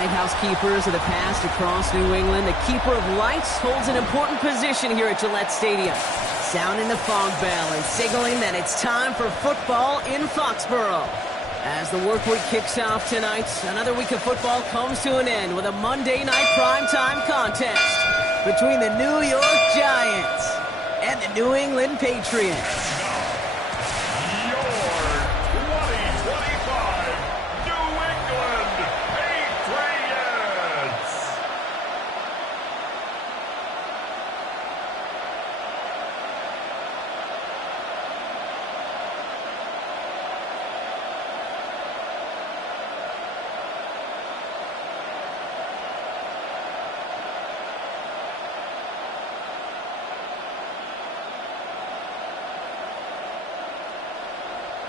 lighthouse keepers of the past across New England, the keeper of lights holds an important position here at Gillette Stadium, sounding the fog bell and signaling that it's time for football in Foxborough. As the work week kicks off tonight, another week of football comes to an end with a Monday night primetime contest between the New York Giants and the New England Patriots.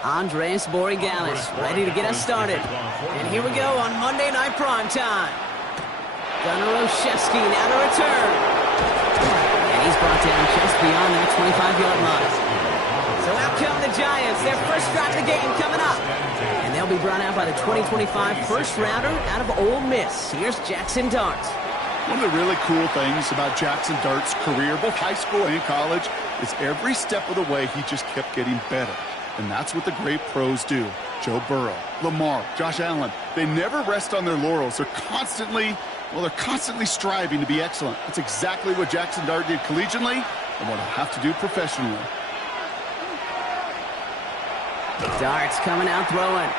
Andres Borregalis ready to get us started. And here we go on Monday Night Primetime. Gunnar Olszewski now to return. And he's brought down just beyond that 25-yard line. So out come the Giants. Their first drive of the game coming up. And they'll be brought out by the 2025 first-rounder out of Ole Miss. Here's Jackson Dart. One of the really cool things about Jackson Dart's career, both high school and college, is every step of the way he just kept getting better. And that's what the great pros do. Joe Burrow, Lamar, Josh Allen, they never rest on their laurels. They're constantly striving to be excellent. That's exactly what Jackson Dart did collegiately and what he'll have to do professionally. Dart's coming out throwing.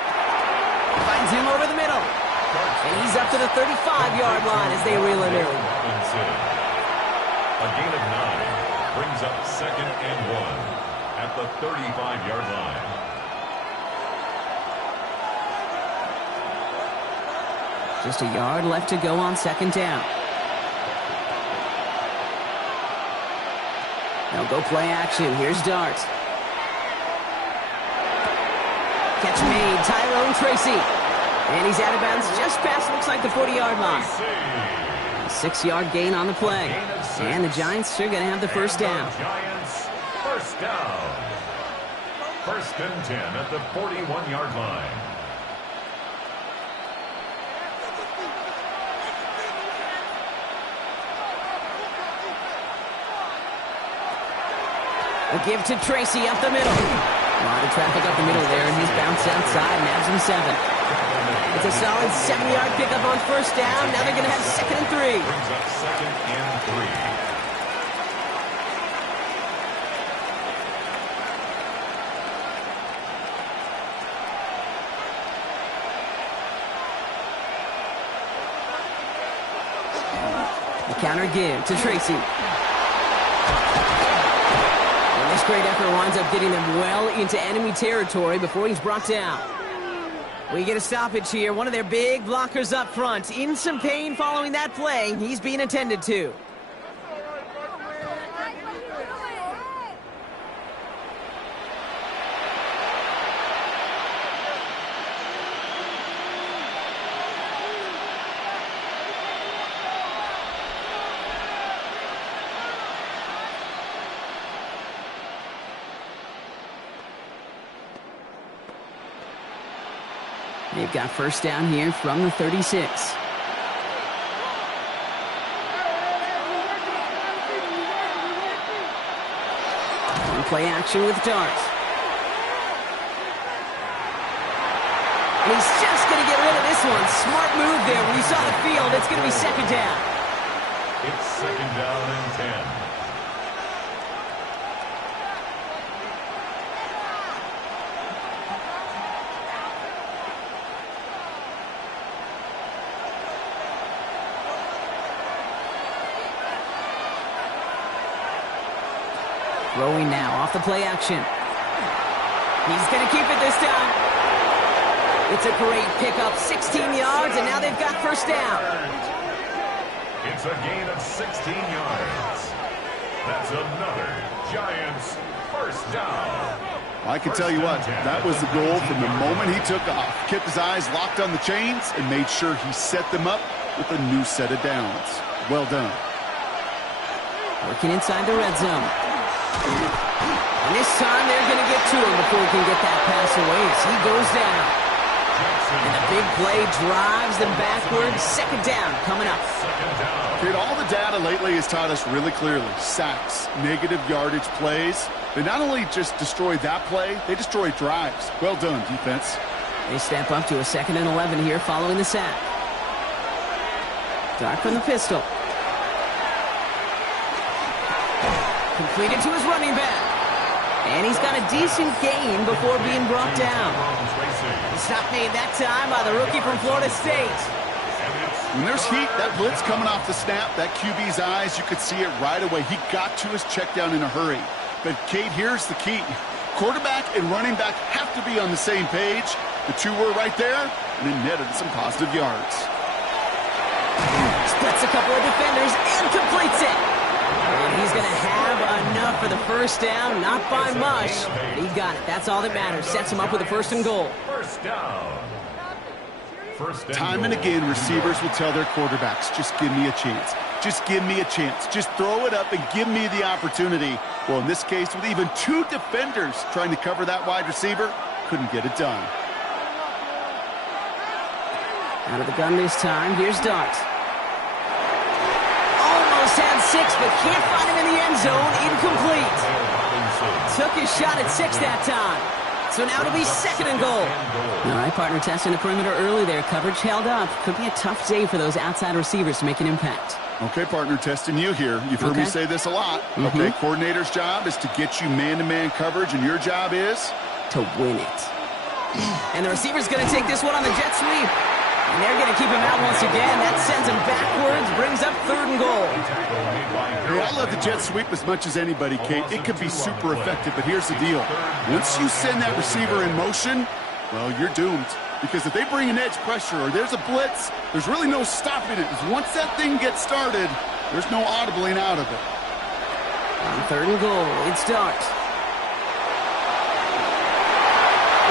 Finds him over the middle. And he's up to the 35-yard line as they reel him in. A gain of 9 brings up 2nd and 1. At the 35-yard line. Just a yard left to go on 2nd down. Now go play action. Here's Dart. Catch made. Tyrone Tracy. And he's out of bounds just past, looks like, the 40-yard line. A 6-yard gain on the play. And the Giants are going to have the first down. First down. 1st and 10 at the 41-yard line. A give to Tracy up the middle. A lot of traffic up the middle there, and he's bounced outside, nabs him 7. It's a solid 7-yard pickup on first down. Now they're going to have 2nd and 3. Brings up 2nd and 3. Counter give to Tracy. And this great effort winds up getting them well into enemy territory before he's brought down. We get a stoppage here. One of their big blockers up front. In some pain following that play. He's being attended to. They've got first down here from the 36. And play action with Dart. And he's just going to get rid of this one. Smart move there. When you saw the field, it's going to be 2nd down. It's 2nd down and 10. Throwing now off the play action. He's going to keep it this time. It's a great pickup, 16 yards, and now they've got first down. It's a gain of 16 yards. That's another Giants first down. I can tell you what, that was the goal from the moment he took off. Kept his eyes locked on the chains and made sure he set them up with a new set of downs. Well done. Working inside the red zone. And this time they're going to get to him before he can get that pass away as he goes down. And the big play drives them backwards. Second down coming up. Kid, all the data lately has taught us really clearly. Sacks, negative yardage plays. They not only just destroy that play, they destroy drives. Well done, defense. They step up to a 2nd and 11 here following the sack. Dart from the pistol. Completed to his running back. And he's got a decent gain before being brought down. Stop made that time by the rookie from Florida State. When there's heat, that blitz coming off the snap, that QB's eyes, you could see it right away. He got to his check down in a hurry. But, Kate, here's the key. Quarterback and running back have to be on the same page. The two were right there, and it netted some positive yards. Splits a couple of defenders and completes it. And he's going to have enough for the first down, not by much. But he got it. That's all that matters. Sets him up with a 1st and goal. First down. Time and again, receivers will tell their quarterbacks, just give me a chance. Just give me a chance. Just throw it up and give me the opportunity. Well, in this case, with even 2 defenders trying to cover that wide receiver, couldn't get it done. Out of the gun this time. Here's Dart. Almost had 6, but can't find him in the end zone. Incomplete. Took his shot at 6 that time. So now it'll be 2nd and goal. All right, partner, testing the perimeter early there. Coverage held up. Could be a tough day for those outside receivers to make an impact. Okay, partner, testing you here. You've heard me say this a lot. Okay, coordinator's job is to get you man-to-man coverage, and your job is? To win it. And the receiver's going to take this one on the jet sweep. And they're going to keep him out once again. That sends him backwards, brings up 3rd and goal. Hey, I love the jet sweep as much as anybody, Kate. It can be super effective, but here's the deal. Once you send that receiver in motion, well, you're doomed. Because if they bring an edge pressure or there's a blitz, there's really no stopping it. Because once that thing gets started, there's no audibling out of it. On 3rd and goal, it's Dart.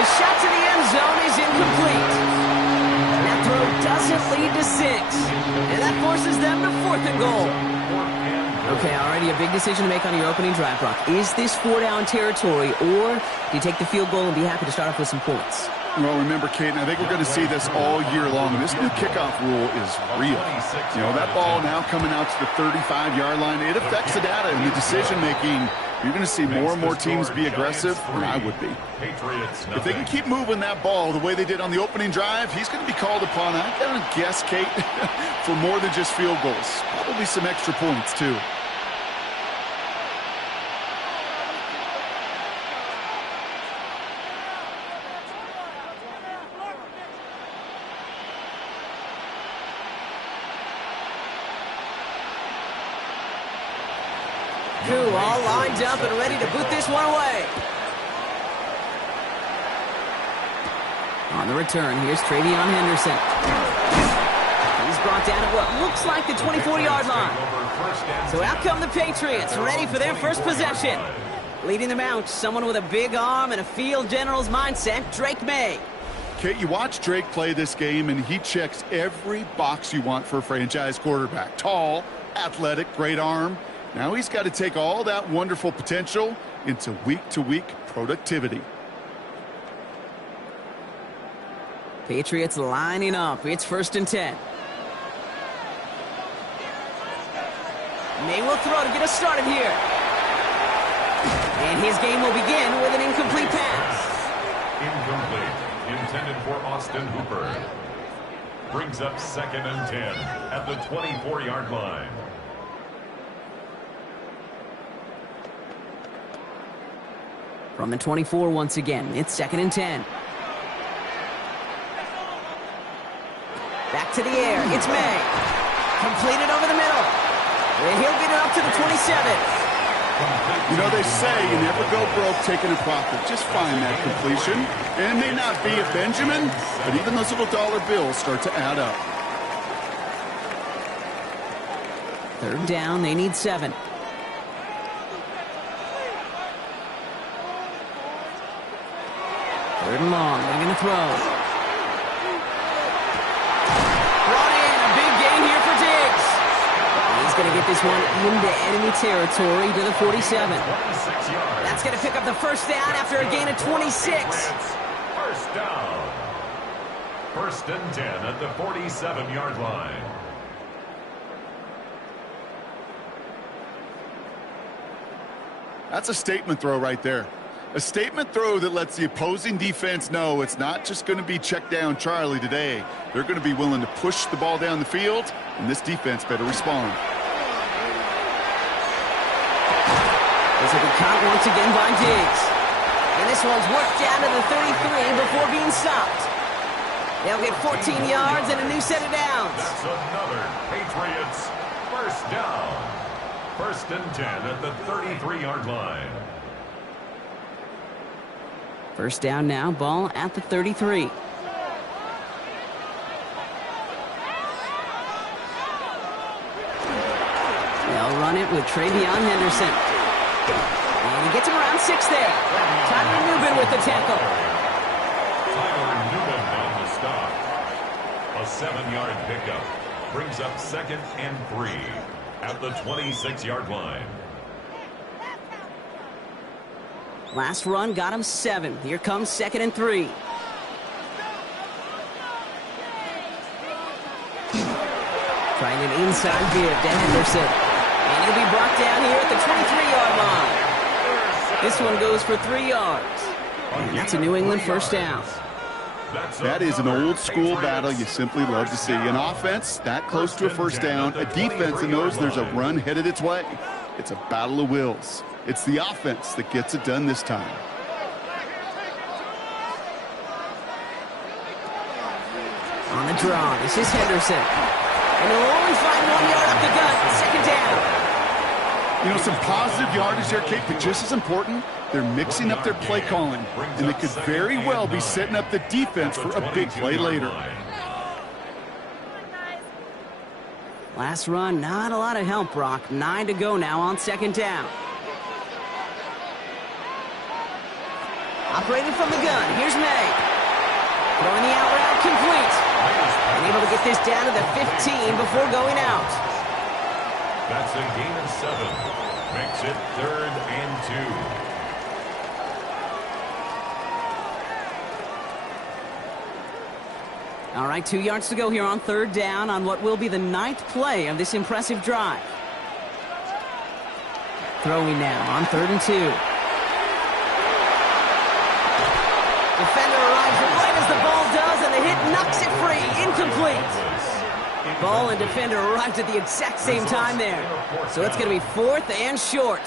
The shot to the end zone is incomplete. Doesn't lead to 6. And that forces them to 4th and goal. Okay, already a big decision to make on your opening drive, Brock. Is this 4-down territory, or do you take the field goal and be happy to start off with some points? Well, remember, Kate, and I think we're going to see this all year long. This new kickoff rule is real. You know, that ball now coming out to the 35-yard line, it affects the data and the decision-making. You're going to see more and more teams be aggressive, and I would be. If they can keep moving that ball the way they did on the opening drive, he's going to be called upon, I'm going to guess, Kate, for more than just field goals. Probably some extra points, too. All lined up and ready to boot this one away. On the return, here's Travion Henderson. He's brought down at what looks like the 24-yard line. So out come the Patriots, ready for their first possession. Leading them out, someone with a big arm and a field general's mindset, Drake May. Kate, you watch Drake play this game, and he checks every box you want for a franchise quarterback. Tall, athletic, great arm. Now he's got to take all that wonderful potential into week-to-week productivity. Patriots lining up. It's 1st and 10. May will throw to get us started here. And his game will begin with an incomplete pass. Incomplete. Intended for Austin Hooper. Brings up 2nd and 10 at the 24-yard line. From the 24 once again, it's 2nd and 10. Back to the air, it's May. Completed over the middle. And he'll get it up to the 27. You know, they say you never go broke taking a profit. Just find that completion. And it may not be a Benjamin, but even those little dollar bills start to add up. 3rd down, they need 7. 3rd and long, they're going to throw. Brought in, a big gain here for Diggs. He's going to get this one into enemy territory to the 47. That's going to pick up the 1st down after a gain of 26. First down. First and 10 at the 47-yard line. That's a statement throw right there. A statement throw that lets the opposing defense know it's not just going to be check down Charlie today. They're going to be willing to push the ball down the field, and this defense better respond. This will be caught once again by Diggs. And this one's worked down to the 33 before being stopped. They'll get 14 yards and a new set of downs. That's another Patriots first down. First and 10 at the 33-yard line. First down now, ball at the 33. They'll run it with Travion Henderson. And he gets him around 6 there. Tyler Newman with the tackle. Tyler Newman on the stop. A 7-yard pickup brings up 2nd and 3 at the 26-yard line. Last run got him 7. Here comes 2nd and 3. Trying an inside give to Henderson. And he'll be brought down here at the 23-yard line. This one goes for 3 yards. And that's a New England first down. That is an old-school battle you simply love to see. An offense that close to a first down, a defense that knows there's a run headed its way. It's a battle of wills. It's the offense that gets it done this time. On the draw, this is Henderson. And he'll only find 1 yard up the gut. 2nd down. You know, some positive yardage there, Kate, but just as important, they're mixing up their play calling, and they could very well be setting up the defense for a big play later. Last run, not a lot of help, Brock. 9 to go now on 2nd down. Operating from the gun, here's May. Throwing the out route complete. And able to get this down to the 15 before going out. That's a gain of 7. Makes it 3rd and 2. All right, 2 yards to go here on 3rd down on what will be the 9th play of this impressive drive. Throwing now on 3rd and 2. Defender arrives right as the ball does, and the hit knocks it free. Incomplete. Ball and defender arrived at the exact same time there. So it's going to be 4th and short.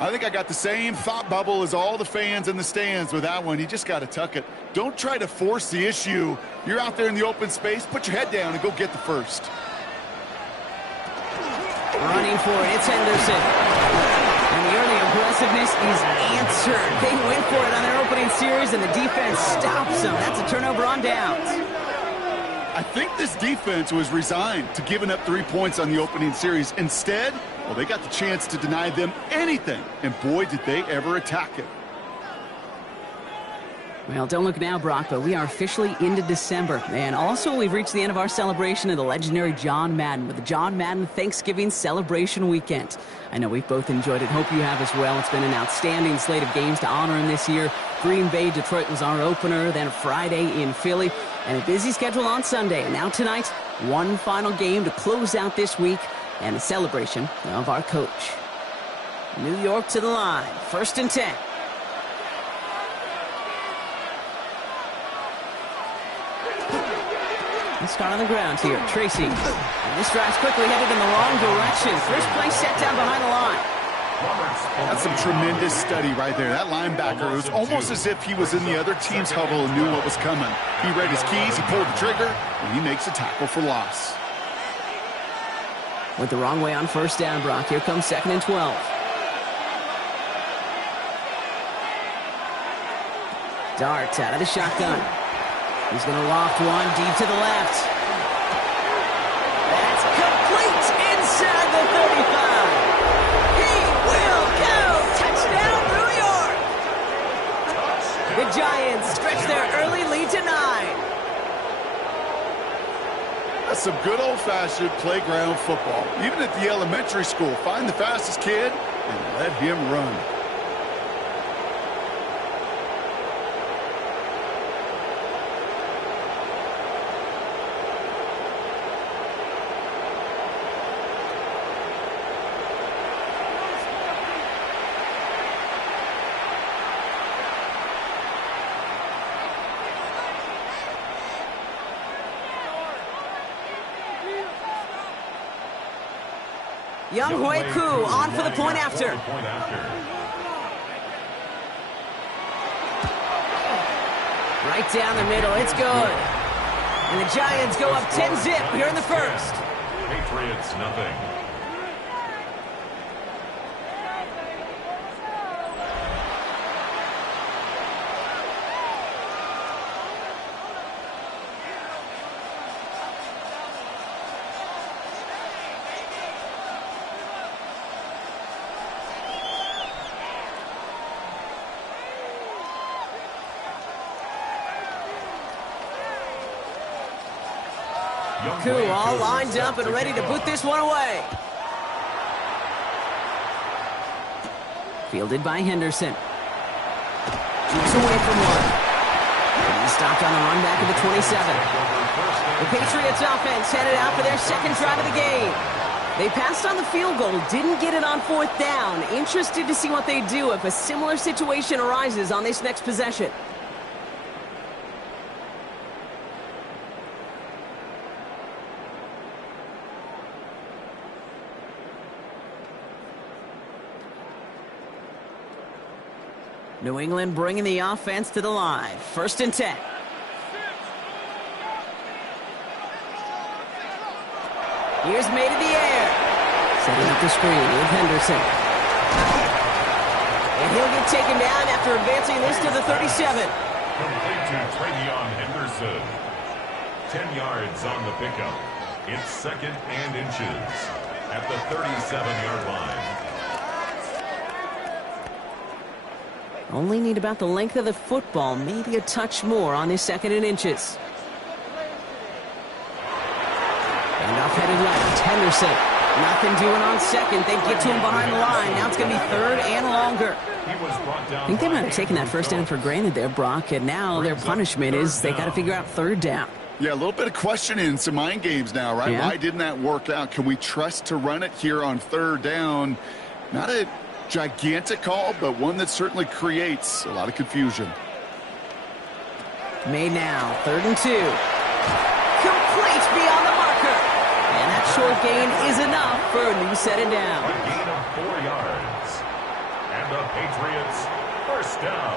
I think I got the same thought bubble as all the fans in the stands with that one. You just got to tuck it. Don't try to force the issue. You're out there in the open space. Put your head down and go get the first. Running for it, it's Henderson. And the early aggressiveness is answered. They went for it on their opening series, and the defense stops them. That's a turnover on downs. I think this defense was resigned to giving up 3 points on the opening series. Instead, well, they got the chance to deny them anything, and boy, did they ever attack it. Well, don't look now, Brock, but we are officially into December. And also, we've reached the end of our celebration of the legendary John Madden with the John Madden Thanksgiving Celebration Weekend. I know we've both enjoyed it. Hope you have as well. It's been an outstanding slate of games to honor him this year. Green Bay, Detroit was our opener, then Friday in Philly, and a busy schedule on Sunday. And now tonight, one final game to close out this week and a celebration of our coach. New York to the line, 1st and 10. Let's start on the ground here. Tracy. And this drive's quickly headed in the wrong direction. First play set down behind the line. That's some tremendous study right there. That linebacker, it was almost as if he was in the other team's huddle and knew what was coming. He read his keys, he pulled the trigger, and he makes a tackle for loss. Went the wrong way on 1st down, Brock. Here comes 2nd and 12. Darts out of the shotgun. He's going to loft one deep to the left. That's complete inside the 35. He will go. Touchdown, New York. The Giants stretch their early lead to 9. That's some good old-fashioned playground football. Even at the elementary school, find the fastest kid and let him run. Young Hui Koo on for the point after. Right down the middle, it's good. And the Giants go up 10-zip here in the first. Patriots nothing. Koo all lined up and ready to boot this one away. Fielded by Henderson. Keeps away from one. And he's stopped on the run back at the 27. The Patriots offense headed out for their second drive of the game. They passed on the field goal, didn't get it on fourth down. Interested to see what they do if a similar situation arises on this next possession. New England bringing the offense to the line. 1st and 10. Here's made in the air. Setting up the screen with Henderson. And he'll get taken down after advancing this to the 37. Complete to Travion Henderson. 10 yards on the pickup. It's 2nd and inches at the 37-yard line. Only need about the length of the football, maybe a touch more on his 2nd and inches. And off headed left, Henderson. Nothing doing on 2nd. They get to him behind the line. Now it's going to be 3rd and longer. I think they might have taken that first down for granted there, Brock, and now their punishment is they got to figure out 3rd down. Yeah, a little bit of questioning, some mind games now, right? Yeah. Why didn't that work out? Can we trust to run it here on 3rd down? Not a gigantic call, but one that certainly creates a lot of confusion. Made now, 3rd and 2. Complete beyond the marker. And that short gain is enough for a new set of down. A gain of 4 yards. And the Patriots, 1st down.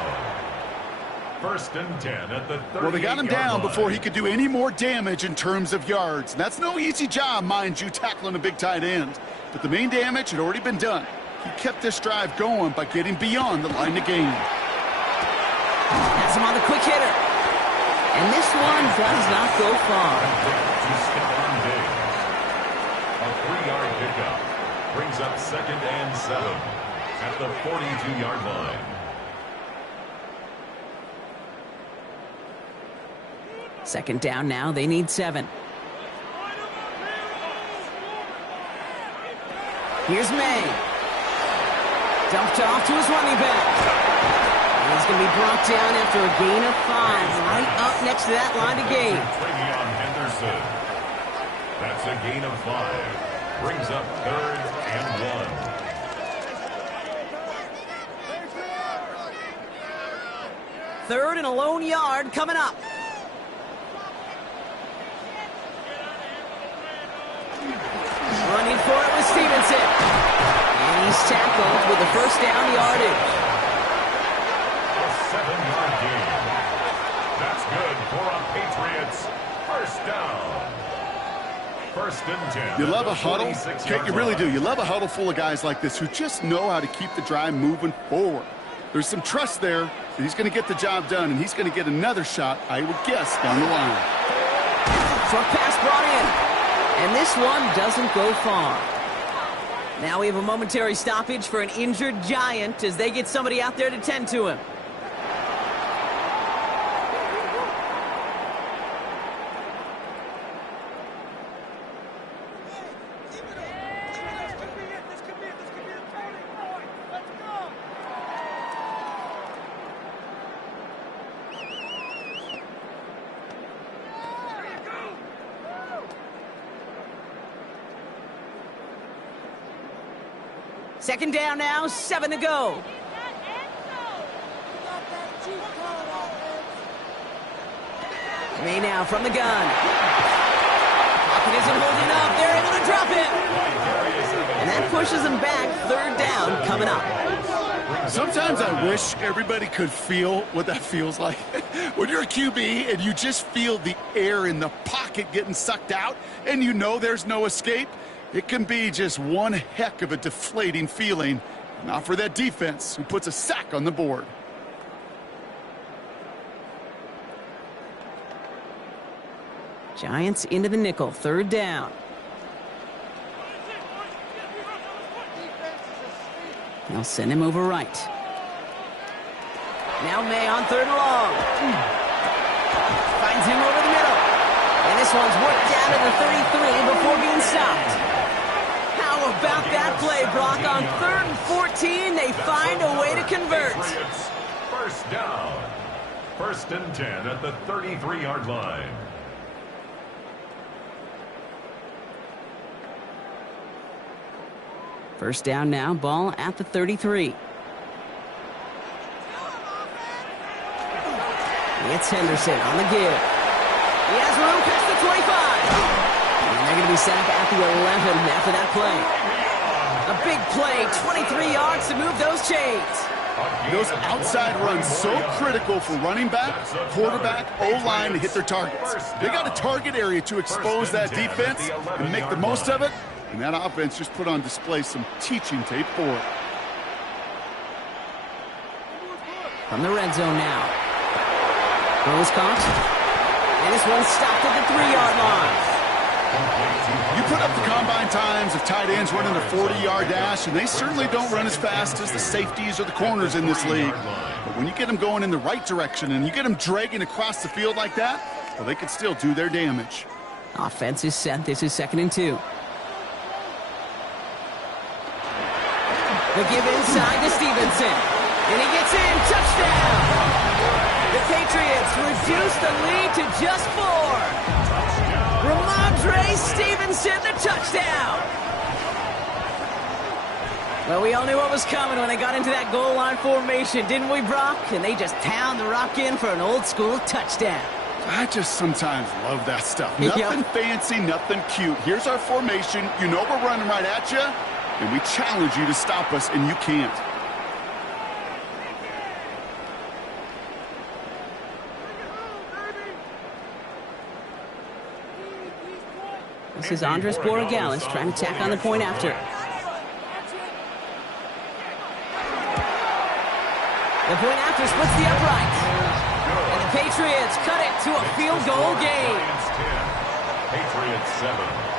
1st and 10 at the 38-yard Well, they got him down line. before he could do any more damage in terms of yards. And that's no easy job, mind you, tackling a big tight end. But the main damage had already been done. He kept this drive going by getting beyond the line of gain. Has him on the quick hitter. And this one does not go far. To Stephon Diggs. A 3-yard pickup brings up 2nd and 7 at the 42-yard line. Second down now, they need 7. Here's May. Dumped off to his running back. And he's going to be brought down after a gain of 5, right up next to that line of gain. Travion Henderson. That's a gain of 5. Brings up 3rd and 1. 3rd and a lone yard coming up. Running for it with Stevenson. And he's tackled with the 1st down yardage. A 7-yard gain. That's good for a Patriots 1st down. 1st and 10. You love a huddle. You really do. You love a huddle full of guys like this who just know how to keep the drive moving forward. There's some trust there that he's going to get the job done, and he's going to get another shot, I would guess, down the line. Short pass brought in. And this one doesn't go far. Now we have a momentary stoppage for an injured Giant as they get somebody out there to tend to him. Second down now, 7 to go. May now from the gun. Pocket isn't holding up. They're able to drop it. And that pushes them back. Third down coming up. Sometimes I wish everybody could feel what that feels like. When you're a QB and you just feel the air in the pocket getting sucked out and you know there's no escape, it can be just one heck of a deflating feeling. Not for that defense who puts a sack on the board. Giants into the nickel. Third down. They'll send him over right. Now May on third and long. Finds him over the middle. And this one's worked down to the 33 before being stopped. How about that play, Brock? On third and 14, they find a way to convert. Patriots, first down. First and 10 at the 33-yard line. First down now, ball at the 33. It's Henderson on the give. He has room past the 25. And they're going to be set up at the 11 after that play. A big play, 23 yards to move those chains. Those outside runs so critical for running back, quarterback, O-line to hit their targets. They got a target area to expose that defense and make the most of it. And that offense just put on display some teaching tape for it. From the red zone now. Throws caught. And this one's stopped at the 3-yard line. You put up the combine times of tight ends running a 40-yard dash, and they certainly don't run as fast as the safeties or the corners in this league. But when you get them going in the right direction and you get them dragging across the field like that, well, they can still do their damage. Offense is set. This is 2nd and 2. The give inside to Stevenson. And he gets in. Touchdown! The Patriots reduce the lead to just 4. Ramondre Stevenson, the touchdown! Well, we all knew what was coming when they got into that goal line formation, didn't we, Brock? And they just pound the rock in for an old-school touchdown. I just sometimes love that stuff. Nothing fancy, nothing cute. Here's our formation. You know we're running right at you. And we challenge you to stop us, and you can't. This is Andres Borregales trying to tack on the point after. The point after splits the upright. And the Patriots cut it to a field goal game. Patriots 7.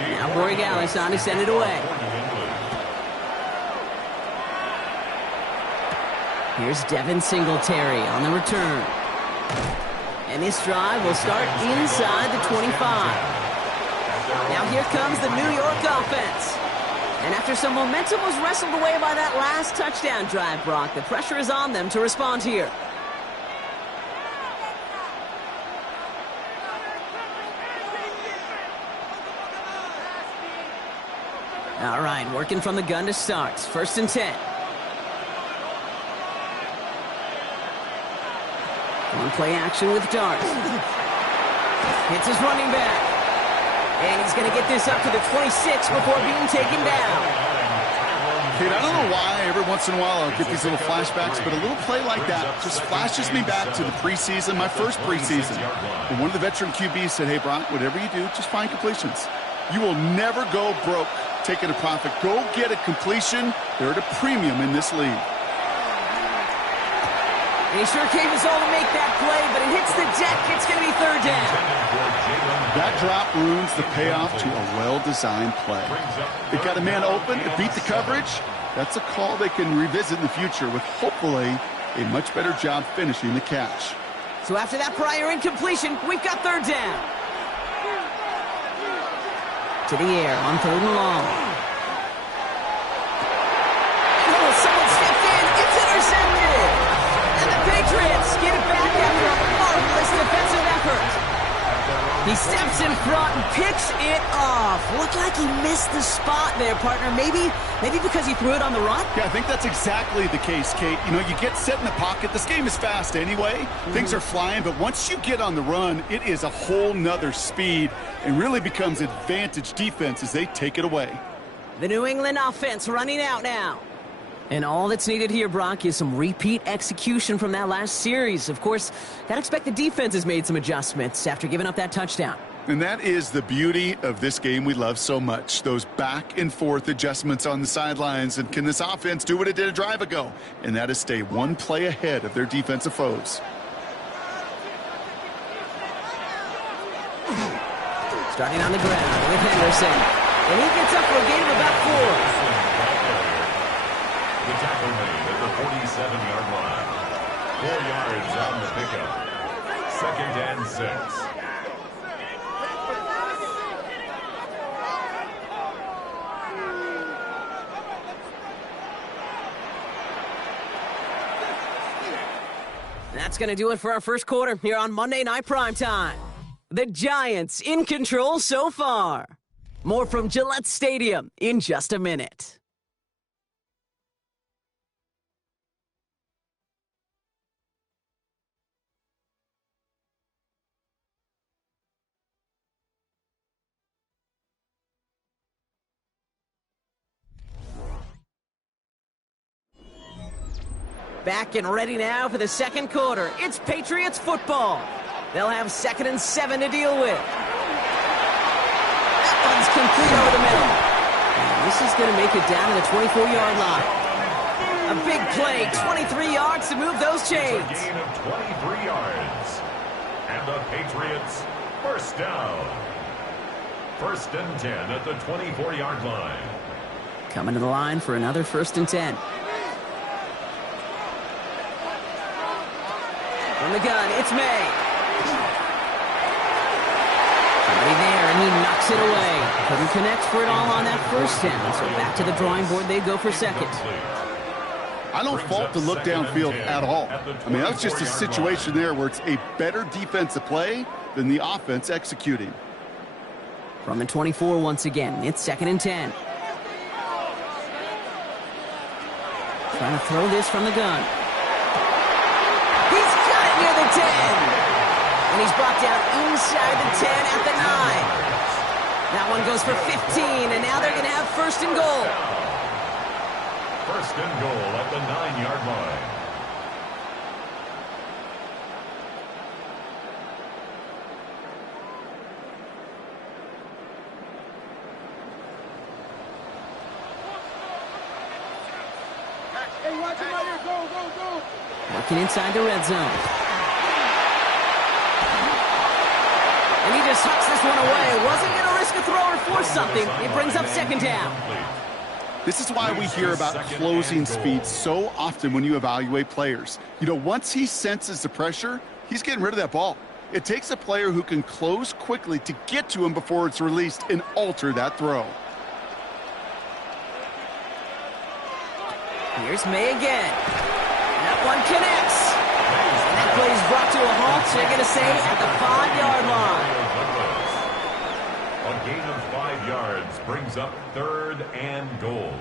Now Borregales on to send it away. Here's Devin Singletary on the return. And this drive will start inside the 25. Now here comes the New York offense. And after some momentum was wrestled away by that last touchdown drive, Brock, the pressure is on them to respond here. All right, working from the gun to start. 1st and 10. On play action with Dart. Hits his running back. And he's going to get this up to the 26 before being taken down. Kate, I don't know why every once in a while I'll get these little flashbacks, but a little play like that just flashes me back to the preseason, my first preseason. And one of the veteran QBs said, hey, Brock, whatever you do, just find completions. You will never go broke taking a profit. Go get a completion. They're at a premium in this league. And he sure gave us all to make that play, but it hits the deck. It's going to be 3rd down. That drop ruins the payoff to a well-designed play. They got a man open to beat the coverage. That's a call they can revisit in the future with hopefully a much better job finishing the catch. So after that prior incompletion, we've got 3rd down. To the air on 3rd and long. Oh, get it back after a marvelous defensive effort. He steps in front and picks it off. Looked like he missed the spot there, partner. Maybe because he threw it on the run? Yeah, I think that's exactly the case, Kate. You know, you get set in the pocket. This game is fast anyway. Things are flying, but once you get on the run, it is a whole nother speed and really becomes advantage defense as they take it away. The New England offense running out now. And all that's needed here, Brock, is some repeat execution from that last series. Of course, gotta expect the defense has made some adjustments after giving up that touchdown. And that is the beauty of this game we love so much. Those back and forth adjustments on the sidelines. And can this offense do what it did a drive ago? And that is stay one play ahead of their defensive foes. Starting on the ground with Henderson. And he gets up for a gain of about 4. The tackle made at the 47-yard line. 4 yards on the pickup. 2nd and 6. That's going to do it for our first quarter here on Monday Night Primetime. The Giants in control so far. More from Gillette Stadium in just a minute. Back and ready now for the second quarter. It's Patriots football. They'll have 2nd and 7 to deal with. That one's complete over the middle. And this is going to make it down to the 24-yard line. A big play, 23 yards to move those chains. A gain of 23 yards. And the Patriots first down. 1st and 10 at the 24-yard line. Coming to the line for another 1st and 10. From the gun, it's May. Somebody there, and he knocks it away. Couldn't connect for it all on that first down, so back to the drawing board they go for 2nd. I don't fault the look downfield at all. I mean, that's just a situation there where it's a better defensive play than the offense executing. From the 24 once again, it's 2nd and 10. Trying to throw this from the gun. He's got it near the 10. And he's brought down inside the 10 at the 9. That one goes for 15, and now they're going to have 1st and goal. 1st and goal at the 9-yard line. Hey, watch him right here. Go. Working inside the red zone. And he just hucks this one away. Wasn't going to risk a throw or force something. It brings up 2nd down. This is why we hear about closing speed so often when you evaluate players. You know, once he senses the pressure, he's getting rid of that ball. It takes a player who can close quickly to get to him before it's released and alter that throw. Here's May again. That one connects. And that play is brought to a halt, so they're going to say at the 5-yard line. A gain of 5 yards brings up 3rd and goal.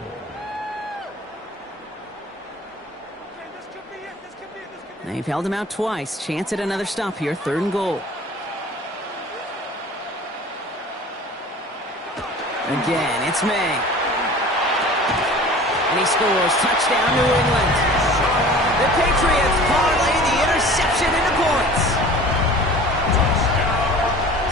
They've held him out twice. Chance at another stop here. 3rd and goal. Again, it's May. And he scores. Touchdown, New England. The Patriots parlay the interception into points.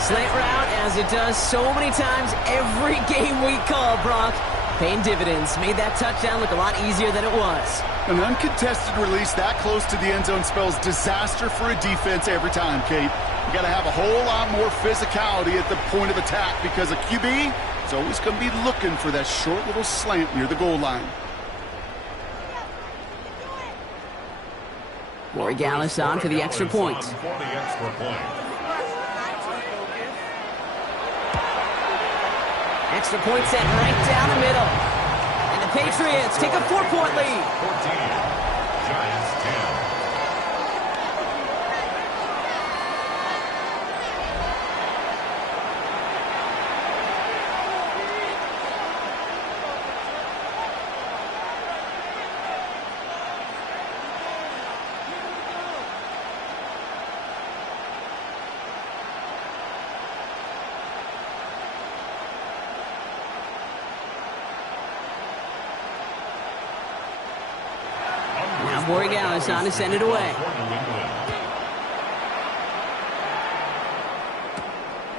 Slant route, as it does so many times every game we call, Brock. Paying dividends. Made that touchdown look a lot easier than it was. An uncontested release that close to the end zone spells disaster for a defense every time, Kate. You got to have a whole lot more physicality at the point of attack because a QB is always going to be looking for that short little slant near the goal line. Corey Gallis on for the extra point. Extra point set right down the middle. And the Patriots take a 4-point lead. 14. Giants 10. Borregales on to send it away.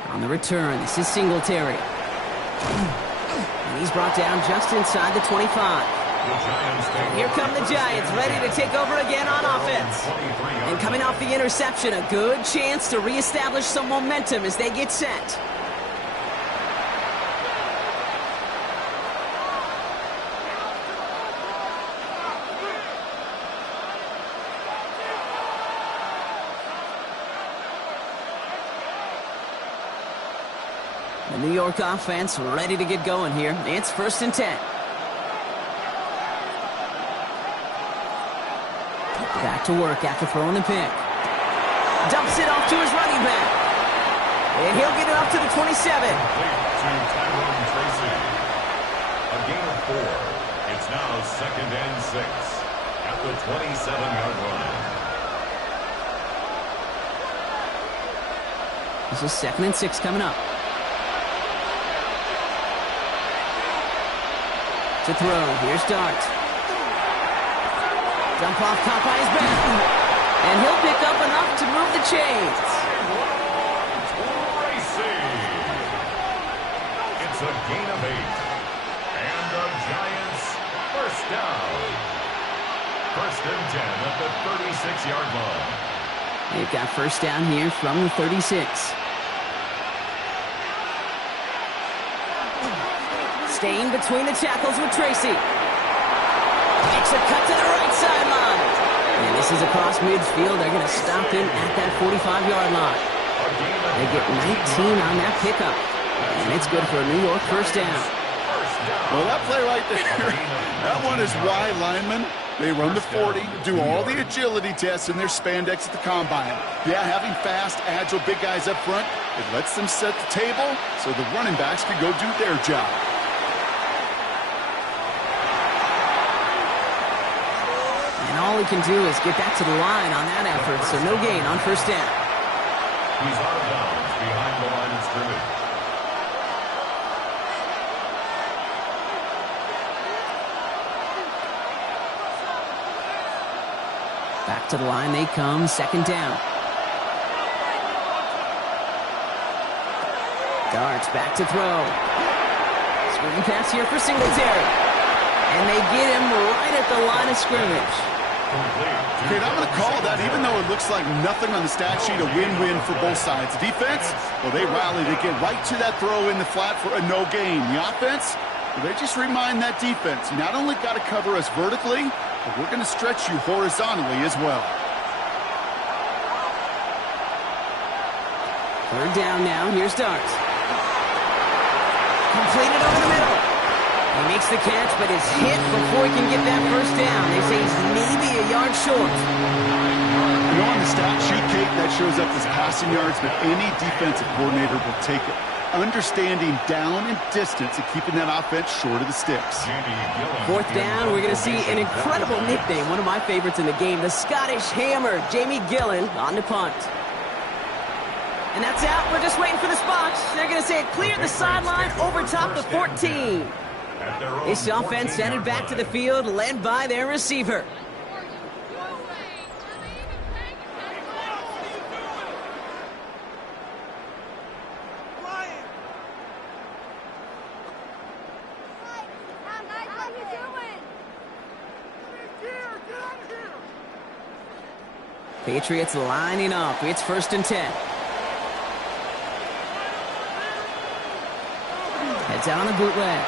On the return, this is Singletary. And he's brought down just inside the 25. And here come the Giants, ready to take over again on offense. And coming off the interception, a good chance to reestablish some momentum as they get set. The New York offense ready to get going here. It's 1st and 10. Back to work after throwing the pick. Dumps it off to his running back. And he'll get it up to the 27. To Tyrone Tracy. A gain of 4. It's now 2nd and 6 at the 27-yard line. This is 2nd and 6 coming up. To throw, here's Dart. Dump off Popeye's back. And he'll pick up enough to move the chains. Tracy. It's a gain of 8. And the Giants first down. 1st and 10 at the 36-yard line. They've got first down here from the 36. Staying between the tackles with Tracy. Makes a cut to the right sideline. And this is across midfield. They're going to stop him at that 45-yard line. They get 19 on that pickup. And it's good for a New York first down. Well, that play right there, that one is wide linemen. They run the 40, do all the agility tests in their spandex at the combine. Yeah, having fast, agile, big guys up front, it lets them set the table so the running backs can go do their job. All he can do is get back to the line on that effort, so no gain on first down. He's out of bounds behind the line of scrimmage. Back to the line they come, 2nd down. Darts back to throw. Screen pass here for Singletary. And they get him right at the line of scrimmage. Great, I'm going to call that, even though it looks like nothing on the stat sheet, a win-win for both sides. Defense, well, they rally. They get right to that throw in the flat for a no gain. The offense, well, they just remind that defense, you not only got to cover us vertically, but we're going to stretch you horizontally as well. 3rd down now. Here's Dart. Completed over the middle. He makes the catch, but is hit before he can get that first down. They say he's maybe a yard short. You know, on the stat sheet, Kate, that shows up as passing yards, but any defensive coordinator will take it. Understanding down and distance and keeping that offense short of the sticks. 4th down, we're going to see an incredible nickname, one of my favorites in the game, the Scottish Hammer, Jamie Gillen, on the punt. And that's out. We're just waiting for the spot. They're going to say it cleared the sideline over top the 14. This offense headed back to the field, led by their receiver. Patriots lining up. It's 1st and 10. Heads out on the bootleg.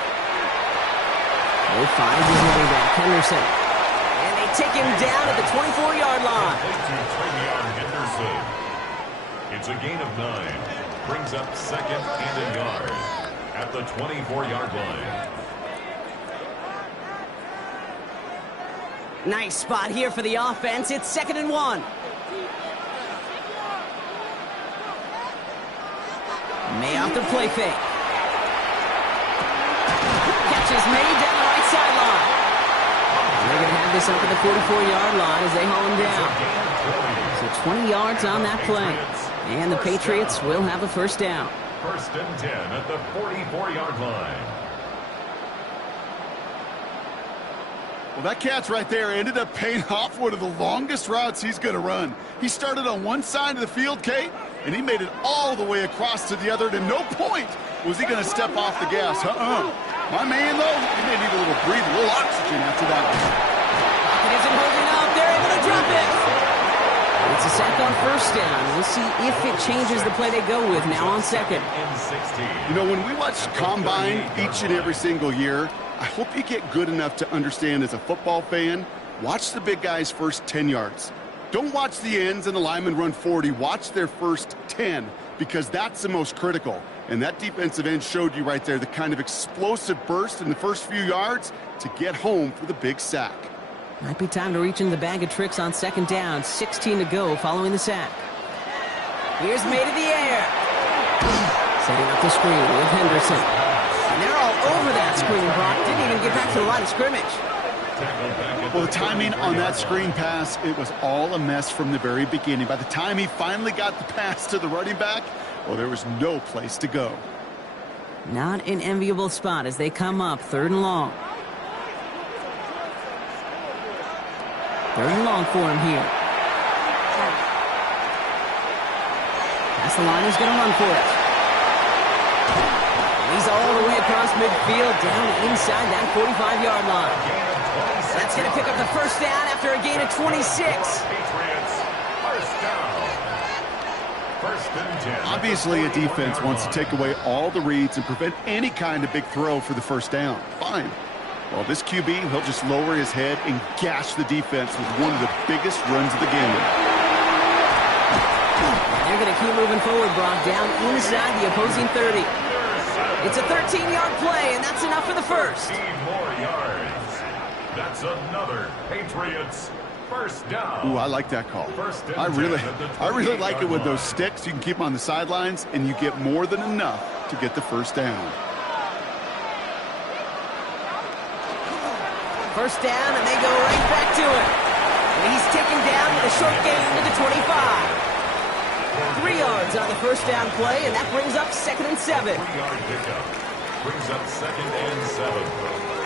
They find his running back, Henderson. And they take him down at the 24-yard line. It's a gain of 9. Brings up 2nd and a yard at the 24-yard line. Nice spot here for the offense. It's 2nd and 1. May off the play fake. Catch is made down the right sideline. They're going to have this up at the 44-yard line as they haul him down. So 20 yards on that play. And the Patriots will have a first down. 1st and 10 at the 44-yard line. Well, that catch right there ended up paying off one of the longest routes he's going to run. He started on one side of the field, Kate, and he made it all the way across to the other. And at no point was he going to step off the gas. My man, though, he may need a little breathe, a little oxygen after that one. It isn't holding up. They're able to drop it. It's a sack on first down. We'll see if it changes the play they go with now on second. You know, when we watch Combine each and every single year, I hope you get good enough to understand as a football fan, watch the big guys' first 10 yards. Don't watch the ends and the linemen run 40. Watch their first 10 because that's the most critical. And that defensive end showed you right there the kind of explosive burst in the first few yards to get home for the big sack. Might be time to reach in the bag of tricks on second down. 16 to go following the sack. Here's made in the air. Setting up the screen with Henderson. And they're all over that screen, Brock. Didn't even get back to the line of scrimmage. Well, the timing on that screen pass, it was all a mess from the very beginning. By the time he finally got the pass to the running back, well, there was no place to go. Not an enviable spot as they come up 3rd and long. 3rd and long for him here. Past the line, he's going to run for it. He's all the way across midfield, down inside that 45-yard line. That's going to pick up the first down after a gain of 26. Patriots, first down. First and 10. Obviously, a defense wants to take away all the reads and prevent any kind of big throw for the first down. Fine. Well, this QB, he'll just lower his head and gash the defense with one of the biggest runs of the game. They're going to keep moving forward, Brock, down inside the opposing 30. It's a 13-yard play, and that's enough for the first. 15 more yards. That's another Patriots first down. Ooh, I like that call. I really like it with those sticks. You can keep them on the sidelines, and you get more than enough to get the first down. First down, and they go right back to it. And he's taken down with a short gain to the 25. 3 yards on the first down play, and that brings up 2nd and 7. 3-yard pickup brings up 2nd and 7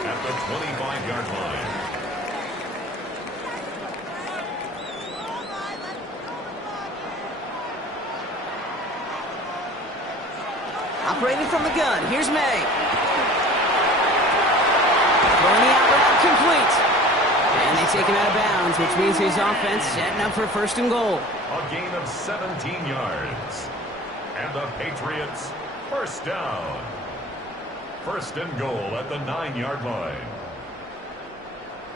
at the 25-yard line. Operating from the gun, here's May. Throwing the out route complete. And they take him out of bounds, which means his offense setting up for 1st and goal. A gain of 17 yards. And the Patriots first down. 1st and goal at the 9-yard line.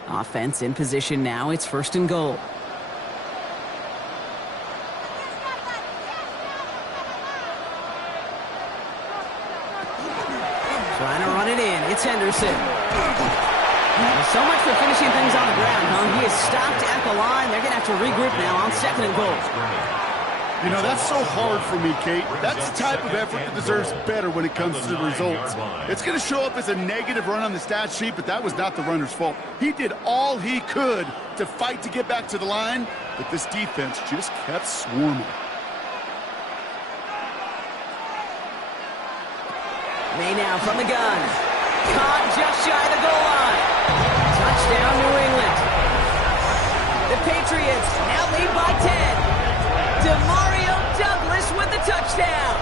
Offense in position now. It's 1st and goal. Trying to run it in. It's Henderson. So much for finishing things on the ground, huh? He is stopped at the line. They're going to have to regroup now on 2nd and goal. You know, that's so hard for me, Kate. That's the type of effort that deserves better when it comes to the results. It's going to show up as a negative run on the stat sheet, but that was not the runner's fault. He did all he could to fight to get back to the line, but this defense just kept swarming. May now from the gun. Caught just shy of the goal line. Touchdown, New England. The Patriots now lead by 10. DeMario Douglas with the touchdown.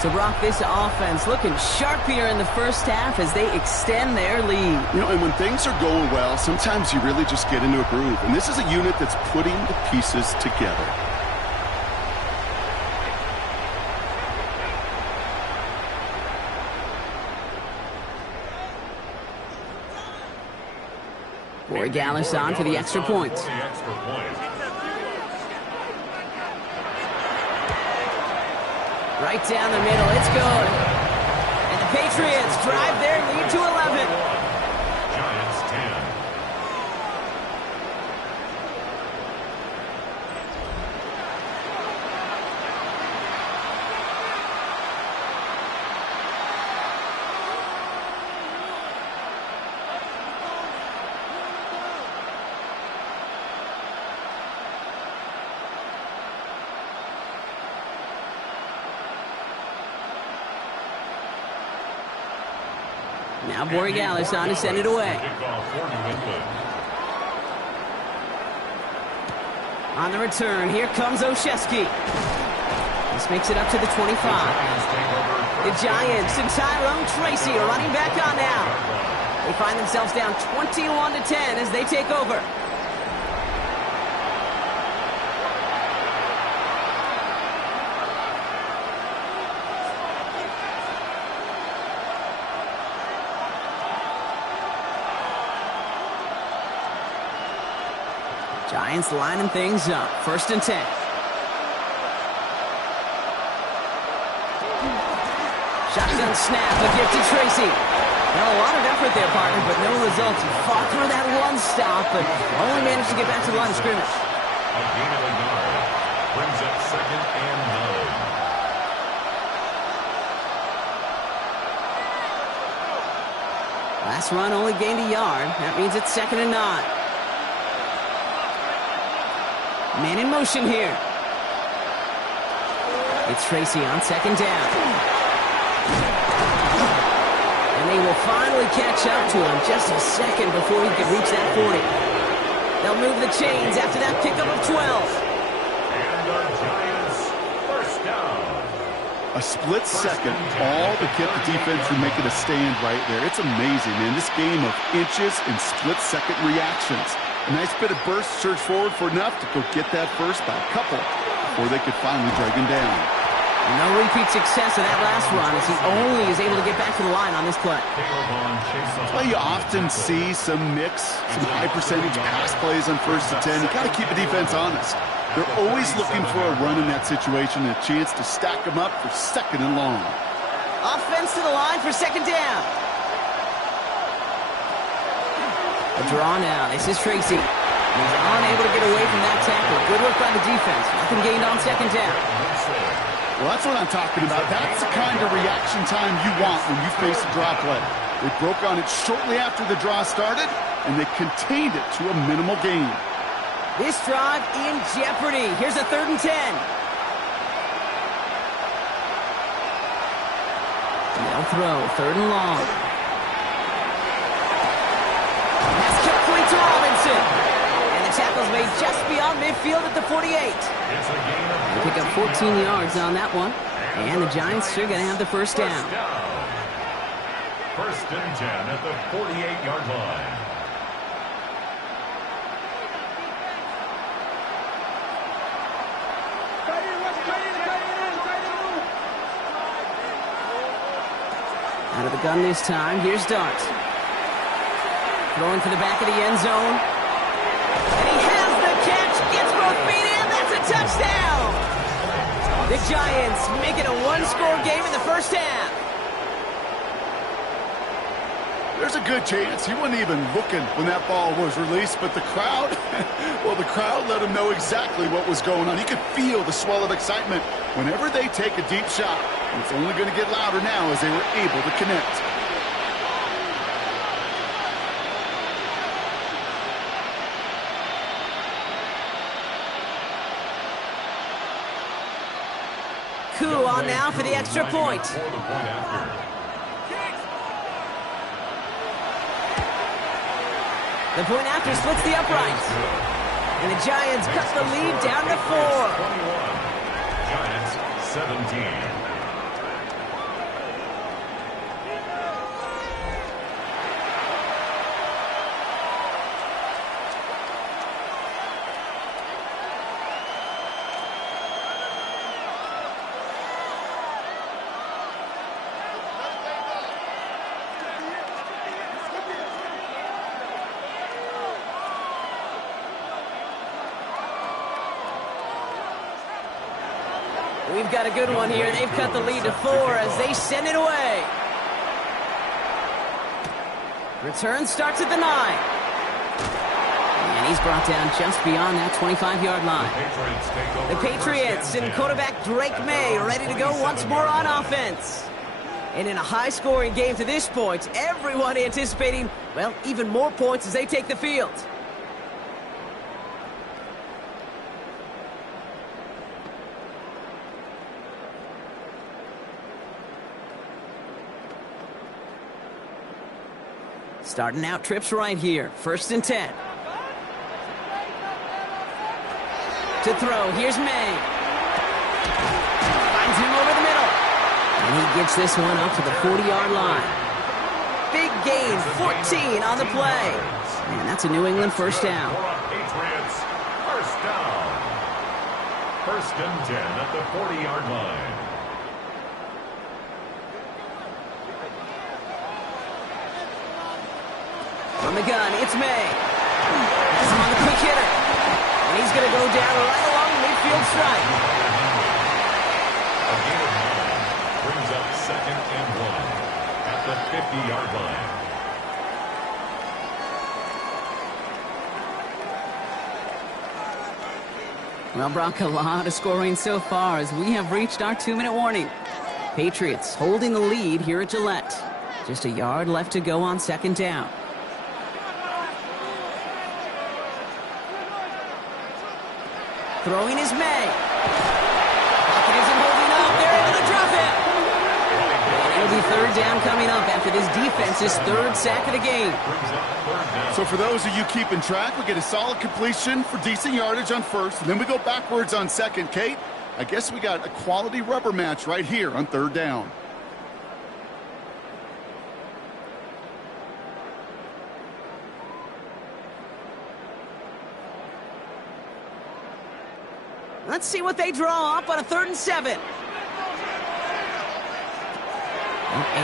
So, Brock, this offense looking sharp here in the first half as they extend their lead. You know, and when things are going well, sometimes you really just get into a groove. And this is a unit that's putting the pieces together. Boy Gallis on for the extra point. Right down the middle, it's good. And the Patriots drive their lead to 11. Giants 10. Now Borregales on to send it away. On the return, here comes Olszewski. This makes it up to the 25. The Giants and Tyrone Tracy are running back on now. They find themselves down 21-10 as they take over. Giants lining things up. 1st and 10. Shotgun snap, a gift to Tracy. Now a lot of effort there, partner, but no results. He fought through that one stop, but only managed to get back to the line of scrimmage. A gain of a yard. Brings up 2nd and 9. Last run only gained a yard. That means it's 2nd and 9. Man in motion here. It's Tracy on 2nd down. And they will finally catch up to him just a second before he can reach that 40. They'll move the chains after that pickup of 12. And the Giants, 1st down. A split second, all to get the defense from making a stand right there. It's amazing, man. This game of inches and split-second reactions. A nice bit of burst, surge forward for enough to go get that first by a couple before they could finally drag him down. No repeat success of that last run as he only is able to get back to the line on this play. That's why you often see some mix, some high-percentage pass plays on 1st and 10. You got to keep the defense honest. They're always looking for a run in that situation and a chance to stack them up for 2nd and long. Offense to the line for 2nd down. A draw now. This is Tracy. He's unable to get away from that tackle. Good work by the defense. Nothing gained on 2nd down. Well, that's what I'm talking about. That's the kind of reaction time you want when you face a draw play. They broke on it shortly after the draw started, and they contained it to a minimal gain. This drive in jeopardy. Here's a 3rd and 10. They'll throw. 3rd and long. That's complete to Robinson. And the tackle's made just beyond midfield at the 48. They pick up 14 yards on that one. And the Giants are going to have the 1st down. 1st and 10 at the 48-yard line. Out of the gun this time. Here's Dart. Throwing for the back of the end zone. And he has the catch. Gets both feet in. That's a touchdown. The Giants make it a 1-score game in the 1st half. There's a good chance he wasn't even looking when that ball was released, but the crowd, well, the crowd let him know exactly what was going on. You could feel the swell of excitement whenever they take a deep shot. And it's only going to get louder now as they were able to connect. Coup on now for the extra point. The point after splits the uprights. And the Giants cut the lead down to 4. Giants 17. We've got a good one here. They've cut the lead to 4 as they send it away. Return starts at the 9. And he's brought down just beyond that 25-yard line. The Patriots and quarterback Drake May ready to go once more on offense. And in a high-scoring game to this point, everyone anticipating, well, even more points as they take the field. Starting out trips right here. 1st and 10. To throw, here's May. Finds him over the middle. And he gets this one up to the 40-yard line. Big gain, 14 on the play. And that's a New England first down. Patriots, first down. 1st and 10 at the 40-yard line. On the gun, it's May. He's on the quick hitter. And he's going to go down right along the midfield stripe. A gain of 9 brings up 2nd and 1 at the 50-yard line. Well, Brock, a lot of scoring so far as we have reached our 2-minute warning. Patriots holding the lead here at Gillette. Just a yard left to go on 2nd down. Throwing is May. Pocket isn't holding up. They're able to drop it. And it'll be 3rd down coming up after this defense's 3rd sack of the game. So for those of you keeping track, we get a solid completion for decent yardage on 1st, and then we go backwards on 2nd. Kate, I guess we got a quality rubber match right here on 3rd down. Let's see what they draw up on a 3rd and 7. And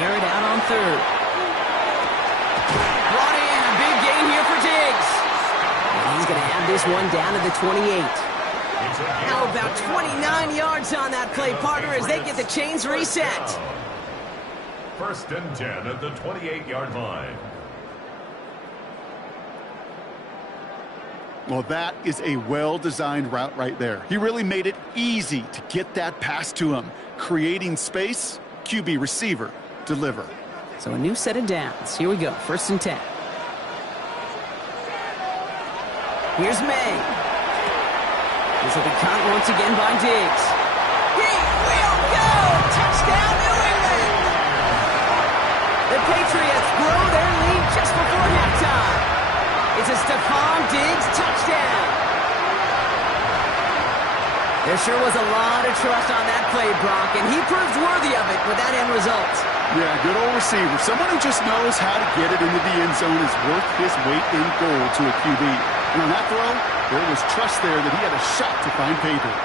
air it out on 3rd. Brought in, a big gain here for Diggs. And he's going to have this one down to the 28. How about 29 yards on that play, partner, as they get the chains reset. 1st and 10 at the 28-yard line. Well, that is a well-designed route right there. He really made it easy to get that pass to him. Creating space, QB receiver, deliver. So a new set of downs. Here we go, 1st and 10. Here's May. This will be caught once again by Diggs. He will go! Touchdown, New England! The Patriots grow their lead just before halftime. It's a Stephon Diggs touchdown. There sure was a lot of trust on that play, Brock, and he proved worthy of it with that end result. Yeah, good old receiver. Someone who just knows how to get it into the end zone is worth his weight in gold to a QB. And on that throw, there was trust there that he had a shot to find pay dirt.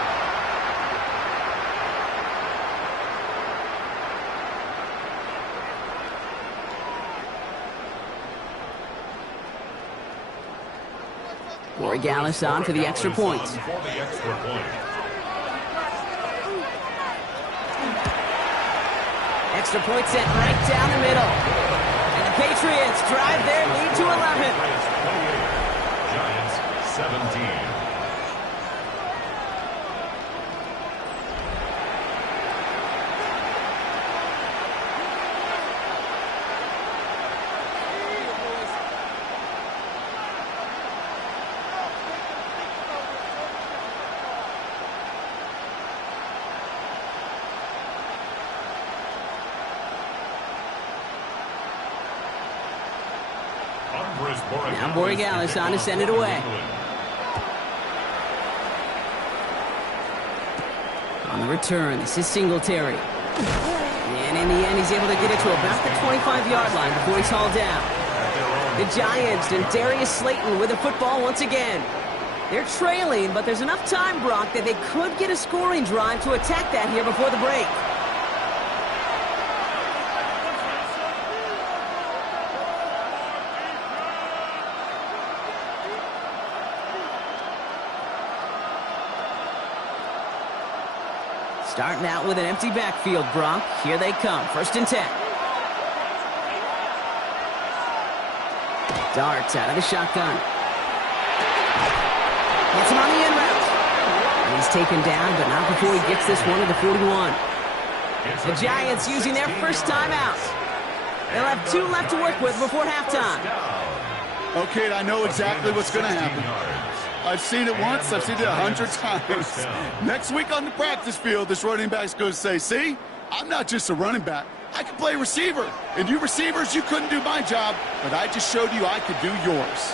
Gallus on for the extra point. Extra point sent right down the middle. And the Patriots drive their lead to 11. Giants 17. Now Borregales on to send it away. On the return, this is Singletary. And in the end, he's able to get it to about the 25-yard line before he's hauled down. The Giants and Darius Slayton with the football once again. They're trailing, but there's enough time, Brock, that they could get a scoring drive to attack that here before the break. Starting out with an empty backfield, Brock. Here they come. 1st and 10. Darts out of the shotgun. Gets him on the end route. And he's taken down, but not before he gets this one to the 41. The Giants using their first timeout. They'll have 2 left to work with before halftime. Okay, I know exactly what's going to happen. I've seen it once. I've seen it 100 times. Next week on the practice field, this running back's going to say, see, I'm not just a running back. I can play receiver. And you receivers, you couldn't do my job, but I just showed you I could do yours.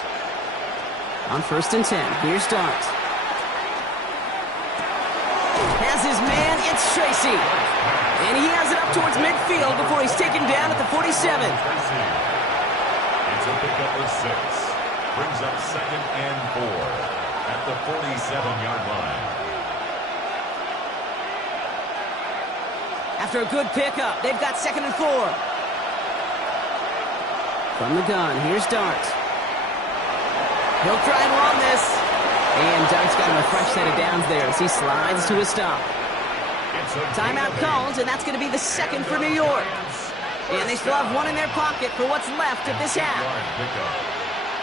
On 1st and 10, here's Dart. Has his man, it's Tracy. And he has it up towards midfield before he's taken down at the 47. It's a pickup of 6. Brings up 2nd and 4 at the 47-yard line. After a good pickup, they've got 2nd and 4. From the gun, here's Dart. He'll try and run this. And Dart's got him a fresh set of downs there as he slides to a stop. Timeout called, and that's going to be the 2nd for New York. And they still have 1 in their pocket for what's left of this half.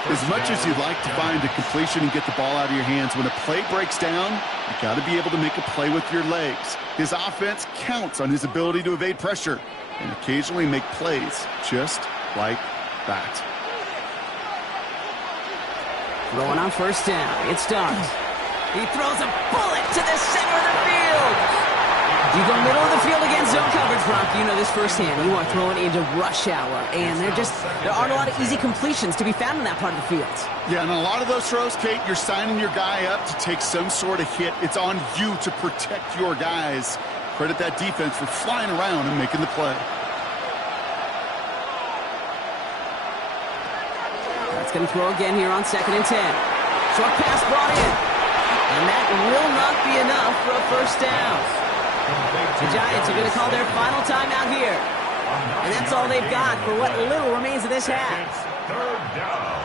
As much as you'd like to find a completion and get the ball out of your hands, when a play breaks down, you got to be able to make a play with your legs. His offense counts on his ability to evade pressure and occasionally make plays just like that. Throwing on 1st down, it's Dart. He throws a bullet to the center of the field. You go middle of the field against zone coverage, Brock. You know this firsthand. You are throwing into rush hour, and there aren't a lot of easy completions to be found in that part of the field. Yeah, and a lot of those throws, Kate, you're signing your guy up to take some sort of hit. It's on you to protect your guys. Credit that defense for flying around and making the play. That's going to throw again here on 2nd and 10. Short pass brought in. And that will not be enough for a 1st down. The Giants are going to call their final timeout here. And that's all they've got for what little remains of this half. It's 3rd down.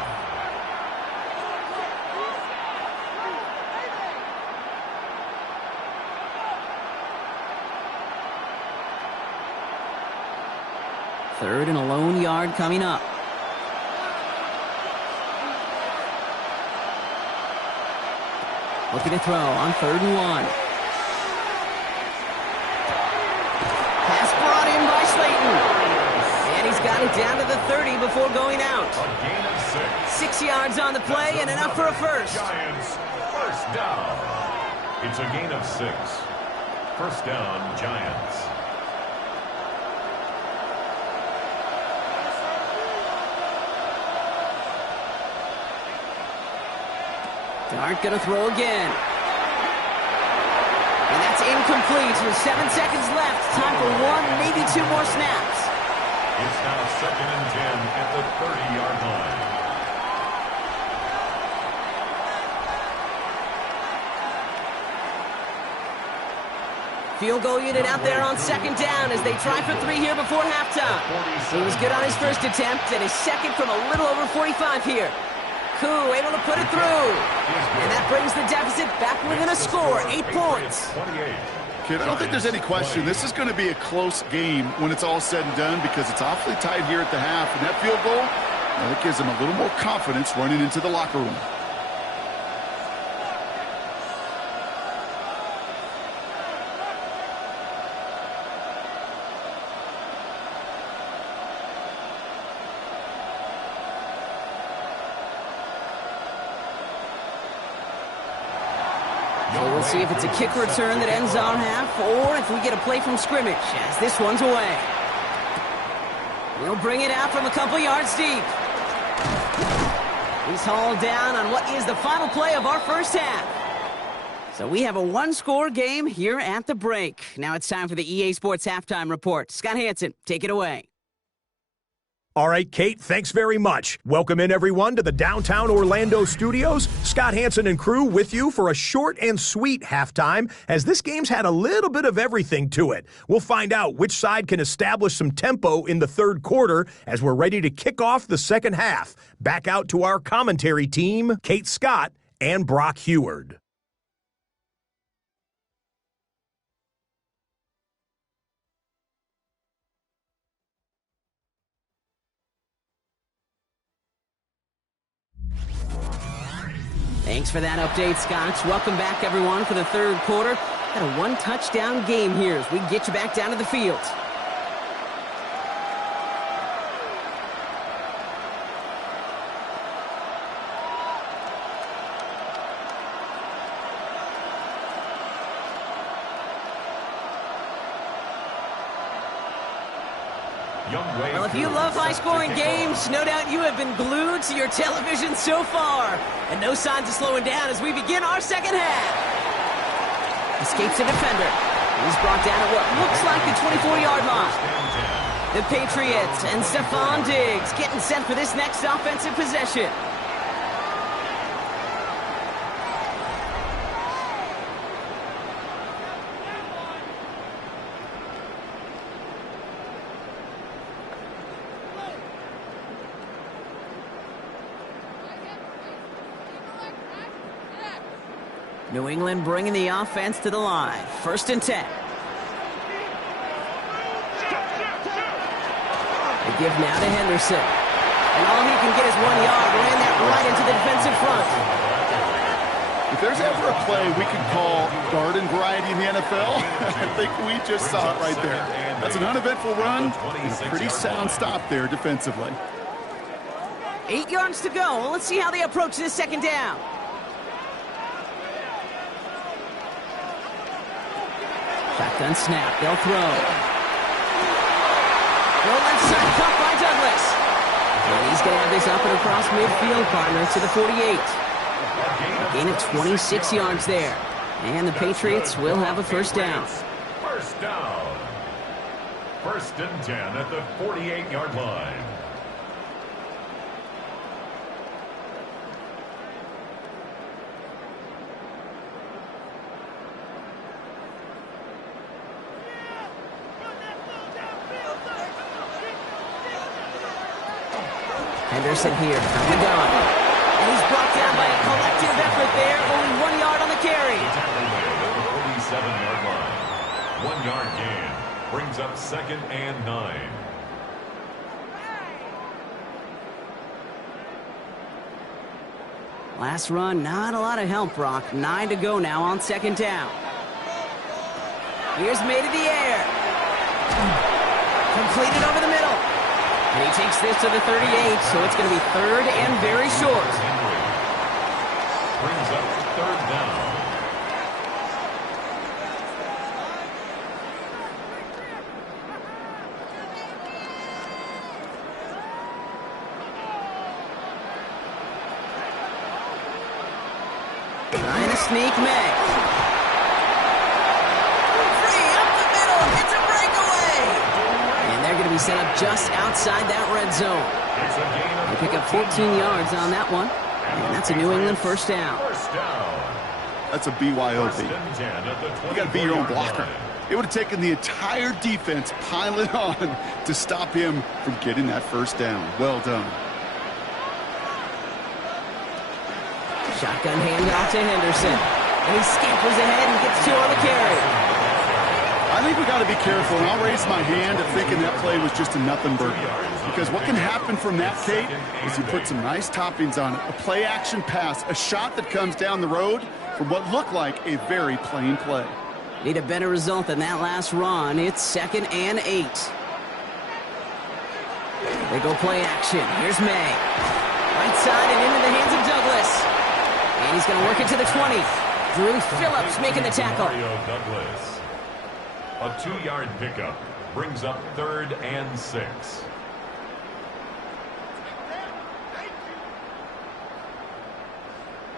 Third and a lone yard coming up. Looking to throw on 3rd and 1. Pass brought in by Slayton. And he's got it down to the 30 before going out. A gain of 6. 6 yards on the play and enough for a first. Giants, 1st down. It's a gain of 6. 1st down, Giants. Dart going to throw again. And that's incomplete with 7 seconds left. Time for 1, maybe 2 more snaps. It's now 2nd and 10 at the 30-yard line. Field goal unit out there on 2nd down as they try for 3 here before halftime. He was good on his first attempt and his second from a little over 45 here. Koo able to put it through. And that brings the deficit back within a score, 8 points. Kid, I don't think there's any question. This is going to be a close game when it's all said and done because it's awfully tight here at the half. And that field goal, that gives them a little more confidence running into the locker room. So we'll see if it's a kick return that ends our half or if we get a play from scrimmage as this one's away. We'll bring it out from a couple yards deep. He's hauled down on what is the final play of our first half. So we have a 1-score game here at the break. Now it's time for the EA Sports Halftime Report. Scott Hansen, take it away. All right, Kate, thanks very much. Welcome in, everyone, to the downtown Orlando studios. Scott Hansen and crew with you for a short and sweet halftime, as this game's had a little bit of everything to it. We'll find out which side can establish some tempo in the third quarter as we're ready to kick off the second half. Back out to our commentary team, Kate Scott and Brock Heward. Thanks for that update, Scotch. Welcome back, everyone, for the third quarter. Got a 1-touchdown game here as we get you back down to the field. Well, if you love high-scoring games, no doubt you have been glued to your television so far. And no signs of slowing down as we begin our second half. Escapes a defender. He's brought down at what looks like the 24-yard line. The Patriots and Stephon Diggs getting set for this next offensive possession. New England bringing the offense to the line. 1st and 10. They give now to Henderson. And all he can get is 1 yard. Ran that right into the defensive front. If there's ever a play we could call garden variety in the NFL, I think we just saw it right there. That's an uneventful run and a pretty sound stop there defensively. 8 yards to go. Well, let's see how they approach this second down. Shotgun snap. They'll throw. Throw left side. Caught by Douglas. And he's going to have this up and across midfield, partner, to the 48. A gain of 26 yards there. And the Patriots will have a first down. First down. 1st and 10 at the 48-yard line. Henderson here, from the gun. And he's brought down by a collective effort there. Only 1 yard on the carry. At the 47-yard line. 1 yard gain. Brings up 2nd and 9. Last run, not a lot of help, Brock. 9 to go now on 2nd down. Here's made in the air. Completed over the middle. And he takes this to the 38, so it's going to be 3rd and very short. Brings up 3rd down. Trying to sneak May. Free up the middle. It's a breakaway. And they're going to be set up just outside that red zone. They pick up 14 yards on that one. And that's a New England first down. That's a BYOB. You got to be your own blocker. It would have taken the entire defense piling on to stop him from getting that first down. Well done. Shotgun handoff to Henderson. And he scampers ahead and gets 2 on the carry. I think we got to be careful, and I'll raise my hand at thinking that play was just a nothing burger. Because what can happen from that, Kate, is you put some nice toppings on it. A play-action pass, a shot that comes down the road from what looked like a very plain play. Need a better result than that last run. It's 2nd and 8. They go play action. Here's May. Right side and into the hands of Douglas. And he's going to work it to the 20. Drew Phillips making the tackle. Douglas. A 2-yard pickup brings up 3rd and 6.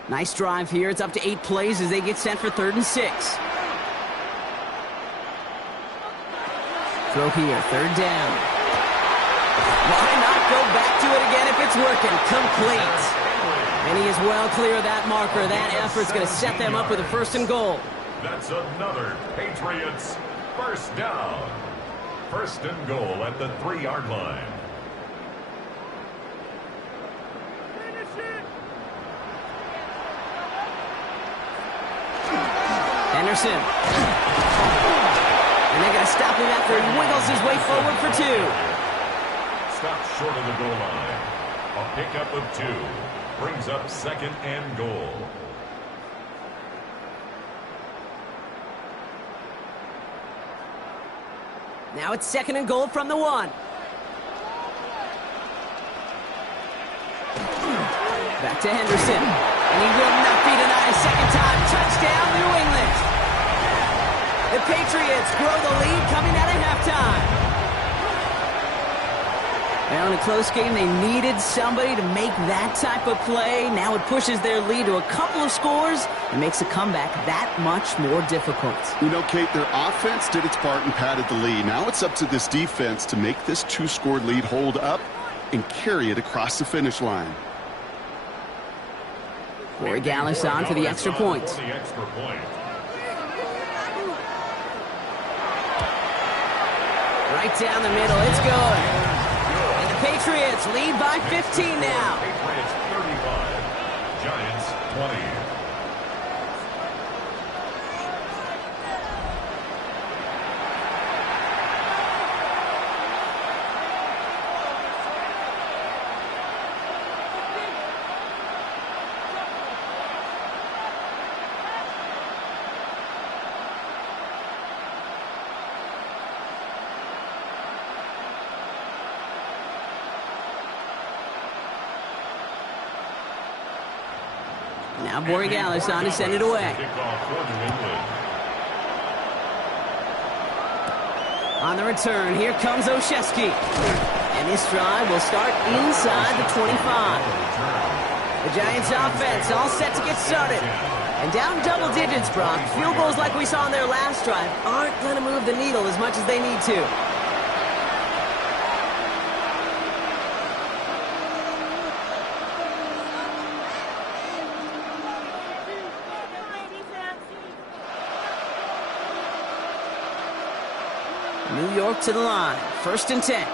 Nice drive here. It's up to 8 plays as they get set for 3rd and 6. Throw here, 3rd down. Why not go back to it again if it's working? Complete. And he is well clear of that marker. That effort's going to set them up with a 1st and goal. That's another Patriots first down. 1st and goal at the 3-yard line. Henderson. And they're going to stop him after he wiggles his way forward for 2. Stopped short of the goal line. A pickup of 2. Brings up 2nd and goal. Now it's 2nd and goal from the 1. Back to Henderson. And he will not be denied a 2nd time. Touchdown, New England. The Patriots grow the lead coming out of halftime. Well, in a close game, they needed somebody to make that type of play. Now it pushes their lead to a couple of scores and makes a comeback that much more difficult. You know, Kate, their offense did its part and padded the lead. Now it's up to this defense to make this 2-score lead hold up and carry it across the finish line. Corey Gallis on for the extra point. Right down the middle, it's good. And the Patriots lead by 15 now. Patriots 35, Giants 20. Now Borregales on to send it away. On the return, here comes Olszewski. And this drive will start inside the 25. The Giants offense all set to get started. And down double digits, Brock. Field goals like we saw on their last drive aren't going to move the needle as much as they need to. New York to the line. 1st and 10.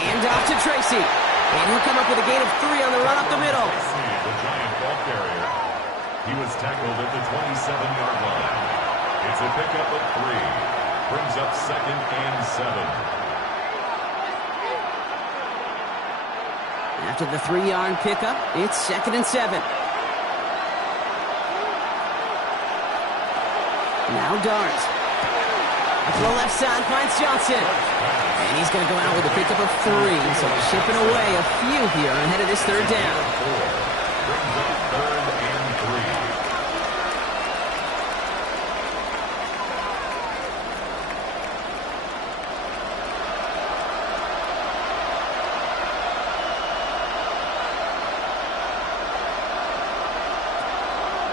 Handoff to Tracy. And he'll come up with a gain of 3 on the run up the middle. The Giant ball carrier. He was tackled at the 27-yard line. It's a pickup of 3. Brings up 2nd and 7. After the 3-yard pickup, it's 2nd and 7. Now Dart. To the left side finds Johnson. And he's going to go out with a pickup of 3. So shipping away a few here ahead of this 3rd down. Brings up 3rd and 3.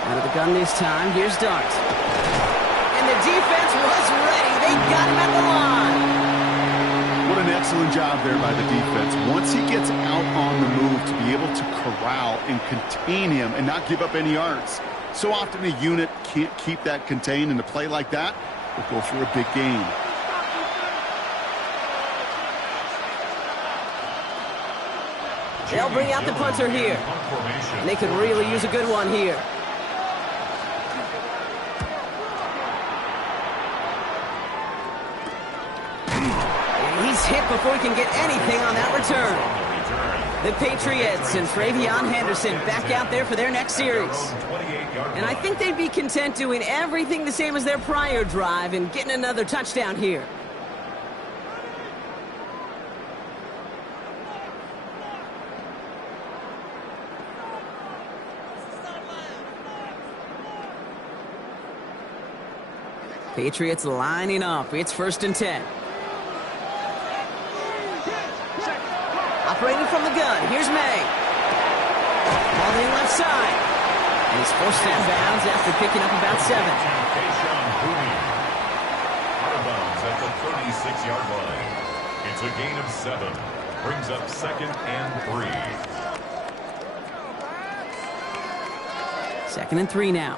Out of the gun this time, here's Dart. And the defense was ready. They got him at the line. What an excellent job there by the defense. Once he gets out on the move, to be able to corral and contain him and not give up any yards. So often a unit can't keep that contained, and a play like that will go for a big gain. They'll bring out the punter here. And they could really use a good one here. Hit before he can get anything on that return. The Patriots and Travion Henderson back out there for their next series. And I think they'd be content doing everything the same as their prior drive and getting another touchdown here. Patriots lining up. It's 1st and 10. Operating from the gun, here's May. Ball in left side. And he's forced out of bounds after picking up about 7. Out of bounds at the 36-yard line. It's a gain of 7. Brings up 2nd and 3. 2nd and 3 now.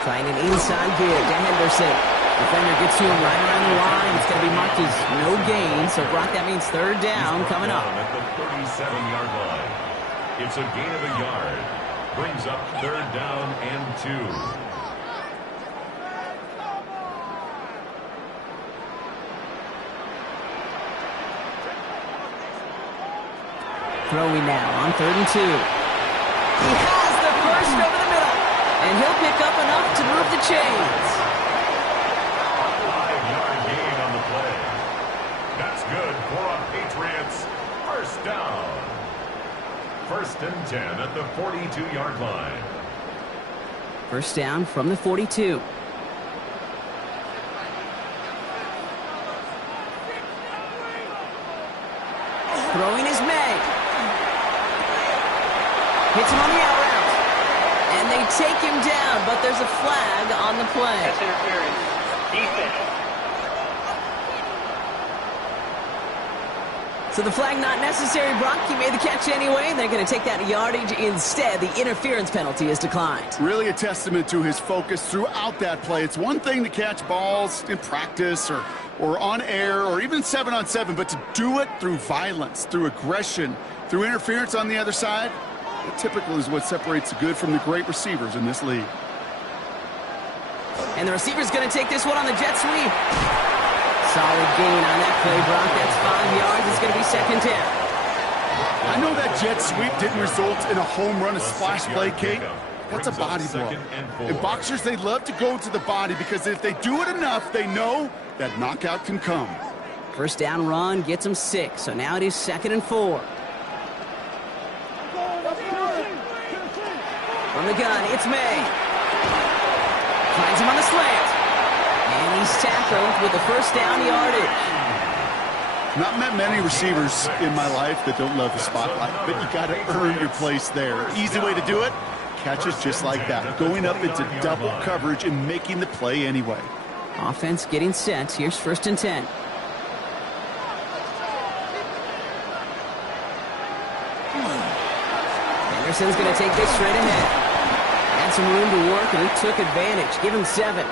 Trying an inside bid to Henderson. Defender gets to him right around the line. It's going to be marked as no gain. So, Brock, that means 3rd down coming up. At the 37-yard line. It's a gain of a yard. Brings up 3rd down and 2. Throwing now on 3rd and 2. He has the first over the middle. And he'll pick up enough to move the chains. 5-yard gain on the play. That's good for a Patriots 1st down. first and 10 at the 42-yard line. First down from the 42. Throwing is May. Hits him on the out route. And they take him down, but there's a flag on the play. That's interference. Defense. So the flag not necessary, Brock. He made the catch anyway. They're going to take that yardage instead. The interference penalty is declined. Really a testament to his focus throughout that play. It's one thing to catch balls in practice or on air or even 7-on-7, but to do it through violence, through aggression, through interference on the other side, it typically is what separates the good from the great receivers in this league. And the receiver's going to take this one on the jet sweep. Solid gain on that play, Brock. That's 5 yards. It's going to be second down. I know that jet sweep didn't result in a home run, a splash play, Kate. That's a body blow. And boxers, they love to go to the body because if they do it enough, they know that knockout can come. First down run gets him 6. So now it is 2nd and 4. From the gun, it's May. Finds him on the slant. And he's tackled with the first down yardage. Not met many receivers in my life that don't love the spotlight, but you got to earn your place there. Easy way to do it, catches just like that, going up into double coverage and making the play anyway. Offense getting set. Here's 1st and 10. Anderson's going to take this straight ahead. Had some room to work, and he took advantage. Give him 7.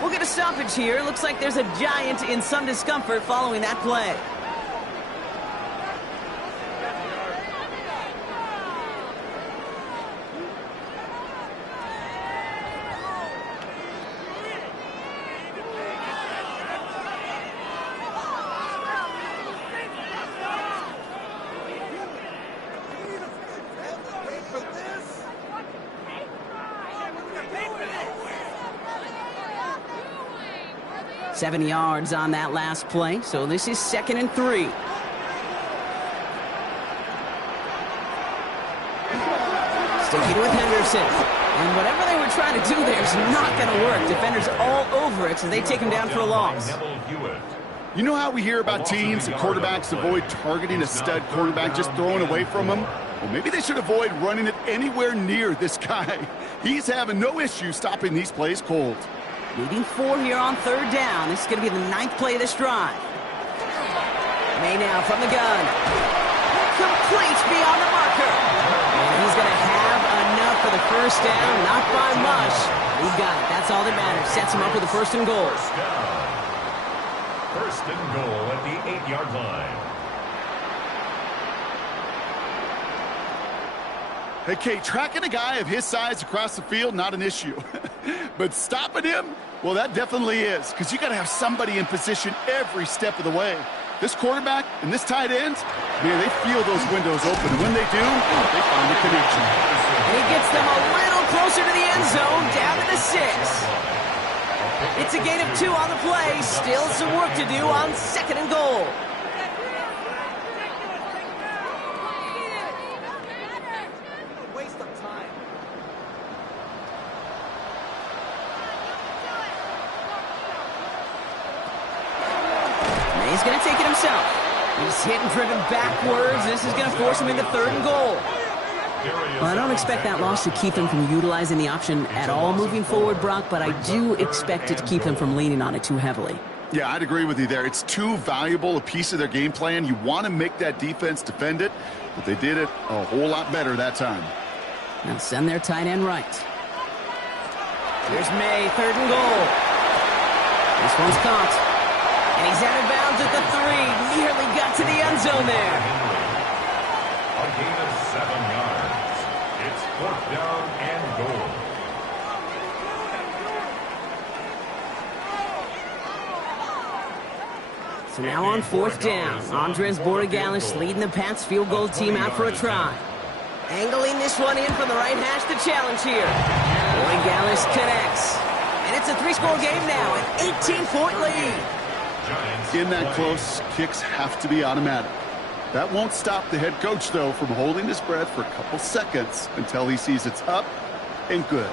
We'll get a stoppage here. Looks like there's a Giant in some discomfort following that play. Seven yards on that last play, so this is 2nd and 3. Sticking with Henderson. And whatever they were trying to do there is not going to work. Defenders all over it, so they take him down for a loss. You know how we hear about teams and quarterbacks avoid targeting a stud quarterback, just throwing away from him? Well, maybe they should avoid running it anywhere near this guy. He's having no issue stopping these plays cold. Needing 4 here on 3rd down. This is going to be the 9th play of this drive. May now from the gun. Complete beyond the marker. And he's going to have enough for the first down. Not by much. He got it. That's all that matters. Sets him up with a 1st and goal. First and goal at the 8-yard line. Hey, Kate, tracking a guy of his size across the field, not an issue. But stopping him, well, that definitely is, because you got to have somebody in position every step of the way. This quarterback and this tight end, man, they feel those windows open. And when they do, they find the connection. And he gets them a little closer to the end zone, down to the 6. It's a gain of 2 on the play. Still some work to do on 2nd and goal. He's going to take it himself. He's hit and driven backwards. This is going to force him into 3rd and goal. Well, I don't expect that loss to keep him from utilizing the option at all moving forward, Brock, but I do expect it to keep him from leaning on it too heavily. Yeah, I'd agree with you there. It's too valuable a piece of their game plan. You want to make that defense defend it, but they did it a whole lot better that time. Now send their tight end right. Here's May, 3rd and goal. This one's caught. And he's out of bounds at the 3. Nearly got to the end zone there. A gain of 7 yards. It's 4th down and goal. So now on 4th down, Andres Borregalis leading the Pats field goal team out for a try. Angling this one in from the right hash to challenge here. Borregalis connects. And it's a 3-score game now, an 18-point lead. In that close, kicks have to be automatic. That won't stop the head coach, though, from holding his breath for a couple seconds until he sees it's up and good.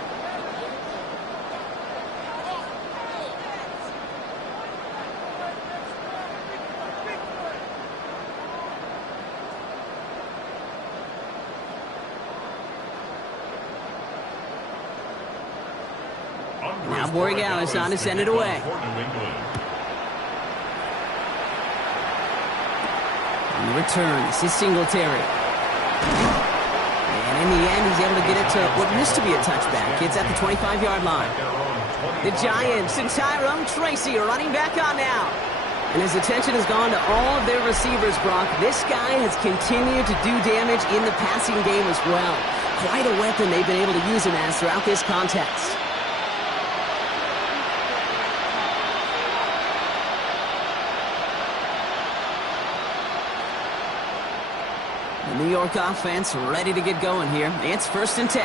Now Borregales on to send it away. On the return, this is Singletary. And in the end, he's able to get it to what used to be a touchback. It's at the 25-yard line. The Giants and Tyrone Tracy are running back on now. And his attention has gone to all of their receivers, Brock. This guy has continued to do damage in the passing game as well. Quite a weapon they've been able to use him as throughout this contest. The New York offense ready to get going here. It's 1st and 10.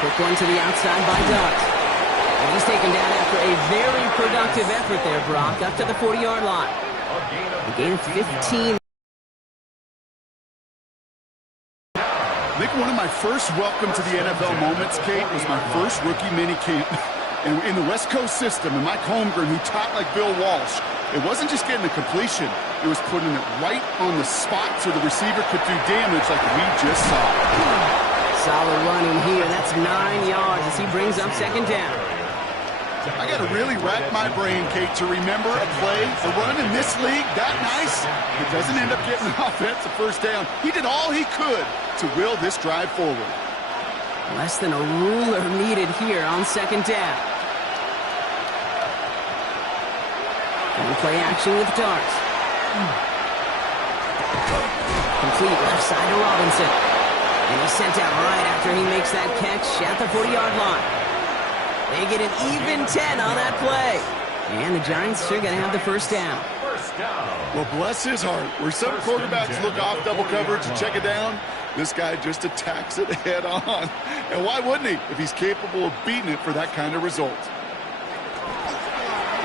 Quick one to the outside by Dart. And he's taken down after a very productive effort there, Brock, up to the 40-yard line. A gain of 15. I think one of my first welcome to the NFL moments, Kate, was my first rookie mini camp in the West Coast system, and Mike Holmgren, who taught like Bill Walsh. It wasn't just getting a completion. It was putting it right on the spot so the receiver could do damage like we just saw. Solid running here. That's 9 yards as he brings up 2nd down. I got to really rack my brain, Kate, to remember a play, a run in this league that nice. It doesn't end up getting an offensive 1st down. He did all he could to will this drive forward. Less than a ruler needed here on 2nd down. And play action with Dart. Complete left side to Robinson. And he's sent out right after he makes that catch at the 40-yard line. They get an even 10 on that play. And the Giants are going to have the 1st down. Well, bless his heart. Where some quarterbacks look off double coverage and check it down, this guy just attacks it head on. And why wouldn't he if he's capable of beating it for that kind of result?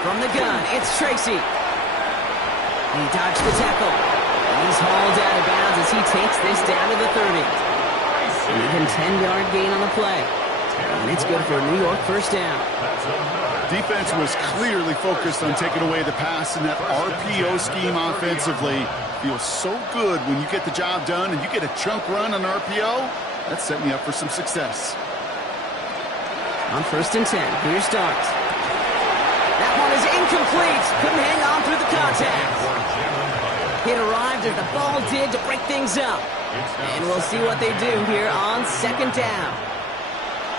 From the gun, it's Tracy. He dodged the tackle. And he's hauled out of bounds as he takes this down to the 30. An even 10-yard gain on the play. And it's good for a New York 1st down. Defense was clearly focused on taking away the pass, and that RPO scheme offensively feels so good when you get the job done and you get a chunk run on RPO. That's setting you up for some success. On 1st and 10, here's Dart. That one is incomplete. Couldn't hang on through the contact. It arrived as the ball did to break things up. And we'll see what they do here on 2nd down.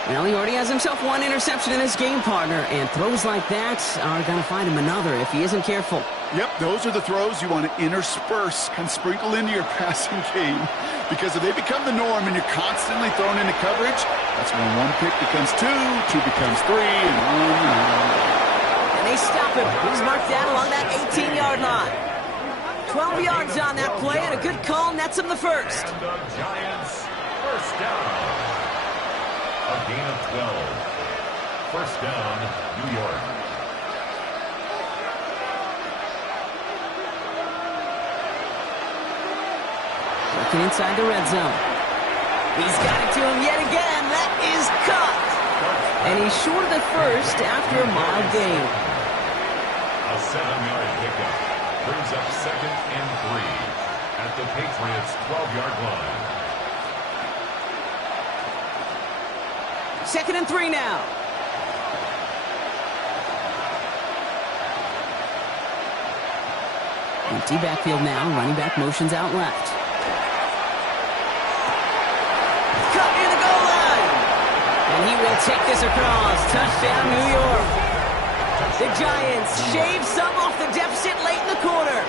Well, he already has himself one interception in his game, partner, and throws like that are going to find him another if he isn't careful. Yep, those are the throws you want to intersperse and sprinkle into your passing game, because if they become the norm and you're constantly thrown into coverage, that's when one pick becomes two becomes three, and on. And they stop him. He's marked down along that 18-yard line. 12 yards on that play, and a good call nets him the 1st. And the Giants 1st down. A gain of 12. 1st down, New York. Working inside the red zone. He's got it to him yet again. That is caught. And he's short of the 1st after a mild gain. A 7-yard pickup brings up 2nd and 3 at the Patriots' 12-yard line. 2nd and 3 now. Empty backfield now. Running back motions out left. Cut near the goal line. And he will take this across. Touchdown, New York. The Giants shave some off the deficit late in the quarter.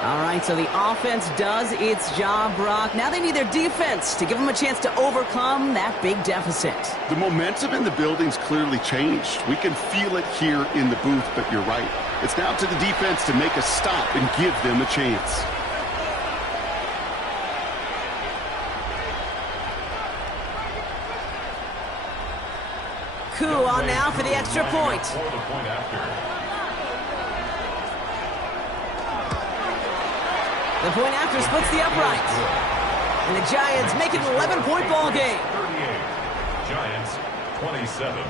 All right, so the offense does its job, Brock. Now they need their defense to give them a chance to overcome that big deficit. The momentum in the building's clearly changed. We can feel it here in the booth, but you're right. It's now to the defense to make a stop and give them a chance. Coup on now for the extra point. The point after splits the uprights. And the Giants make it an 11-point ball game. 38. Giants 27.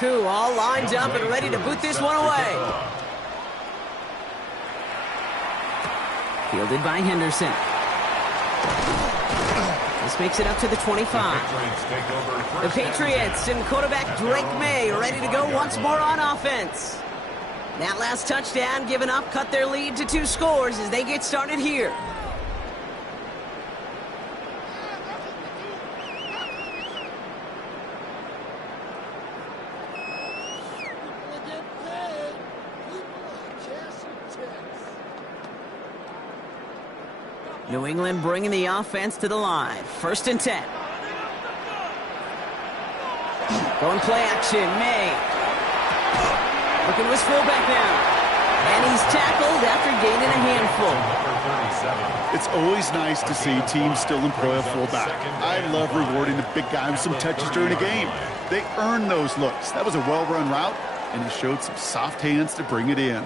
Koo all lined up and ready to boot this one away. Fielded by Henderson. This makes it up to the 25. The Patriots and quarterback Drake May ready to go once more on offense. That last touchdown given up cut their lead to 2 scores as they get started here. New England bringing the offense to the line. 1st and 10. Going play action. May. Looking to his fullback now. And he's tackled after gaining a handful. It's always nice to see teams still employ a fullback. I love rewarding the big guy with some touches during a game. They earn those looks. That was a well-run route, and he showed some soft hands to bring it in.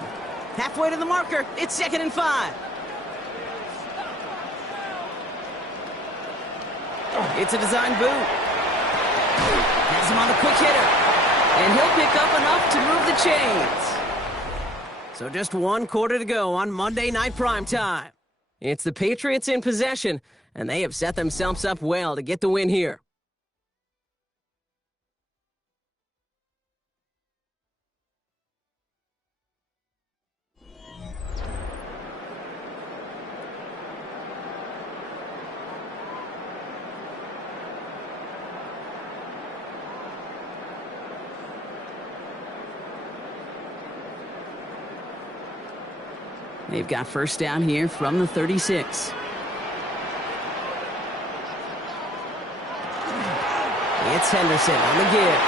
Halfway to the marker. It's 2nd and 5. It's a design boot. Has him on the quick hitter. And he'll pick up enough to move the chains. So just 1 quarter to go on Monday Night Primetime. It's the Patriots in possession, and they have set themselves up well to get the win here. They've got 1st down here from the 36. It's Henderson on the give.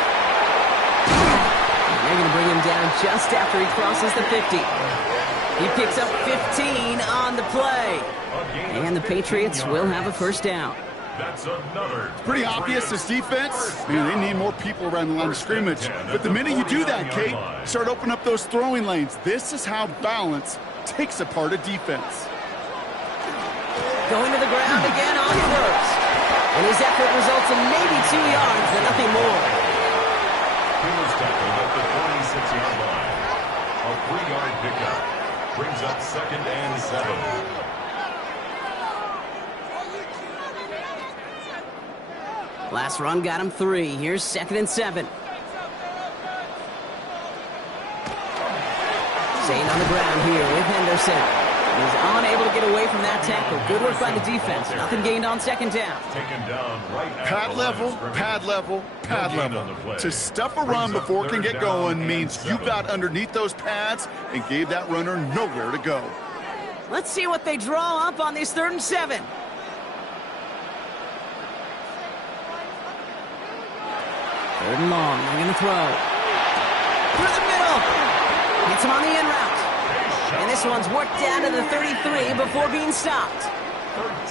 And they're going to bring him down just after he crosses the 50. He picks up 15 on the play. And the Patriots will have a 1st down. That's another. It's pretty obvious this defense. They need more people around the line of scrimmage. But the minute you do that, Kate, start opening up those throwing lanes. This is how balance takes apart a defense. Going to the ground again on 1st. And his effort results in maybe 2 yards, but nothing more. He was tackled at the 46-yard line. A 3-yard pickup brings up 2nd and 7. Last run got him 3. Here's 2nd and 7. Staying on the ground here with Henderson. He's unable to get away from that tackle. Good work by the defense. Nothing gained on 2nd down. Taken down right at Pad the level, line of scrimmage. pad level, pad No gain on level. the play. To stuff a run Brings up before it can 3rd get down going and means you 7. got underneath those pads and gave that runner nowhere to go. Let's see what they draw up on this 3rd and 7. 3rd and long. They're going to throw. Through the middle. Hits him on the in route. And this one's worked down to the 33 before being stopped.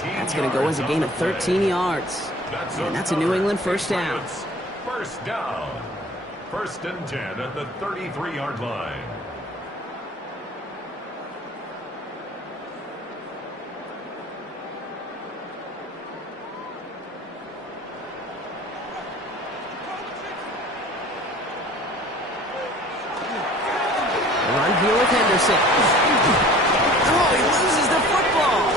That's going to go as a gain of 13 yards. And that's a New England 1st down. 1st down. 1st and 10 at the 33-yard line. Run here with Henderson. Oh, he loses the football.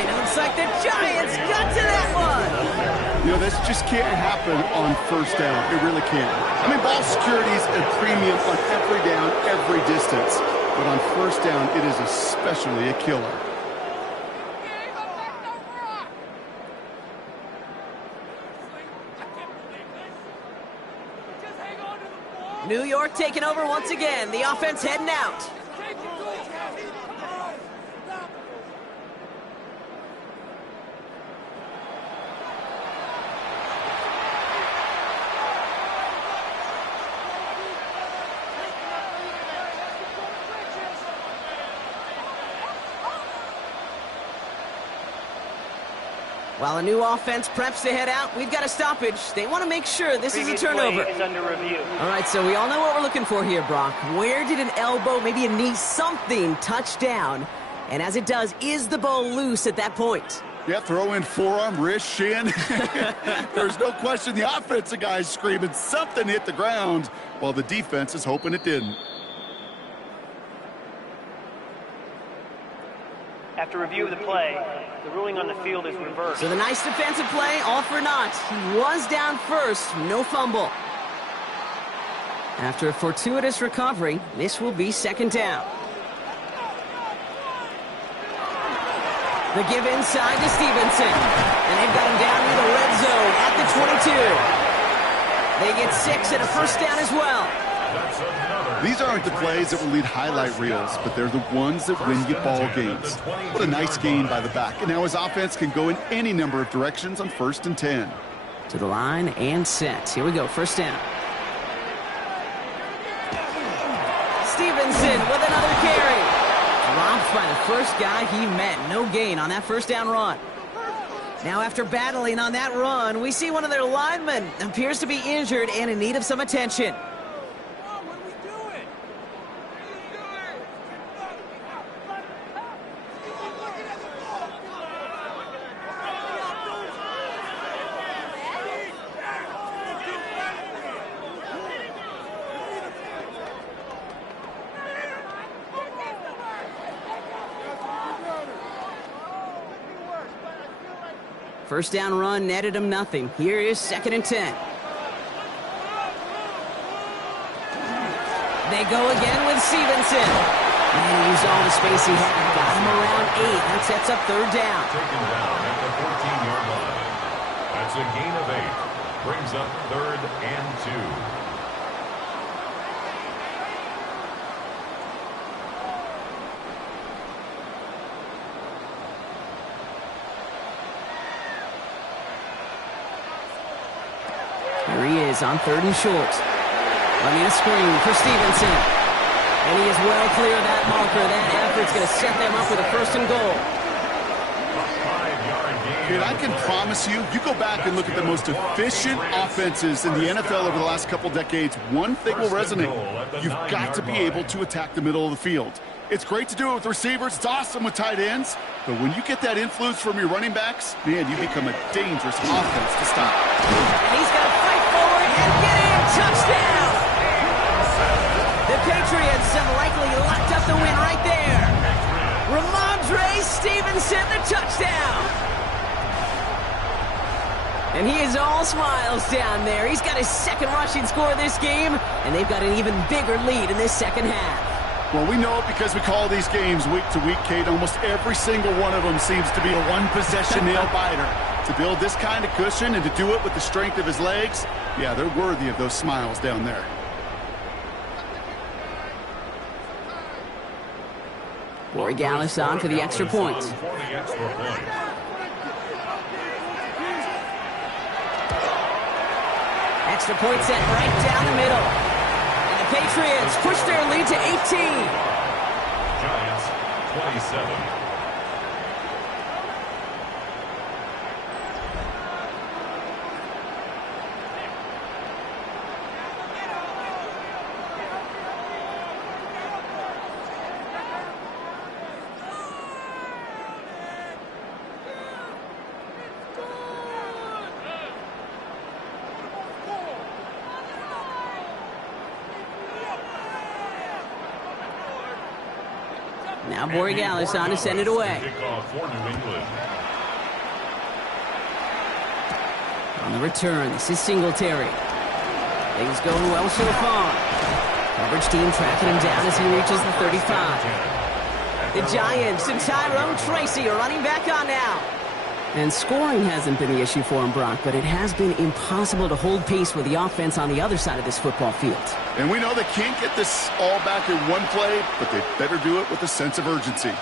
And it looks like the Giants got to that one. You know, this just can't happen on 1st down. It really can't. I mean, ball security is a premium on every down, every distance. But on 1st down, it is especially a killer. New York taking over once again. The offense heading out. While a new offense preps to head out, we've got a stoppage. They want to make sure this is a turnover. Play is under review. All right, so we all know what we're looking for here, Brock. Where did an elbow, maybe a knee, something touch down? And as it does, is the ball loose at that point? Yeah, throw in forearm, wrist, shin. There's no question the offensive guy's screaming something hit the ground while the defense is hoping it didn't. After review of the play, the ruling on the field is reversed. So the nice defensive play, all for naught. He was down first, no fumble. After a fortuitous recovery, this will be second down. The give inside to Stevenson. And they've got him down near the red zone at the 22. They get 6 and a first down as well. These aren't the plays that will lead highlight reels, but they're the ones that win you ball games. What a nice gain by the back. And now his offense can go in any number of directions on 1st and 10. To the line and set. Here we go, first down. Stevenson with another carry. Dropped by the first guy he met. No gain on that first down run. Now after battling on that run, we see one of their linemen appears to be injured and in need of some attention. First down run netted him nothing. Here is 2nd and 10. They go again with Stevenson. And he used all the space he had. Got him around 8. That sets up 3rd down. Taken down at the 14-yard line. That's a gain of 8. Brings up 3rd and 2. Here he is on 3rd and short. Running a screen for Stevenson. And he is well clear of that marker. That effort's going to set them up with a 1st and goal. Dude, I can promise you, you go back and look at the most efficient offenses in the NFL over the last couple decades, one thing will resonate. You've got to be able to attack the middle of the field. It's great to do it with receivers. It's awesome with tight ends. But when you get that influence from your running backs, man, you become a dangerous offense to stop. And he's going to fight forward and get in. Touchdown! The Patriots have likely locked up the win right there. Ramondre Stevenson, the touchdown! And he is all smiles down there. He's got his 2nd rushing score of this game, and they've got an even bigger lead in this second half. Well, we know it because we call these games week to week, Kate. Almost every single one of them seems to be a one-possession nail-biter. To build this kind of cushion and to do it with the strength of his legs, yeah, they're worthy of those smiles down there. Corey Gallis on for the extra point. Extra point set right down the middle. And the Patriots push their lead to 18. Giants 27. Now Borregales on to send it away. On the return, this is Singletary. Things going well so far. Coverage team tracking him down as he reaches the 35. The Giants and Tyrone Tracy are running back on now. And scoring hasn't been the issue for him, Brock, but it has been impossible to hold pace with the offense on the other side of this football field. And we know they can't get this all back in one play, but they better do it with a sense of urgency.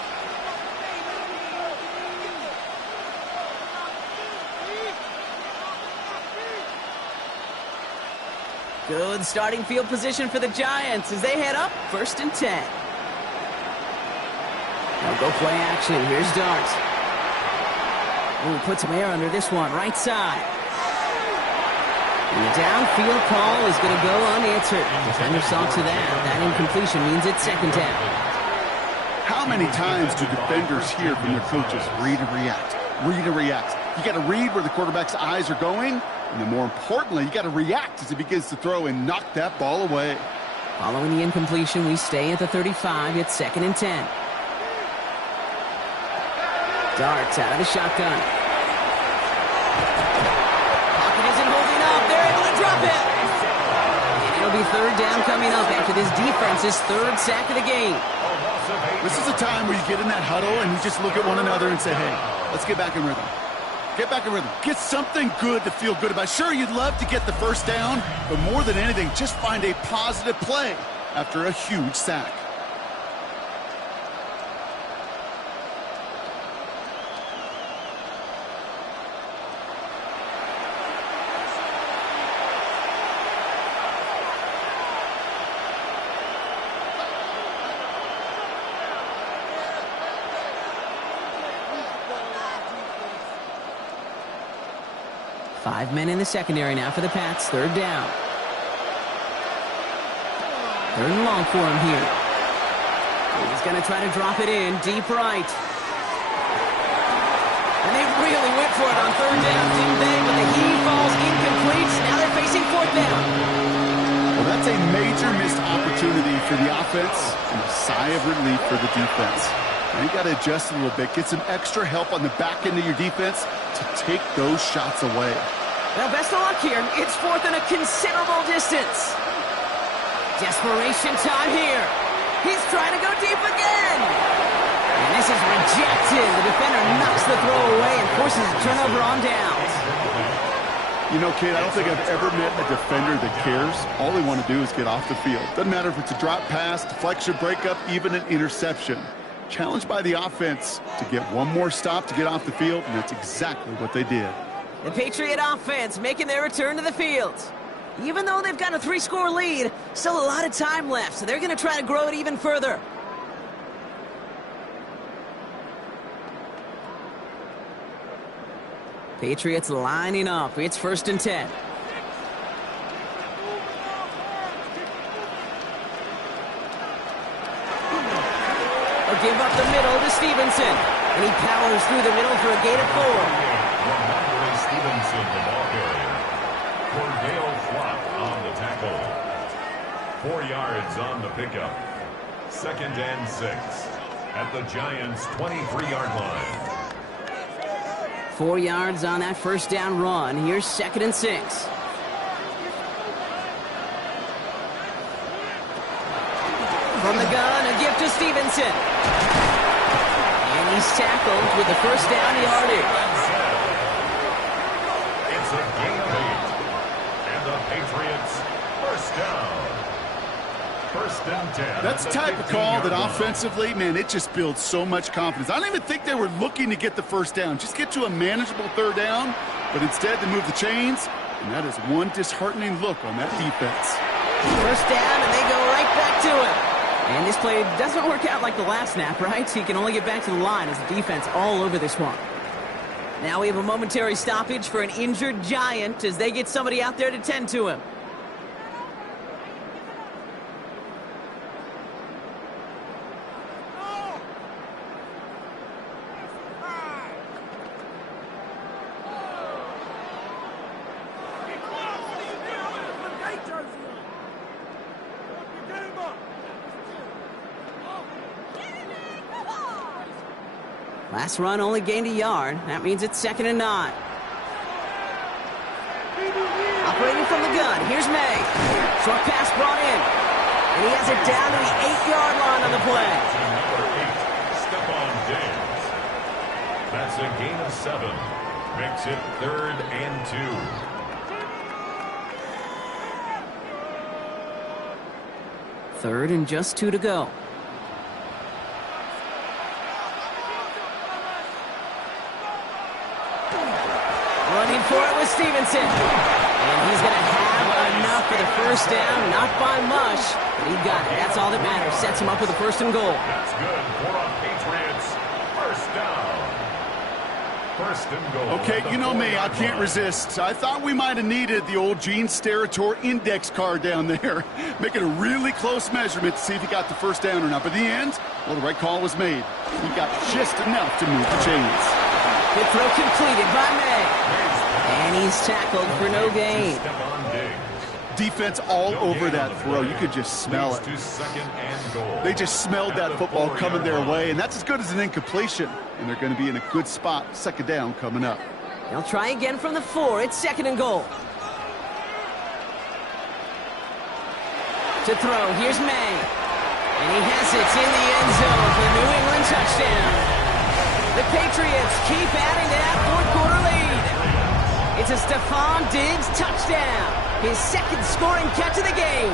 Good starting field position for the Giants as they head up 1st and 10. Now go play action. Here's Dart. Ooh, put some air under this one, right side. And the downfield call is going to go unanswered. Defender saw to that. That incompletion means it's second down. How many times do defenders hear from their coaches, read and react, read and react? You got to read where the quarterback's eyes are going, and then more importantly, you got to react as he begins to throw and knock that ball away. Following the incompletion, we stay at the 35. It's 2nd and 10. Darts out of the shotgun. Pocket isn't holding up. They're able to drop it. And it'll be 3rd down coming up after this defense's 3rd sack of the game. This is a time where you get in that huddle and you just look at one another and say, hey, let's get back in rhythm. Get back in rhythm. Get something good to feel good about. Sure, you'd love to get the first down, but more than anything, just find a positive play after a huge sack. Five men in the secondary now for the Pats. 3rd down. 3rd and long for him here. He's going to try to drop it in deep right. And they really went for it on 3rd down, didn't they? But the heave falls incomplete. Now they're facing 4th down. Well, that's a major missed opportunity for the offense and a sigh of relief for the defense. Now you got to adjust a little bit. Get some extra help on the back end of your defense to take those shots away. Well, best of luck here. It's 4th and a considerable distance. Desperation time here. He's trying to go deep again. And this is rejected. The defender knocks the throw away and forces a turnover on downs. You know, Kate, I don't think I've ever met a defender that cares. All they want to do is get off the field. Doesn't matter if it's a drop pass, deflection, breakup, even an interception. Challenged by the offense to get one more stop to get off the field, and that's exactly what they did. The Patriot offense making their return to the field. Even though they've got a 3-score lead, still a lot of time left, so they're going to try to grow it even further. Patriots lining up. It's 1st and 10. They'll give up the middle to Stevenson. And he powers through the middle for a gain of 4. Stevenson, the ball carrier. Cordell Flott on the tackle. 4 yards on the pickup. 2nd and 6 at the Giants' 23-yard line. 4 yards on that 1st down run. Here's 2nd and 6. From the gun, a gift to Stevenson. And he's tackled with the 1st down yardage. It's a gain of 8. And the Patriots, 1st down. 1st and 10. That's the type of call that offensively, man, it just builds so much confidence. I don't even think they were looking to get the 1st down. Just get to a manageable 3rd down, but instead they move the chains, and that is one disheartening look on that defense. 1st down, and they go right back to it. And this play doesn't work out like the last snap, right? So he can only get back to the line as the defense all over this one. Now we have a momentary stoppage for an injured Giant as they get somebody out there to tend to him. Last run only gained a yard. That means it's 2nd and 9. Operating from the gun, here's May. Short pass brought in. And he has it down to the 8-yard line on the play. Number 8, Stephon Diggs. That's a gain of 7. Makes it 3rd and 2. 3rd and just 2 to go. Running for it with Stevenson. And he's going to have enough for the 1st down. Not by much, but he got it. That's all that matters. Sets him up with a 1st and goal. That's good for a Patriots 1st down. First and goal. Okay, you know me, I can't resist. I thought we might have needed the old Gene Steratore index card down there. Making a really close measurement to see if he got the first down or not. But in the end, well, the right call was made. He got just enough to move the chains. Good throw completed by May. And he's tackled for no gain. Defense all over that throw. You could just smell it. They just smelled that football coming their way, and that's as good as an incompletion. And they're going to be in a good spot. Second down coming up. They'll try again from the 4. It's second and goal. To throw, here's May. And he has it in the end zone for the New England touchdown. The Patriots keep adding to that fourth-quarter lead. It's a Stephon Diggs touchdown. His second scoring catch of the game.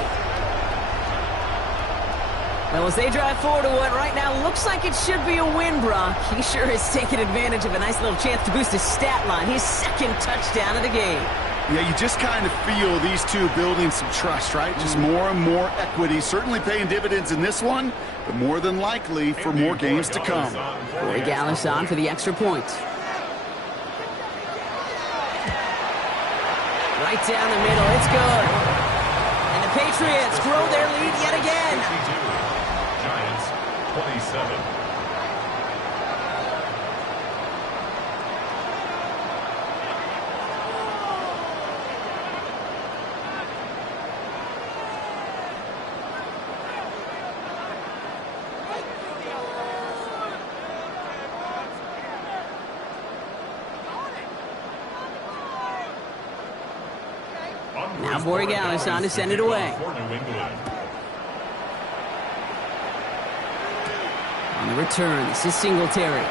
Well, as they drive forward to what right now looks like it should be a win, Brock, he sure has taken advantage of a nice little chance to boost his stat line. His second touchdown of the game. Yeah, you just kind of feel these two building some trust, right? Just more and more equity. Certainly paying dividends in this one, but more than likely for more games to come. Corey Gallis on for the extra point. Right down the middle, it's good. And the Patriots grow their lead yet again. Giants, 27. Now Borregales on to send it away. On the return, this is Singletary.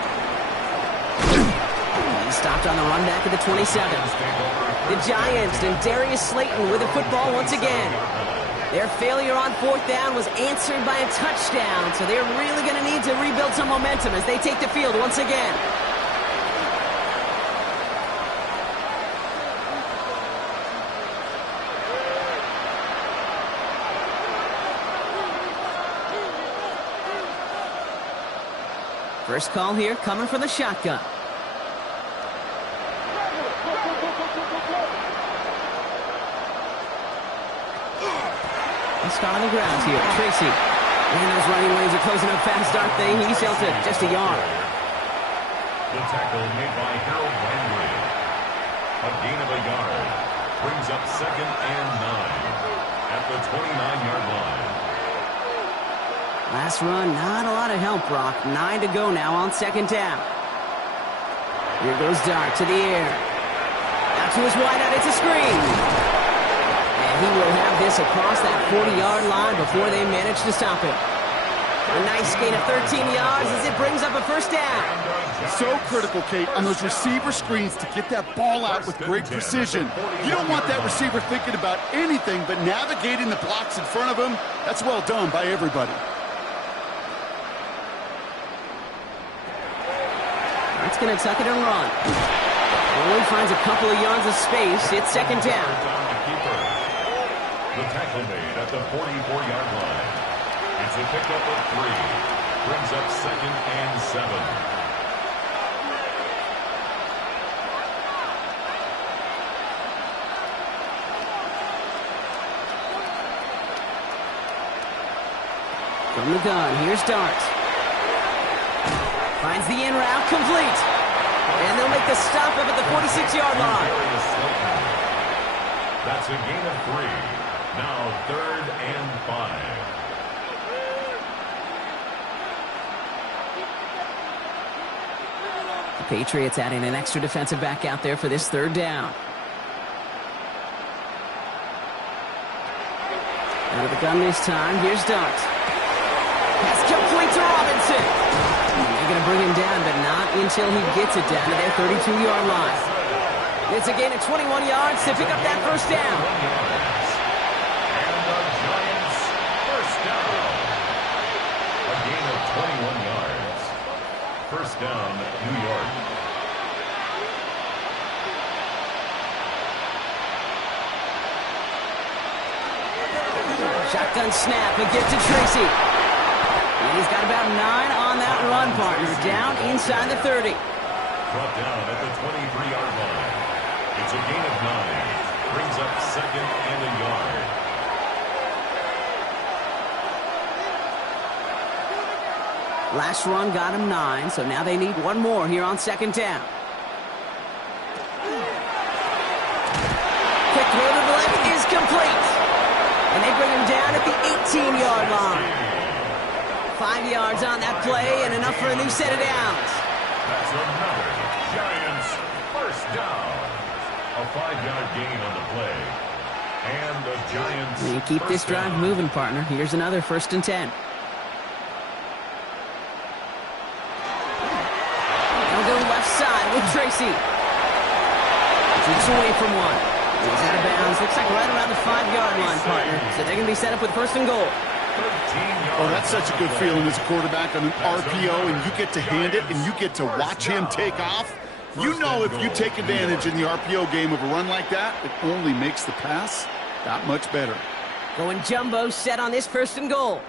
He's stopped on the run back at the 27. The Giants and Darius Slayton with the football once again. Their failure on fourth down was answered by a touchdown, so they're really going to need to rebuild some momentum as they take the field once again. First call here coming from the shotgun. Let's start on the ground here. Tracy. And those running lanes are closing up fast, aren't they? He's held to just a yard. The tackle made by Harold Landry. A gain of a yard. Brings up second and 9 at the 29-yard line. Last run, not a lot of help, Brock. 9 to go now on second down. Here goes Dart to the air. Out to his wideout, it's a screen. And he will have this across that 40-yard line before they manage to stop it. A nice gain of 13 yards as it brings up a first down. So critical, Kate, on those receiver screens to get that ball out with great precision. You don't want that receiver thinking about anything but navigating the blocks in front of him. That's well done by everybody. It's going to tuck it and run. Only finds a couple of yards of space. It's second down. The tackle made at the 44-yard line. It's a pickup of 3. Brings up second and 7. From the gun, here's Dart. Finds the in route, complete. And they'll make the stop up at the 46-yard line. That's a gain of 3. Now 3rd and 5. The Patriots adding an extra defensive back out there for this third down. Out of the gun this time, here's Dart. Pass complete to Robinson. They're going to bring him down, but not until he gets it down to their 32-yard line. It's a gain of 21 yards to pick up that first down. And the Giants first down. A gain of 21 yards. First down, New York. Shotgun snap, a gift to Tracy. And he's got about 9 on that run, partner. Down inside the 30. brought down at the 23-yard line. It's a gain of 9. Brings up second and a yard. Last run got him 9, so now they need one more here on second down. Quick throw to the left is complete. And they bring him down at the 18-yard line. 5 yards on that play and enough for a new set of downs. That's another Giants first down. A 5-yard gain on the play. And the Giants You keep this drive moving, partner. Here's another 1st and 10. They'll go left side with Tracy. Shoots away from one. He's out of bounds. Looks like right around the 5-yard line, partner. So they're going to be set up with 1st and goal. Oh, that's such a good feeling as a quarterback on an RPO, and you get to hand it, and you get to watch him take off. You know if you take advantage in the RPO game of a run like that, it only makes the pass that much better. Going jumbo set on this 1st and goal.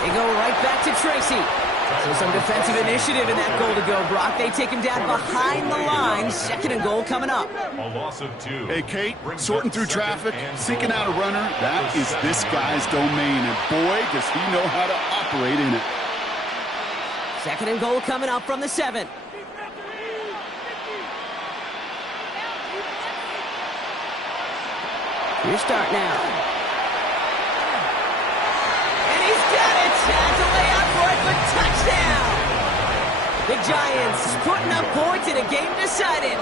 They go right back to Tracy. So some defensive initiative in that goal to go, Brock. They take him down behind the line. 2nd and goal coming up. A loss of 2. Hey, Kate, sorting through traffic, seeking out a runner, that is this guy's domain. And boy, does he know how to operate in it. 2nd and goal coming up from the 7. Your start now. And he's got it. That's a layup for it, but touchdown. The Giants putting up points in a game decided.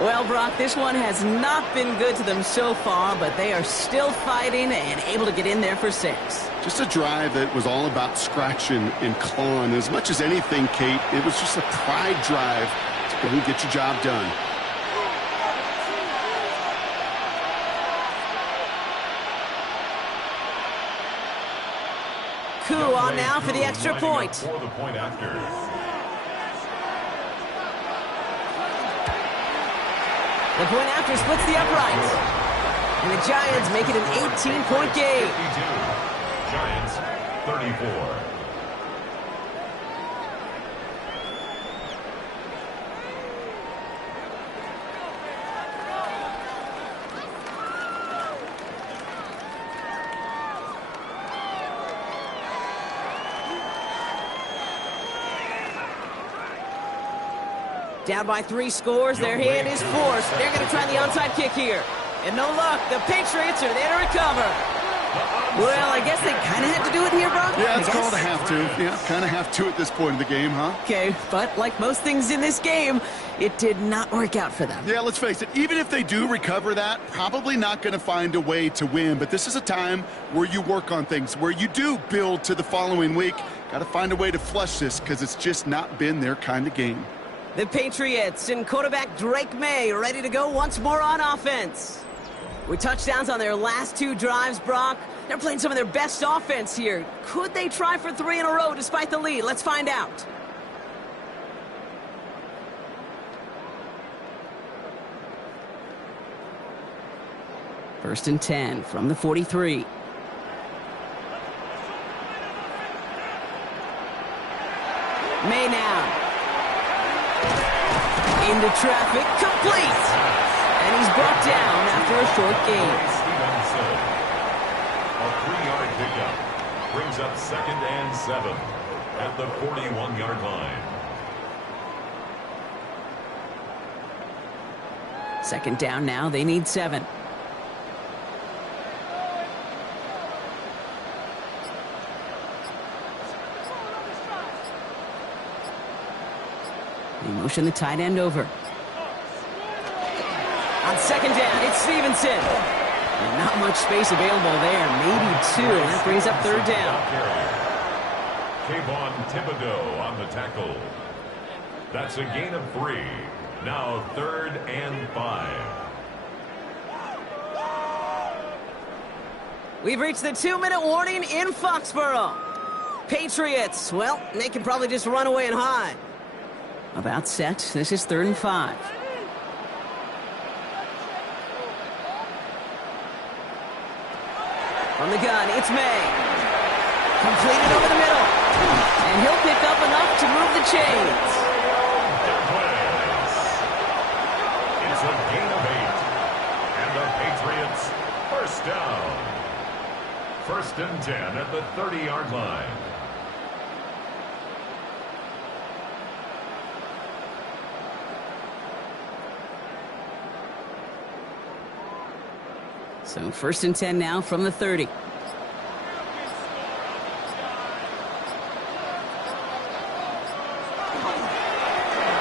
Well, Brock, this one has not been good to them so far, but they are still fighting and able to get in there for 6. Just a drive that was all about scratching and clawing. As much as anything, Kate, it was just a pride drive to go and get your job done. Coup on now for the extra point. For the point after. The point after splits the uprights. And the Giants make it an 18-point game. 52. Giants 34. Down by 3 scores, their hand is forced. They're going to try the onside kick here. And no luck, the Patriots are there to recover. Well, I guess they kind of had to do it here, Brock. Yeah, it's called a have to. Yeah, kind of have to at this point in the game, huh? Okay, but like most things in this game, it did not work out for them. Yeah, let's face it, even if they do recover that, probably not going to find a way to win. But this is a time where you work on things, where you do build to the following week. Got to find a way to flush this because it's just not been their kind of game. The Patriots and quarterback Drake May ready to go once more on offense. With touchdowns on their last 2 drives, Brock, they're playing some of their best offense here. Could they try for 3 in a row despite the lead? Let's find out. First and 10 from the 43. May now. Into traffic, complete! And he's brought down after a short gain. Stevenson. A 3-yard pickup. Brings up 2nd and 7 at the 41-yard line. 2nd down now, they need 7. They motion the tight end over. On 2nd down, it's Stevenson. And not much space available there. Maybe 2, and that brings up 3rd down. Kayvon Thibodeau on the tackle. That's a gain of 3. Now 3rd and 5. We've reached the 2-minute warning in Foxborough. Patriots, well, they can probably just run away and hide. About set. This is 3rd and 5. From the gun, it's May. Completed over the middle. And he'll pick up enough to move the chains. It's a gain of 8. And the Patriots first down. 1st and 10 at the 30-yard line. So 1st and 10 now from the 30.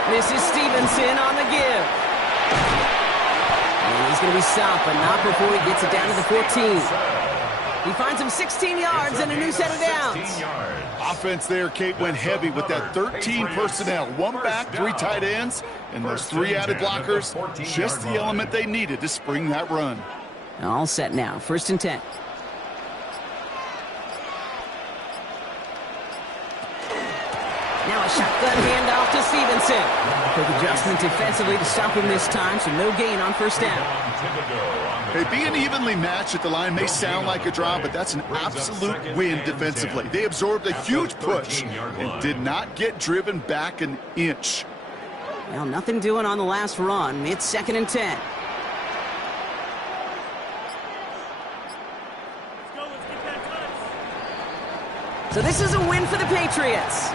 This is Stevenson on the give. And he's going to be stopped, but not before he gets it down to the 14. He finds him 16 yards and a new set of downs. Offense there, Kate, went heavy with that 13 personnel. 1 back, 3 tight ends, and those 3 added blockers. Just the element they needed to spring that run. All set now. 1st and 10. Now a shotgun handoff to Stevenson. Quick adjustment defensively to stop him this time, so no gain on 1st down. Hey, being evenly matched at the line may sound like a draw, but that's an absolute win defensively. They absorbed a huge push and did not get driven back an inch. Well, nothing doing on the last run. It's 2nd and 10. So this is a win for the Patriots.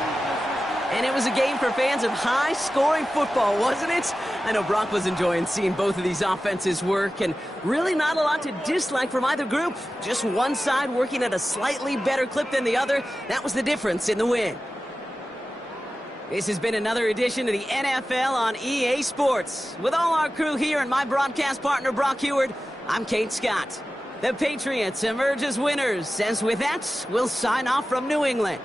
And it was a game for fans of high-scoring football, wasn't it? I know Brock was enjoying seeing both of these offenses work, and really not a lot to dislike from either group. Just one side working at a slightly better clip than the other. That was the difference in the win. This has been another edition of the NFL on EA Sports. With all our crew here and my broadcast partner, Brock Heward, I'm Kate Scott. The Patriots emerge as winners, as with that, we'll sign off from New England.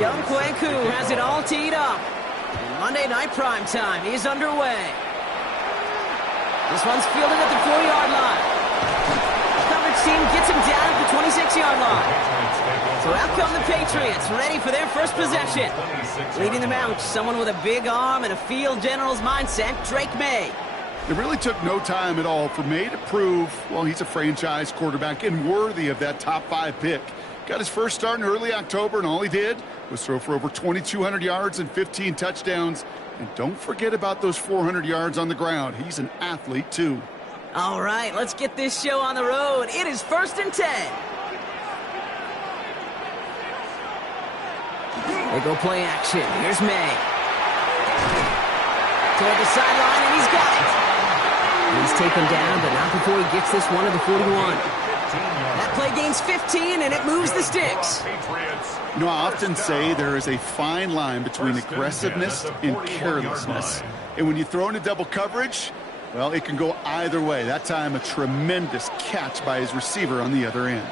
Young Kweku has it all teed up. And Monday Night Primetime is underway. This one's fielded at the 4-yard line. The coverage team gets him down at the 26-yard line. So out come the Patriots, ready for their first possession. Leading them out, someone with a big arm and a field general's mindset, Drake May. It really took no time at all for May to prove, well, he's a franchise quarterback and worthy of that top 5 pick. Got his first start in early October, and all he did was throw for over 2,200 yards and 15 touchdowns. And don't forget about those 400 yards on the ground. He's an athlete, too. All right, let's get this show on the road. It is 1st and 10. They go play action. Here's May. Toward the sideline, and he's got it. He's taken down, but not before he gets this one to the 41. That play gains 15, and it moves the sticks. You know, I often say there is a fine line between aggressiveness and carelessness. And when you throw into double coverage, well, it can go either way. That time, a tremendous catch by his receiver on the other end.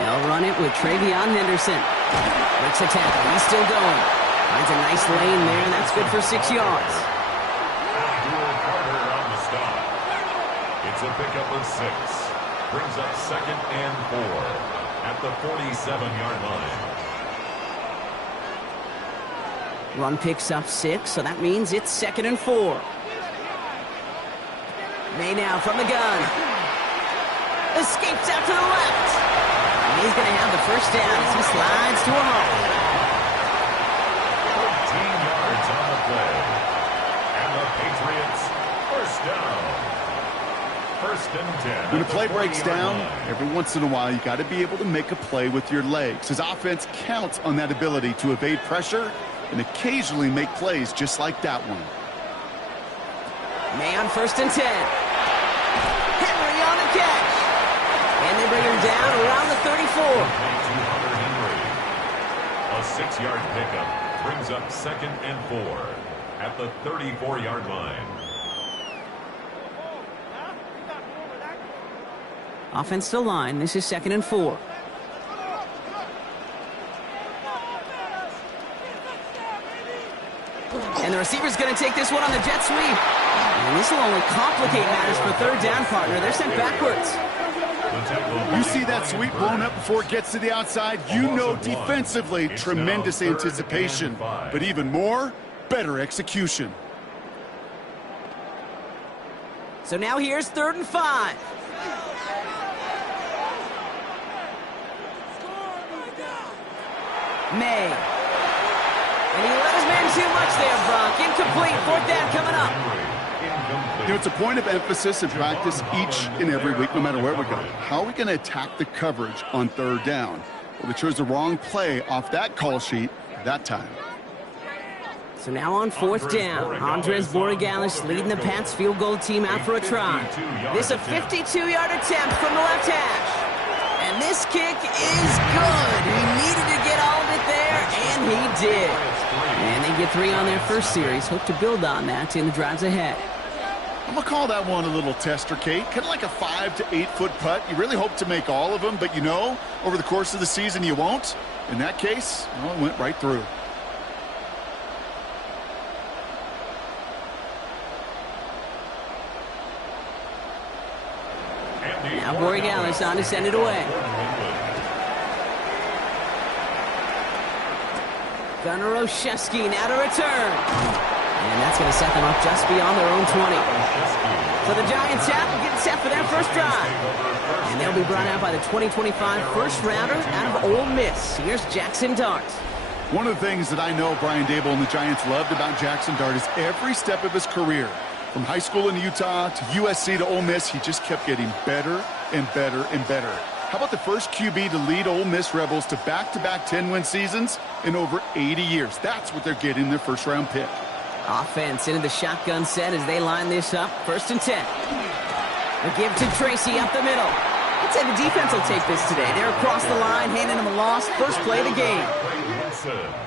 They'll run it with Travion Henderson. Breaks a tackle. He's still going. Finds a nice lane there, and that's good for 6 yards. It's a pickup of 6. Brings up 2nd and 4 at the 47-yard line. Run picks up 6, so that means it's 2nd and 4. May now from the gun. Escapes out to the left. And he's going to have the first down as he slides to a hole. 14 yards on the play. And the Patriots first down. 1st and 10. When a play breaks down, every once in a while, you got to be able to make a play with your legs. His offense counts on that ability to evade pressure and occasionally make plays just like that one. May on 1st and 10. Henry on the catch. And they bring him down around the 34. A 6-yard pickup brings up 2nd and 4 at the 34-yard line. Offensive line, this is 2nd and 4. And the receiver's going to take this one on the jet sweep. And this will only complicate matters for 3rd down, partner. They're sent backwards. You see that sweep blown up before it gets to the outside, you know defensively, tremendous anticipation. But even more, better execution. So now here's 3rd and 5. May. And he let his man too much there, Brock. Incomplete. 4th down coming up. You know, it's a point of emphasis in practice each and every week, no matter where we go. How are we going to attack the coverage on 3rd down? Well, they chose the wrong play off that call sheet that time. So now on 4th down, Andres Borregales leading the Pats field goal team out for a try. This a 52-yard attempt from the left hash. And this kick is good. He needed to get all of it there, and he did. And they get 3 on their first series. Hope to build on that in the drives ahead. I'm going to call that one a little tester, Kate. Kind of like a 5 to 8 foot putt. You really hope to make all of them, but you know, over the course of the season, you won't. In that case, well, it went right through. Now Borregales on to send it away. Gunnar Olszewski now to return. And that's going to set them up just beyond their own 20. So the Giants have to get set for their first drive. And they'll be brought out by the 2025 first rounder out of Ole Miss. Here's Jackson Dart. One of the things that I know Brian Dable and the Giants loved about Jackson Dart is every step of his career. From high school in Utah to USC to Ole Miss, he just kept getting better and better and better. How about the first QB to lead Ole Miss Rebels to back-to-back 10-win seasons in over 80 years? That's what they're getting their first-round pick. Offense into the shotgun set as they line this up. 1st and 10. A give to Tracy up the middle. I'd say the defense will take this today. They're across the line, handing them a loss. First play of the game.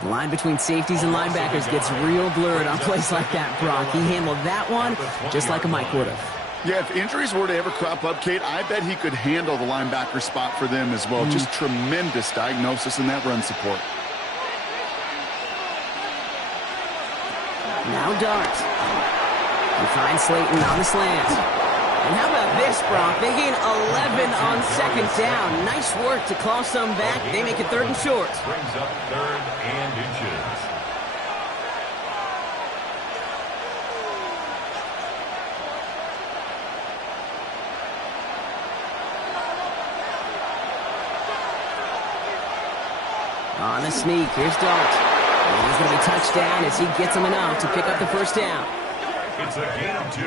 The line between safeties and linebackers gets real blurred on plays like that, Brock. He handled that one just like a Mike would have. Yeah, if injuries were to ever crop up, Kate, I bet he could handle the linebacker spot for them as well. Just tremendous diagnosis in that run support. Now Dart. He finds Slayton on the slant. And how about this, Brock? They gain 11 on second down. Nice work to claw some back. They make it 3rd and short. Brings up 3rd and inches. On the sneak, here's Dart. And he's going to be touched down as he gets him enough to pick up the first down. It's a gain of 2.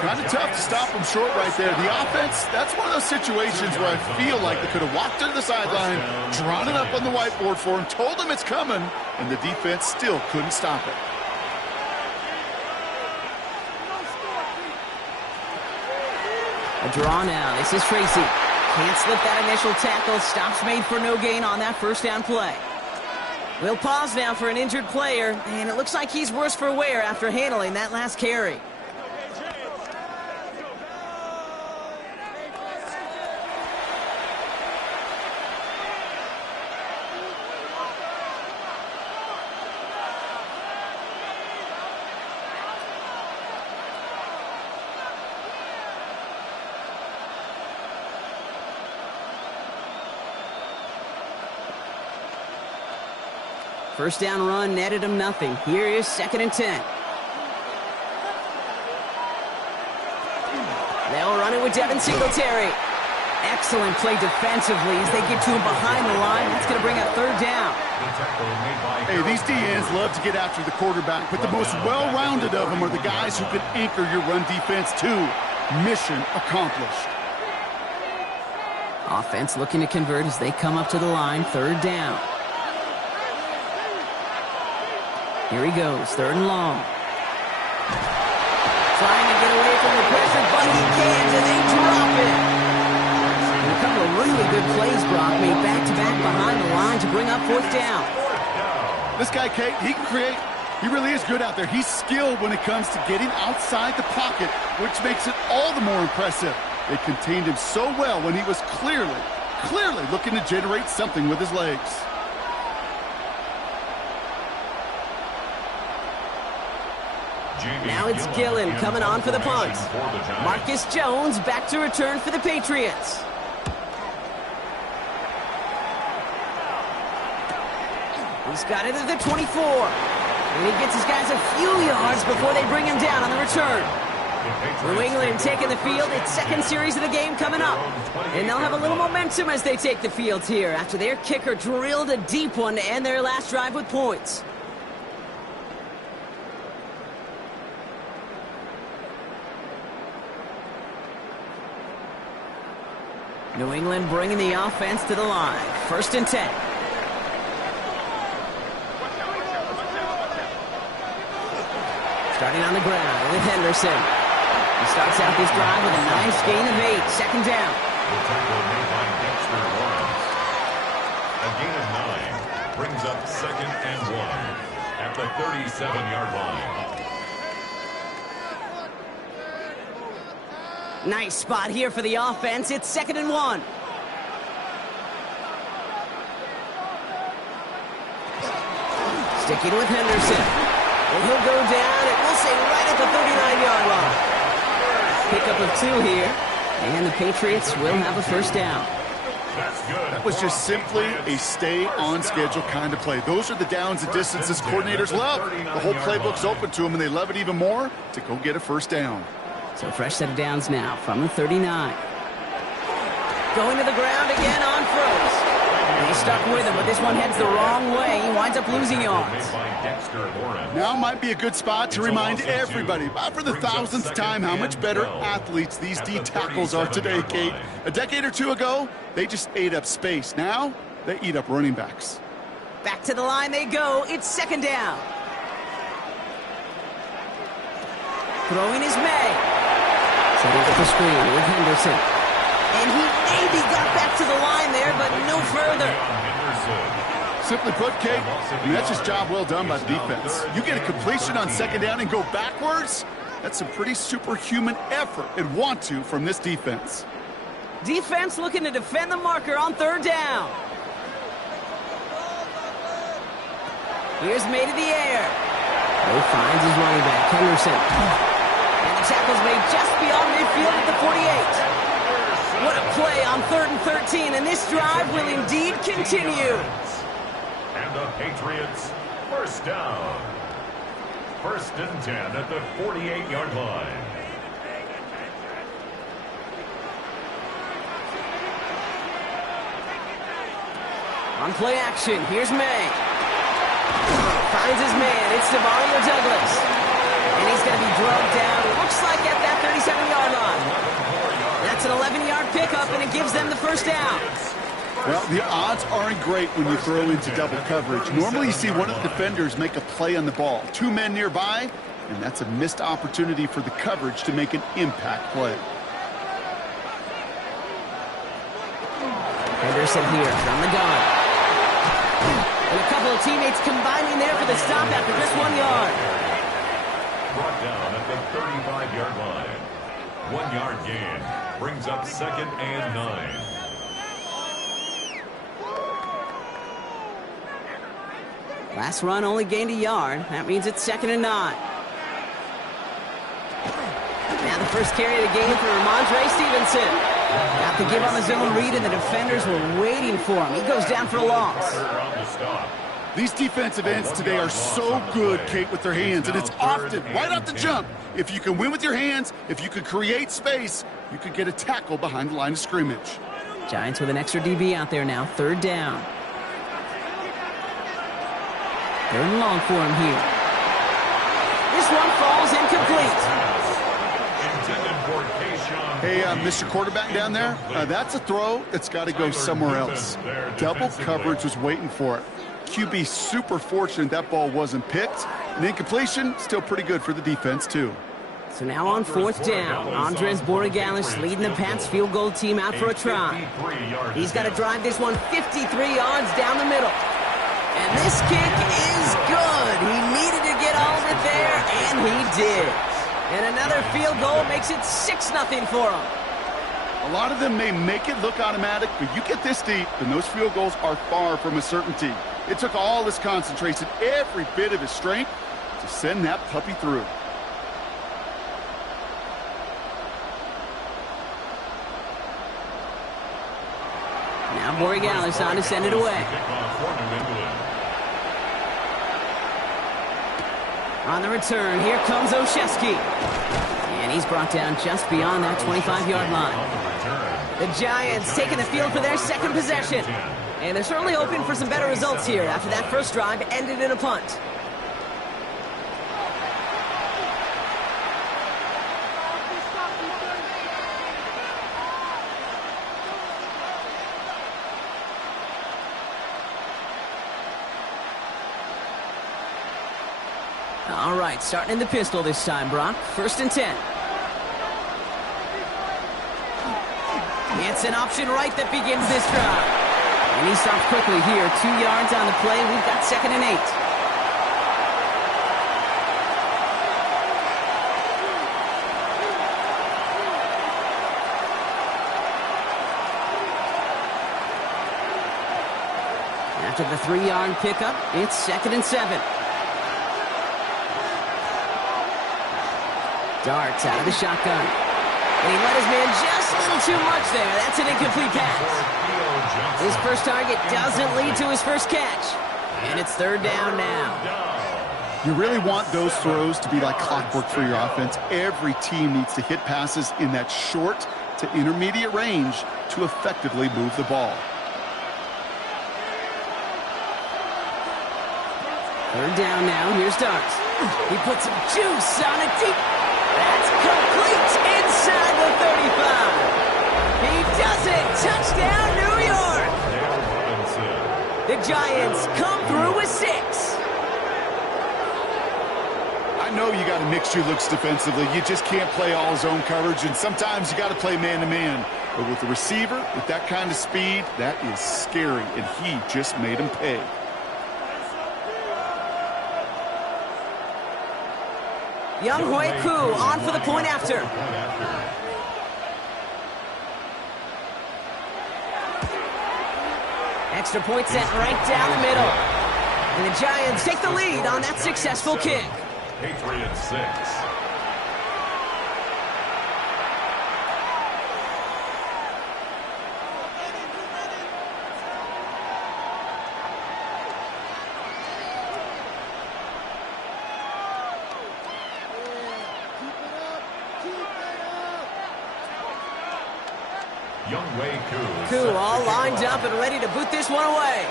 Kind of tough to stop him short right there. The offense, that's one of those situations where I feel like they could have walked to the sideline, drawn it up on the whiteboard for him, told him it's coming, and the defense still couldn't stop it. A draw now. This is Tracy. Can't slip that initial tackle. Stops made for no gain on that first down play. We'll pause now for an injured player, and it looks like he's worse for wear after handling that last carry. First down run netted him nothing. Here is 2nd and 10. They'll run it with Devin Singletary. Excellent play defensively as they get to him behind the line. That's going to bring up 3rd down. Hey, these DNs love to get after the quarterback, but the most well-rounded of them are the guys who can anchor your run defense too. Mission accomplished. Offense looking to convert as they come up to the line. 3rd down. Here he goes, 3rd and long. Trying to get away from the pressure, but he can't, and they drop it. And a couple of really good plays, Brock, made back-to-back behind the line to bring up 4th down. This guy, Kate, he can create. He really is good out there. He's skilled when it comes to getting outside the pocket, which makes it all the more impressive. They contained him so well when he was clearly looking to generate something with his legs. Now it's Gillen coming on for the punt. Marcus Jones back to return for the Patriots. He's got it at the 24. And he gets his guys a few yards before they bring him down on the return. New England taking the field. Its 2nd series of the game coming up. And they'll have a little momentum as they take the field here after their kicker drilled a deep one to end their last drive with points. New England bringing the offense to the line. 1st and 10. Starting on the ground with Henderson. He starts out this drive with a nice gain of 8. 2nd down. The tackle made by Dexter Lawrence. A gain of 9 brings up 2nd and 1 at the 37-yard line. Nice spot here for the offense. It's 2nd and 1. Sticking with Henderson. And he'll go down, and we'll say right at the 39-yard line. Pickup of 2 here. And the Patriots will have a 1st down. That's good. That was just simply a stay-on-schedule kind of play. Those are the downs and distances coordinators love. The whole playbook's open to them, and they love it even more to go get a 1st down. So fresh set of downs now from the 39. Going to the ground again on first. And he's stuck with him, but this one heads the wrong way. He winds up losing yards. Now might be a good spot to remind everybody, about for the 1000th time, how much better athletes these D tackles are today, Kate. A decade or 2 ago, they just ate up space. Now, they eat up running backs. Back to the line they go. It's 2nd down. Throwing is May. Setting up the screen with Henderson. And he maybe got back to the line there, but no further. Simply put, Kate, that's just job well done by the defense. You get a completion on 2nd down and go backwards, That's some pretty superhuman effort and want to from this defense. Defense looking to defend the marker on third down. Here's made in the air. He finds his running back, Henderson. And the tackle's made just beyond midfield at the 48. What a play on 3rd and 13, and this drive will indeed continue. And the Patriots, first down. 1st and 10 at the 48-yard line. On play action, here's May. Finds his man, it's Devontae Douglas. And he's going to be drugged down, looks like at that 37-yard line. That's an 11-yard pickup, and it gives them the first down. Well, the odds aren't great when you throw into double coverage. Normally you see one of the defenders make a play on the ball. 2 men nearby, and that's a missed opportunity for the coverage to make an impact play. Henderson here from the gun. And a couple of teammates combining there for the stop after just 1 yard. Brought down at the 35-yard line. 1 yard gain brings up 2nd and 9. Last run only gained a yard. That means it's 2nd and 9. Now the first carry of the game for Ramondre Stevenson. Got the give on the zone read, and the defenders were waiting for him. He goes down for a loss. These defensive ends today are so good, Kate, with their hands, and it's often right off the jump. If you can win with your hands, if you can create space, you could get a tackle behind the line of scrimmage. Giants with an extra DB out there now. 3rd down. 3rd and long for him here. This one falls incomplete. Hey, Mr. Quarterback down there, that's a throw that's got to go somewhere else. Double coverage was waiting for it. QB super fortunate that ball wasn't picked. An incompletion, still pretty good for the defense, too. So now on 4th down, Andres Borregales leading the Pats field goal team out for a try. He's got to drive this one 53 yards down the middle. And this kick is good. He needed to get all of it there, and he did. And another field goal makes it 6-0 for him. A lot of them may make it look automatic, but you get this deep, and those field goals are far from a certainty. It took all his concentration, every bit of his strength, to send that puppy through. Now Borregales on to send it away. On the return, here comes Olszewski. And he's brought down just beyond that 25-yard line. The Giants taking the field for their 2nd possession. And they're certainly hoping for some better results here after that first drive ended in a punt. All right, starting in the pistol this time, Brock. 1st and 10. It's an option right that begins this drive. And he stops quickly here. 2 yards on the play. We've got 2nd and 8. After the 3-yard pickup, it's 2nd and 7. Darts out of the shotgun. And he let his man just a little too much there. That's an incomplete pass. His first target doesn't lead to his first catch. And it's 3rd down now. You really want those throws to be like clockwork for your offense. Every team needs to hit passes in that short to intermediate range to effectively move the ball. 3rd down now. Here's Darts. He puts some juice on it deep. That's complete inside the 35. He does it. Touchdown, New York. The Giants come through with 6. I know you got to mix your looks defensively. You just can't play all zone coverage, and sometimes you got to play man-to-man. But with the receiver, with that kind of speed, that is scary, and he just made him pay. Young Hui Koo on for the point after. Extra point set right down the middle. And the Giants take the lead on that successful kick. Patriots 6. Young Hui Koo all lined up and ready to boot this one away.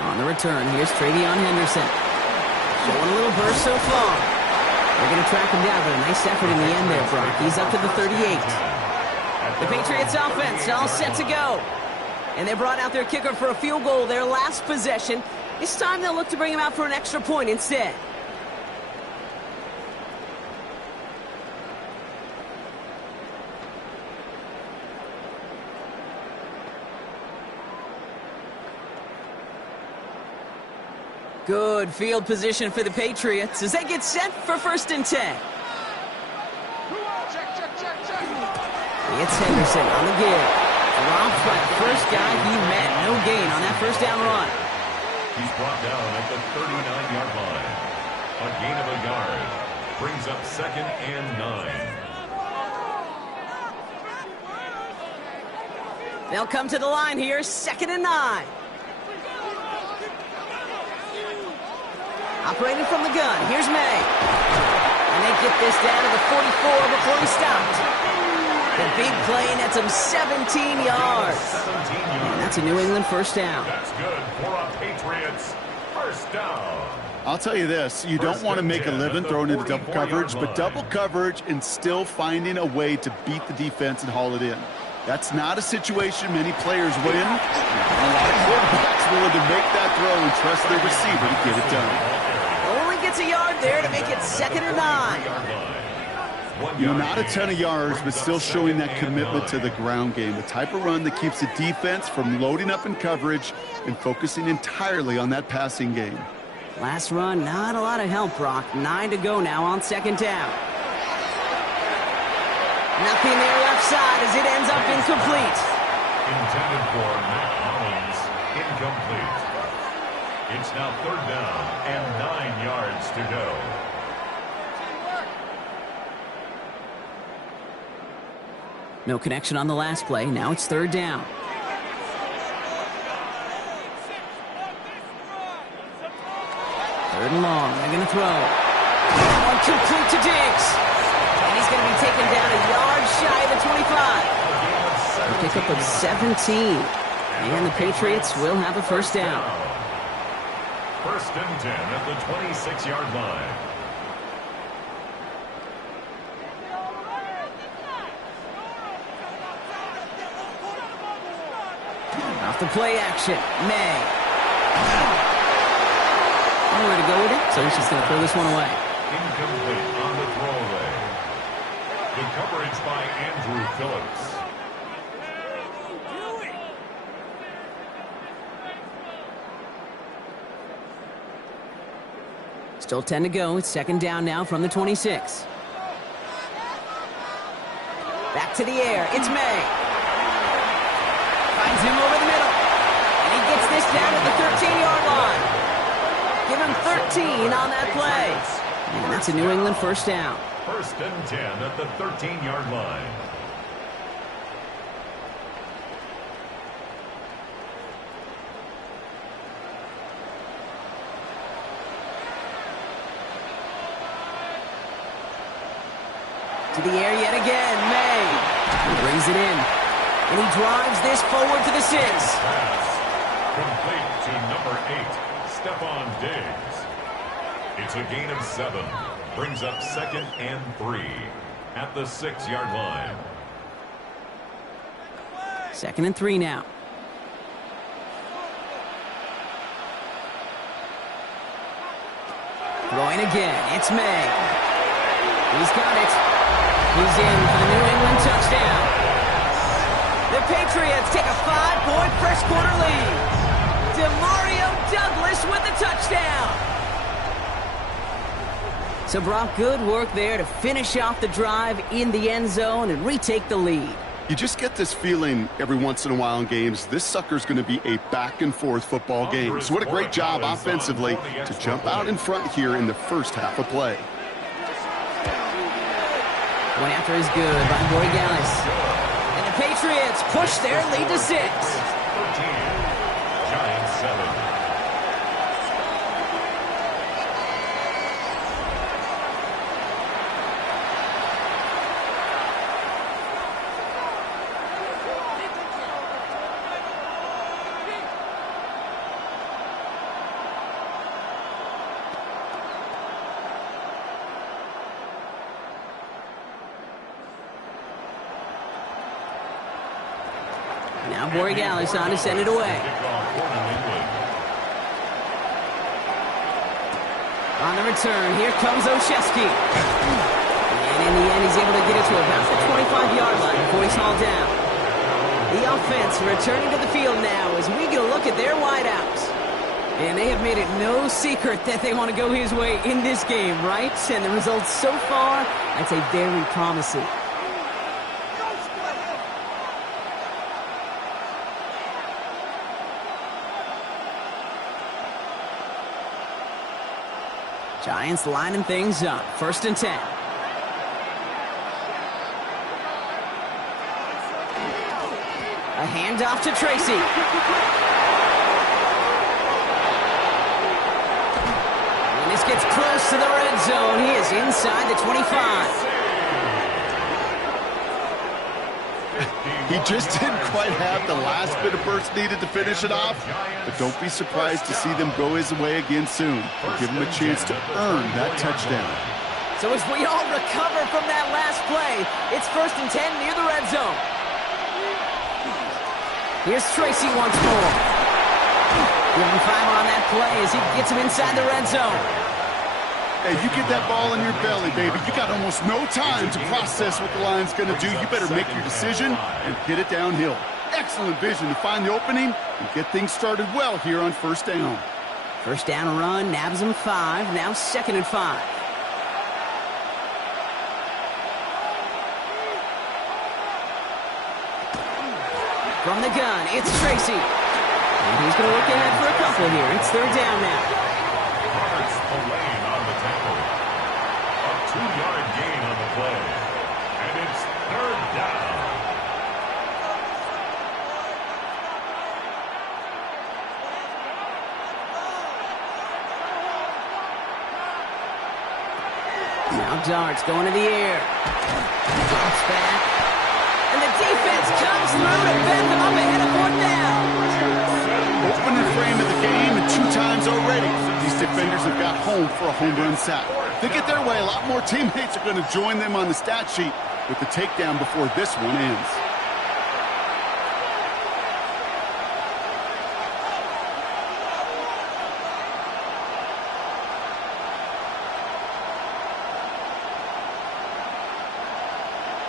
On the return, here's Travion Henderson. Showing a little burst so far. They're going to track him down, but a nice effort in the end there, Brock. He's up to the 38. The Patriots offense all set to go. And they brought out their kicker for a field goal their last possession. This time they'll look to bring him out for an extra point instead. Good field position for the Patriots as they get set for 1st and 10. It's Henderson on the give. Dropped by the first guy he met. No gain on that first down run. He's brought down at the 39-yard line. A gain of a yard. Brings up 2nd and 9. They'll come to the line here, 2nd and 9. Operating from the gun, here's May. And they get this down to the 44 before he stopped. The big play nets him 17 yards. And that's a New England first down. That's good for a Patriots first down. I'll tell you this, you don't want to make a living throwing into double coverage, but double coverage and still finding a way to beat the defense and haul it in. That's not a situation many players win. A lot of quarterbacks willing to make that throw and trust their receiver to get it done. Only gets a yard there to make it 2nd and 9. Not a ton of yards, but still showing that commitment to the ground game. The type of run that keeps the defense from loading up in coverage and focusing entirely on that passing game. Last run, not a lot of help, Brock. 9 to go now on 2nd down. Nothing there left side as it ends up incomplete. Intended for Matt Collins, incomplete. It's now 3rd down and 9 yards to go. No connection on the last play. Now it's 3rd down. 3rd and long. They're going to throw. Complete to Diggs. And he's going to be taken down a yard shy of the 25. A pickup of 17. And the Patriots will have a first down. 1st and 10 at the 26-yard line. Off the play action, May. Nowhere to go with it, so he's just going to throw this one away. Incomplete on the throwaway. The coverage by Andrew Phillips. Still 10 to go. It's 2nd down now from the 26. Back to the air. It's May. Finds him over the middle. And he gets this down to the 13-yard line. Give him 13 on that play. And that's a New England first down. 1st and 10 at the 13-yard line. To the air yet again, May. He brings it in. And he drives this forward to the 6. Pass. Complete to number 8, Stephon Diggs. It's a gain of 7. Brings up 2nd and 3 at the 6-yard line. 2nd and 3 now. Throwing again. It's May. He's got it. He's in for the New England touchdown. The Patriots take a 5-point first quarter lead. DeMario Douglas with the touchdown. So, Brock, good work there to finish off the drive in the end zone and retake the lead. You just get this feeling every once in a while in games, this sucker's going to be a back-and-forth football game. So what a great job offensively to jump out in front here in the first half of play. One after is good by Borregales. And the Patriots push their lead to 6. 13, Giants 7. Now Borregales on to send it away. On the return, here comes Olszewski. And in the end, he's able to get it to about the 25-yard line before he's hauled down. The offense returning to the field now as we get a look at their wideouts. And they have made it no secret that they want to go his way in this game, right? And the results so far, I'd say very promising. Giants lining things up. 1st and 10. A handoff to Tracy. And this gets close to the red zone. He is inside the 25. He just didn't quite have the last bit of burst needed to finish it off, but don't be surprised to see them go his way again soon. Give him a chance to earn that touchdown. So as we all recover from that last play, it's 1st and 10 near the red zone. Here's Tracy once more. Give him 5 on that play as he gets him inside the red zone. Hey, you get that ball in your belly, baby. You got almost no time to process what the line's going to do. You better make your decision and hit it downhill. Excellent vision to find the opening and get things started well here on 1st down. 1st down run, nabs him 5, now 2nd and 5. From the gun, it's Tracy. And he's going to look ahead for a couple here. It's 3rd down now. Parts the lane on the tackle. A 2-yard gain on the play. And it's 3rd down. Now Darts going to the air. Drops back. And the defense comes through to bend them up ahead of 4th down. Opening frame of the game and 2 times already. These defenders have got home for a home run sack. If they get their way, a lot more teammates are going to join them on the stat sheet with the takedown before this one ends.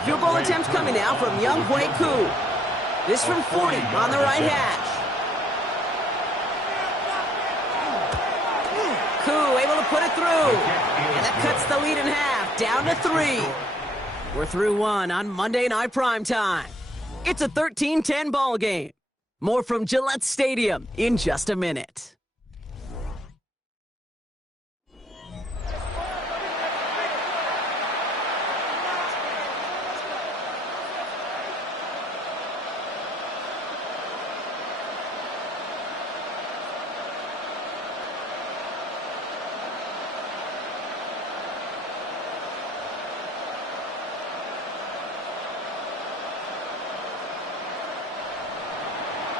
Field goal attempt coming now from Young Hui Koo. This from 40 on the right hash. Koo able to put it through. And that cuts the lead in half, down to 3. We're through 1 on Monday Night Primetime. It's a 13-10 ball game. More from Gillette Stadium in just a minute.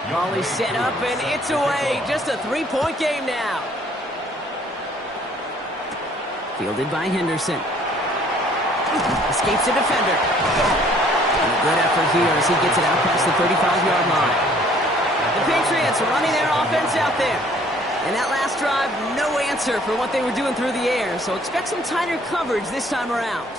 Ball is set up, and it's away. Just a 3-point game now. Fielded by Henderson. Escapes a defender. And a good effort here as he gets it out past the 35-yard line. The Patriots running their offense out there. And that last drive, no answer for what they were doing through the air, so expect some tighter coverage this time around.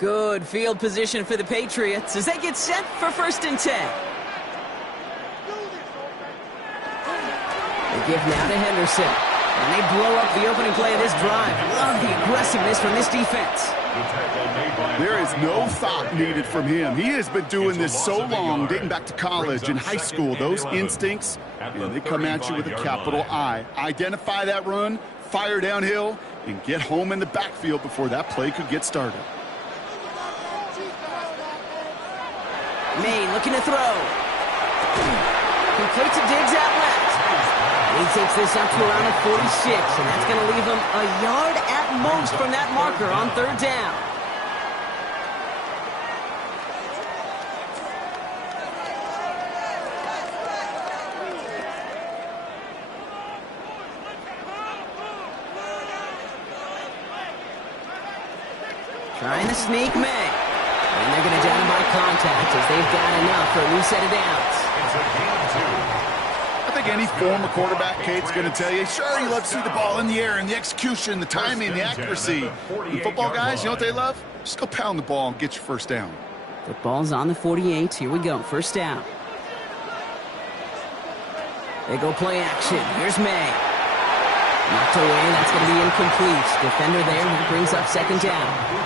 Good field position for the Patriots as they get set for 1st and 10. The give now to Henderson. And they blow up the opening play of this drive. Love the aggressiveness from this defense. There is no thought needed from him. He has been doing this so long, dating back to college and high school. Those instincts, they come at you with a capital I. Identify that run, fire downhill, and get home in the backfield before that play could get started. May looking to throw. Complete to Diggs out left. He takes this up to around the 46, and that's going to leave him a yard at most from that marker on 3rd down. Trying to sneak May. And they're going to down him by contact as they've got enough for a new set of downs. It's a gain of 2. I think any former quarterback, Kate's going to tell you, sure, you love to see the ball in the air and the execution, the timing, the accuracy. And football guys, you know what they love? Just go pound the ball and get your 1st down. Football's on the 48. Here we go. 1st down. They go play action. Here's May. Knocked away. That's going to be incomplete. Defender there. That brings up 2nd down.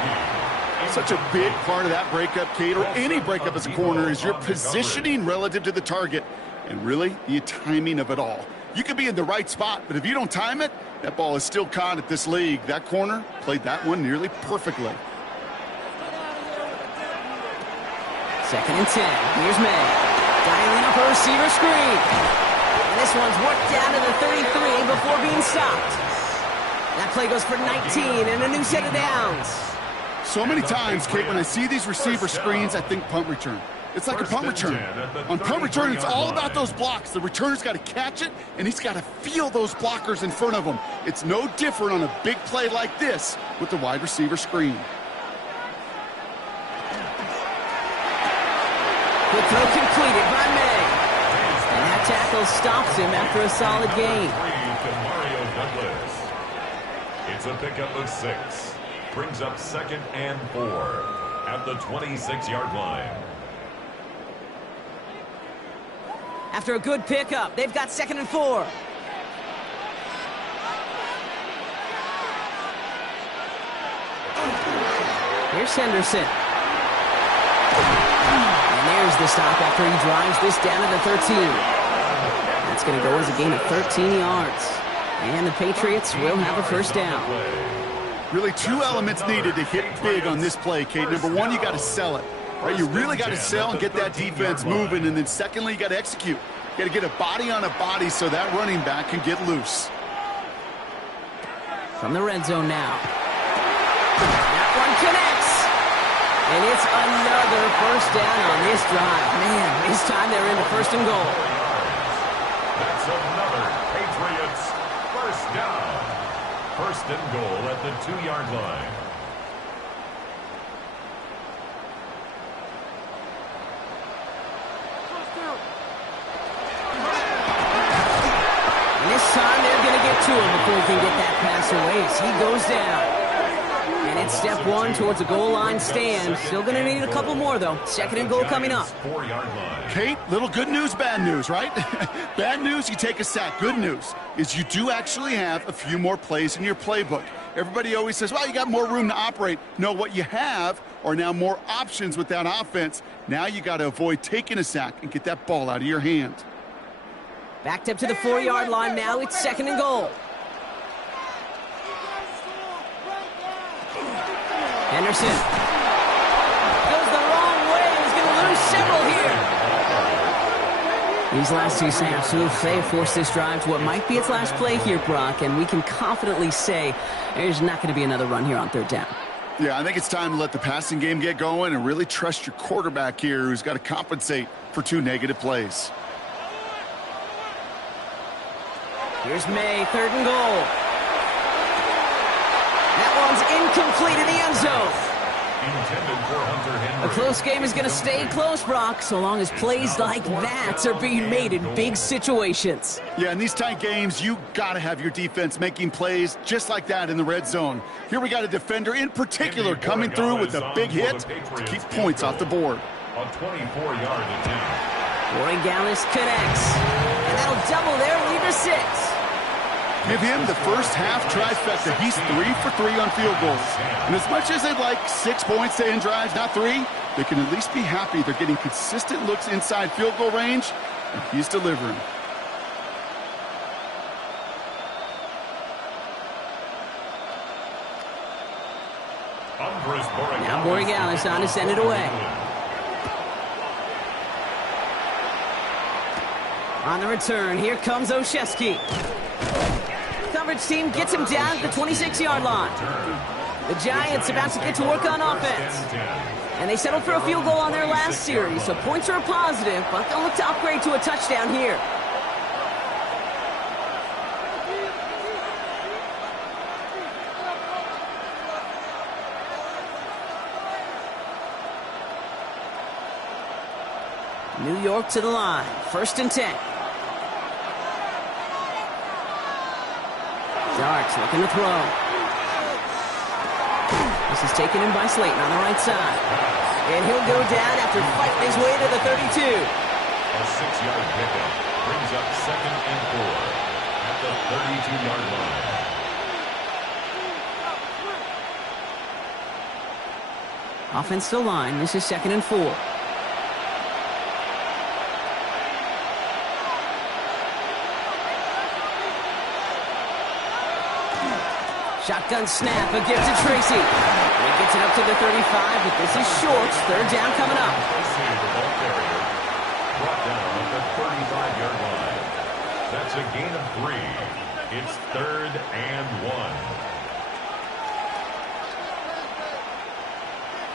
Such a big part of that breakup, Kate, or any breakup as a corner, is your positioning relative to the target. And really, the timing of it all. You could be in the right spot, but if you don't time it, that ball is still caught at this league. That corner played that one nearly perfectly. 2nd and 10. Here's May. Dialing up a receiver screen. And this one's worked down to the 33 before being stopped. That play goes for 19 and a new set of downs. So many times, Kate, when I see these receiver screens, I think punt return. It's like a punt return. On punt return, it's all about those blocks. The returner's got to catch it, and he's got to feel those blockers in front of him. It's no different on a big play like this with the wide receiver screen. Good throw completed by May. And that tackle stops him after a solid gain. It's a pickup of 6. Brings up 2nd and 4 at the 26-yard line. After a good pickup, they've got 2nd and 4. Here's Henderson. And there's the stop after he drives this down to the 13. That's going to go as a gain of 13 yards. And the Patriots will have a 1st down. Really 2 elements needed to hit big on this play, Kate. Number 1, you got to sell it. Right, you really got to sell and get that defense moving, and then secondly, you got to execute. You got to get a body on a body so that running back can get loose. From the red zone now. That one connects. And it's another 1st down on this drive. Man, this time they're into 1st and goal. That's another Patriots 1st down. 1st and goal at the 2-yard line. This time they're going to get to him before he can get that pass away as he goes down. And it's step 1 towards a goal line stand. Still going to need a couple more, though. 2nd and goal coming up. 4-yard line. Kate, little good news, bad news, right? Bad news, you take a sack. Good news is you do actually have a few more plays in your playbook. Everybody always says, well, you got more room to operate. No, what you have are now more options with that offense. Now you got to avoid taking a sack and get that ball out of your hand. Backed up to the 4-yard line now. It's 2nd and goal. Henderson goes the wrong way. He's going to lose several here. These last 2 snaps will force this drive to what might be its last play here, Brock, and we can confidently say there's not going to be another run here on 3rd down. Yeah, I think it's time to let the passing game get going and really trust your quarterback here, who's got to compensate for 2 negative plays. Here's May, 3rd and goal. That one's incomplete in the end zone. intended for Hunter Henry. A close game is going to stay close, Brock, so long as plays like that are being made in big situations. Yeah, in these tight games, you got to have your defense making plays just like that in the red zone. Here we got a defender in particular coming through with a big hit to keep points off the board. A 24-yard attempt. Borregales connects, and that'll double their lead to 6. Give him the first half trifecta. He's 3 for 3 on field goals. And as much as they'd like 6 points to end drives, not 3, they can at least be happy they're getting consistent looks inside field goal range, and he's delivering. Now Borregales on to send it away. On the return, here comes Olszewski. Coverage team gets him down at the 26-yard line. The Giants about to get to work on offense. And they settled for a field goal on their last series, so points are a positive, but they'll look to upgrade to a touchdown here. New York to the line, 1st and 10. Darts looking to throw. This is taken in by Slayton on the right side. And he'll go down after fighting his way to the 32. A 6-yard pickup brings up 2nd and 4 at the 32-yard line. Offense to line. This is 2nd and 4. Shotgun snap, a gift to Tracy. He gets it up to the 35, but this is short. 3rd down coming up. Brought down at the 35-yard line. That's a gain of 3. It's 3rd and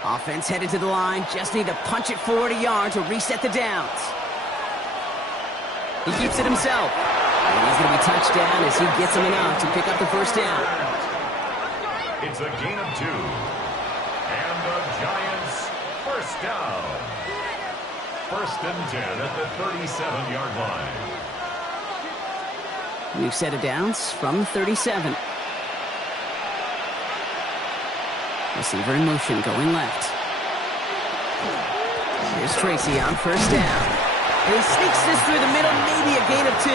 1. Offense headed to the line. Just need to punch it forward a yard to reset the downs. He keeps it himself. And he's going to be touchdown as he gets him enough to pick up the 1st down. It's a gain of 2. And the Giants 1st down. 1st and 10 at the 37-yard line. New set of downs from 37. Receiver in motion going left. Here's Tracy on 1st down. And he sneaks this through the middle, maybe a gain of 2.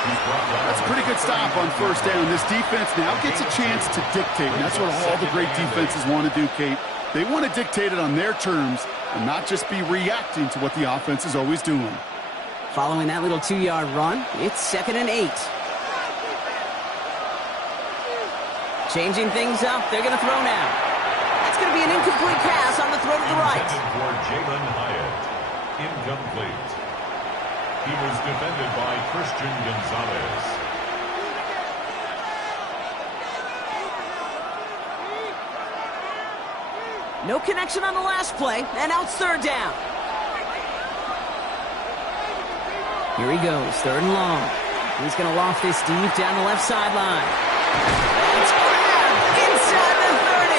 That's a pretty good stop on 1st down. This defense now gets a chance to dictate. And that's what all the great defenses want to do, Kate. They want to dictate it on their terms and not just be reacting to what the offense is always doing. Following that little 2-yard run, it's 2nd and 8. Changing things up. They're going to throw now. That's going to be an incomplete pass on the throw to the right. For Jalen Hyatt. Incomplete. He was defended by Christian Gonzalez. No connection on the last play, and now it's 3rd down. Here he goes, 3rd and long. He's going to loft this deep down the left sideline. It's grabbed inside the 30.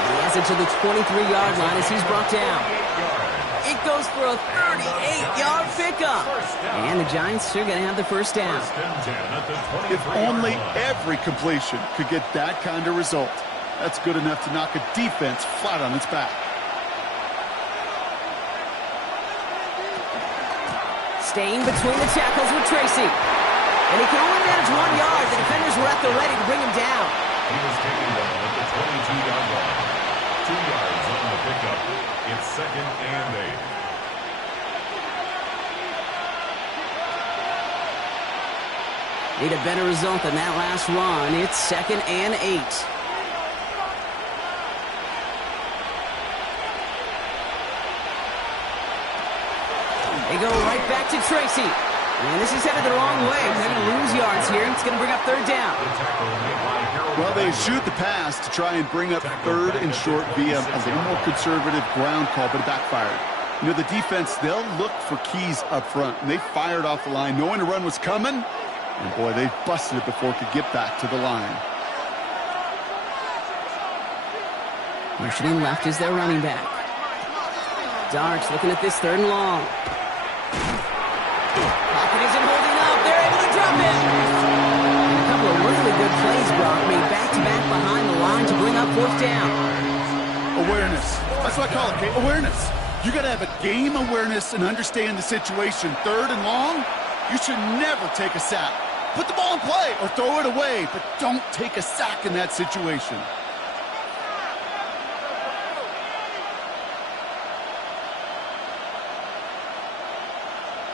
He has it to the 23-yard line as he's brought down. It goes for a 38-yard pickup. And the Giants are going to have the 1st down. If only every completion could get that kind of result. That's good enough to knock a defense flat on its back. Staying between the tackles with Tracy. And he can only manage 1 yard. The defenders were at the ready to bring him down. He was taken down at the 22-yard line. 2 yards on the pickup. It's 2nd and 8. Need a better result than that last run. It's 2nd and 8. They go right back to Tracy. And this is headed the wrong way. They're going to lose yards here. It's going to bring up 3rd down. Well, they shoot the pass to try and bring up 3rd and short via a little more conservative ground call, but it backfired. You know, the defense, they'll look for keys up front. And they fired off the line knowing a run was coming. And, boy, they busted it before it could get back to the line. Motioning left is their running back. Darts looking at this 3rd and long. Pocket isn't holding up. They're able to drop it. And a couple of really good plays, Brock, made back-to-back behind the line to bring up 4th down. Awareness. That's what I call it, Kate. Awareness. You got to have a game awareness and understand the situation. 3rd and long, you should never take a sack. Put the ball in play or throw it away, but don't take a sack in that situation.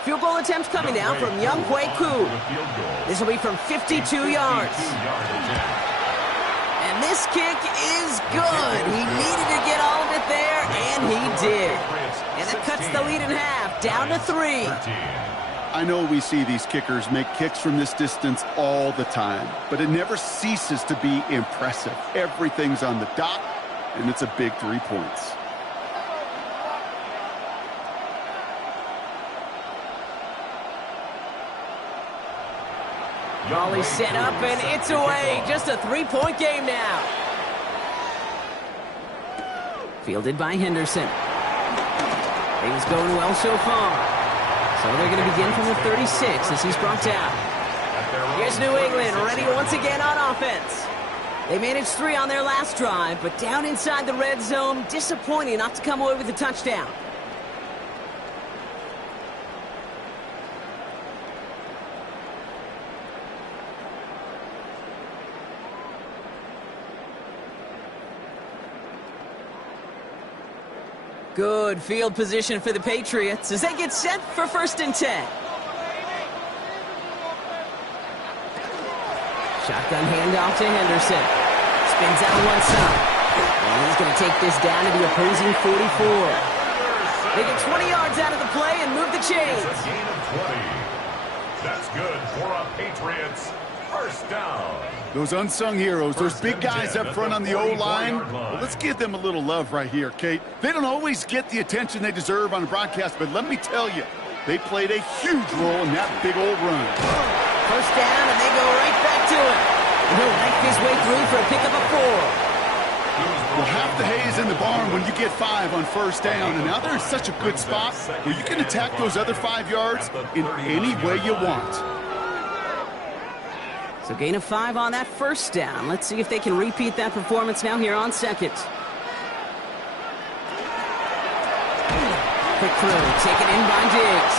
Field goal attempt coming now from Young Hui Koo. This will be from 52 yards. And this kick is good. He needed to get all of it there, and he did. And it cuts the lead in half, down to 3. I know we see these kickers make kicks from this distance all the time, but it never ceases to be impressive. Everything's on the dot, and it's a big 3 points. Volley set up, and it's away. Just a 3-point game now. Fielded by Henderson. Things going well so far. So they're going to begin from the 36 as he's brought down. Here's New England ready once again on offense. They managed 3 on their last drive, but down inside the red zone, disappointing not to come away with a touchdown. Good field position for the Patriots as they get set for 1st and 10. Shotgun handoff to Henderson. Spins out one side. And he's going to take this down to the opposing 44. They get 20 yards out of the play and move the chains. It's a gain of 20. That's good for a Patriots 1st down. Those unsung heroes, those big guys up front on the O-line, well, let's give them a little love right here, Kate. They don't always get the attention they deserve on the broadcast, but let me tell you, they played a huge role in that big old run. 1st down, and they go right back to it. And he'll make his way through for a pickup of 4. Well, half the hay is in the barn when you get 5 on 1st down, and now they're in such a good spot where you can attack those other 5 yards in any way you want. So gain of 5 on that 1st down. Let's see if they can repeat that performance now here on 2nd. Quick throw, taken in by Diggs.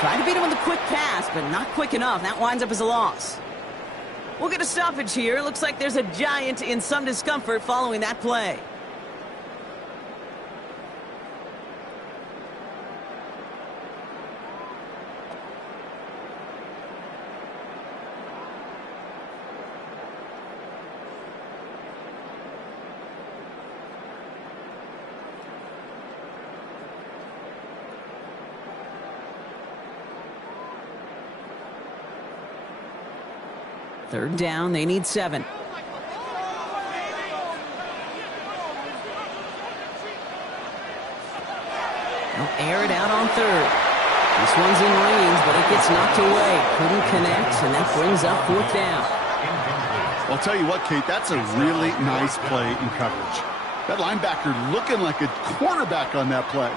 Tried to beat him with a quick pass, but not quick enough. That winds up as a loss. We'll get a stoppage here. Looks like there's a Giant in some discomfort following that play. Third down, they need 7. They'll air it out on 3rd. This one's in range, but it gets knocked away. Couldn't connect, and that brings up 4th down. I'll tell you what, Kate, that's a really nice play in coverage. That linebacker looking like a cornerback on that play.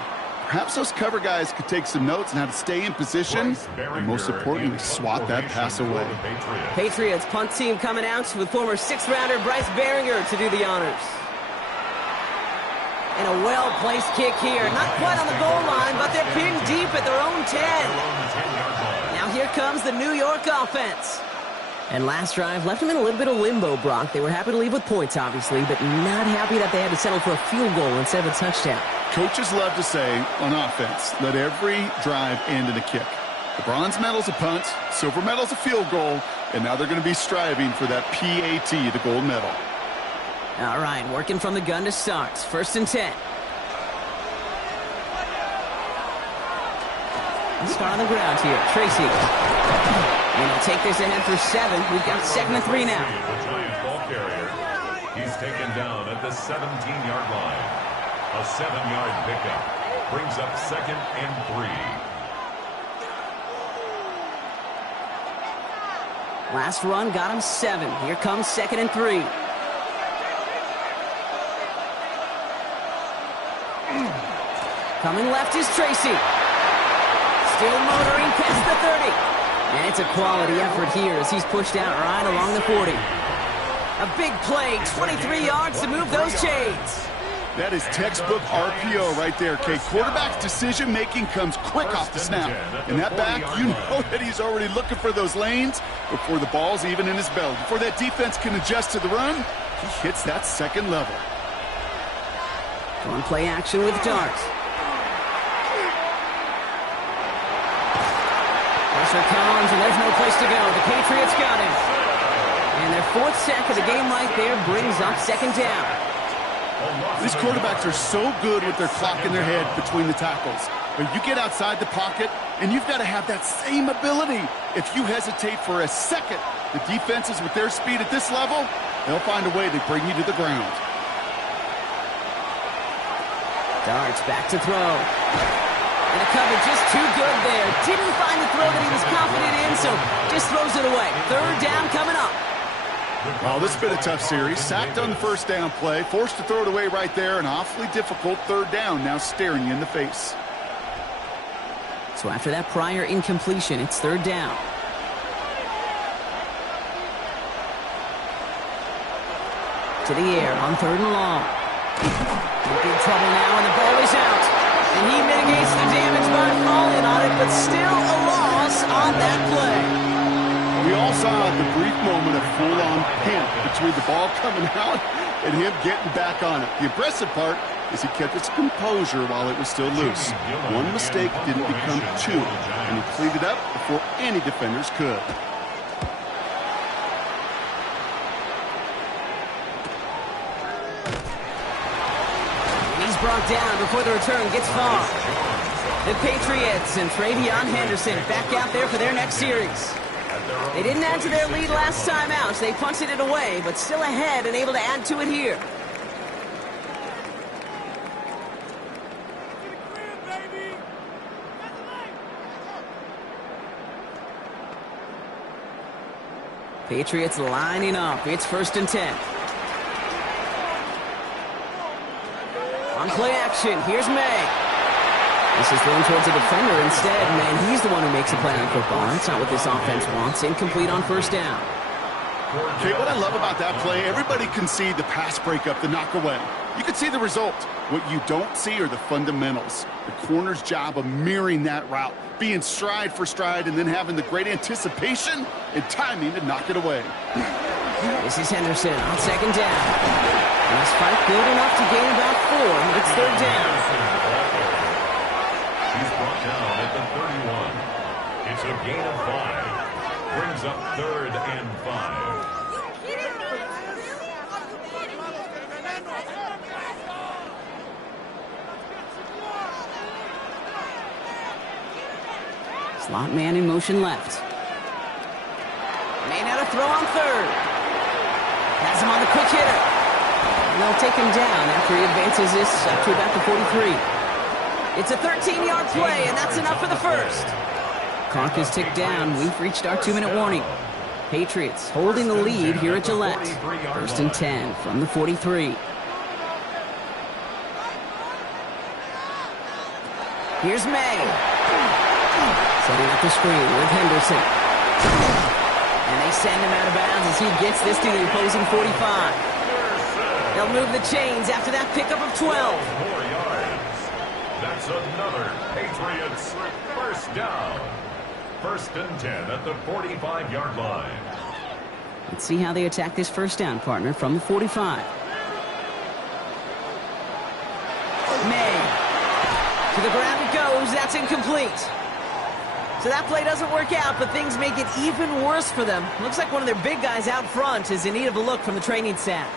Perhaps those cover guys could take some notes on how to stay in position and, most importantly, swat that pass away. Patriots punt team coming out with former 6th-rounder Bryce Behringer to do the honors. And a well-placed kick here. Not quite on the goal line, but they're pinned deep at their own 10. Now here comes the New York offense. And last drive left them in a little bit of limbo, Brock. They were happy to leave with points, obviously, but not happy that they had to settle for a field goal instead of a touchdown. Coaches love to say, on offense, let every drive end in a kick. The bronze medal's a punt, silver medal's a field goal, and now they're going to be striving for that PAT, the gold medal. All right, working from the gun to start. 1st and 10. Let's start on the ground here. Tracy. And he'll take this ahead for 7. We've got 2nd and 3 now. The Giant ball carrier. He's taken down at the 17-yard line. A 7-yard pickup brings up 2nd and 3. Last run got him 7. Here comes 2nd and 3. Coming left is Tracy. Still motoring past the 30. And it's a quality effort here as he's pushed out right along the 40. A big play, 23 yards to move those chains. That is textbook RPO right there, Kate. Quarterback's decision-making comes quick off the snap. And that back, you know that he's already looking for those lanes before the ball's even in his belly. Before that defense can adjust to the run, he hits that second level. On play action with Dart. Pressure comes, and there's no place to go. The Patriots got him. And their fourth sack of the game right there brings up second down. These quarterbacks are so good with their clock in their head between the tackles. But you get outside the pocket, and you've got to have that same ability. If you hesitate for a second, the defenses with their speed at this level, they'll find a way to bring you to the ground. Darts back to throw. And the cover just too good there. Didn't find the throw that he was confident in, so just throws it away. Third down coming up. Well, this has been a tough series. Sacked on the first down play, forced to throw it away right there, an awfully difficult third down now staring you in the face. So after that prior incompletion, it's third down. To the air on third and long. In big trouble now, and the ball is out. And he mitigates the damage by falling on it, but still a loss on that play. We all saw the brief moment of full-on panic between the ball coming out and him getting back on it. The impressive part is he kept his composure while it was still loose. One mistake didn't become two, and he cleaned it up before any defenders could. He's brought down before the return gets far. The Patriots and Travion Henderson back out there for their next series. They didn't add to their lead last time out. They punted it away, but still ahead and able to add to it here. Patriots lining up. It's 1st and 10. On play action, here's May. This is thrown towards a defender instead, and he's the one who makes a play on football. That's not what this offense wants. Incomplete on first down. Okay, what I love about that play, everybody can see the pass breakup, the knock away. You can see the result. What you don't see are the fundamentals. The corner's job of mirroring that route, being stride for stride, and then having the great anticipation and timing to knock it away. This is Henderson on second down. Last fight good enough to gain about 4. It's third down. He's brought down at the 31. It's a gain of 5. Brings up 3rd and 5. Slot man in motion left. May now to throw on third. Has him on the quick hitter. And they'll take him down after he advances this up to about the 43. It's a 13-yard play, and that's enough for the first. Clock is ticked down. We've reached our 2-minute warning. Patriots holding the lead here at Gillette. 1st and 10 from the 43. Here's May. Setting up the screen with Henderson. And they send him out of bounds as he gets this to the opposing 45. They'll move the chains after that pickup of 12. 4 yards. That's another Patriots first down. 1st and 10 at the 45-yard line. Let's see how they attack this first down, partner, from the 45. May. To the ground it goes. That's incomplete. So that play doesn't work out, but things make it even worse for them. Looks like one of their big guys out front is in need of a look from the training staff.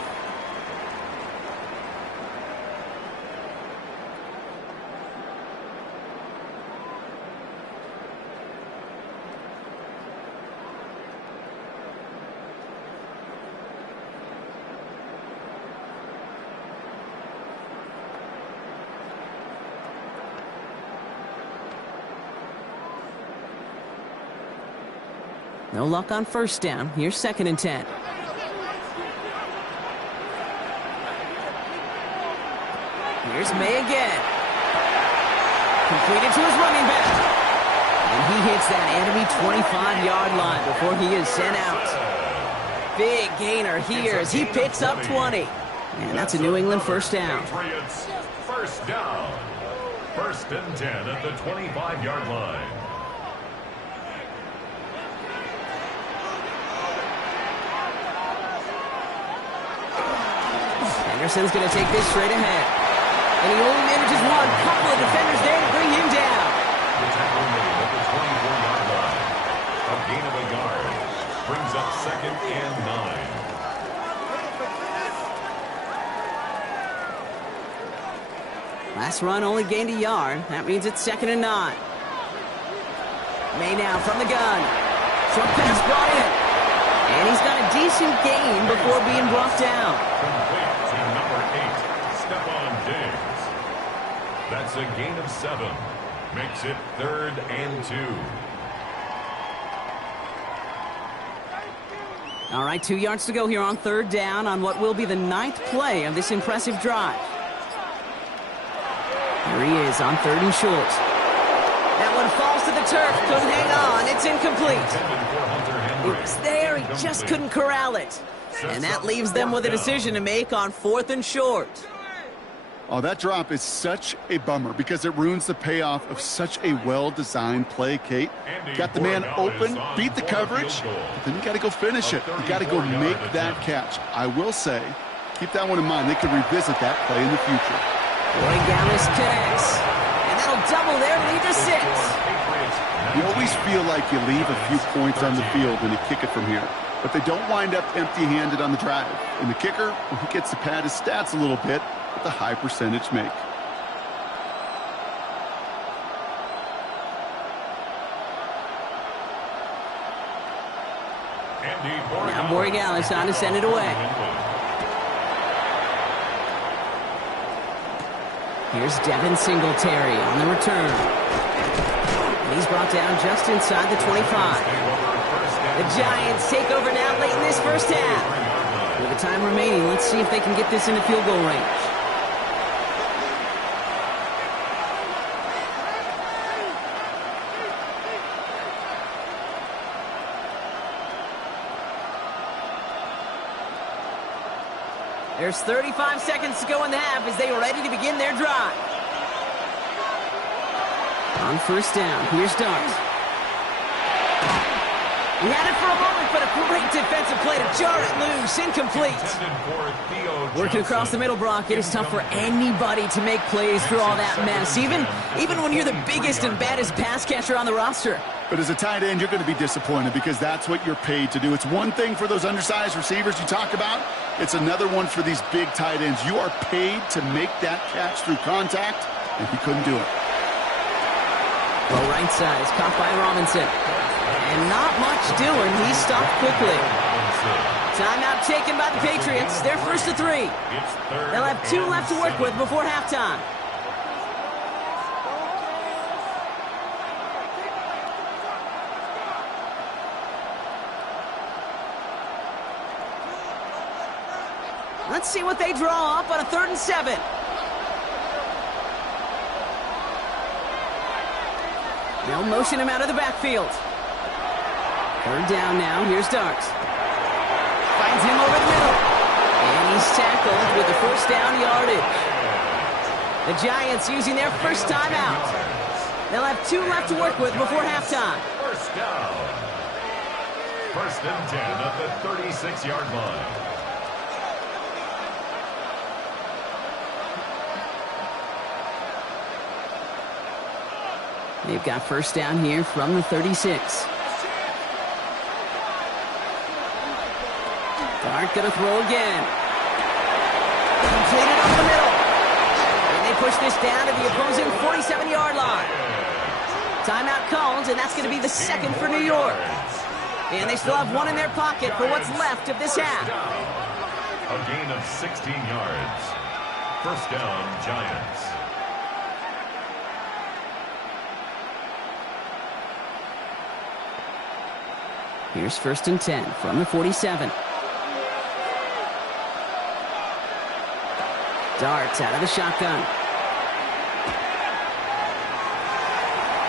No luck on first down. Here's 2nd and 10. Here's May again. Completed to his running back. And he hits that enemy 25-yard line before he is sent out. Big gainer here as he picks up 20. And that's a New England first down. Patriots first down. 1st and 10 at the 25-yard line. Henderson's going to take this straight ahead. And he only manages one. Couple of defenders there to bring him down. The tackle made at the 24-yard line. A gain of a yard. Brings up 2nd and 9. Last run only gained a yard. That means it's 2nd and 9. May now from the gun. Short pass brought in. And he's got a decent gain before being brought down. Complete to number 8, Stephon Diggs. That's a gain of 7. Makes it 3rd and 2. All right, 2 yards to go here on 3rd down on what will be the 9th play of this impressive drive. Here he is on 3rd and short. That one falls to the turf. Couldn't hang on. It's incomplete. It was there. He just couldn't corral it. And that leaves them with a decision to make on 4th and short. Oh, that drop is such a bummer because it ruins the payoff of such a well-designed play, Kate. Got the man open, beat the coverage, but then you got to go finish it. You got to go make that catch. I will say, keep that one in mind. They could revisit that play in the future. Gallis connects. And that'll double their lead to 6. You always feel like you leave a few points on the field when you kick it from here. But they don't wind up empty-handed on the drive. And the kicker, well, he gets to pad his stats a little bit with the high percentage make. Now Borregales on to send it away. Here's Devin Singletary on the return. And he's brought down just inside the 25. The Giants take over now late in this first half. With the time remaining, let's see if they can get this into field goal range. There's 35 seconds to go in the half as they are ready to begin their drive. On 1st down, here's Dart. He had it for a moment, but a great defensive play to jar it loose. Incomplete. Working across the middle, Brock, it is tough for anybody to make plays through all that mess, even when you're the biggest and baddest pass catcher on the roster. But as a tight end, you're going to be disappointed because that's what you're paid to do. It's one thing for those undersized receivers you talk about. It's another one for these big tight ends. You are paid to make that catch through contact, and he couldn't do it. Well, right side is caught by Robinson. And not much doing. He stopped quickly. Timeout taken by the Patriots. They're 1st to 3. They'll have 2 left to work with before halftime. Let's see what they draw up on a 3rd and 7. They'll motion him out of the backfield. 3rd down now. Here's Dart. Finds him over the middle. And he's tackled with the 1st down yardage. The Giants using their first timeout. They'll have 2 left to work with before halftime. 1st down. 1st and 10 at the 36-yard line. They've got 1st down here from the 36. Dart going to throw again. Completed up the middle. And they push this down to the opposing 47-yard line. Timeout called, and that's going to be the 2nd for New York. And they still have 1 in their pocket for what's left of this half. A gain of 16 yards. 1st down, Giants. Here's 1st and 10 from the 47. Darts out of the shotgun.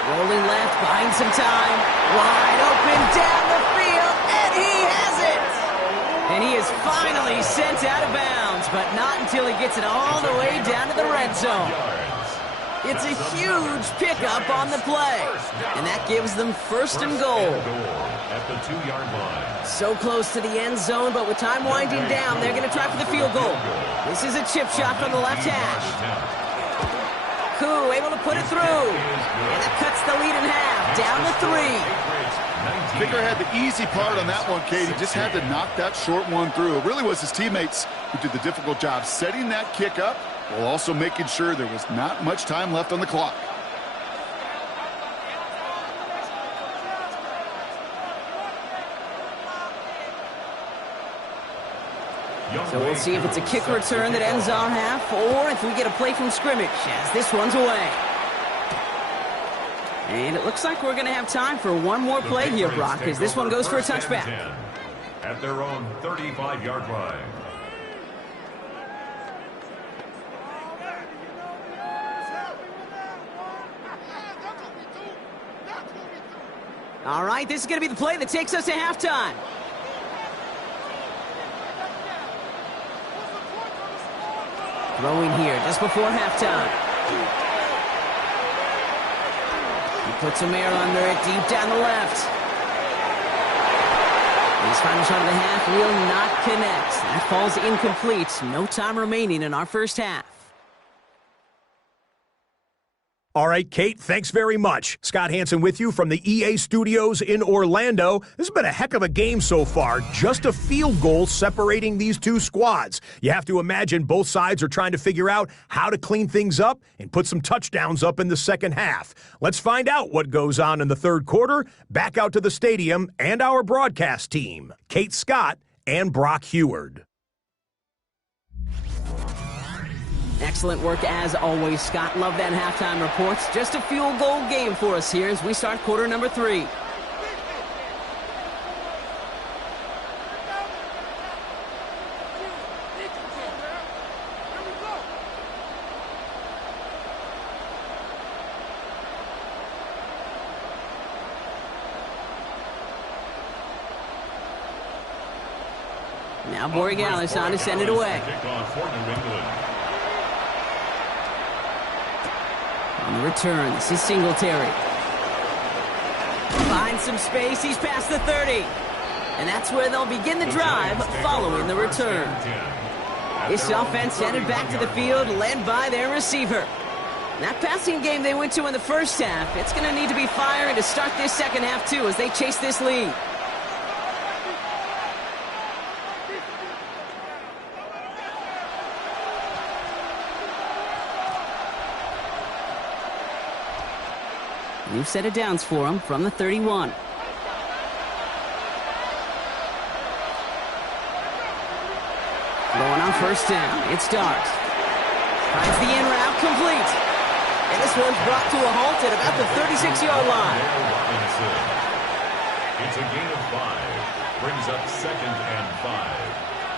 Rolling left, buying some time. Wide open down the field, and he has it! And he is finally sent out of bounds, but not until he gets it all the way down to the red zone. It's a huge pickup on the play, and that gives them first and goal. At the 2-yard line. So close to the end zone, but with time winding down, they're going to try for the field goal. This is a chip shot from the left hash. Koo able to put it through, and that cuts the lead in half, down to 3. Kicker had the easy part on that one, Kate. He just had to knock that short one through. It really was his teammates who did the difficult job setting that kick up, while also making sure there was not much time left on the clock. So we'll see if it's a kick return that ends our half, or if we get a play from scrimmage, as this one's away. And it looks like we're going to have time for one more play here, Brock, as this one goes for a touchback. At their own 35-yard line. All right, this is going to be the play that takes us to halftime. Throwing here just before halftime. He puts some air under it, deep down the left. His final shot of the half will not connect. That falls incomplete. No time remaining in our first half. All right, Kate, thanks very much. Scott Hansen with you from the EA Studios in Orlando. This has been a heck of a game so far. Just a field goal separating these two squads. You have to imagine both sides are trying to figure out how to clean things up and put some touchdowns up in the second half. Let's find out what goes on in the third quarter. Back out to the stadium and our broadcast team, Kate Scott and Brock Heward. Excellent work as always, Scott. Love that halftime reports. Just a field goal game for us here as we start quarter number 3. Now Borregales on to send it away. On the return, this is Singletary. Finds some space, he's past the 30. And that's where they'll begin the drive following the return. This offense headed back to the field, led by their receiver. That passing game they went to in the first half, it's going to need to be firing to start this second half too as they chase this lead. New set of downs for him from the 31. Going on first down, it's Dart. Finds the in route, complete. And this one's brought to a halt at about the 36-yard line. It's a gain of 5. Brings up 2nd and 5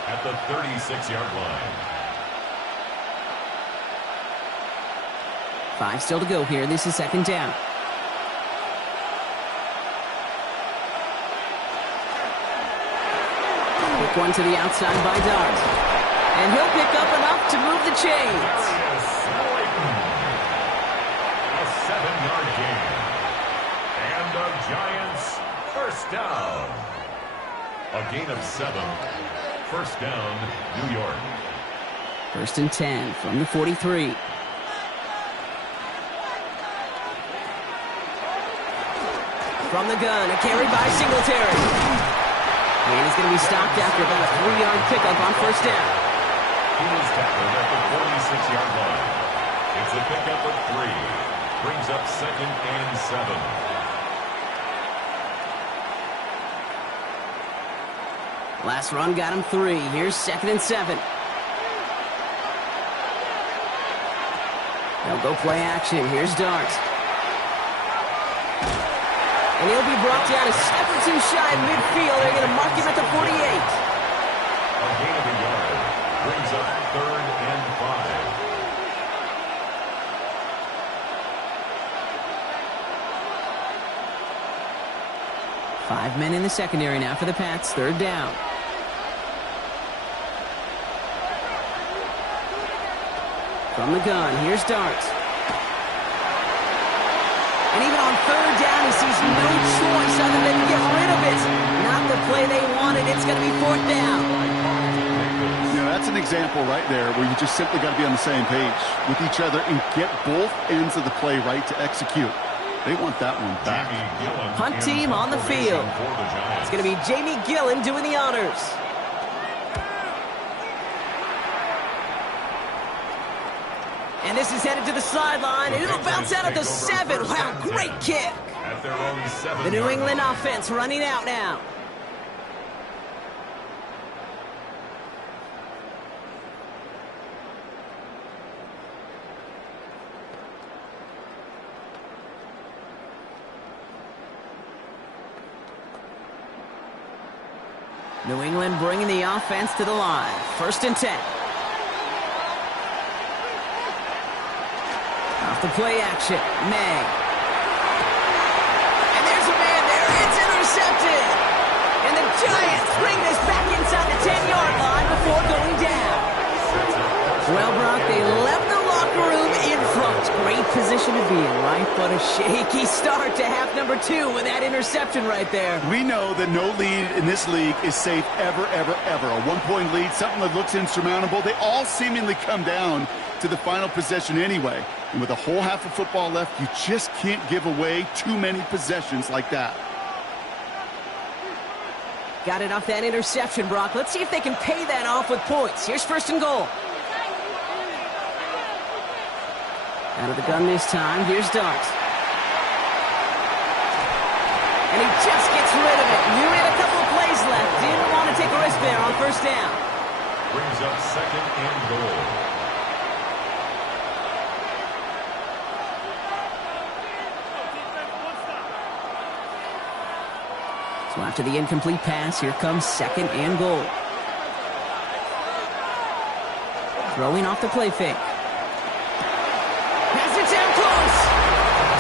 at the 36-yard line. 5 still to go here. This is second down. Quick one to the outside by Dart. And he'll pick up enough to move the chains. A 7-yard gain. And the Giants first down. A gain of 7. First down, New York. First and 10 from the 43. From the gun, a carry by Singletary. And he's going to be stopped after about a 3-yard pickup on first down. He was tackled at the 46-yard line. It's a pickup of 3. Brings up 2nd and 7. Last run got him 3. Here's 2nd and 7. They'll go play action. Here's Dart. And he'll be brought down a step or two shy of midfield. They're going to mark him at the 48. A gain of a yard. Brings up 3rd and 5. 5 men in the secondary now for the Pats. Third down. From the gun, here's Darts. And even on third down, he sees no choice other than get rid of it. Not the play they wanted. It's going to be fourth down. You know, that's an example right there where you just simply got to be on the same page with each other and get both ends of the play right to execute. They want that one back. Punt team on the field. It's going to be Jamie Gillen doing the honors. And this is headed to the sideline, and it'll bounce out at the 7. Wow, great kick. The New England offense running out now. New England bringing the offense to the line. 1st and 10. Off the play action, May. And there's a man there. It's intercepted. And the Giants bring this back inside the 10-yard line before going down. Well, Brock, they left the locker room in front. Great position to be in, right? But a shaky start to half number 2 with that interception right there. We know that no lead in this league is safe ever, ever, ever. A 1-point lead, something that looks insurmountable. They all seemingly come down to the final possession anyway. And with a whole half of football left, you just can't give away too many possessions like that. Got it off that interception, Brock. Let's see if they can pay that off with points. Here's 1st and goal. Out of the gun this time. Here's Darts. And he just gets rid of it. Knew he had a couple of plays left. Didn't want to take a risk there on 1st down. Brings up 2nd and goal. So after the incomplete pass, here comes 2nd and goal. Throwing off the play fake. Pass it down close.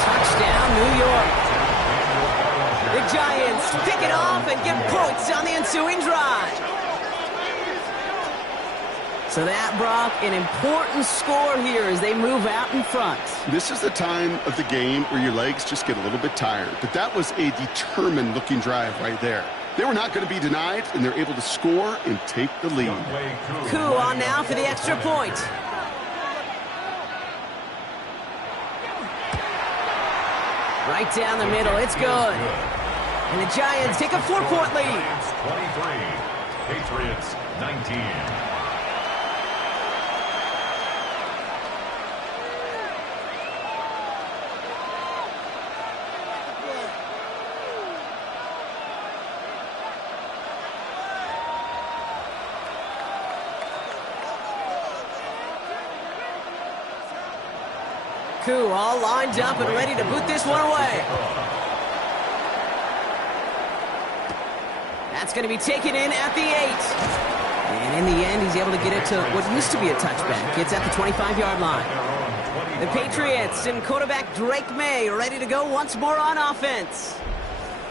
Touchdown, New York. The Giants pick it off and get points on the ensuing drive. So that, Brock, an important score here as they move out in front. This is the time of the game where your legs just get a little bit tired. But that was a determined-looking drive right there. They were not going to be denied, and they're able to score and take the lead. Koo on now for the extra point. Right down the middle. It's good. And the Giants take a 4-point lead. 23, Patriots 19. Koo all lined up and ready to boot this one away. That's going to be taken in at the 8. And in the end, he's able to get it to what used to be a touchback. It's at the 25-yard line. The Patriots and quarterback Drake May ready to go once more on offense.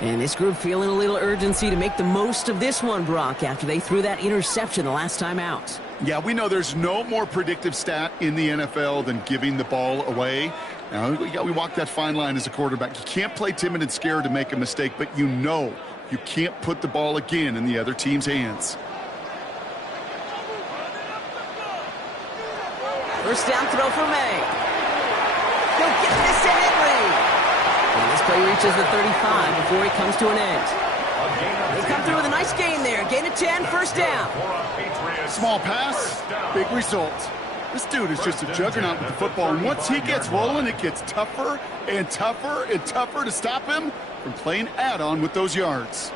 And this group feeling a little urgency to make the most of this one, Brock, after they threw that interception the last time out. Yeah, we know there's no more predictive stat in the NFL than giving the ball away. Now, we walk that fine line as a quarterback. You can't play timid and scared to make a mistake, but you know you can't put the ball again in the other team's hands. First down throw for May. He'll get this to Henry. And this play reaches the 35 before he comes to an end. They come through with a nice gain there. Gain of 10, first down. Small pass, big result. This dude is just a juggernaut with the football, and once he gets rolling, it gets tougher and tougher and tougher to stop him from playing add-on with those yards.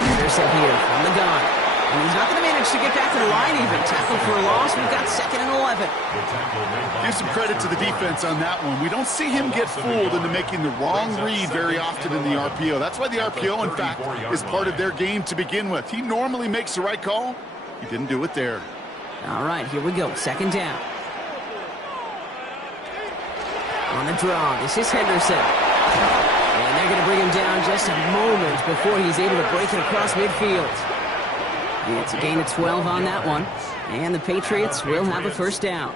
Intercept here from the gun. And he's not going to manage to get back to the line even. Tackle for a loss. We've got 2nd and 11. Give some credit to the defense on that one. We don't see him get fooled into making the wrong read very often in the RPO. That's why the RPO, in fact, is part of their game to begin with. He normally makes the right call. He didn't do it there. All right, here we go. 2nd down. On the draw, this is Henderson. And they're going to bring him down just a moment before he's able to break it across midfield. It's a gain of 12 on that one. And the Patriots will have a first down.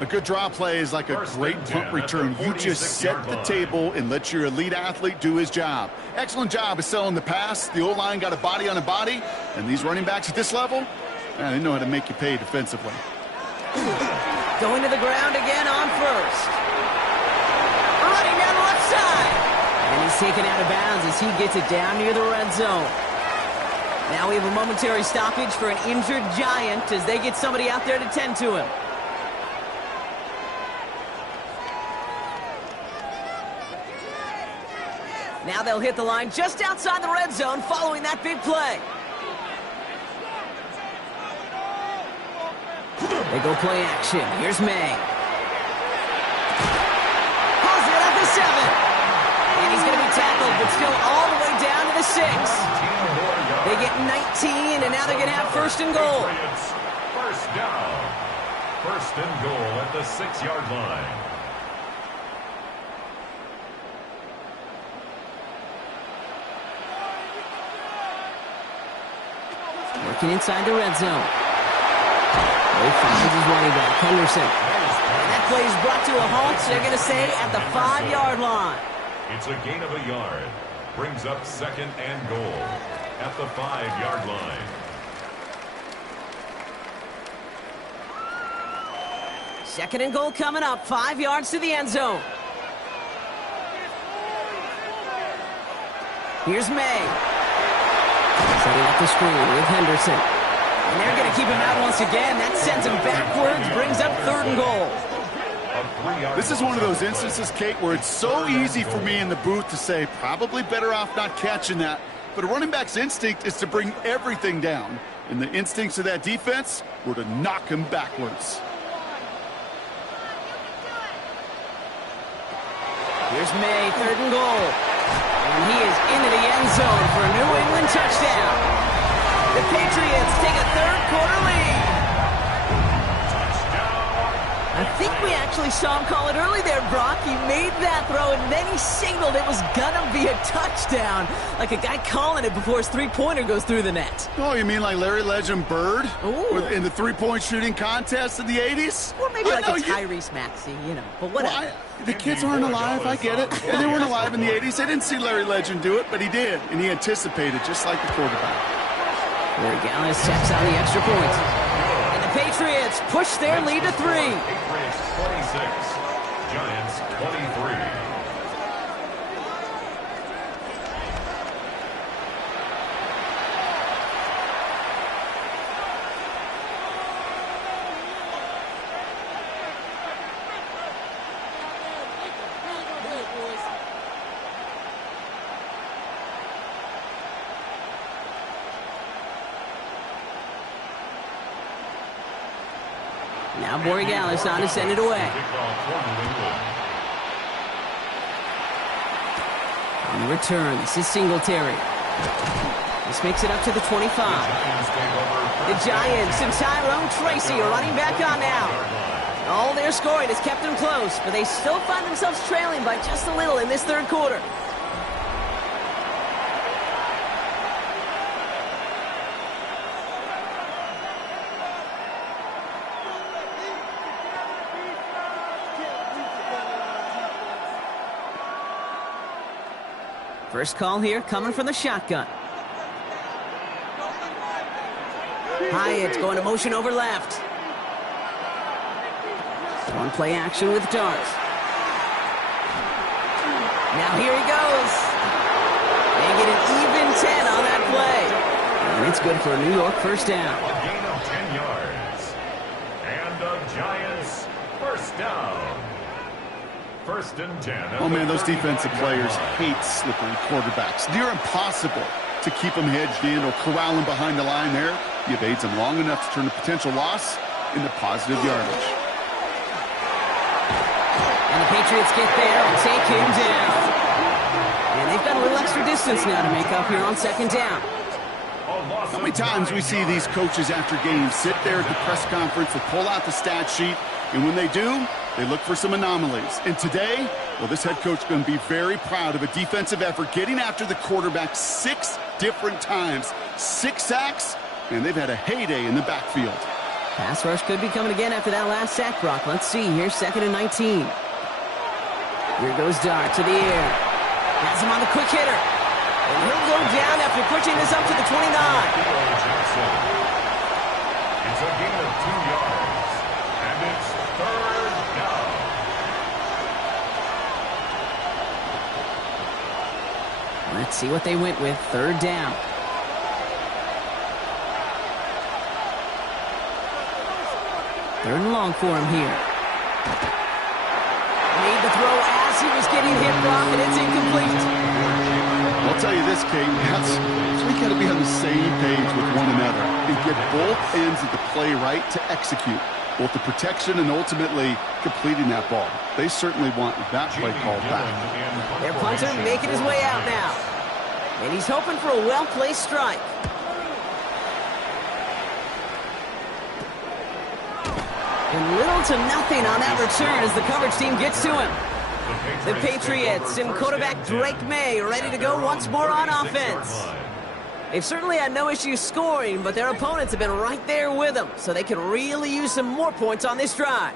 A good draw play is like a great punt return. You just set the table and let your elite athlete do his job. Excellent job of selling the pass. The O-line got a body on a body. And these running backs at this level, man, they know how to make you pay defensively. Going to the ground again on first. Running down the left side. And he's taken out of bounds as he gets it down near the red zone. Now we have a momentary stoppage for an injured Giant as they get somebody out there to tend to him. Now they'll hit the line just outside the red zone following that big play. They go play action. Here's May. Pulls it at the 7. And he's going to be tackled, but still all the way down to the 6. They get 19, and now they're going to have first and goal. First down. First and goal at the 6-yard line. Working inside the red zone. He finds his running back, Henderson. And that play is brought to a halt, so they're going to say at the 5-yard line. It's a gain of a yard. Brings up second and goal at the 5-yard line. Second and goal coming up, 5 yards to the end zone. Here's May. Setting up the screen with Henderson. And they're going to keep him out once again. That sends him backwards, brings up third and goal. This is one of those instances, Kate, where it's so easy for me in the booth to say, probably better off not catching that. But a running back's instinct is to bring everything down. And the instincts of that defense were to knock him backwards. Here's May, third and goal. And he is into the end zone for a New England touchdown. The Patriots take a third-quarter lead. I think we actually saw him call it early there, Brock. He made that throw, and then he signaled it was going to be a touchdown. Like a guy calling it before his three-pointer goes through the net. Oh, you mean like Larry Legend Bird? Ooh. In the three-point shooting contest in the 80s? Or maybe like a Tyrese Maxey, you know. But whatever. Well, the kids aren't alive, I get it. And they weren't alive in the 80s. They didn't see Larry Legend do it, but he did. And he anticipated, just like the quarterback. Corey Gallis checks out the extra point. And the Patriots push their lead to 3. Patriots 26, Giants 23. Now Borregales on to send it away. On the return, this is Singletary. This makes it up to the 25. The Giants and Tyrone Tracy are running back on now. All their scoring has kept them close, but they still find themselves trailing by just a little in this third quarter. First call here coming from the shotgun. Hyatt going to motion over left. One play action with Darts. Now here he goes. They get an even 10 on that play. And it's good for a New York first down. A gain of 10 yards. And the Giants first down. First and 10. Oh, man, those defensive players hate slippery quarterbacks. Near impossible to keep them hedged in or corral them behind the line there. You've aids them long enough to turn a potential loss into positive yardage. And the Patriots get there and take him down. And they've got a little extra distance now to make up here on second down. How many times we see these coaches after games sit there at the press conference and pull out the stat sheet, and when they do, They look for some anomalies. And today, well, this head coach is going to be very proud of a defensive effort getting after the quarterback 6 different times. 6 sacks, and they've had a heyday in the backfield. Pass rush could be coming again after that last sack, Brock. Let's see here, 2nd and 19. Here goes Dart to the air. Has him on the quick hitter. And he'll go down after pushing this up to the 29. It's a gain of 2 yards, and it's 3rd down. Let's see what they went with. 3rd down. Third and long for him here. Made the throw as he was getting hit, Brock, and it's incomplete. I'll tell you this, Kate, we got to be on the same page with one another and get both ends of the play right to execute, both the protection and ultimately completing that ball. They certainly want that play called back. Their punter making his way out now. And he's hoping for a well-placed strike. And little to nothing on that return as the coverage team gets to him. The Patriots and quarterback Drake May ready to go once more on offense. They've certainly had no issues scoring, but their opponents have been right there with them, so they can really use some more points on this drive.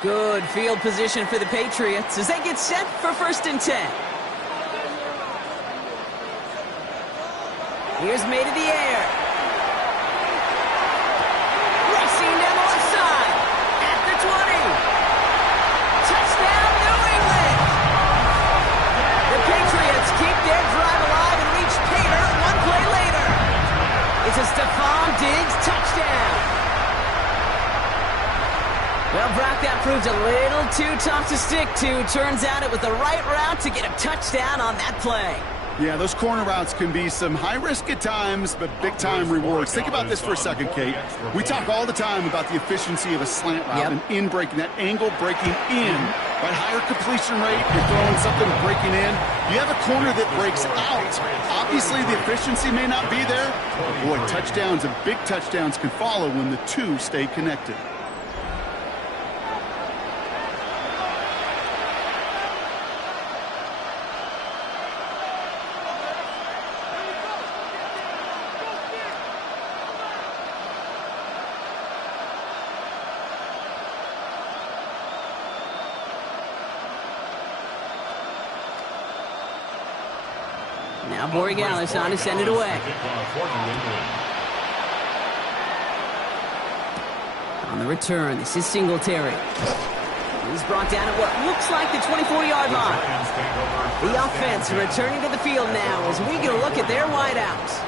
Good field position for the Patriots as they get set for 1st and 10. Here's May to the air. Racing down the left side. At the 20. Touchdown, New England. The Patriots keep their drive alive and reach pay dirt 1 play later. It's a Stephon Diggs touchdown. Well, Brock, that proved a little too tough to stick to. Turns out it was the right route to get a touchdown on that play. Yeah, those corner routes can be some high risk at times, but big-time rewards. Think about this for a second, Kate. We talk all the time about the efficiency of a slant route and in breaking, that angle breaking in. Right, higher completion rate, you're throwing something breaking in. You have a corner that breaks out. Obviously, the efficiency may not be there, but boy, touchdowns and big touchdowns can follow when the two stay connected. Now Borregales on to send it away. On the return, this is Singletary. He's brought down at what looks like the 24-yard line. The offense returning to the field now as we get a look at their wideouts.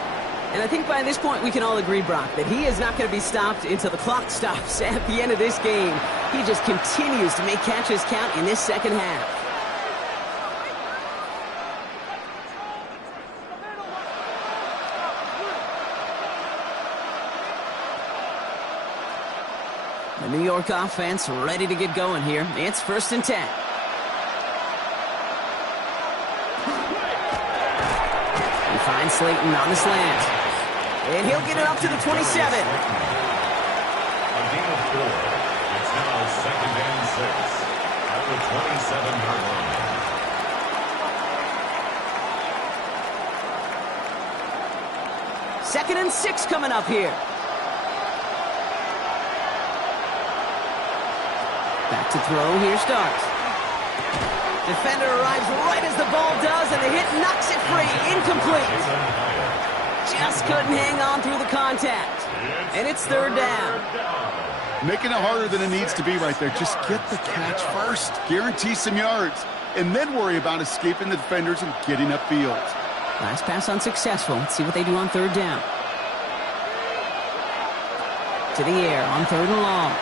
And I think by this point we can all agree, Brock, that he is not going to be stopped until the clock stops at the end of this game. He just continues to make catches count in this second half. The New York offense ready to get going here. It's 1st and 10. He finds Slayton on the slant. And he'll get it up to the 27. A gain of 4. It's now 2nd and 6 at the 27-yard line. 2nd and 6 coming up here. Back to throw, here starts. Defender arrives right as the ball does, and the hit knocks it free. Incomplete. Just couldn't hang on through the contact. And it's 3rd down. Making it harder than it needs to be right there. Just get the catch first. Guarantee some yards. And then worry about escaping the defenders and getting upfield. Last pass unsuccessful. Let's see what they do on 3rd down. To the air on 3rd and long.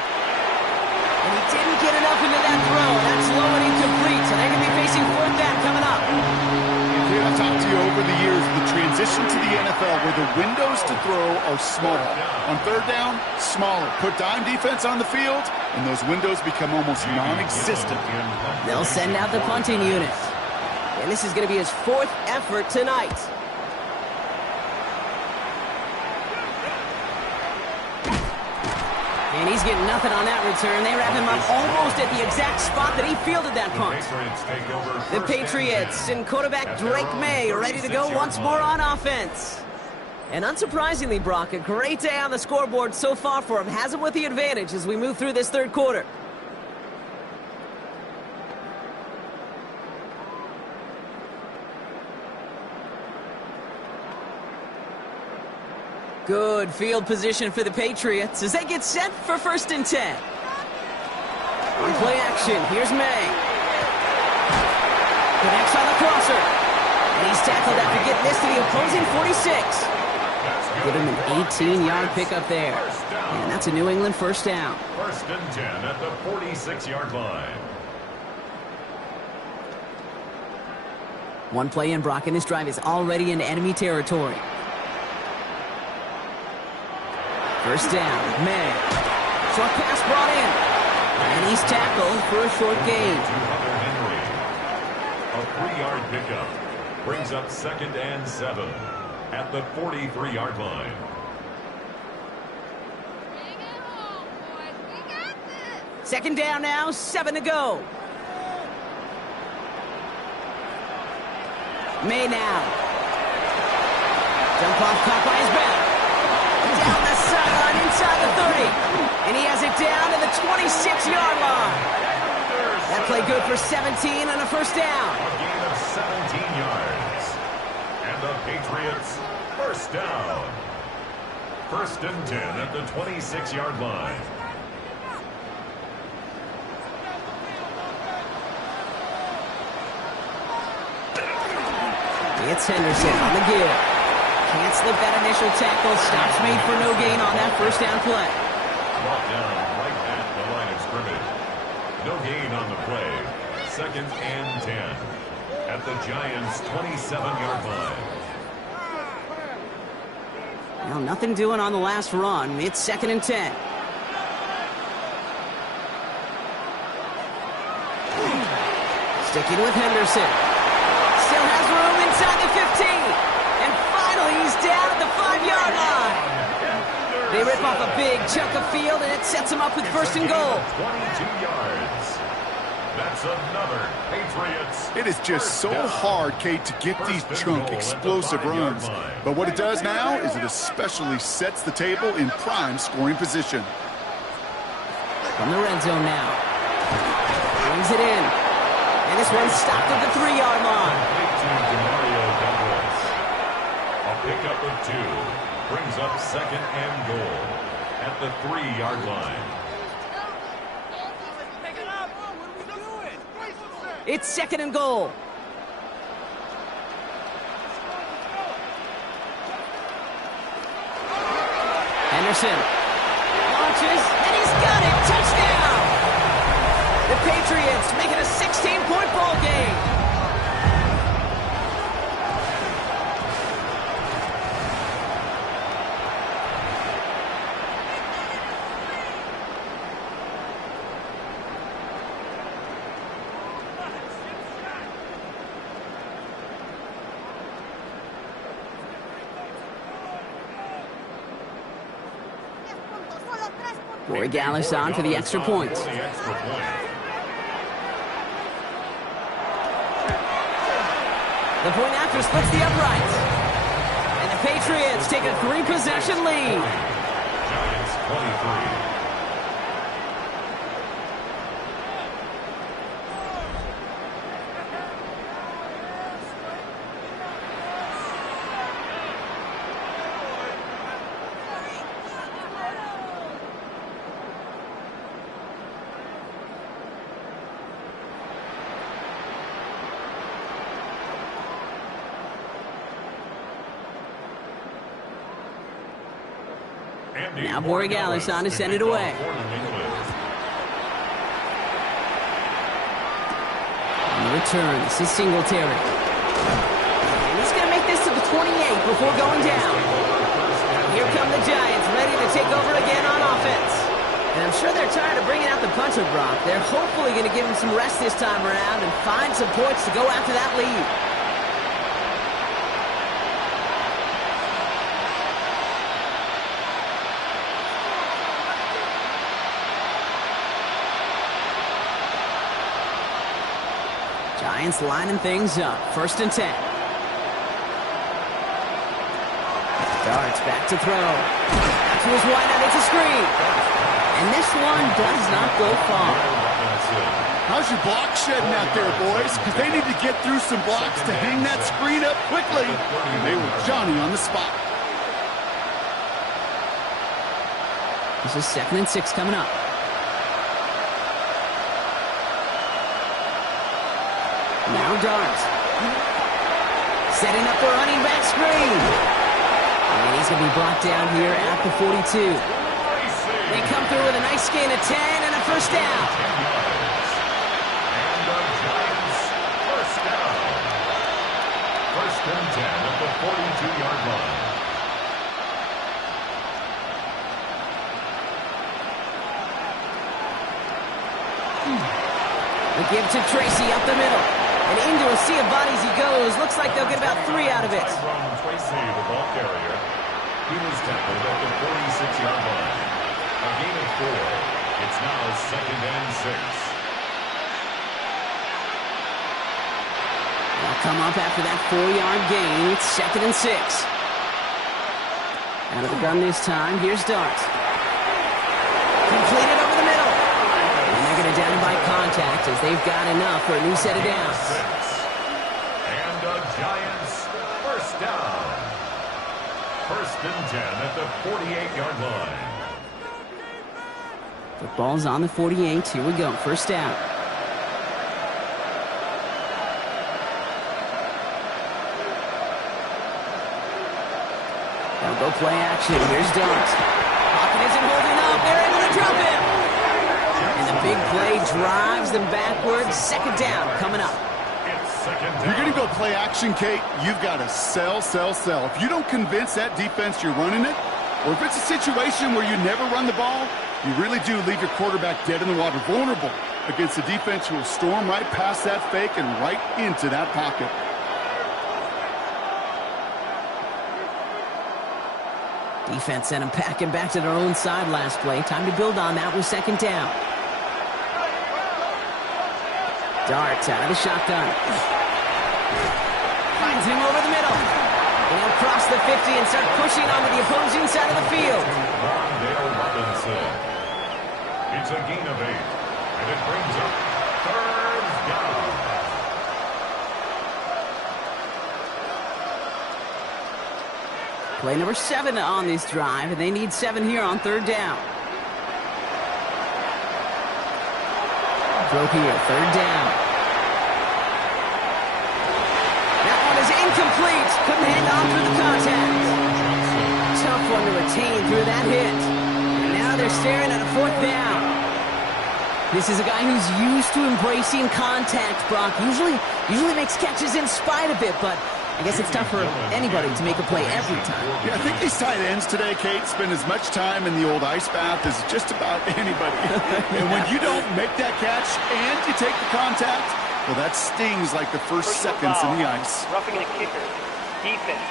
And he didn't get enough into that throw. That's low and incomplete, so they're going to be facing 4th down coming up. I've talked to you over the years, the transition to the NFL where the windows to throw are smaller. On 3rd down, smaller. Put dime defense on the field, and those windows become almost non-existent. They'll send out the punting unit. And this is going to be his 4th effort tonight. And he's getting nothing on that return. They wrap him up almost at the exact spot that he fielded that punt. The Patriots and quarterback Drake May ready to go once more on offense. And unsurprisingly, Brock, a great day on the scoreboard so far for him. Has him with the advantage as we move through this 3rd quarter. Good field position for the Patriots as they get set for 1st and 10. On play action, here's May. Connects on the crosser. And he's tackled after getting this to the opposing 46. Give him an 18-yard pickup there. And that's a New England 1st down. 1st and 10 at the 46-yard line. One play in, Brock, and this drive is already in enemy territory. 1st down, May. Short pass brought in. And he's tackled for a short gain. A 3-yard pickup brings up 2nd and 7 at the 43-yard line. Second down now, 7 to go. May now. Jump off caught by his back. Down the sideline inside the 30. And he has it down to the 26-yard line. That play good for 17 and a 1st down. A gain of 17 yards. And the Patriots 1st down. 1st and 10 at the 26-yard line. It's Henderson on the give. Can't slip that initial tackle. Stops made for no gain on that 1st down play. Brought down right at the line of scrimmage. No gain on the play. 2nd and 10 at the Giants' 27-yard line. Well, nothing doing on the last run. It's 2nd and 10. Sticking with Henderson. Still has room inside the 15. And finally, he's down at the 5-yard line. They rip off a big chunk of field, and it sets him up with 1st and goal. 22 yards. That's another Patriots. It is just so hard, Kate, to get these chunk, explosive runs. But what it does now is it especially sets the table in prime scoring position. From the red zone now. Brings it in. And this one's stopped at the 3-yard line. A pickup of 2 brings up 2nd and goal at the 3-yard line. It's 2nd and goal. Henderson launches, and he's got it. Touchdown! The Patriots make it a 16-point ball game. Corey Gallis on for the extra point. The point after splits the uprights. And the Patriots take a 3-possession lead. Giants 23. Now Borregales on to send it away. On the return, this is Singletary. And he's going to make this to the 28 before going down. Here come the Giants, ready to take over again on offense. And I'm sure they're tired of bringing out the punter, Brock. They're hopefully going to give him some rest this time around and find some points to go after that lead. Giants lining things up. 1st and 10. Darts back to throw. Out to his wide out. It's a screen. And this one does not go far. How's your block shedding out there, boys? Because they need to get through some blocks to hang that screen up quickly. And they were Johnny on the spot. This is 2nd and 6 coming up. Now Dart. Setting up the running back screen. And he's going to be brought down here at the 42. They come through with a nice gain of 10 and a 1st down. And the Giants first down. 1st and 10 at the 42-yard line. The give to Tracy up the middle. And into a sea of bodies he goes. Looks like they'll get about 3 out of it. Tracy, the ball carrier. He was tackled at the 46-yard line. A gain of 4. It's now 2nd and 6. They'll come up after that 4-yard gain. It's 2nd and 6. Out of the gun this time. Here's Dart. Completed over the middle. And they're going to down by contact as they've got enough for a new set of downs. And the Giants first down. 1st and 10 at the 48-yard line. Football's on the 48. Here we go. 1st down. They'll go play action. Here's Dart. Pocket isn't holding up. They're able to drop him. And the big play drives them backwards. 2nd down coming up. If you're going to go play action, Kate, you've got to sell, sell, sell. If you don't convince that defense you're running it, or if it's a situation where you never run the ball, you really do leave your quarterback dead in the water, vulnerable against a defense who will storm right past that fake and right into that pocket. Defense sent him packing back to their own side last play. Time to build on that with 2nd down. Darts out of the shotgun. Finds him over the middle. And he'll cross the 50 and start pushing onto the opposing side of the field. It's a gain of 8. And it brings up 3rd down. Play number 7 on this drive, and they need 7 here on 3rd down. Throw here, 3rd down. That one is incomplete. Couldn't hang on through the contact. Tough one to retain through that hit. And now they're staring at a 4th down. This is a guy who's used to embracing contact, Brock. Usually makes catches in spite of it, but I guess it's tough for anybody to make a play every time. Yeah, I think these tight ends today, Kate, spend as much time in the old ice bath as just about anybody. And when you don't make that catch and you take the contact, well, that stings like the first seconds in the ice. Roughing the kicker. Defense.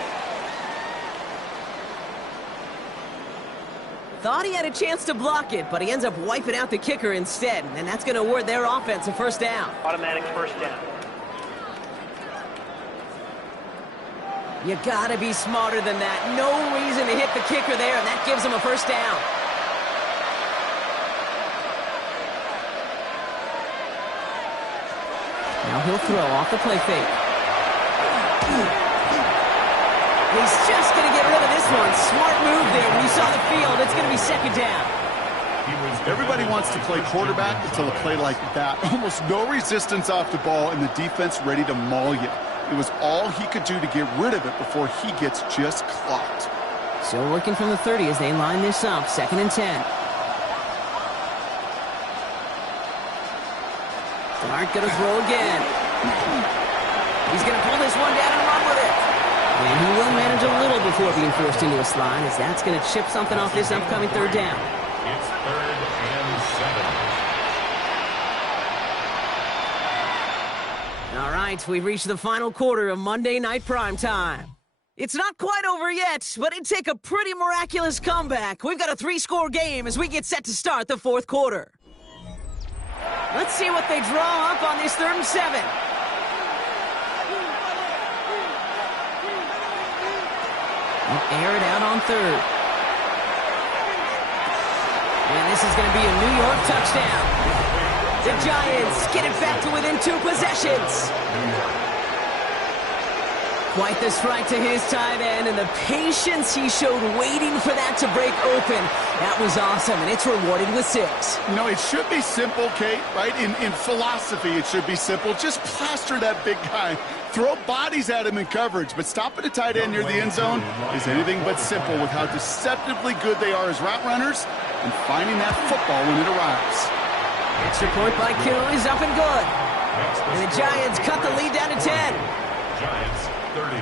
Thought he had a chance to block it, but he ends up wiping out the kicker instead, and that's going to award their offense a 1st down. Automatic 1st down. You gotta be smarter than that. No reason to hit the kicker there, and that gives him a 1st down. Now he'll throw off the play fake. He's just gonna get rid of this one. Smart move there. When you saw the field, it's gonna be 2nd down. Everybody wants to play quarterback until a play like that. Almost no resistance off the ball, and the defense ready to maul you. It was all he could do to get rid of it before he gets just clocked. Still working from the 30 as they line this up. 2nd and 10. Dart gonna throw again. He's gonna pull this one down and run with it. And he will manage a little before being forced into a slide, as that's gonna chip something off this upcoming 3rd down. It's 3rd and 7. All right, we've reached the final quarter of Monday Night Primetime. It's not quite over yet, but it'd take a pretty miraculous comeback. We've got a 3-score game as we get set to start the 4th quarter. Let's see what they draw up on this 3rd and 7. Air it out on 3rd. And this is going to be a New York touchdown. The Giants get it back to within 2 possessions. Quite the strike to his tight end, and the patience he showed waiting for that to break open. That was awesome, and it's rewarded with 6. You know, it should be simple, Kate, right? In philosophy, it should be simple. Just plaster that big guy. Throw bodies at him in coverage, but stopping a tight end near the end zone is anything but simple with how deceptively good they are as route runners and finding that football when it arrives. Extra point by Kittle is up and good. And the Giants cut the lead down to 10. Giants 30.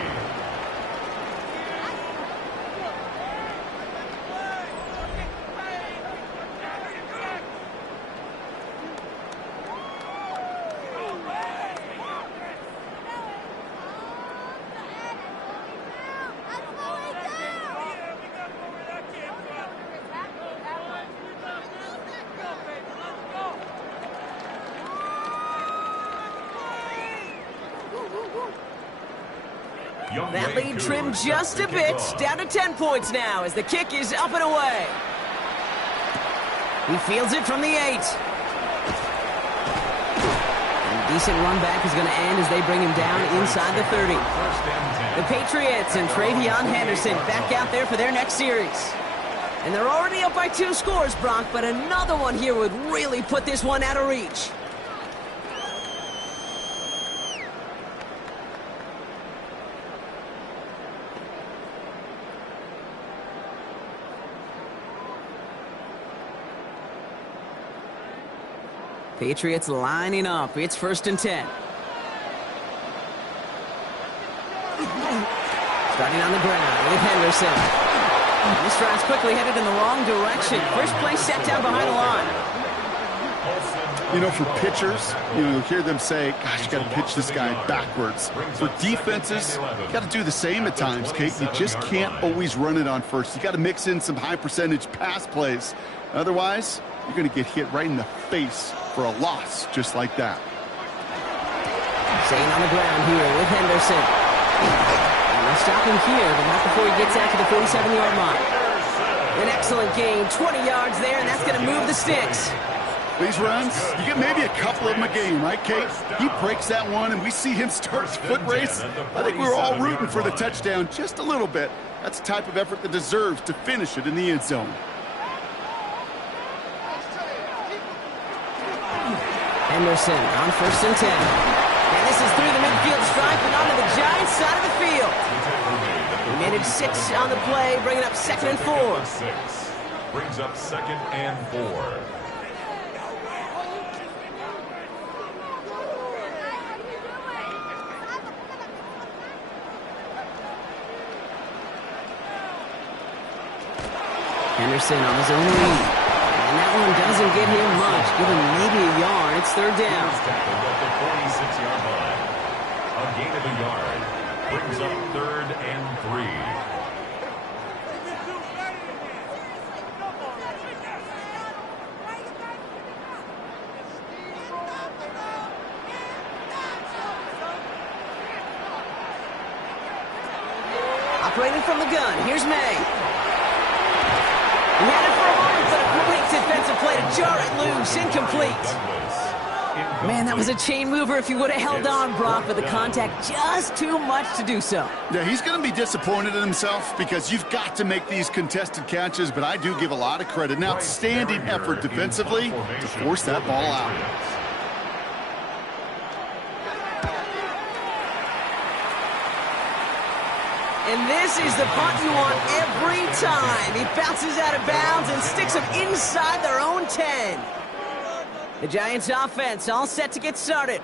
That lead trimmed just a bit, down to 10 points now as the kick is up and away. He fields it from the 8. And decent run back is going to end as they bring him down inside the 30. The Patriots and Travion Henderson back out there for their next series. And they're already up by 2 scores, Brock, but another one here would really put this one out of reach. Patriots lining up. It's 1st and 10. Starting on the ground with Henderson. This drive's quickly headed in the wrong direction. First play set down behind the line. You know, for pitchers, you'll hear them say, gosh, you got to pitch this guy backwards. For defenses, you got to do the same at times, Kate. You just can't always run it on first. You got to mix in some high-percentage pass plays. Otherwise, you're going to get hit right in the face for a loss just like that. Staying on the ground here with Henderson. And they'll stop him here, but not before he gets out to the 47-yard line. An excellent gain, 20 yards there, and that's going to move the sticks. These runs, you get maybe a couple of them a game, right, Kate? He breaks that one, and we see him start his foot race. I think we were all rooting for the touchdown just a little bit. That's the type of effort that deserves to finish it in the end zone. Henderson on 1st and 10. And this is through the midfield stripe and onto the Giants side of the field. He managed 6 on the play, bringing up 2nd and 4. Brings up 2nd and 4. Henderson on his own lead. And that one doesn't get him much. Give him maybe a yard. It's 3rd down. Tackled at the 46-yard line. A gain of a yard. Brings up 3rd and 3. Operating from the gun. Here's May. He had it for a moment, but a great defensive play to jar it loose. Incomplete. Man, that was a chain mover if he would have held on, Brock, but the contact just too much to do so. Yeah, he's going to be disappointed in himself because you've got to make these contested catches, but I do give a lot of credit. An outstanding effort defensively to force that ball out. And this is the punt you want every time. He bounces out of bounds and sticks them inside their own 10. The Giants offense all set to get started.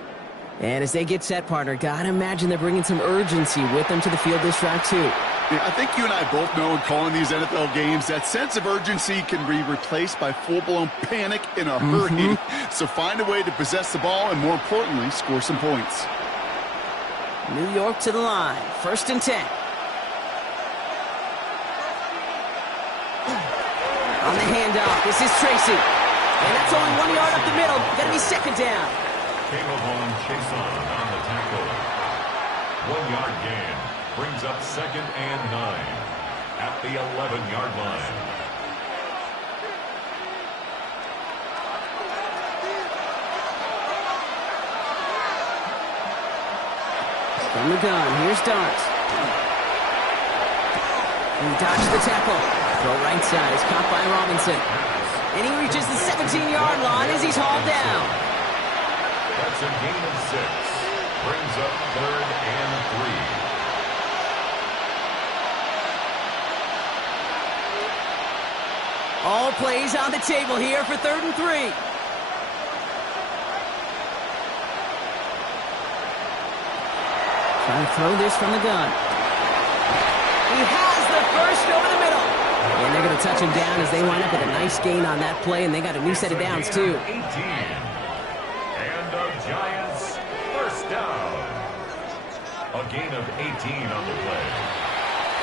And as they get set, partner, gotta imagine they're bringing some urgency with them to the field this drive too. Yeah, I think you and I both know in calling these NFL games that sense of urgency can be replaced by full-blown panic in a hurry. So find a way to possess the ball and, more importantly, score some points. New York to the line. 1st and 10. On the handoff, this is Tracy. And that's only 1 yard up the middle. Gonna be 2nd down. Caleb on Chason on the tackle. 1 yard gain. Brings up 2nd and 9 at the 11-yard line. From the gun, here's Dart. He dodges the tackle. Throw right side is caught by Robinson. And he reaches the 17-yard line as he's hauled down. That's a gain of 6. Brings up 3rd and 3. All plays on the table here for 3rd and 3. Trying to throw this from the gun. He has the first over the middle. And they're going to touch him down as they wind up with a nice gain on that play, and they got a new set of downs, too. 18. And the Giants, 1st down. A gain of 18 on the play.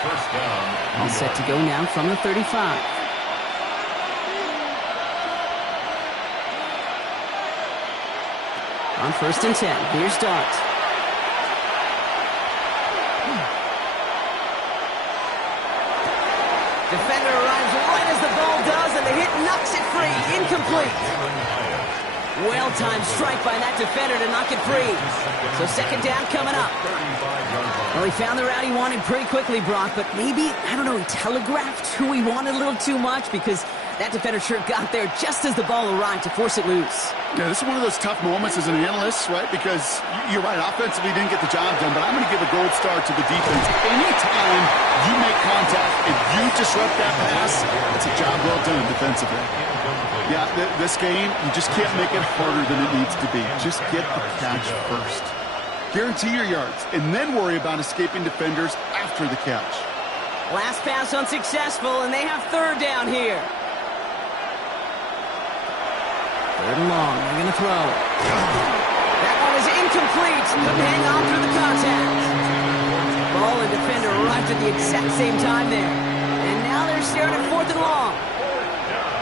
1st down. All set to go now from the 35. On 1st and 10, here's Dart. Defender arrives right as the ball does, and the hit knocks it free. Incomplete. Well-timed strike by that defender to knock it free. So 2nd down coming up. Well, he found the route he wanted pretty quickly, Brock, but maybe, I don't know, he telegraphed who he wanted a little too much because that defender sure got there just as the ball arrived to force it loose. Yeah, this is one of those tough moments as an analyst, right? Because you're right, offensively didn't get the job done, but I'm going to give a gold star to the defense. Anytime you make contact, if you disrupt that pass, it's a job well done defensively. Yeah, this game, you just can't make it harder than it needs to be. Just get the catch first. Guarantee your yards, and then worry about escaping defenders after the catch. Last pass unsuccessful, and they have 3rd down here. 3rd and long, they're going to throw. That one is incomplete. Couldn't hang on through the contact. Ball and defender arrived at the exact same time there. And now they're staring at 4th and long.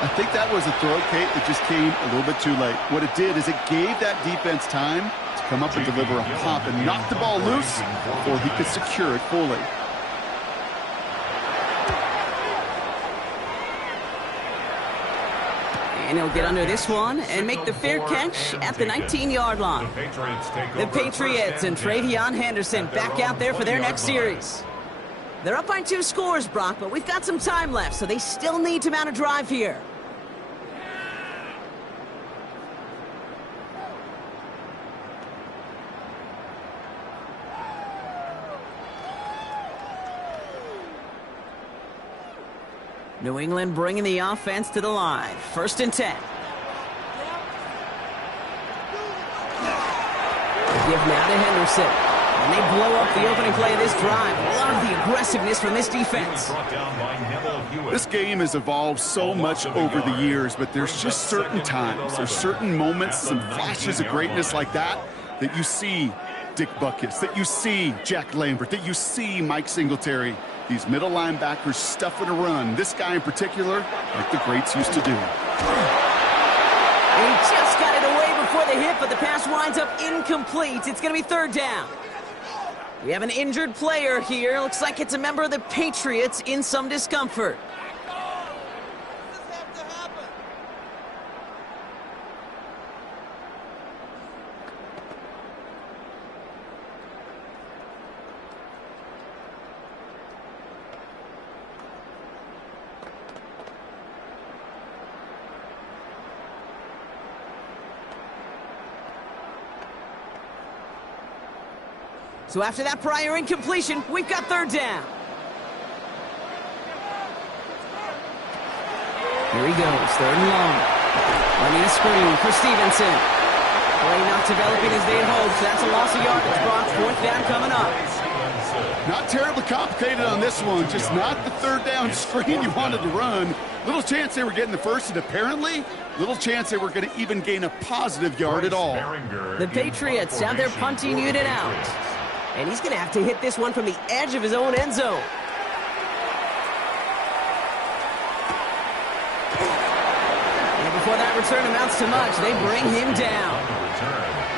I think that was a throw, Kate, that just came a little bit too late. What it did is it gave that defense time to come up and deliver a pop and knock the ball loose before he could secure it fully. And he'll get under this one and make the fair catch at the 19-yard line. The Patriots and Travion Henderson back out there for their next series. They're up by 2 scores, Brock, but we've got some time left, so they still need to mount a drive here. New England bringing the offense to the line. 1st and 10. Give now to Henderson. And they blow up the opening play of this drive. Love the aggressiveness from this defense. This game has evolved so much over the years, but there's just certain times, there's certain moments, some flashes of greatness like that you see Dick Buckets, that you see Jack Lambert, that you see Mike Singletary. These middle linebackers stuffing a run. This guy in particular, like the greats used to do. He just got it away before the hit, but the pass winds up incomplete. It's going to be 3rd down. We have an injured player here. Looks like it's a member of the Patriots in some discomfort. So after that prior incompletion, we've got 3rd down. Here he goes, 3rd and long. Running a screen for Stevenson. Play not developing as they had hoped. That's a loss of yardage. Brock, 4th down coming up. Not terribly complicated on this one. Just not the third down screen you wanted to run. Little chance they were getting the first, and apparently little chance they were going to even gain a positive yard at all. The Patriots have their punting unit out. And he's going to have to hit this one from the edge of his own end zone. And before that return amounts to much, they bring him down.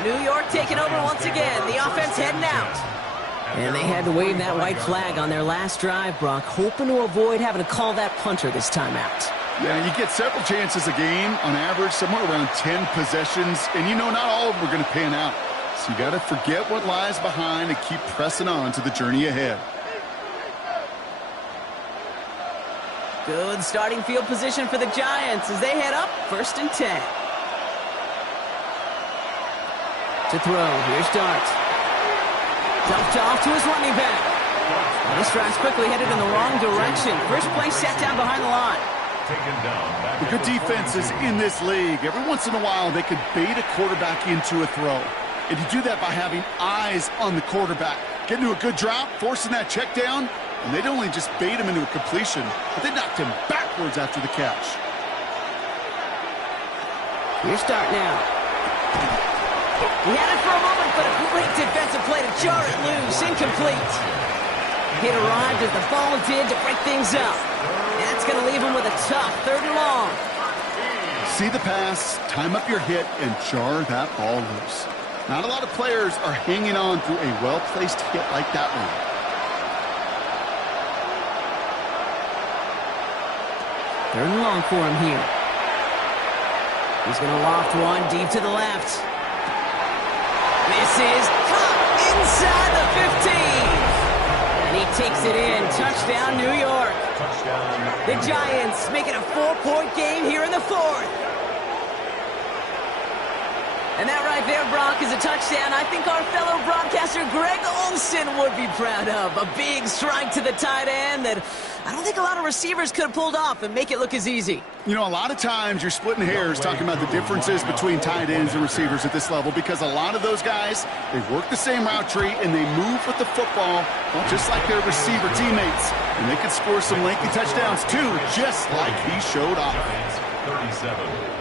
New York taking over once again. The offense heading out. And they had to wave that white flag on their last drive, Brock, hoping to avoid having to call that punter this time out. Yeah, you get several chances a game, on average, somewhere around 10 possessions, and you know not all of them are going to pan out. So you got to forget what lies behind and keep pressing on to the journey ahead. Good starting field position for the Giants as they head up 1st and 10. To throw, here's Dart. Dumped off to his running back. Well, this drive's quickly headed in the wrong direction. First play set down behind the line. The good defenses in this league, every once in a while, they could bait a quarterback into a throw. And you do that by having eyes on the quarterback. Getting to a good drop, forcing that check down, and they'd only just bait him into a completion, but they knocked him backwards after the catch. Here's Dart now. He had it for a moment, but a great defensive play to jar it loose. Incomplete. He arrived as the ball did to break things up. And that's going to leave him with a tough 3rd and long. See the pass, time up your hit, and jar that ball loose. Not a lot of players are hanging on through a well-placed hit like that one. 3rd and long for him here. He's going to loft one deep to the left. Misses, caught inside the 15. And he takes it in. Touchdown, New York. The Giants make it a 4-point game here in the 4th. And that right there, Brock, is a touchdown I think our fellow broadcaster Greg Olsen would be proud of. A big strike to the tight end that I don't think a lot of receivers could have pulled off and make it look as easy. You know, a lot of times you're splitting hairs talking about the differences between tight ends and receivers at this level because a lot of those guys, they work the same route tree and they move with the football, well, just like their receiver teammates. And they can score some lengthy touchdowns too, just like he showed off. 37.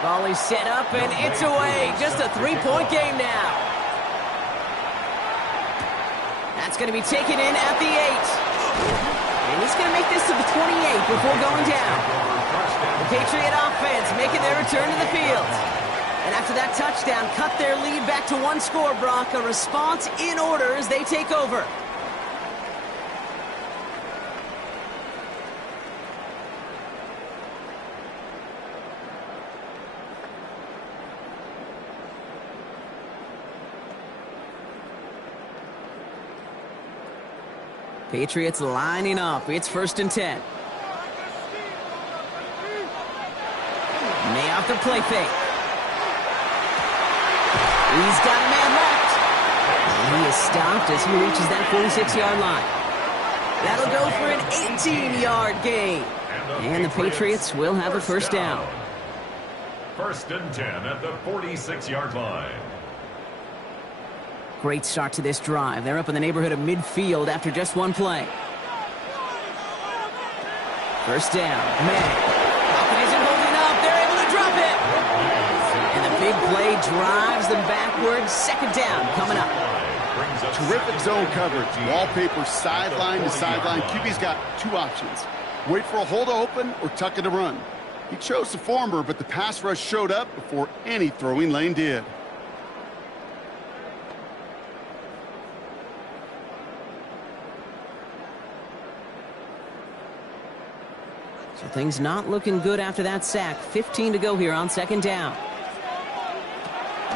Volley set up, and it's away. Just a 3-point game now. That's going to be taken in at the 8. And he's going to make this to the 28 before going down. The Patriot offense making their return to the field. And after that touchdown, cut their lead back to 1 score, Brock. A response in order as they take over. Patriots lining up. It's 1st and 10. May off the play fake. He's got a man left. And he is stopped as he reaches that 46-yard line. That'll go for an 18-yard gain. And the Patriots will have a 1st down. 1st and 10 at the 46-yard line. Great start to this drive. They're up in the neighborhood of midfield after just 1 play. 1st down. May. Falcon isn't holding up. They're able to drop it. And the big play drives them backwards. 2nd down coming up. Terrific zone coverage. Wallpaper sideline to sideline. QB's got 2 options. Wait for a hole to open or tuck it to run. He chose the former, but the pass rush showed up before any throwing lane did. So things not looking good after that sack. 15 to go here on 2nd down.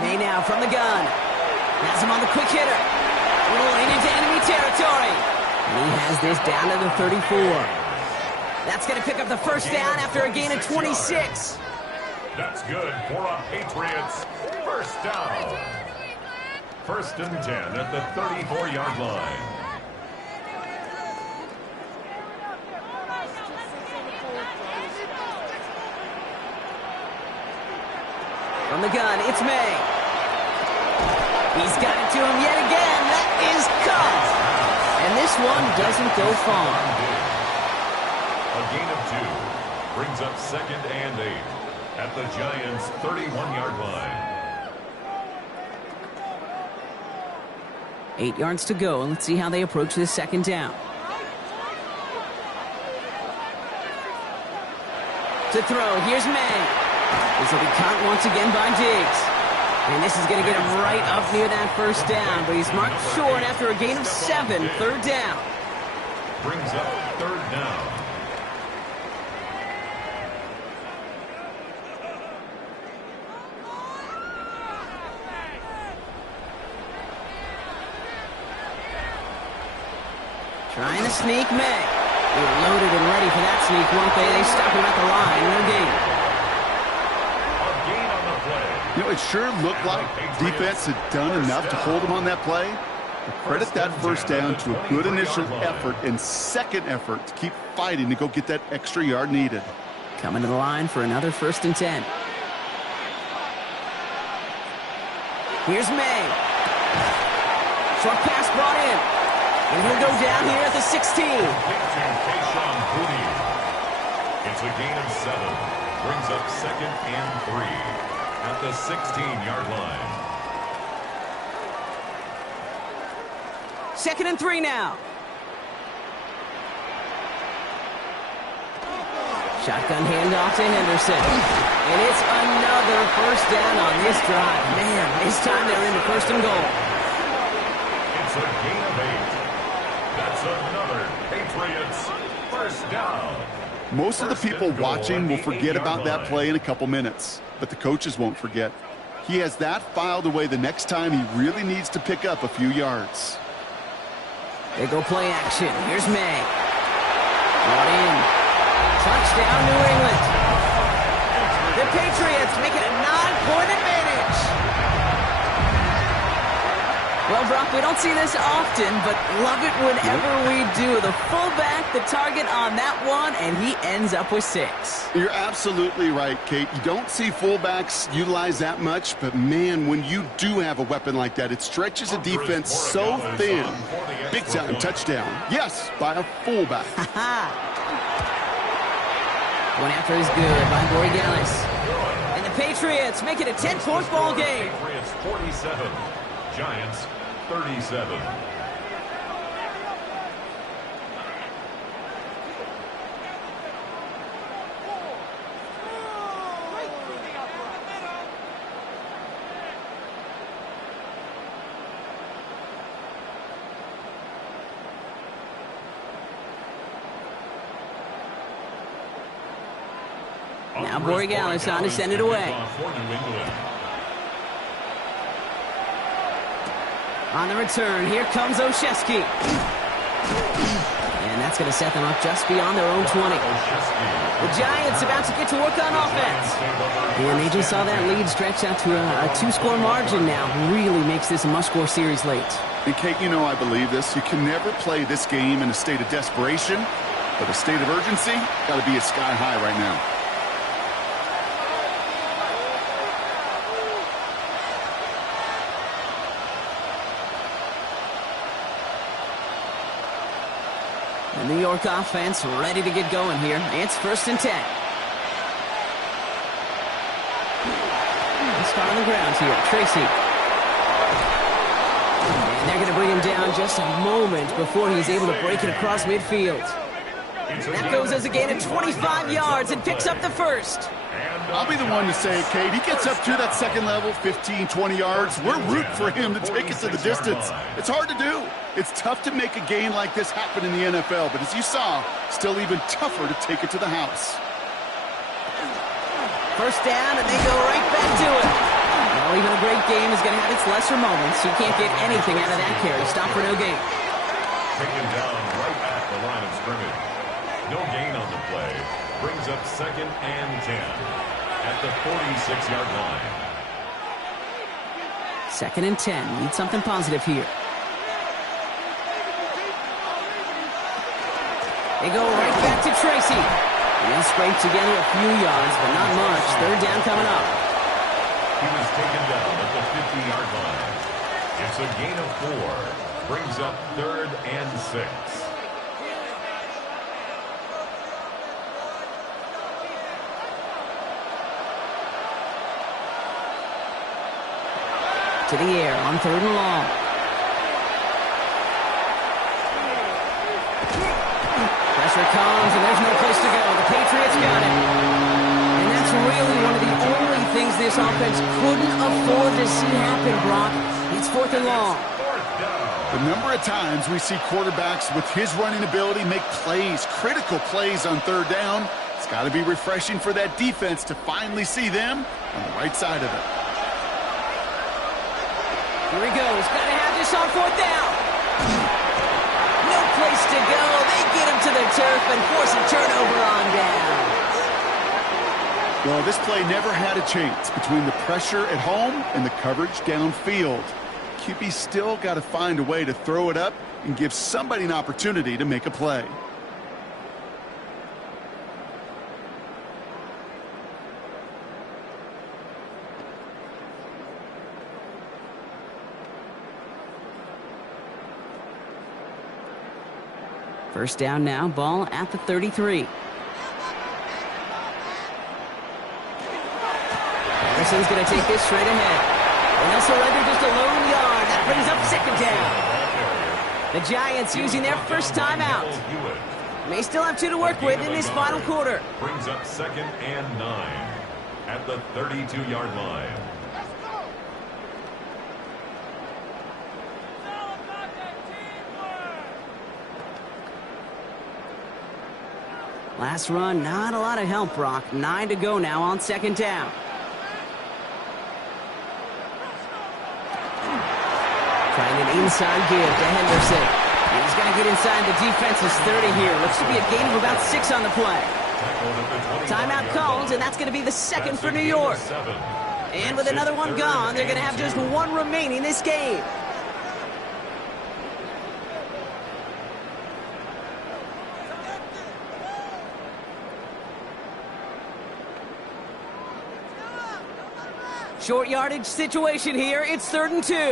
May now from the gun. Has him on the quick hitter. Rolling into enemy territory. And he has this down to the 34. That's going to pick up the first down after a gain of 26. That's good for a Patriots first down. First and 10 at the 34-yard line. From the gun, it's May. He's got it to him yet again. That is caught. And this one doesn't go far. A gain of 2 brings up second and 8 at the Giants' 31-yard line. 8 yards to go, and let's see how they approach this second down. To throw, here's May. This will be caught once again by Diggs. And this is going to get him right up near that first down, but he's marked short after a gain of 7, third down. Brings up third down. Trying to sneak May. They were loaded and ready for that sneak, weren't they? They stop him at the line. No gain. You know, it sure looked like defense had done enough to hold him on that play. But credit that first down to a good initial effort and second effort to keep fighting to go get that extra yard needed. Coming to the line for another first and 10. Here's May. Short pass brought in. And he'll go down here at the 16. It's a gain of 7. Brings up second and 3 at the 16-yard line. Second and 3 now. Shotgun handoff to Henderson. And it's another first down on this drive. Man, this time they're into first and goal. It's a gain of 8. That's another Patriots first down. Most of the people watching will forget about that play in a couple minutes, but the coaches won't forget. He has that filed away the next time he really needs to pick up a few yards. They go play action. Here's May. Brought in. Touchdown, New England. The Patriots make it a 9-point advantage. Well, Brock, we don't see this often, but love it whenever we do. The fullback, the target on that one, and he ends up with 6. You're absolutely right, Kate. You don't see fullbacks utilize that much, but man, when you do have a weapon like that, it stretches a defense so thin. Big time touchdown. Yes, by a fullback. One after is good by Corey Gallis. And the Patriots make it a 10-point ball game. Patriots 47, Giants 37. Now Borregales on to send it away. On the return, here comes Olszewski. And that's going to set them up just beyond their own 20. The Giants about to get to work on offense. And they just saw that lead stretch out to a 2-score margin now. Really makes this a must-score series late. And Kate, you know I believe this. You can never play this game in a state of desperation, but a state of urgency got to be at sky high right now. The New York offense ready to get going here. It's first and 10. Let's start on the ground here. Tracy. And they're going to bring him down just a moment before he's able to break it across midfield. That goes as a gain of 25 yards and picks up the first. I'll be the one to say, Kate, he gets up to that second level, 15, 20 yards. We're rooting for him to take it to the distance. It's hard to do. It's tough to make a game like this happen in the NFL, but as you saw, still even tougher to take it to the house. First down, and they go right back to it. Well, even a great game is going to have its lesser moments. You can't get anything out of that carry. Stop for no gain. taken down right at the line of scrimmage. No gain on the play. Brings up 2nd and 10 at the 46-yard line. 2nd and 10. Need something positive here. They go right back to Tracy. He'll scrape together a few yards, but not much. 3rd down coming up. He was taken down at the 50-yard line. It's a gain of 4. Brings up 3rd and 6. To the air on 3rd and long. Pressure comes, and there's no place to go. The Patriots got it. And that's really one of the only things this offense couldn't afford to see happen, Brock. It's 4th and long. The number of times we see quarterbacks with his running ability make plays, critical plays on 3rd down, it's got to be refreshing for that defense to finally see them on the right side of it. Here he goes. Got to have this on 4th down. No place to go. They get him to the turf and force a turnover on down. Well, this play never had a chance between the pressure at home and the coverage downfield. QB still got to find a way to throw it up and give somebody an opportunity to make a play. First down now, ball at the 33. Anderson's going to take this straight ahead. And they'll surrender just a lone yard. That brings up 2nd down. The Giants using their first timeout. May still have 2 to work with in this final quarter. Brings up 2nd and 9 at the 32-yard line. Last run, not a lot of help, Brock. 9 to go now on 2nd down. Trying an inside give to Henderson. He's going to get inside the defense's 30 here. Looks to be a gain of about 6 on the play. Timeout called, and that's going to be the 2nd for New York. And with another one gone, they're going to have just 1 remaining this game. Short yardage situation here. It's 3rd and 2. They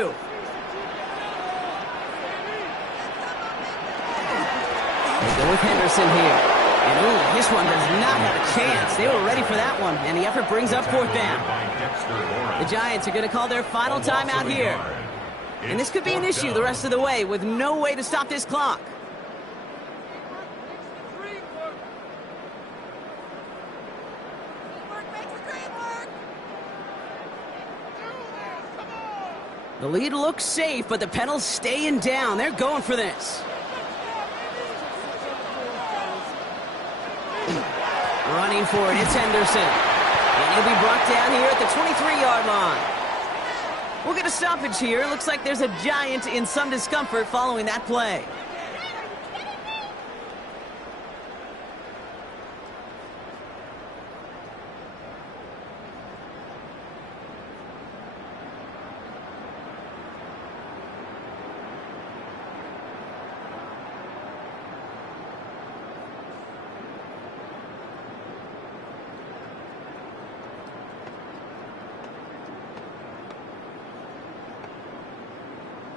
go with Henderson here. And ooh, this one does not have a chance. They were ready for that one. And the effort brings up 4th down. The Giants are going to call their final timeout here. And this could be an issue the rest of the way with no way to stop this clock. The lead looks safe, but the Penals staying down. They're going for this. Running for it, it's Henderson. And he'll be brought down here at the 23-yard line. We'll get a stoppage here. Looks like there's a Giant in some discomfort following that play.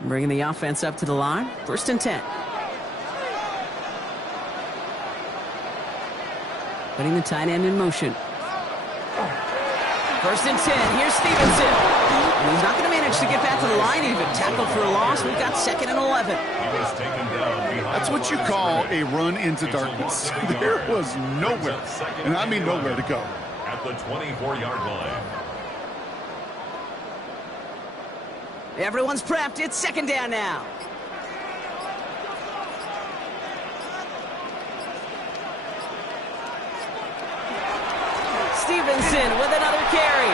Bringing the offense up to the line. 1st and 10. Putting the tight end in motion. 1st and 10. Here's Stevenson. And he's not going to manage to get back to the line even. Tackled for a loss. We've got 2nd and 11. That's what you call a run into darkness. There was nowhere, and I mean nowhere to go. At the 24-yard line. Everyone's prepped. It's 2nd down now. Stevenson with another carry.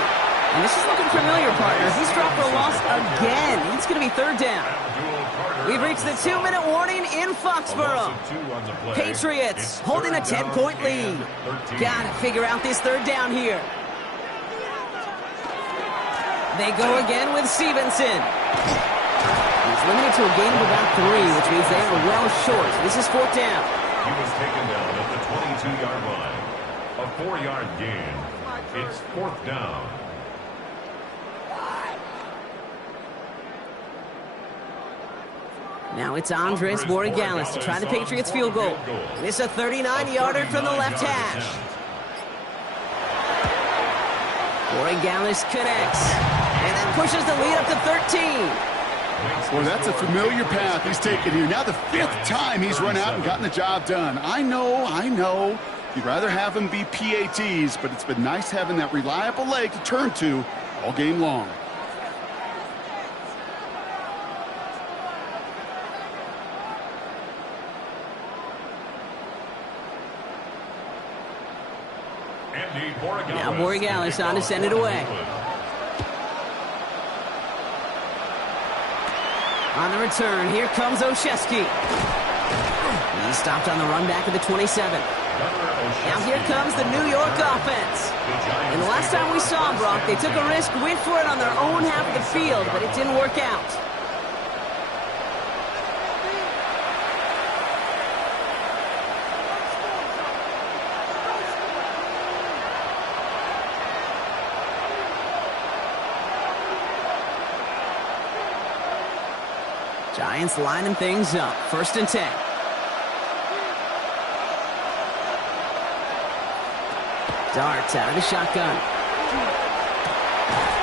And this is looking familiar, partner. He's dropped for a loss again. He's going to be third down. We've reached the 2-minute warning in Foxborough. Patriots holding a 10-point lead. Got to figure out this third down here. They go again with Stevenson. He's limited to a gain of about 3, which means they are well short. This is fourth down. He was taken down at the 22-yard line. A 4-yard gain. It's fourth down. Now it's Andres Borregales to try the Patriots field goal. This is a 39-yarder from the left hash. Borregales connects and then pushes the lead up to 13. Well, that's a familiar path he's taken here. Now the 5th time he's run out and gotten the job done. I know. You'd rather have him be PATs, but it's been nice having that reliable leg to turn to all game long. Now Borregales on to send it away. On the return, here comes Olszewski. He's stopped on the run back at the 27. Now here comes the New York offense. And the last time we saw Brock, they took a risk, went for it on their own half of the field, but it didn't work out. Giants lining things up. 1st and 10. Dart out of the shotgun.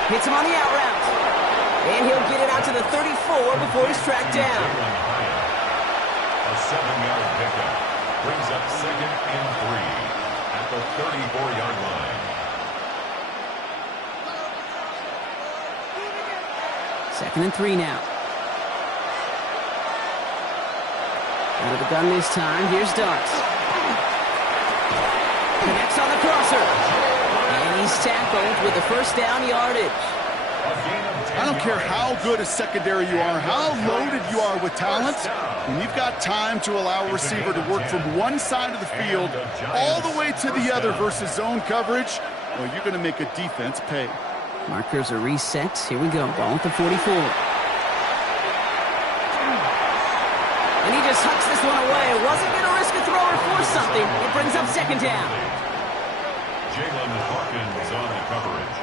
Hits him on the out route. And he'll get it out to the 34 before he's tracked down. A 7-yard pickup brings up 2nd and 3 at the 34-yard line. 2nd and 3 now. Out of the gun this time. Here's Darts. Connects on the crosser. And he's tackled with the first down yardage. I don't care how good a secondary you are, how loaded you are with talent. When you've got time to allow a receiver to work from one side of the field all the way to the other versus zone coverage, well, you're going to make a defense pay. Markers are reset. Here we go. Ball at the 44. And he just hucks this one away. Wasn't going to risk a throw or force something. It brings up 2nd down. Jalen Hawkins on the coverage.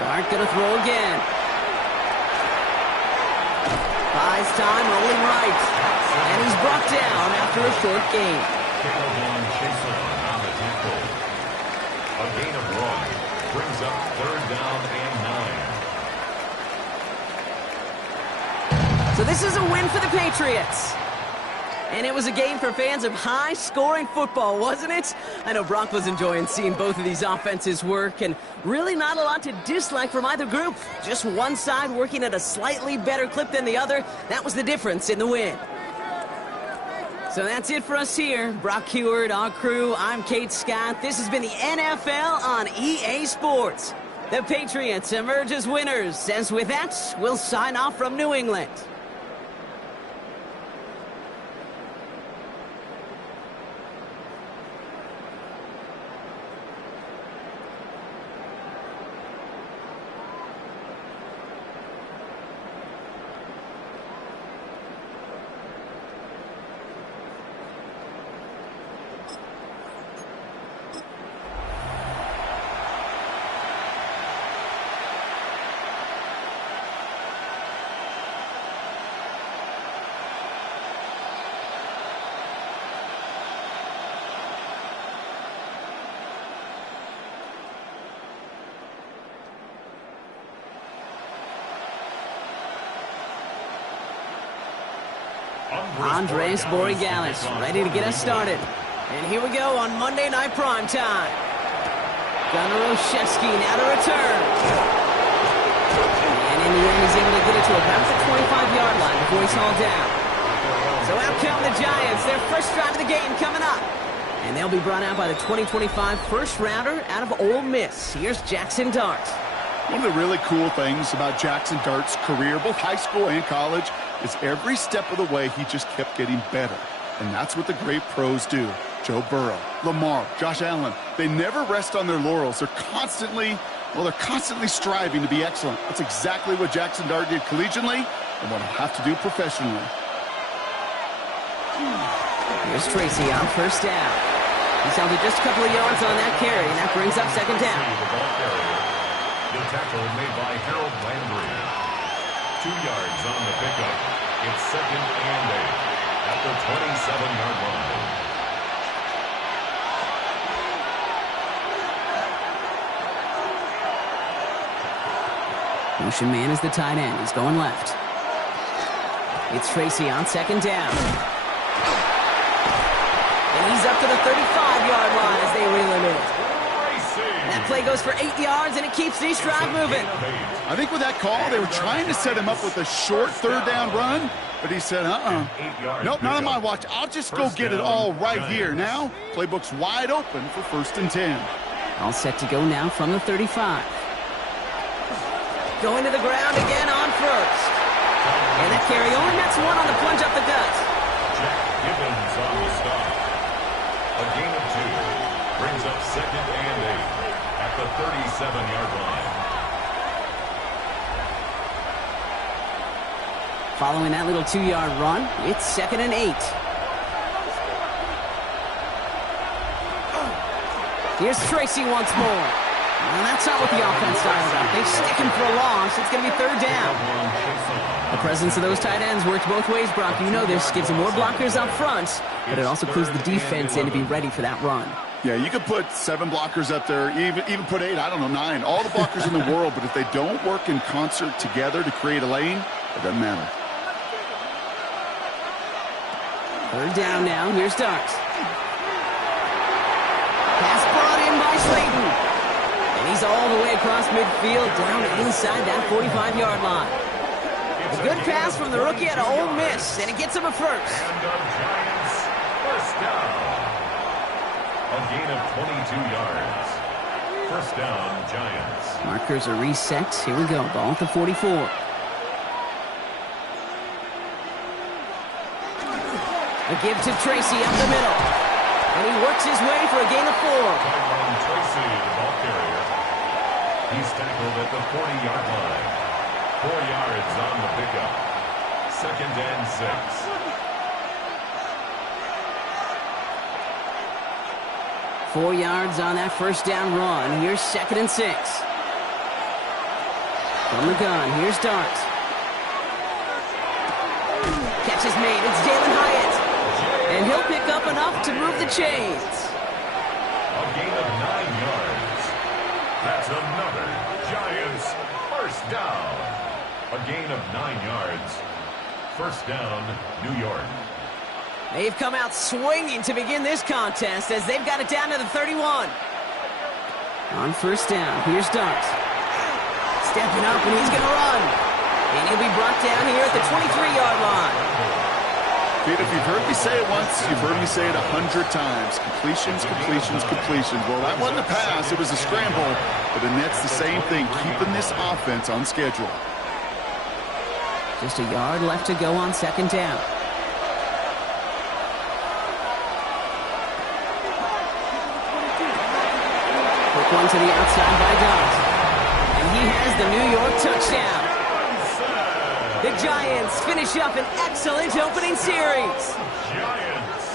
Dart going to throw again. Buys time, rolling right. And he's brought down after a short gain. On the tackle. A gain of 1 brings up 3rd down and 9. So this is a win for the Patriots. And it was a game for fans of high-scoring football, wasn't it? I know Brock was enjoying seeing both of these offenses work, and really not a lot to dislike from either group. Just one side working at a slightly better clip than the other. That was the difference in the win. So that's it for us here. Brock Heward, our crew, I'm Kate Scott. This has been the NFL on EA Sports. The Patriots emerge as winners, as with that, we'll sign off from New England. Andres Borregales ready to get us started. And here we go on Monday Night Primetime. Gunnar Olszewski now to return. And in the end, he's able to get it to about the 25-yard line before he's hauled down. So out come the Giants. Their first drive of the game coming up. And they'll be brought out by the 2025 first-rounder out of Ole Miss. Here's Jackson Dart. One of the really cool things about Jackson Dart's career, both high school and college, is every step of the way he just kept getting better. And that's what the great pros do. Joe Burrow, Lamar, Josh Allen, they never rest on their laurels. They're constantly striving to be excellent. That's exactly what Jackson Dart did collegiately and what he'll have to do professionally. Here's Tracy on first down. He's held it just a couple of yards on that carry, and that brings up second down. The tackle made by Harold Landry. 2 yards on the pickup. It's second and 8 at the 27-yard line. Motion man is the tight end. He's going left. It's Tracy on second down. And he's up to the 35-yard line as they reel him in. That play goes for 8 yards, and it keeps this drive moving. I think with that call, they were trying to set him up with a short third down run, but he said, nope, not on my watch. I'll just go get it all right here. Now, playbook's wide open for 1st and 10. All set to go now from the 35. Going to the ground again on first. And that carry only nets one on the plunge up the gut. Jack Gibbons on the stop. A gain of 2 brings up second and 8 at the 37-yard line. Following that little 2-yard run, it's second and 8. Here's Tracy once more. And that's not what the offense style about. They stick him for a loss. It's going to be third down. The presence of those tight ends works both ways, Brock. You know this. Gives them more blockers up front, but it also clues the defense in to be ready for that run. Yeah, you could put 7 blockers up there, even put 8, I don't know, 9. All the blockers in the world, but if they don't work in concert together to create a lane, it doesn't matter. Third down now. Here's Dart. Pass brought in by Slayton. And he's all the way across midfield down inside that 45-yard line. A good pass from the rookie out of Ole Miss, and it gets him a first. And the Giants first down. A gain of 22 yards. First down, Giants. Markers are reset. Here we go. Ball at the 44. A give to Tracy up the middle. And he works his way for a gain of 4. Tracy, the ball carrier. He's tackled at the 40-yard line. 4 yards on the pickup. Second and 6. 4 yards on that first down run. Here's second and 6. From the gun, here's Dart. Catch is made. It's Jalen Hyatt. And he'll pick up enough to move the chains. A gain of 9 yards. That's another Giants first down. A gain of 9 yards. First down, New York. They've come out swinging to begin this contest as they've got it down to the 31. On first down, here's Dart. Stepping up, and he's going to run. And he'll be brought down here at the 23-yard line. Pete, if you've heard me say it once, you've heard me say it 100 times. Completions, completions, completions. Well, that wasn't a pass. It was a scramble. But the net's the same thing, keeping this offense on schedule. Just a yard left to go on second down. Quick one to the outside by Dart. And he has the New York touchdown. The Giants finish up an excellent opening series. Giants.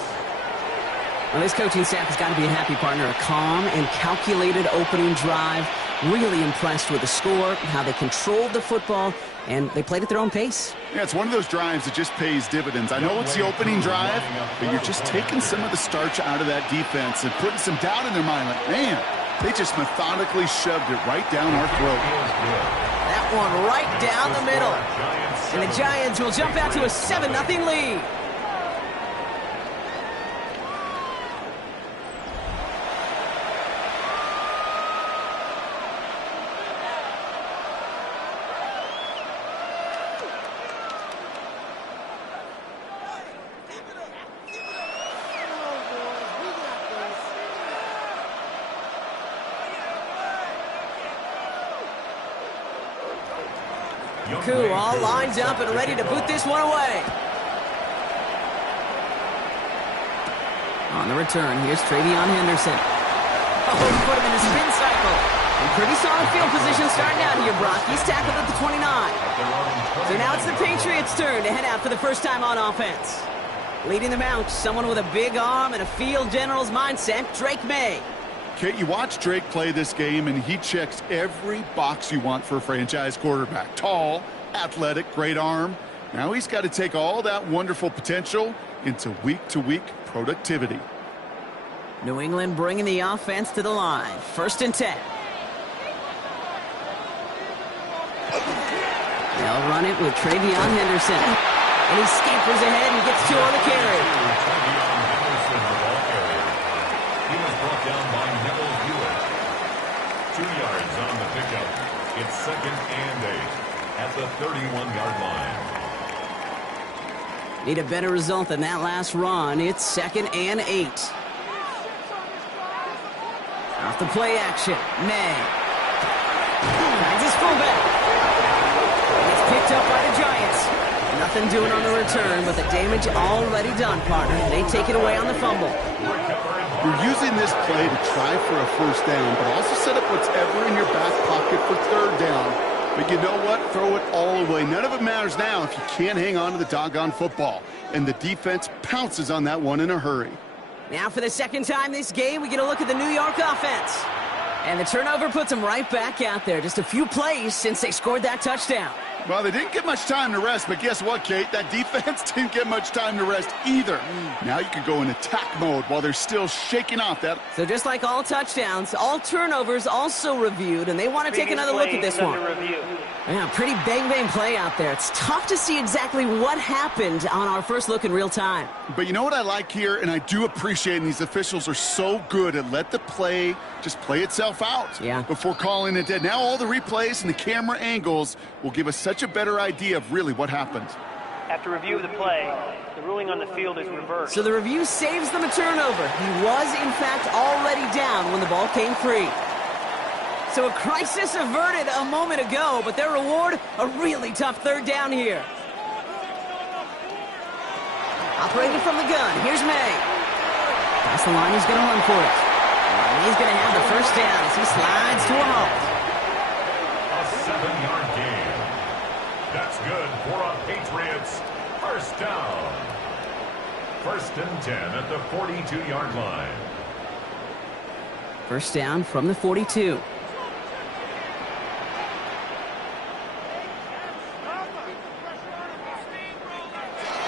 Well, this coaching staff has got to be a happy partner. A calm and calculated opening drive. Really impressed with the score, how they controlled the football, and they played at their own pace. Yeah, it's one of those drives that just pays dividends. I know it's the opening drive, but you're just taking some of the starch out of that defense and putting some doubt in their mind. Like, man, they just methodically shoved it right down our throat. That one right down the middle. And the Giants will jump out to a 7-0 lead. Koo all lined up and ready to boot this one away. On the return, here's Travion Henderson. Oh, he put him in a spin cycle. In pretty solid field position starting out here, Brock. He's tackled at the 29. So now it's the Patriots' turn to head out for the first time on offense. Leading them out, someone with a big arm and a field general's mindset, Drake May. Kate, you watch Drake play this game, and he checks every box you want for a franchise quarterback. Tall, athletic, great arm. Now he's got to take all that wonderful potential into week-to-week productivity. New England bringing the offense to the line. 1st and 10. They'll run it with Travion Henderson. And he scampers ahead and gets 2 on the carry. He was brought down by Neville Hewitt. 2 yards on the pickup. It's 2nd and 8 at the 31-yard line. Need a better result than that last run. It's 2nd and 8. Off the play action. May. Finds his fullback. It's picked up by the Giants. Nothing doing on the return, but the damage already done, partner. They take it away on the fumble. You're using this play to try for a 1st down, but also set up whatever in your back pocket for 3rd down. But you know what? Throw it all away. None of it matters now if you can't hang on to the doggone football. And the defense pounces on that one in a hurry. Now for the 2nd time this game, we get a look at the New York offense. And the turnover puts them right back out there. Just a few plays since they scored that touchdown. Well, they didn't get much time to rest, but guess what, Kate? That defense didn't get much time to rest either. Now you can go in attack mode while they're still shaking off that. So just like all touchdowns, all turnovers also reviewed, and they want to take another look at this one. Yeah, pretty bang-bang play out there. It's tough to see exactly what happened on our first look in real time. But you know what I like here, and I do appreciate, and these officials are so good at let the play just play itself out before calling it dead. Now all the replays and the camera angles will give us such a better idea of really what happened. After review of the play, the ruling on the field is reversed. So the review saves them a turnover. He was, in fact, already down when the ball came free. So a crisis averted a moment ago, but their reward, a really tough 3rd down here. Operating from the gun, here's May. Past the line, he's going to run for it. And he's going to have the 1st down as he slides to a halt. A 7-yard gain. That's good for a Patriots 1st down. 1st and 10 at the 42-yard line. 1st down from the 42.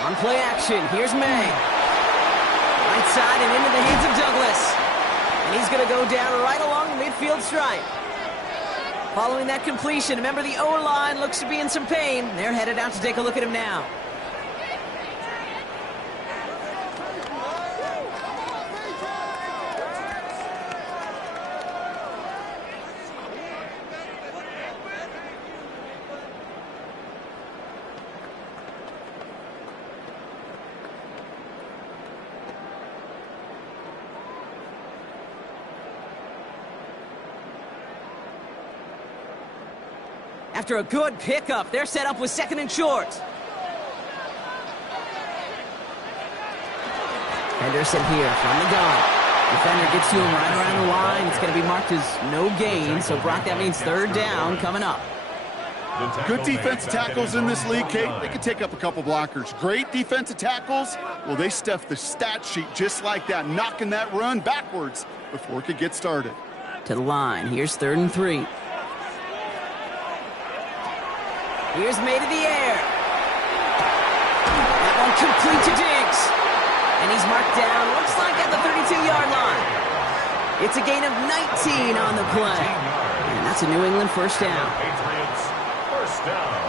On play action, here's May. Right side and into the hands of Douglas. And he's going to go down right along the midfield stripe. Following that completion, remember the O-line looks to be in some pain. They're headed out to take a look at him now. After a good pickup, they're set up with 2nd and short. Henderson here from the gun. Defender gets to him right around the line. It's going to be marked as no gain. So, Brock, that means 3rd down coming up. Good defensive tackles in this league, Kate. They can take up a couple blockers. Great defensive tackles. Well, they stuff the stat sheet just like that, knocking that run backwards before it could get started. To the line. Here's 3rd and 3. Here's May to the air. That one complete to Diggs. And he's marked down, looks like at the 32-yard line. It's a gain of 19 on the play. And that's a New England 1st down. Patriots 1st down.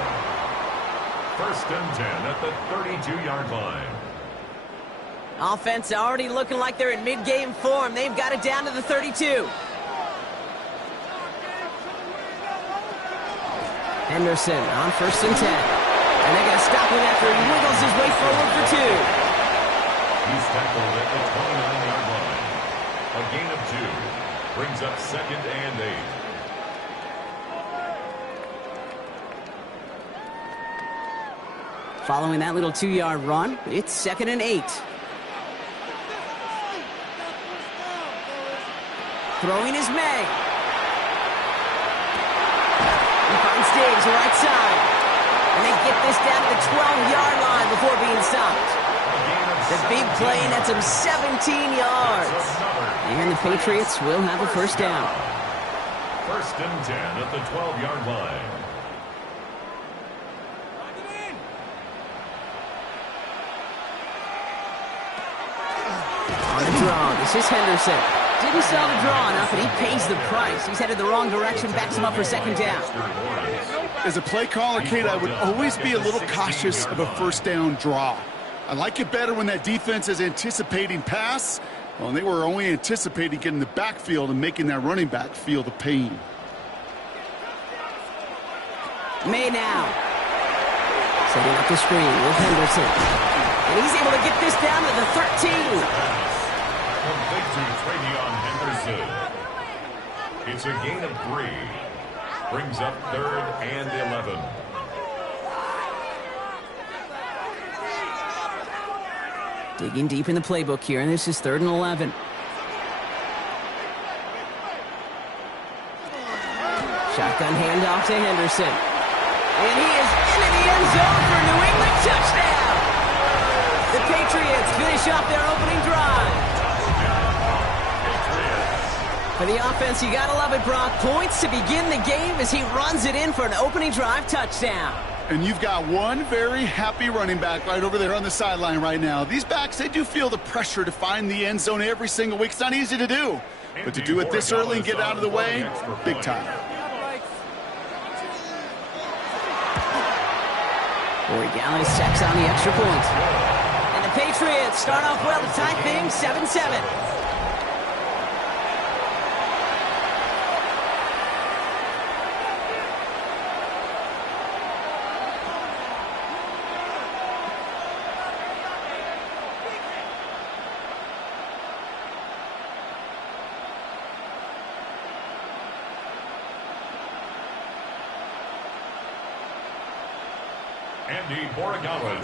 1st and 10 at the 32-yard line. Offense already looking like they're in mid-game form. They've got it down to the 32. Henderson on 1st and 10. And they're going to stop him after he wiggles his way forward for 2. He's tackled at the 29-yard line. A gain of 2. Brings up 2nd and 8. Following that little 2-yard run, it's 2nd and 8. Throwing is May. He finds Diggs right side. And they get this down to the 12-yard line before being stopped. The big play nets him 17 yards. And the Patriots will have a first down. 1st and 10 at the 12-yard line. On the draw, this is Henderson. Didn't sell the draw enough, and he pays the price. He's headed the wrong direction, backs him up for 2nd down. As a play caller, Kate, I would always be a little cautious of a first down draw. I like it better when that defense is anticipating pass. Well, they were only anticipating getting the backfield and making that running back feel the pain. May now. Setting up the screen with Henderson. And he's able to get this down to the 13. Complete to Travion Henderson. It's a gain of 3. Brings up 3rd and 11. Digging deep in the playbook here, and this is 3rd and 11. Shotgun handoff to Henderson. And he is into the end zone for a New England touchdown. The Patriots finish off their opening drive. For the offense, you gotta love it, Brock. Points to begin the game as he runs it in for an opening drive touchdown. And you've got one very happy running back right over there on the sideline right now. These backs, they do feel the pressure to find the end zone every single week. It's not easy to do. But to do it this early and get out of the way, big time. Corey Gallis checks on the extra point. And the Patriots start off well to tie things 7-7.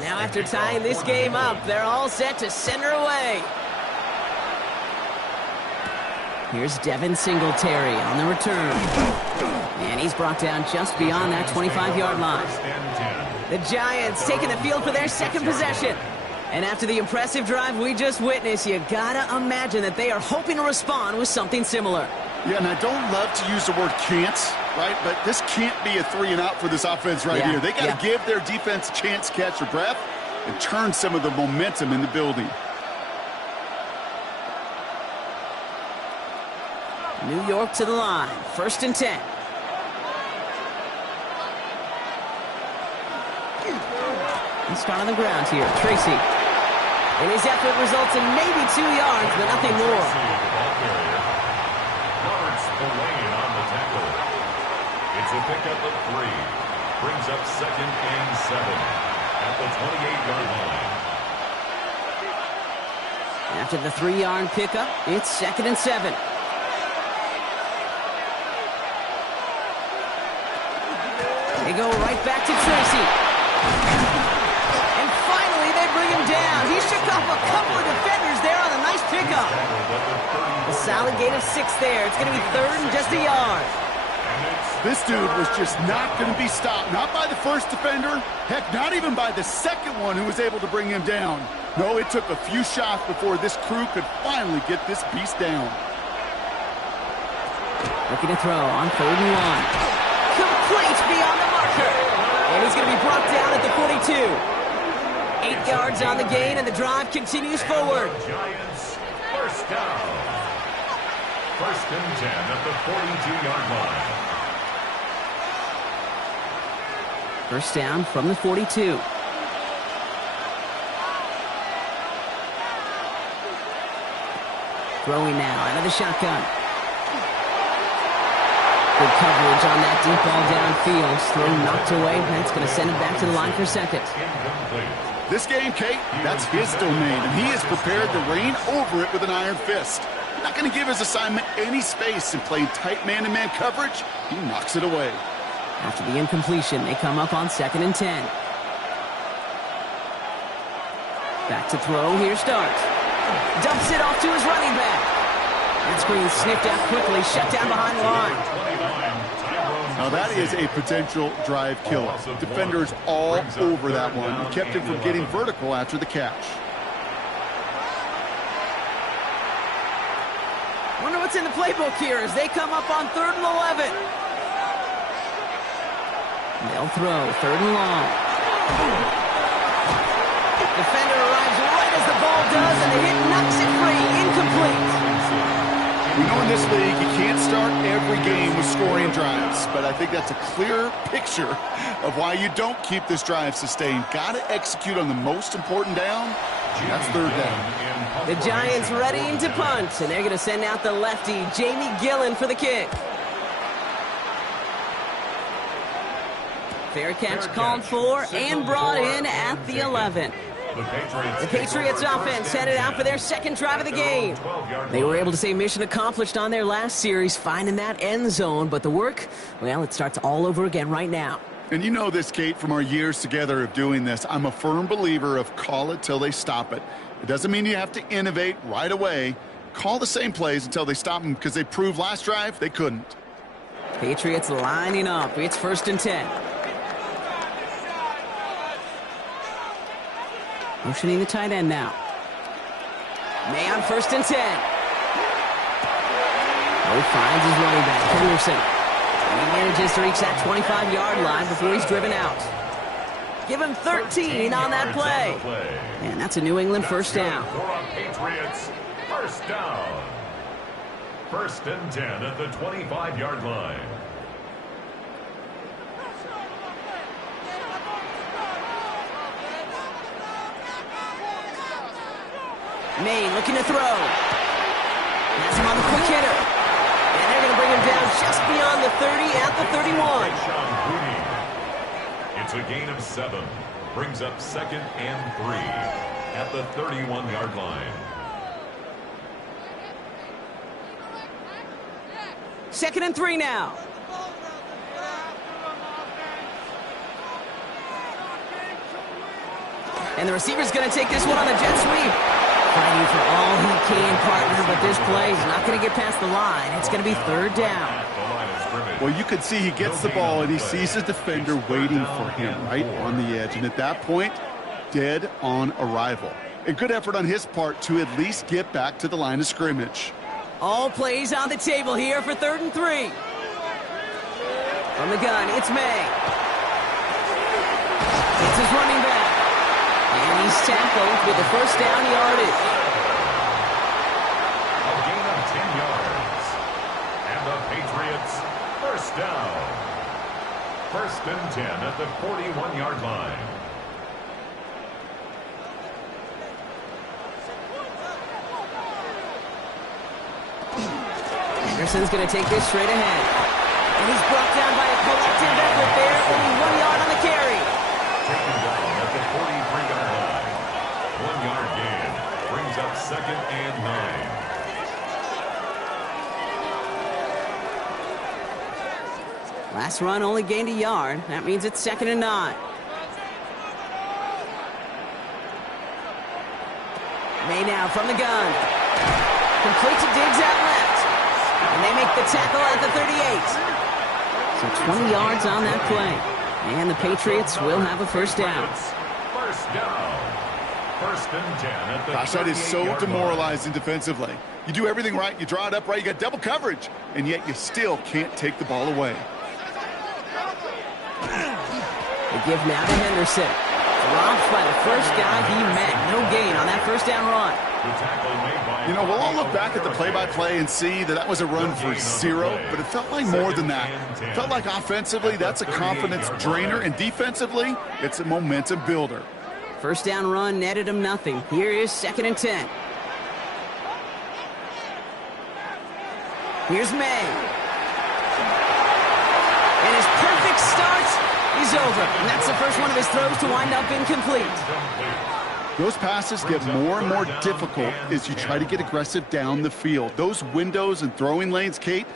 Now after tying this game up, they're all set to send her away. Here's Devin Singletary on the return. And he's brought down just beyond that 25-yard line. The Giants taking the field for their 2nd possession. And after the impressive drive we just witnessed, you gotta imagine that they are hoping to respond with something similar. Yeah, and I don't love to use the word can't, right? But this can't be a 3-and-out for this offense right here. They got to give their defense a chance to catch their breath and turn some of the momentum in the building. New York to the line. 1st and 10. Let's start on the ground here. Tracy. And his effort results in maybe 2 yards, but nothing more. On the tackle. It's a pickup of 3. Brings up 2nd and 7 at the 28-yard line. After the 3-yard pickup, it's 2nd and 7. They go right back to Tracy. And finally, they bring him down. He shook off a couple of defenders there on a nice pickup. A solid gain of 6 there. It's going to be 3rd and just a yard. This dude was just not going to be stopped. Not by the first defender. Heck, not even by the second one who was able to bring him down. No, it took a few shots before this crew could finally get this beast down. Looking to throw on 3rd and 1. Complete beyond the marker. And he's going to be brought down at the 42. 8 yards on the gain, and the drive continues forward. Giants first down. 1st and 10 at the 42-yard line. First down from the 42. Throwing now out of the shotgun. Good coverage on that deep ball downfield. Throw knocked away. That's going to send it back to the line for 2nd. This game, Kate, that's his domain, and he is prepared to reign over it with an iron fist. Not going to give his assignment any space and playing tight man-to-man coverage. He knocks it away. After the incompletion, they come up on 2nd and 10. Back to throw. Here starts. Dumps it off to his running back. That screen sniffed out quickly. Shut down behind the line. Now that is a potential drive killer. Defenders all over that one. He kept him from getting vertical after the catch. Wonder what's in the playbook here as they come up on 3rd and 11. They'll throw 3rd and long. Defender arrives right as the ball does, and the hit knocks it free. Incomplete. We know in this league you can't start every game with scoring drives, but I think that's a clear picture of why you don't keep this drive sustained. Got to execute on the most important down, and that's 3rd down. The Giants readying to punt, and they're going to send out the lefty, Jamie Gillen, for the kick. Fair catch called for and brought in at the 11. The Patriots offense headed out for their 2nd drive of the game. They were able to say mission accomplished on their last series, finding that end zone, but the work, well, it starts all over again right now. And you know this, Kate, from our years together of doing this. I'm a firm believer of call it till they stop it. It doesn't mean you have to innovate right away. Call the same plays until they stop them, because they proved last drive they couldn't. Patriots lining up. It's 1st and 10. Motioning the tight end now. May on 1st and 10. Oh, finds his running back, Henderson. And he manages to reach that 25-yard line before he's driven out. Give him 13 on that play. And that's a New England 1st down. Patriots, 1st down. 1st and 10 at the 25-yard line. May looking to throw. Has him on the quick hitter. And they're going to bring him down just beyond the 30 at the 31. It's a gain of 7. Brings up 2nd and 3 at the 31-yard line. 2nd and 3 now. And the receiver's going to take this one on the jet sweep. Fighting for all he can, partner, but this play is not going to get past the line. It's going to be 3rd down. Well, you could see he gets the ball, and he sees his defender waiting for him right on the edge. And at that point, dead on arrival. A good effort on his part to at least get back to the line of scrimmage. All plays on the table here for 3rd and 3. From the gun, it's May. It's his running back. And he's tackled with the 1st down yardage. A gain of 10 yards. And the Patriots, 1st down. 1st and 10 at the 41-yard line. Anderson's going to take this straight ahead. And he's brought down by a collective effort there. Only 1 yard on the carry. Taken down at the 43-yard line. 1-yard gain. Brings up 2nd and 9. Last run only gained a yard. That means it's 2nd and 9. May now from the gun. Complete to Diggs out left. And they make the tackle at the 38. So 20 yards on that play. And the Patriots will have a 1st down. 1st down. 1st and 10 at the Gosh, that is so demoralizing defensively. You do everything right, you draw it up right, you got double coverage, and yet you still can't take the ball away. They give now to Henderson. Dropped by the first guy he met. No gain on that 1st down run. You know, we'll all look back at the play-by-play and see that was a run for 0, but it felt like more than that. It felt like offensively, that's a confidence drainer, and defensively, it's a momentum builder. 1st down run netted him nothing. Here is 2nd and 10. Here's May. And his perfect start is over. And that's the first one of his throws to wind up incomplete. Those passes get more and more difficult as you try to get aggressive down the field. Those windows and throwing lanes, Kate,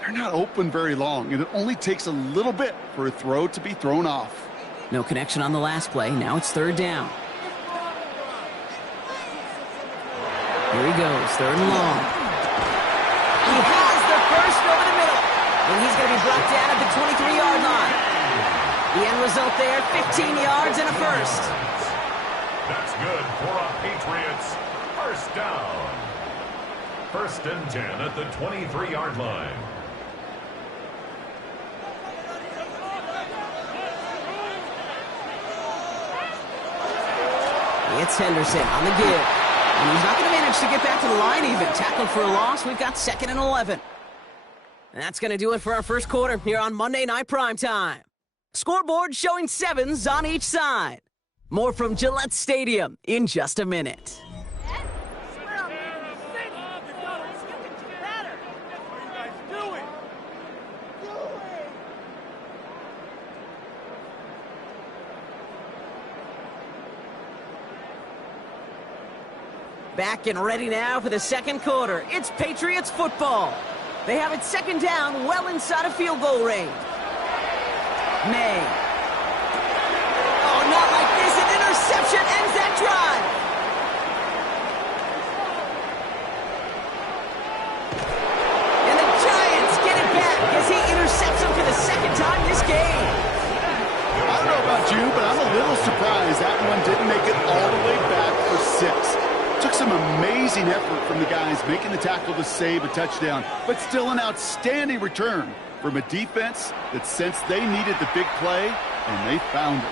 they're not open very long, and it only takes a little bit for a throw to be thrown off. No connection on the last play. Now it's 3rd down. Here he goes, third and long. He has the first over the middle. And he's going to be brought down at the 23-yard line. The end result there, 15 yards and a first. That's good for a Patriots first down. First and 10 at the 23-yard line. It's Henderson on the give. And he's not going to manage to get back to the line even. Tackled for a loss. We've got 2nd and 11. And that's going to do it for our first quarter here on Monday Night Primetime. Scoreboard showing 7s on each side. More from Gillette Stadium in just a minute. Back and ready now for the second quarter. It's Patriots football. They have it 2nd down, well inside of field goal range. May. Oh, not like this. An interception ends that drive. And the Giants get it back as he intercepts him for the 2nd time this game. I don't know about you, but I'm a little surprised that one didn't make it all the way back for 6. Took some amazing effort from the guys making the tackle to save a touchdown, but still an outstanding return from a defense that sensed they needed the big play, and they found it.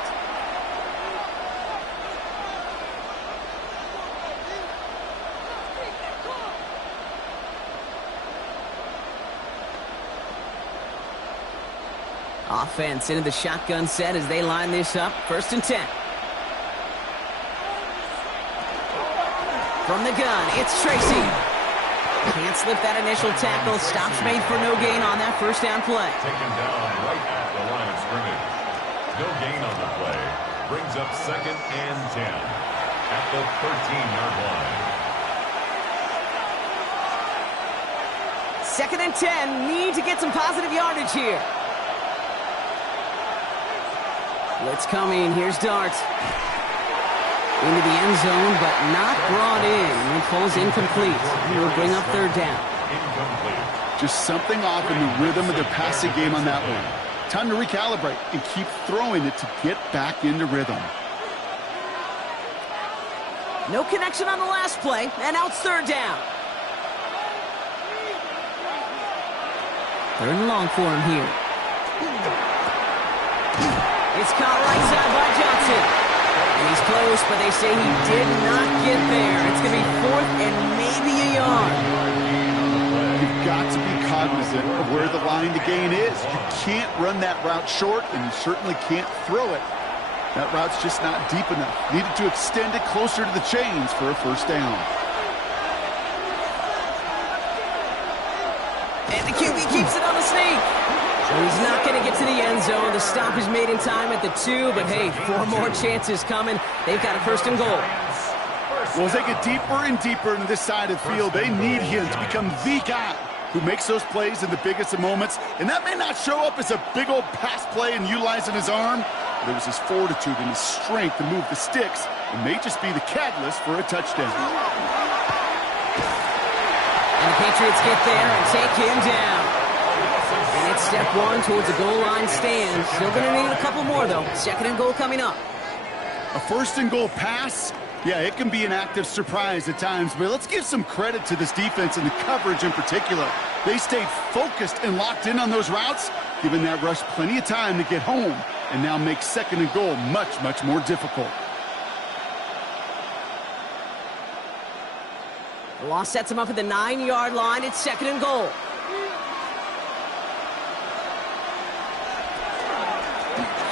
Offense into the shotgun set as they line this up. 1st and 10. From the gun, it's Tracy. Can't slip that initial tackle. Stops made for no gain on that first down play. Taken down right at the line of scrimmage. No gain on the play. Brings up 2nd and 10 at the 13-yard line. 2nd and 10. Need to get some positive yardage here. Blitz coming. Here's Dart. Into the end zone, but not brought in. It falls incomplete. He will bring up 3rd down. Incomplete. Just something off in the rhythm of their passing game on that one. Time to recalibrate and keep throwing it to get back into rhythm. No connection on the last play, and out 3rd down. 3rd and long for him here. It's caught right side by Johnson. And he's close, but they say he did not get there. It's going to be 4th and maybe a yard. You've got to be cognizant of where the line to gain is. You can't run that route short, and you certainly can't throw it. That route's just not deep enough. Needed to extend it closer to the chains for a 1st down. And the QB keeps it on the sneak. Well, he's not going to get to the end zone. The stop is made in time at the 2, but hey, 4 more chances coming. They've got a 1st and goal. Well, as they get deeper and deeper into this side of the field, they need him to become the guy who makes those plays in the biggest of moments. And that may not show up as a big old pass play and utilizing his arm, but it was his fortitude and his strength to move the sticks and may just be the catalyst for a touchdown. And the Patriots get there and take him down. And it's step 1 towards the goal line stand. Still going to need a couple more, though. 2nd and goal coming up. A 1st and goal pass, yeah, it can be an active surprise at times, but let's give some credit to this defense and the coverage in particular. They stayed focused and locked in on those routes, giving that rush plenty of time to get home, and now make 2nd and goal much, much more difficult. The loss sets him up at the 9-yard line. It's 2nd and goal.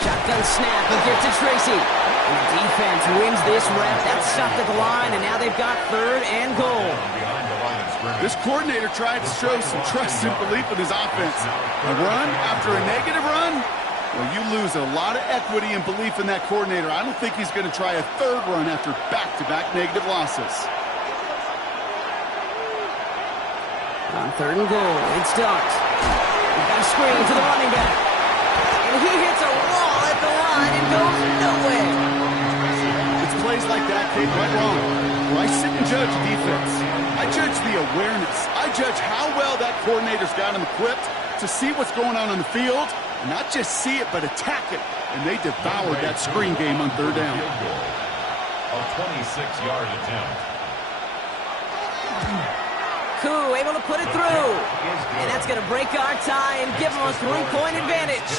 Shotgun snap. He'll get to Tracy. And the defense wins this rep. That's stopped at the line, and now they've got 3rd and goal. This coordinator tried to show some trust and belief in his offense. A run after a negative run? Well, you lose a lot of equity and belief in that coordinator. I don't think he's going to try a 3rd run after back-to-back negative losses. On 3rd and goal, it's Dart. We've got a screen to the running back. And he hits a wall at the line and goes nowhere. It's plays like that, Kate, right wrong. Why sit and judge defense? the awareness. I judge how well that coordinator's got him equipped to see what's going on the field, and not just see it, but attack it. And they devoured that screen game on third down. A 26-yard attempt. Koo able to put it through. And that's going to break our tie and give them a 3-point advantage.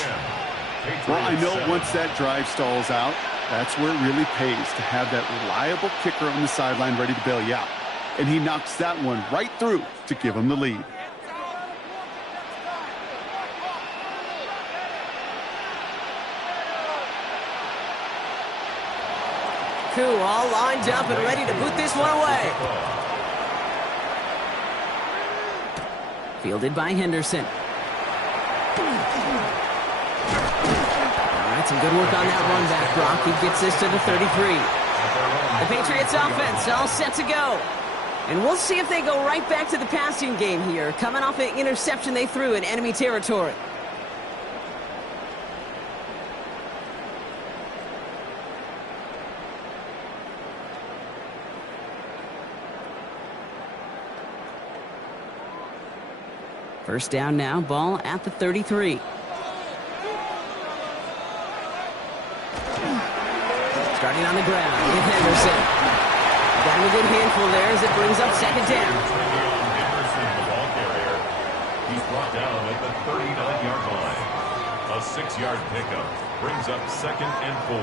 Well, I know once that drive stalls out, that's where it really pays to have that reliable kicker on the sideline ready to bail you out. And he knocks that one right through to give him the lead. Koo all lined up and ready to boot this one away. Fielded by Henderson. All right, some good work on that run back, Brock. He gets this to the 33. The Patriots offense all set to go. And we'll see if they go right back to the passing game here, coming off an interception they threw in enemy territory. First down now, ball at the 33. Starting on the ground with Henderson. Got him a good handful there as it brings up second down. Henderson, the ball carrier. He's brought down at the 39-yard line. A 6-yard pickup brings up 2nd and 4.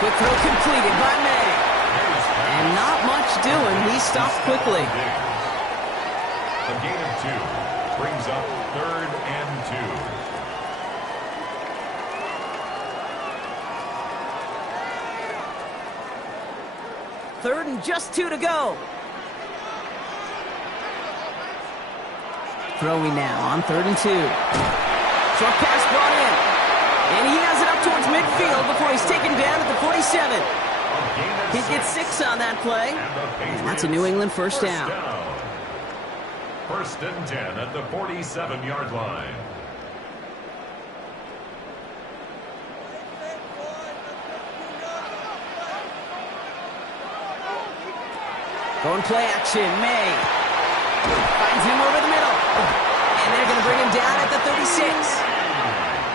Quick throw completed by May. And not much doing. He stopped quickly. The gain of 2 brings up 3rd and 2. Third and just 2 to go. Throwing now on 3rd and 2. Short pass brought in. And he has it up towards midfield before he's taken down at the 47. He gets 6 on that play. And that's a New England first down. 1st and 10 at the 47-yard line. Going play action, May. Finds him over the middle. And they're going to bring him down at the 36.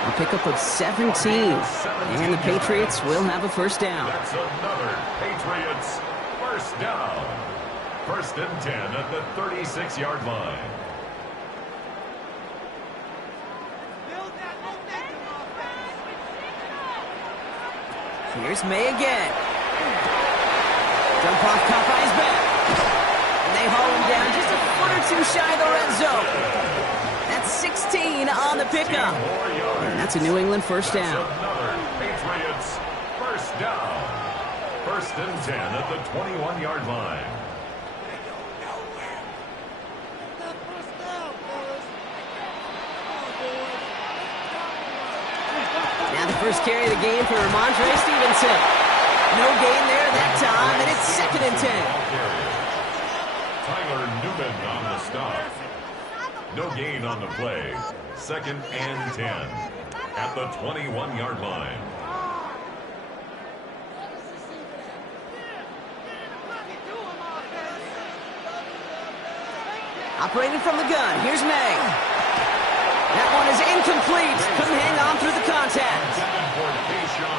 A pickup of 17. And the Patriots will have a first down. That's another Patriots first down. 1st and 10 at the 36-yard line. Here's May again. Jump off Popeye's back. And they haul him down just a foot or 2 shy of the red zone. That's 16 on the pickup. And that's a New England first down. Another Patriots first down. 1st and 10 at the 21-yard line. Now the first carry of the game for Ramondre Stevenson. No gain there that time, and it's 2nd and 10. Tyler Newman on the stop. No gain on the play. 2nd and 10 at the 21-yard line. Operating from the gun. Here's May. That one is incomplete. Couldn't hang on through the contact.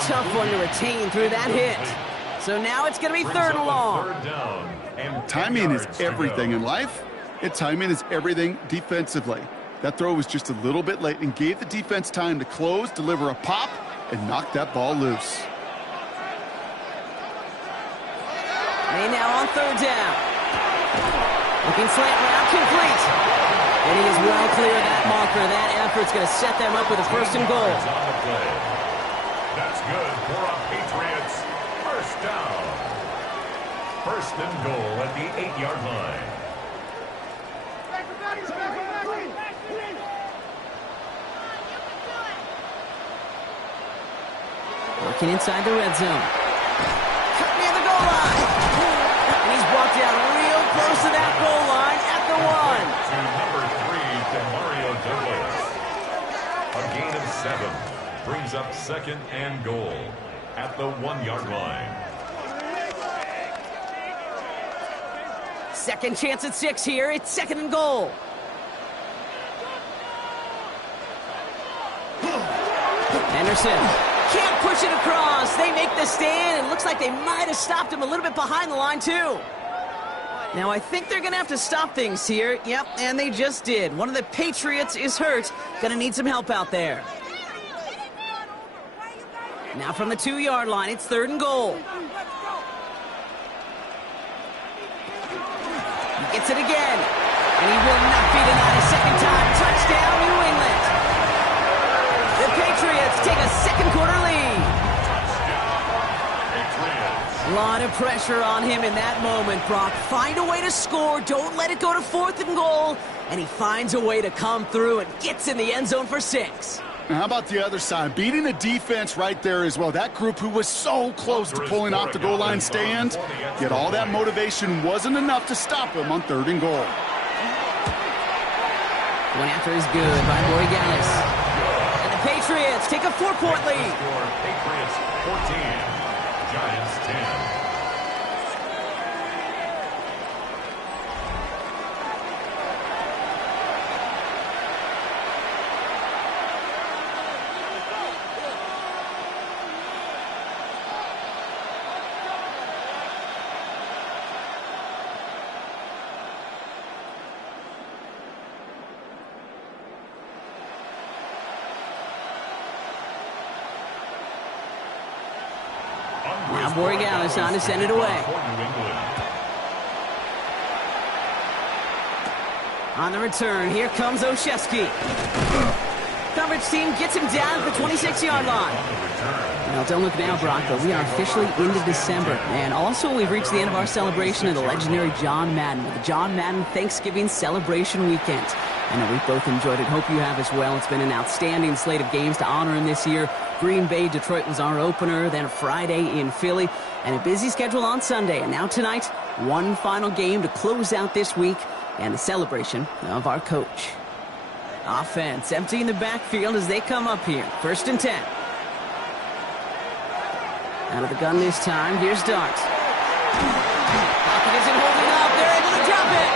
Tough one to retain through that hit. So now it's going to be 3rd and long. Timing is everything in life, and timing is everything defensively. That throw was just a little bit late and gave the defense time to close, deliver a pop, and knock that ball loose. May now on 3rd down. Looking slant route, complete. And he is well clear of that marker. That effort's going to set them up with a 1st and goal. That's good for a Patriots first down. 1st and goal at the 8-yard line. Working inside the red zone. Cut near the goal line. And he's walked down real close to that goal line at the 1. To number 3, 7 brings up 2nd and goal at the 1-yard line. Second chance at 6 here. It's 2nd and goal. Henderson can't push it across. They make the stand. It looks like they might have stopped him a little bit behind the line, too. Now, I think they're going to have to stop things here. Yep, and they just did. One of the Patriots is hurt. Going to need some help out there. Now from the 2-yard line, it's 3rd and goal. He gets it again. And he will not be denied a second time. Touchdown, New England. The Patriots take a second-quarter lead. A lot of pressure on him in that moment, Brock. Find a way to score. Don't let it go to 4th and goal. And he finds a way to come through and gets in the end zone for 6. Now, how about the other side? Beating the defense right there as well. That group who was so close to pulling off the goal line stand, yet all that motivation wasn't enough to stop him on 3rd and goal. Going after is good by Borregales. And the Patriots take a 4-point lead. Patriots 14, Giants 10. Now Borregales on to send it away. On the return, here comes Olszewski. Coverage team gets him down at the 26-yard line. Well, don't look now, Brock, but we are officially into December. And also, we've reached the end of our celebration of the legendary John Madden, with the John Madden Thanksgiving Celebration Weekend. I know we've both enjoyed it. Hope you have as well. It's been an outstanding slate of games to honor him this year. Green Bay, Detroit was our opener, then Friday in Philly, and a busy schedule on Sunday. And now tonight, one final game to close out this week, and a celebration of our coach. Offense emptying the backfield as they come up here. 1st and 10. Out of the gun this time. Here's Dart. Pocket isn't holding up. They're able to drop it.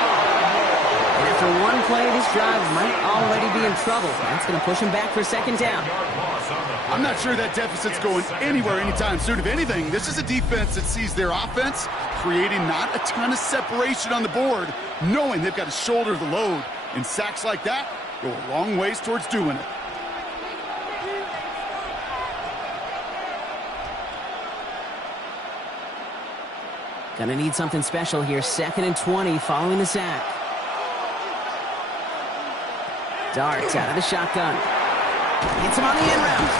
And after one play, this drive might already be in trouble. That's going to push him back for 2nd down. I'm not sure that deficit's going anywhere anytime soon. If anything, this is a defense that sees their offense creating not a ton of separation on the board, knowing they've got to shoulder the load. And sacks like that go a long ways towards doing it. Gonna need something special here. 2nd and 20 following the sack. Darts out of the shotgun. Hits him on the in route.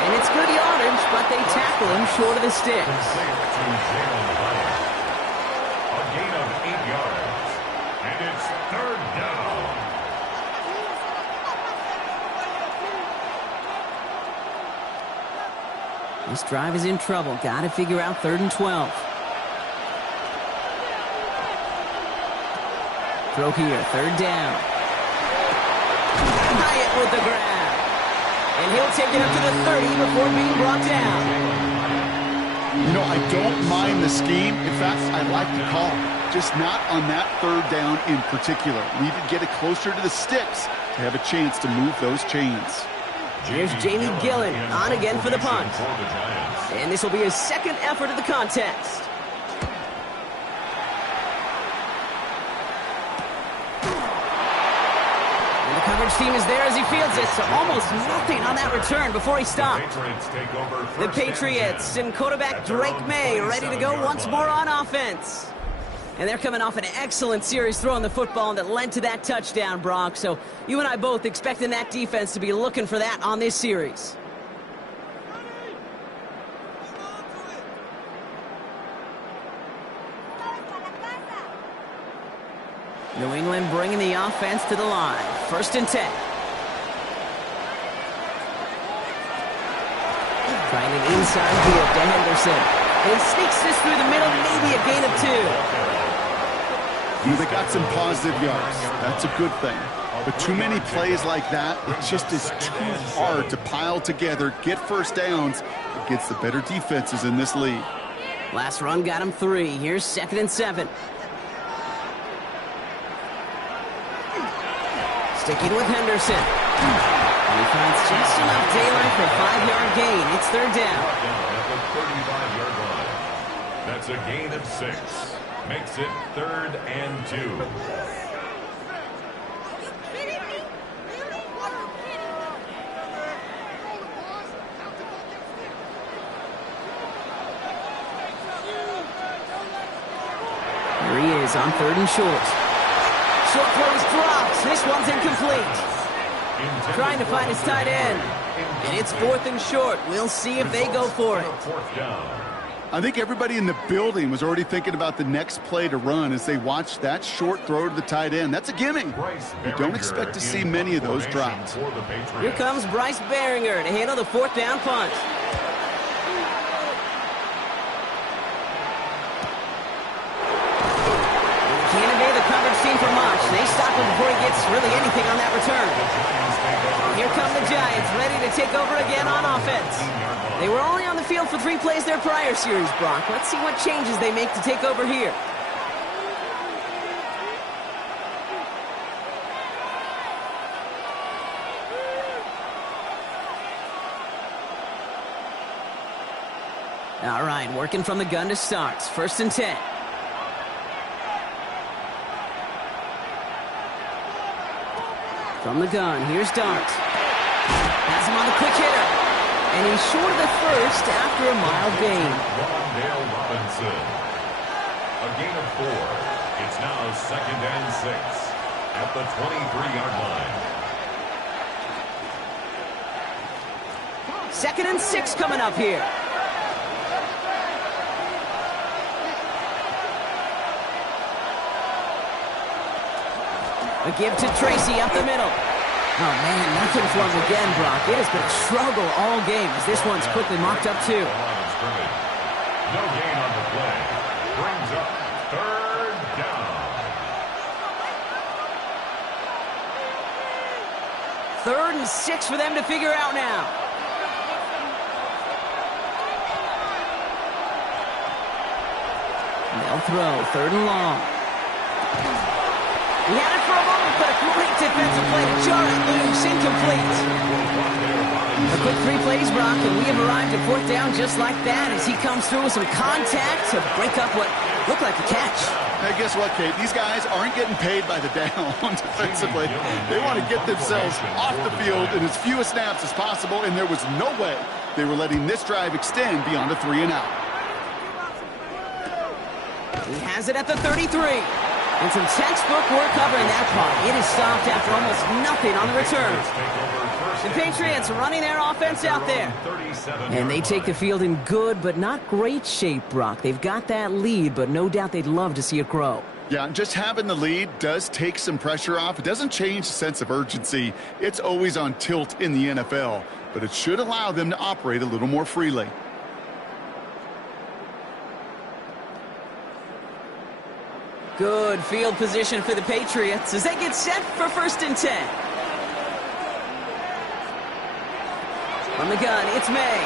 And it's good yardage, but they tackle him short of the sticks. A gain of 8 yards. And it's 3rd down. This drive is in trouble. Got to figure out 3rd and 12. Throw here, 3rd down. Hyatt with the grab. And he'll take it up to the 30 before being brought down. You know, I don't mind the scheme. In fact, I like the call. Just not on that 3rd down in particular. Leave it, get it closer to the sticks to have a chance to move those chains. Here's Jamie Gillen on again for the punt. And this will be his 2nd effort of the contest. Coverage team is there as he fields it, so almost nothing on that return before he stopped. The Patriots and quarterback Drake May ready to go once more on offense. And they're coming off an excellent series throwing the football that led to that touchdown, Brock. So you and I both expecting that defense to be looking for that on this series. New England bringing the offense to the line. 1st and 10. Trying an inside deal to Henderson. And he sneaks this through the middle, maybe a gain of 2. They got some positive yards. That's a good thing. But too many plays like that, it just is too hard to pile together, get first downs against the better defenses in this league. Last run got him 3. Here's 2nd and 7. Sticking with Henderson. He finds just enough daylight for a 5-yard gain. It's 3rd down. At the 35-yard line. That's a gain of 6. Makes it 3rd and 2. Here he is on 3rd and short. Short throw is dropped. This one's incomplete. Trying to find his tight end. And it's 4th and short. We'll see if they go for it. 4th down. I think everybody in the building was already thinking about the next play to run as they watched that short throw to the tight end. That's a gimme. You don't expect to see many of those dropped. Here comes Bryce Behringer to handle the 4th down punt. Can't evade the coverage team for much. They stop him before he gets really anything on that return. Here come the Giants, ready to take over again on offense. They were only on the field for 3 plays their prior series, Brock. Let's see what changes they make to take over here. All right, working from the gun to start. 1st and 10. From the gun, here's Dart. Has him on the quick hitter. And he's short of the first after a mild gain. Dale Robinson. A gain of 4. It's now 2nd and 6 at the 23-yard line. 2nd and 6 coming up here. A give to Tracy up the middle. Oh, man, nothing for him again, Brock. It has been a struggle all game as this one's quickly mocked up, too. No gain on the play. Brings up 3rd down. 3rd and 6 for them to figure out now. They'll throw 3rd and long. He had it for a moment, but a great defensive play to jar it loose. Incomplete. A quick 3 plays, Brock, and we have arrived at 4th down just like that as he comes through with some contact to break up what looked like a catch. Hey, guess what, Kate? These guys aren't getting paid by the down defensively. They want to get themselves off the field in as few snaps as possible, and there was no way they were letting this drive extend beyond a 3 and out. He has it at the 33. And some textbook work covering that punt. It is stopped after almost nothing on the return. The Patriots running their offense out there. And they take the field in good but not great shape, Brock. They've got that lead, but no doubt they'd love to see it grow. Yeah, just having the lead does take some pressure off. It doesn't change the sense of urgency. It's always on tilt in the NFL, but it should allow them to operate a little more freely. Good field position for the Patriots as they get set for 1st and 10. From the gun, it's May.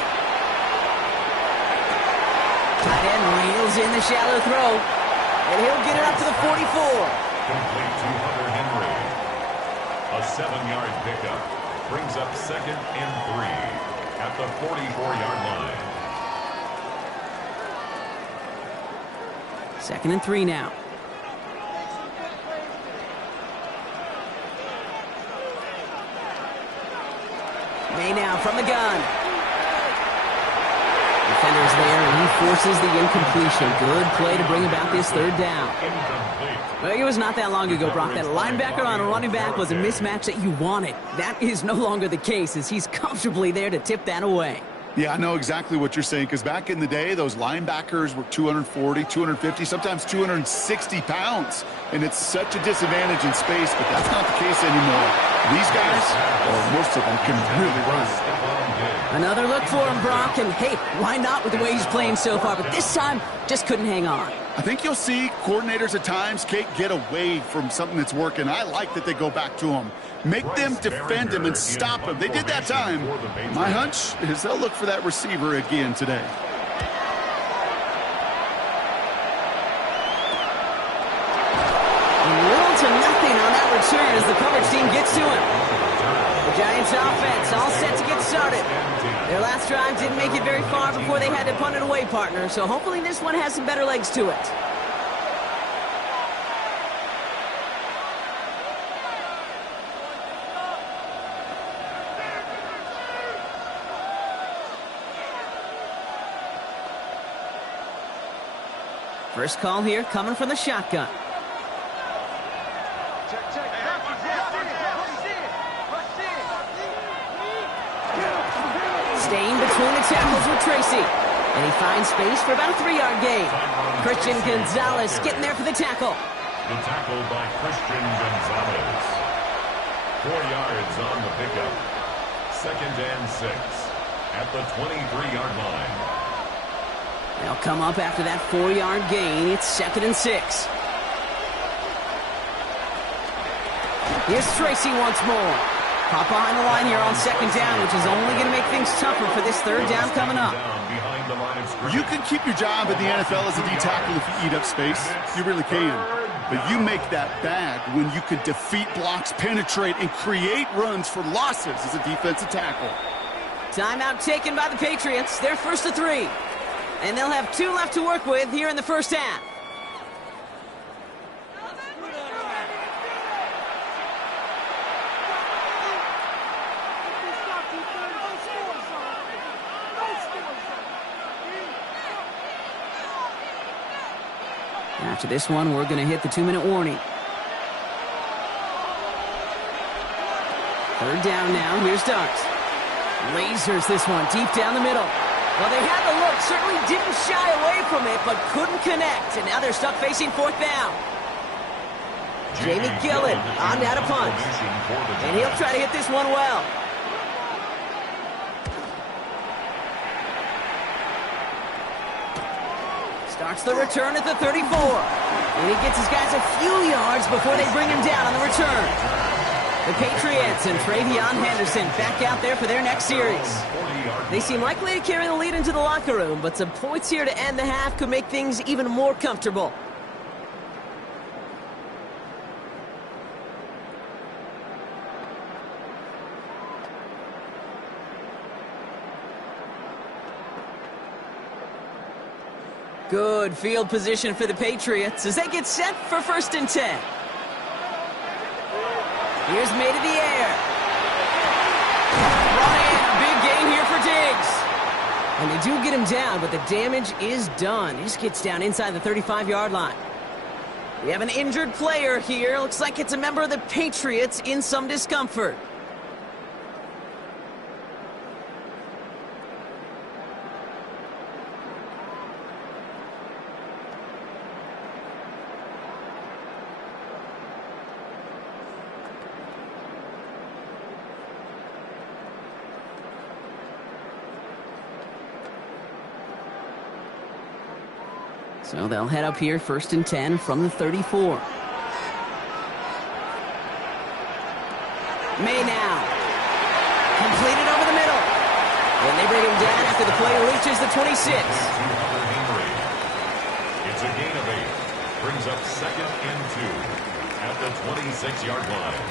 Tight end reels in the shallow throw, and he'll get it up to the 44. Complete to Hunter Henry. A 7-yard pickup brings up 2nd and 3 at the 44-yard line. 2nd and 3 now. May now from the gun. Defender's there, and he forces the incompletion. Good play to bring about this 3rd down. Well, it was not that long ago, Brock, that linebacker on a running back was a mismatch that you wanted. That is no longer the case as he's comfortably there to tip that away. Yeah, I know exactly what you're saying, because back in the day, those linebackers were 240, 250, sometimes 260 pounds. And it's such a disadvantage in space, but that's not the case anymore. These guys, or most of them, can really run. Another look for him, Brock, and hey, why not with the way he's playing so far? But this time, just couldn't hang on. I think you'll see coordinators at times, Kate, get away from something that's working. I like that they go back to him. Make them defend him and stop him. They did that time. My hunch is they'll look for that receiver again today. Little to nothing on that return as the coverage team gets to him. The Giants offense all set to get started. Their last drive didn't make it very far before they had to punt it away, partner, so hopefully this one has some better legs to it. First call here coming from the shotgun. Staying between the tackles with Tracy. And he finds space for about a 3-yard gain. Christian Gonzalez getting there for the tackle. The tackle by Christian Gonzalez. 4 yards on the pickup. 2nd and 6 at the 23-yard line. They'll come up after that 4-yard gain. It's 2nd and 6. Here's Tracy once more. Pop behind the line here on 2nd down, which is only going to make things tougher for this 3rd down coming up. You can keep your job in the NFL as a D tackle if you eat up space. You really can. But you make that bad when you can defeat blocks, penetrate, and create runs for losses as a defensive tackle. Timeout taken by the Patriots. They're 1st and 3. And they'll have 2 left to work with here in the 1st half. After this one, we're going to hit the 2-minute warning. 3rd down now. Here's Darts. Lasers this one deep down the middle. Well, they had the look. Certainly didn't shy away from it, but couldn't connect. And now they're stuck facing 4th down. Jamie Gillen on down to punt. And he'll try to hit this one well. Starts the return at the 34. And he gets his guys a few yards before they bring him down on the return. The Patriots and Travion Henderson back out there for their next series. They seem likely to carry the lead into the locker room, but some points here to end the half could make things even more comfortable. Good field position for the Patriots as they get set for 1st and 10. Here's made in the air. Brought in, a big gain here for Diggs. And they do get him down, but the damage is done. He just gets down inside the 35-yard line. We have an injured player here. Looks like it's a member of the Patriots in some discomfort. So they'll head up here 1st and 10 from the 34. May now. Completed over the middle. And they bring him down after the play reaches the 26. It's a gain of 8. Brings up 2nd and 2 at the 26-yard line.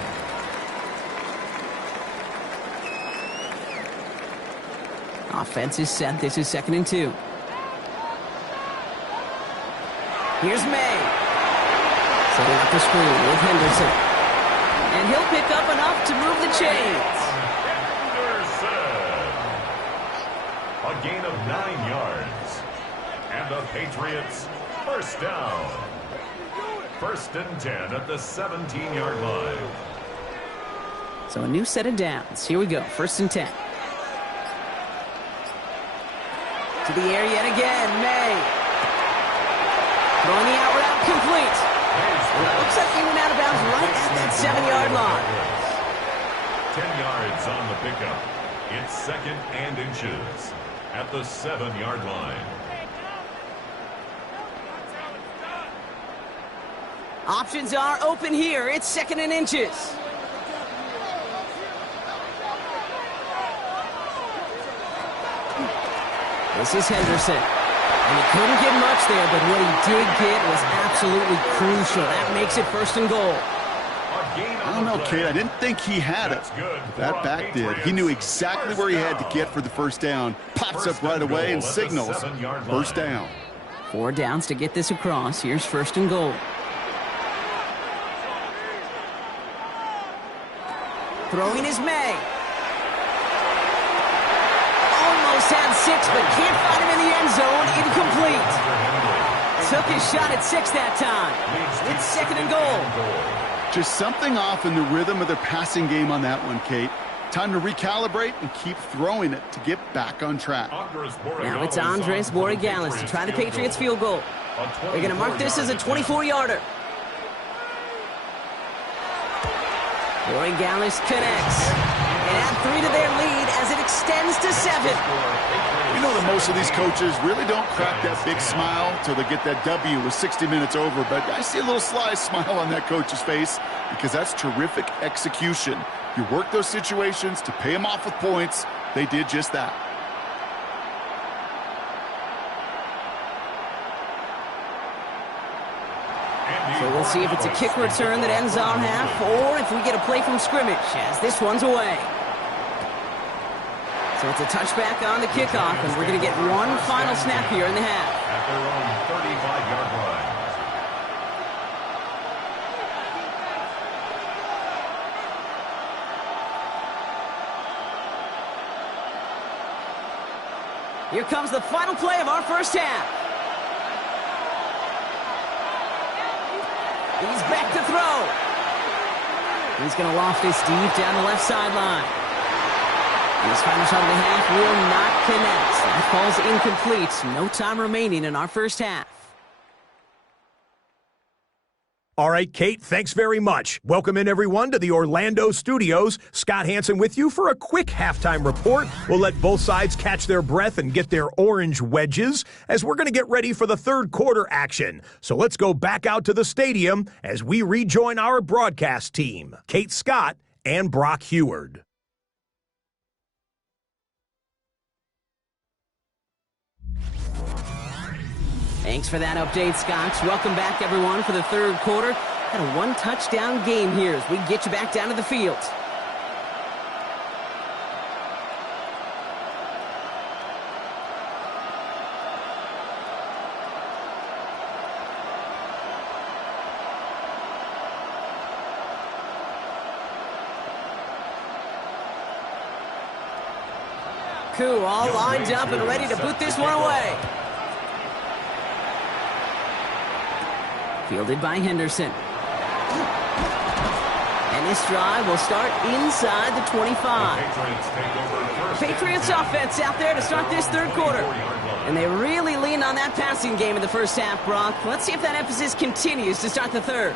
Offense is set. This is 2nd and 2. Here's May. Setting up the screen with Henderson. And he'll pick up enough to move the chains. Henderson. A gain of 9 yards. And the Patriots 1st down. 1st and 10 at the 17-yard line. So a new set of downs. Here we go. 1st and 10. To the air yet again. May. Throwing the out route complete. And it looks like he went out of bounds right at that 7-yard line. 10 yards on the pickup. It's 2nd and inches at the 7-yard line. Options are open here. It's 2nd and inches. This is Henderson. And he couldn't get much there, but what he did get was absolutely crucial. That makes it 1st and goal. I don't know, Kate. I didn't think he had it. That back did. He knew exactly where he had to get for the 1st down. Pops up right away and signals 1st down. 4 downs to get this across. Here's 1st and goal. Throwing is May. Almost had 6, but can't find him in the end zone. Incomplete. Took his shot at 6 that time. It's 2nd and goal. Just something off in the rhythm of their passing game on that one, Kate. Time to recalibrate and keep throwing it to get back on track. Now it's Andres Borregales to try the Patriots field goal. They're going to mark this as a 24-yarder. Borregales connects. And add 3 to their lead as it extends to 7. You know that most of these coaches really don't crack that big smile till they get that W with 60 minutes over, but I see a little sly smile on that coach's face because that's terrific execution. You work those situations to pay them off with points. They did just that. So we'll see if it's a kick return that ends our half or if we get a play from scrimmage as this one's away. So it's a touchback on the kickoff, and we're going to get one final snap here in the half. At their own 35-yard line. Here comes the final play of our 1st half. He's back to throw. He's going to loft this deep down the left sideline. And his final shot of the half will not connect. That falls incomplete. No time remaining in our 1st half. All right, Kate, thanks very much. Welcome in, everyone, to the Orlando studios. Scott Hansen with you for a quick halftime report. We'll let both sides catch their breath and get their orange wedges as we're going to get ready for the 3rd quarter action. So let's go back out to the stadium as we rejoin our broadcast team, Kate Scott and Brock Heward. Thanks for that update, Scott. Welcome back, everyone, for the 3rd quarter. Had a 1-touchdown game here as we get you back down to the field. Cool, all lined up and ready to boot this one away. Fielded by Henderson. And this drive will start inside the 25. Patriots offense out there to start this 3rd quarter. And they really leaned on that passing game in the 1st half, Brock. Let's see if that emphasis continues to start the 3rd.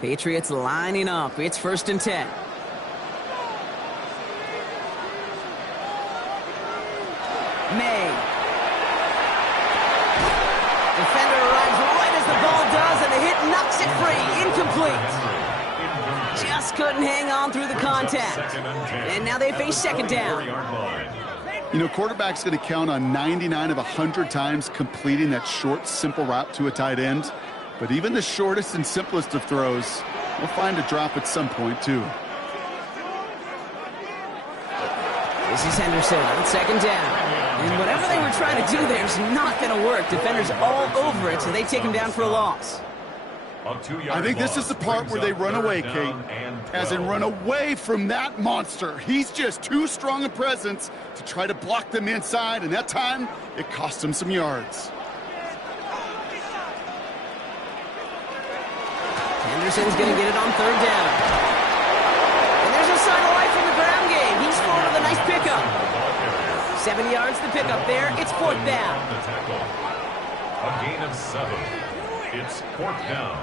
Patriots lining up. It's 1st and 10. May. Defender arrives right as the ball does, and the hit knocks it free. Incomplete. Just couldn't hang on through the contact. And now they face 2nd down. You know, quarterback's going to count on 99 of 100 times completing that short, simple route to a tight end. But even the shortest and simplest of throws will find a drop at some point, too. This is Henderson on 2nd down. And whatever they were trying to do there is not going to work. Defenders all over it, so they take him down for a loss. I think this is the part where they run away, Kate. As in run away from that monster. He's just too strong a presence to try to block them inside, and that time, it cost him some yards. Henderson's going to get it on 3rd down. And there's a sign of life from the ground game. He's scored with a nice pickup. 7 yards to pick up there. It's 4th down. A gain of 7. It's 4th down.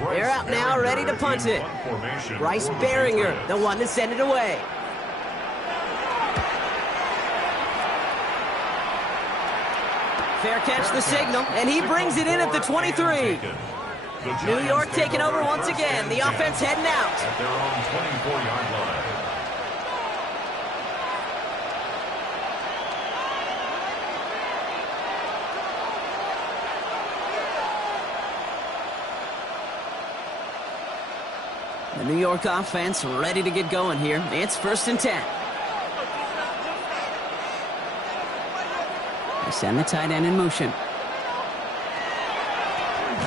They're out now, ready to punt it. Bryce Behringer, the one to send it away. Fair catch the signal, and he brings it in at the 23. New York taking over once again. The offense heading out. At their own 24-yard line. The New York offense ready to get going here. It's 1st and 10. They send the tight end in motion.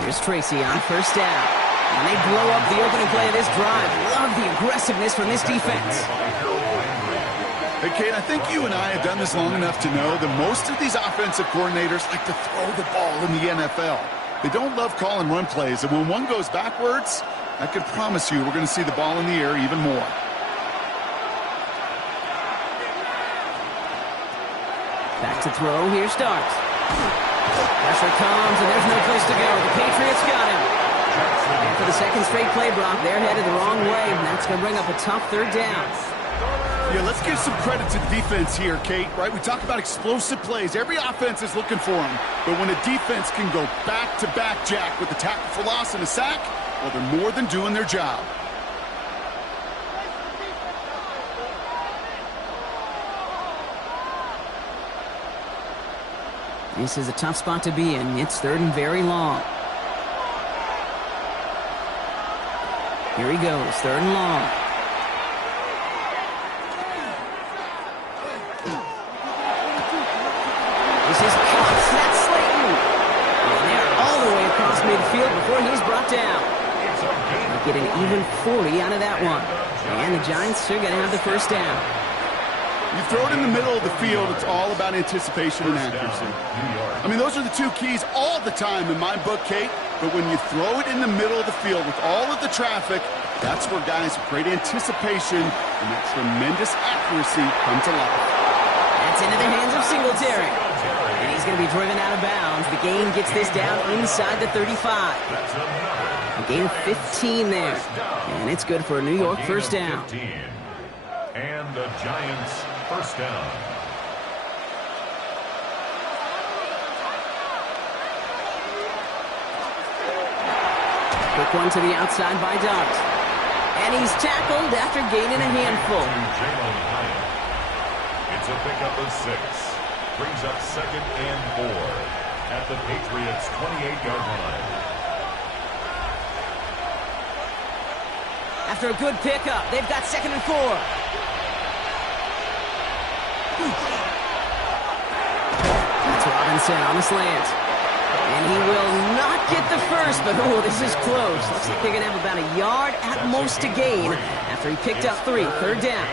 Here's Tracy on 1st down. And they blow up the opening play of this drive. Love the aggressiveness from this defense. Hey, Kate, I think you and I have done this long enough to know that most of these offensive coordinators like to throw the ball in the NFL. They don't love calling run plays, and when one goes backwards, I can promise you we're going to see the ball in the air even more. Back to throw. Here starts. Pressure comes, and there's no place to go. The Patriots got him. And for the second straight play, Brock, they're headed the wrong way, and that's going to bring up a tough 3rd down. Yeah, let's give some credit to the defense here, Kate, right? We talk about explosive plays. Every offense is looking for them. But when a defense can go back-to-back, Jack, with a tackle for loss and a sack, well, they're more than doing their job. This is a tough spot to be in. It's 3rd and very long. Here he goes, 3rd and long. This is caught. That's Slayton. And they're all the way across midfield before he's brought down. They get an even 40 out of that one. And the Giants are going to have the 1st down. You throw it in the middle of the field, it's all about anticipation and accuracy. I mean, those are the 2 keys all the time in my book, Kate. But when you throw it in the middle of the field with all of the traffic, that's where guys with great anticipation and that tremendous accuracy come to life. That's into the hands of Singletary. And he's going to be driven out of bounds. The gain gets this down inside the 35. A gain of 15 there. And it's good for a New York 1st down. And the Giants 1st down. Quick one to the outside by Dart. And he's tackled after gaining a handful. It's a pickup of 6. Brings up 2nd and 4 at the Patriots' 28-yard line. After a good pickup, they've got 2nd and 4. That's Robinson on the slant. And he will not get the 1st, but oh, this is close. Looks like they're going to have about a yard at most to gain after he picked up 3. 3rd down.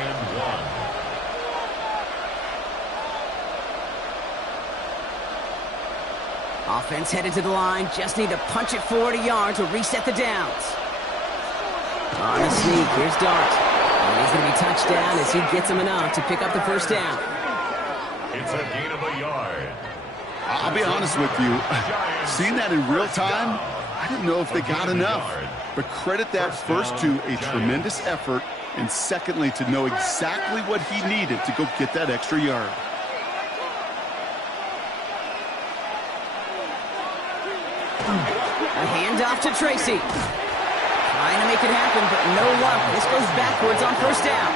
Offense headed to the line. Just need to punch it forward a yard to reset the downs. On the sneak, here's Dart. And he's going to be touched down as he gets him enough to pick up the 1st down. It's a gain of a yard. I'll be honest with you. Seeing that in real time, I didn't know if they got enough. But credit that first to a tremendous effort, and secondly to know exactly what he needed to go get that extra yard. A handoff to Tracy. Trying to make it happen, but no luck. This goes backwards on 1st down.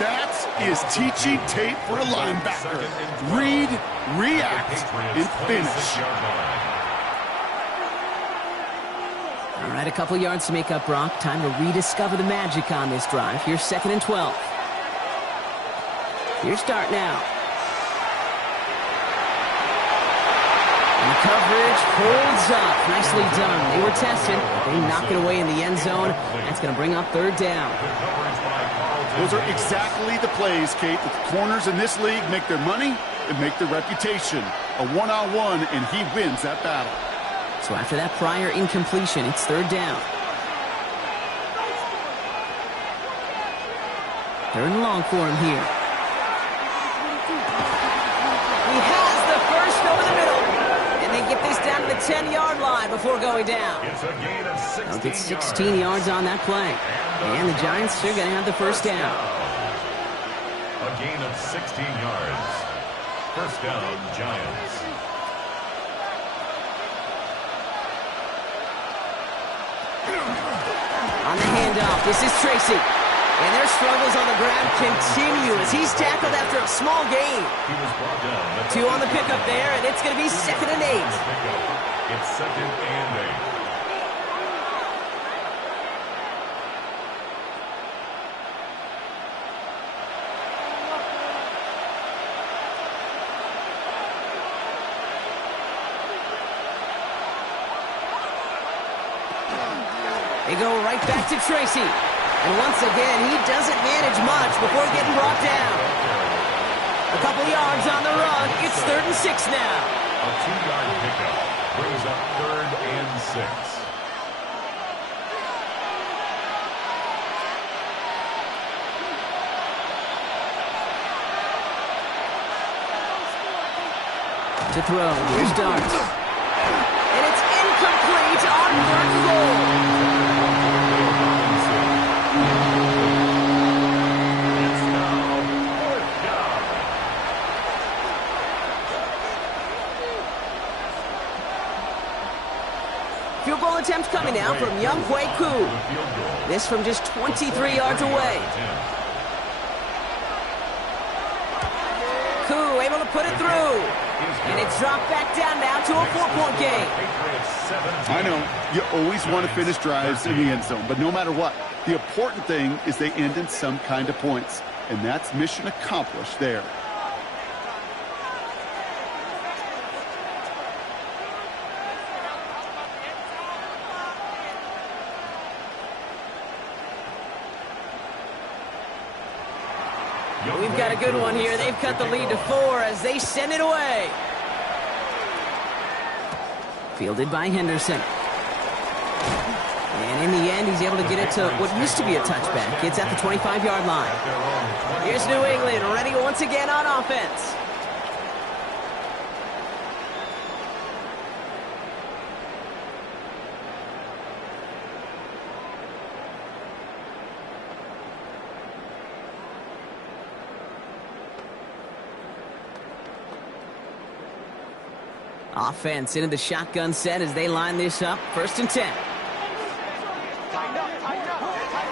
That is teaching tape for a linebacker. Read, react, and finish. All right, a couple yards to make up, Brock. Time to rediscover the magic on this drive. Here's 2nd and 12. Here's Dart now. And the coverage holds up. Nicely done. They were tested. They knock it away in the end zone. That's going to bring up 3rd down. Those are exactly the plays, Kate, that the corners in this league make their money and make their reputation. A one-on-one, and he wins that battle. So after that prior incompletion, it's 3rd down. 3rd and long for him here. He has the 1st over the middle. And they get this down to the 10-yard line before going down. It's a gain of 16 They'll get 16 yards on that play. And the Giants are going to have the first down. A gain of 16 yards. First down, Giants. On the handoff, this is Tracy. And their struggles on the ground continue as he's tackled after a small gain. He was brought down. 2 on the pickup there, and it's going to be 2nd and 8. It's 2nd and 8. They go right back to Tracy. And once again, he doesn't manage much before getting brought down. A couple yards on the run. It's 3rd and 6 now. A 2-yard pickup brings up 3rd and 6. To throw. Here's Dart. And it's incomplete on 3rd and goal. Field goal attempt coming now from Young Hui Koo. This from just 23 yards away. Koo able to put it through. And it's dropped back down now to a 4-point game. I know, you always want to finish drives in the end zone, but no matter what, the important thing is they end in some kind of points. And that's mission accomplished there. We've got a good one here. They've cut the lead to 4 as they send it away. Fielded by Henderson. And in the end, he's able to get it to what used to be a touchback. It's at the 25-yard line. Here's New England ready once again on offense. Offense into the shotgun set as they line this up. 1st and 10.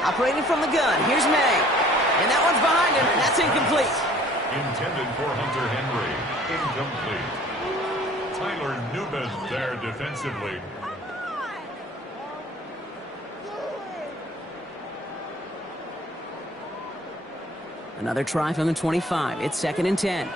Operating from the gun. Here's May. And that one's behind him. That's incomplete. Intended for Hunter Henry. Incomplete. Tyler Newman there defensively. Another try from the 25. It's 2nd and 10.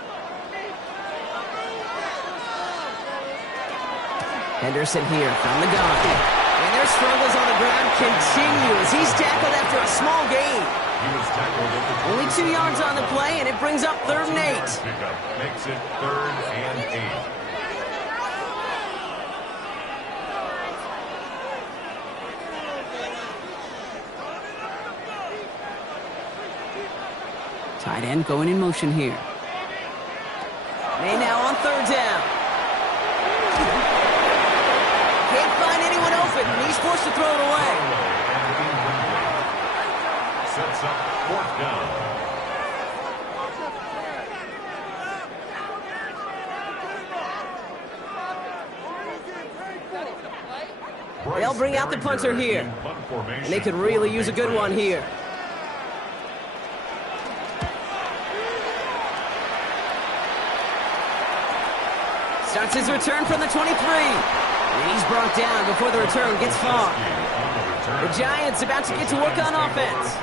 Henderson here from the gun. And their struggles on the ground continue as he's tackled after a small gain. He was tackled at the Only 2 yards on the play, and it brings up 3rd and 8. Pickup makes it 3rd and 8. Tight end going in motion here. May now on 3rd down. Can't find anyone open, and he's forced to throw it away. Sets up 4th down. They'll bring out the punter here. And they could really use a good one here. Starts his return from the 23. And he's brought down before the return gets far. The Giants about to get to work on offense.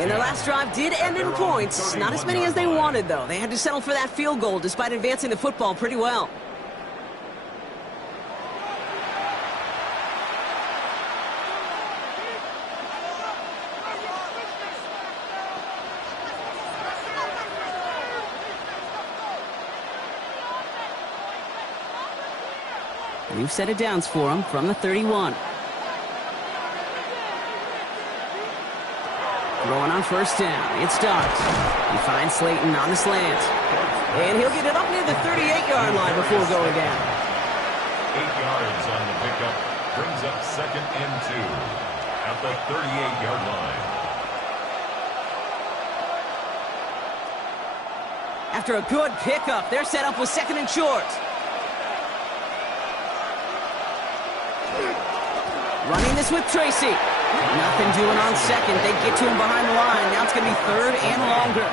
And their last drive did end in points. Not as many as they wanted, though. They had to settle for that field goal despite advancing the football pretty well. New set of downs for him from the 31. Throwing on 1st down. It starts. He finds Slayton on the slant. And he'll get it up near the 38-yard line before going down. yards on the pickup. Brings up 2nd and 2 at the 38-yard line. After a good pickup, they're set up with 2nd and short. Running this with Tracy. Nothing doing on 2nd. They get to him behind the line. Now it's going to be 3rd and longer.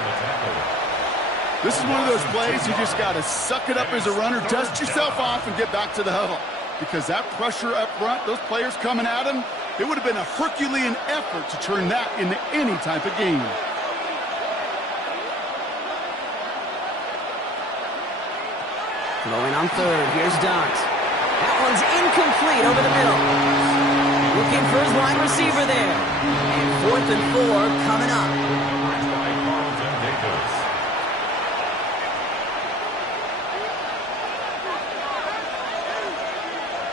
This is one of those plays you just got to suck it up as a runner, dust yourself off, and get back to the huddle. Because that pressure up front, those players coming at him, it would have been a Herculean effort to turn that into any type of game. Throwing on 3rd. Here's Dant. That one's incomplete over the middle. Looking for his wide receiver there. And 4th and 4 coming up.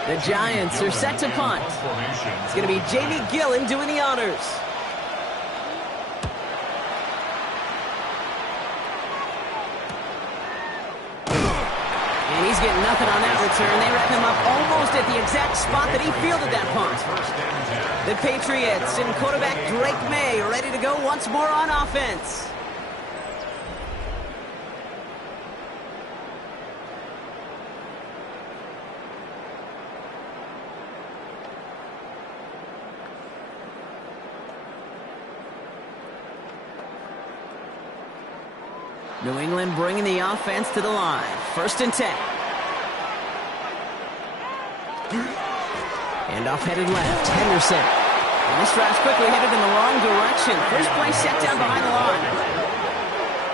The Giants are set to punt. It's going to be Jamie Gillen doing the honors. And he's getting nothing on that return. They wrap him up almost at the exact spot that he fielded that punt. The Patriots and quarterback Drake May are ready to go once more on offense. New England bringing the offense to the line. 1st and 10. Handoff headed left. Henderson. And this drive's quickly headed in the wrong direction. First play set down behind the line.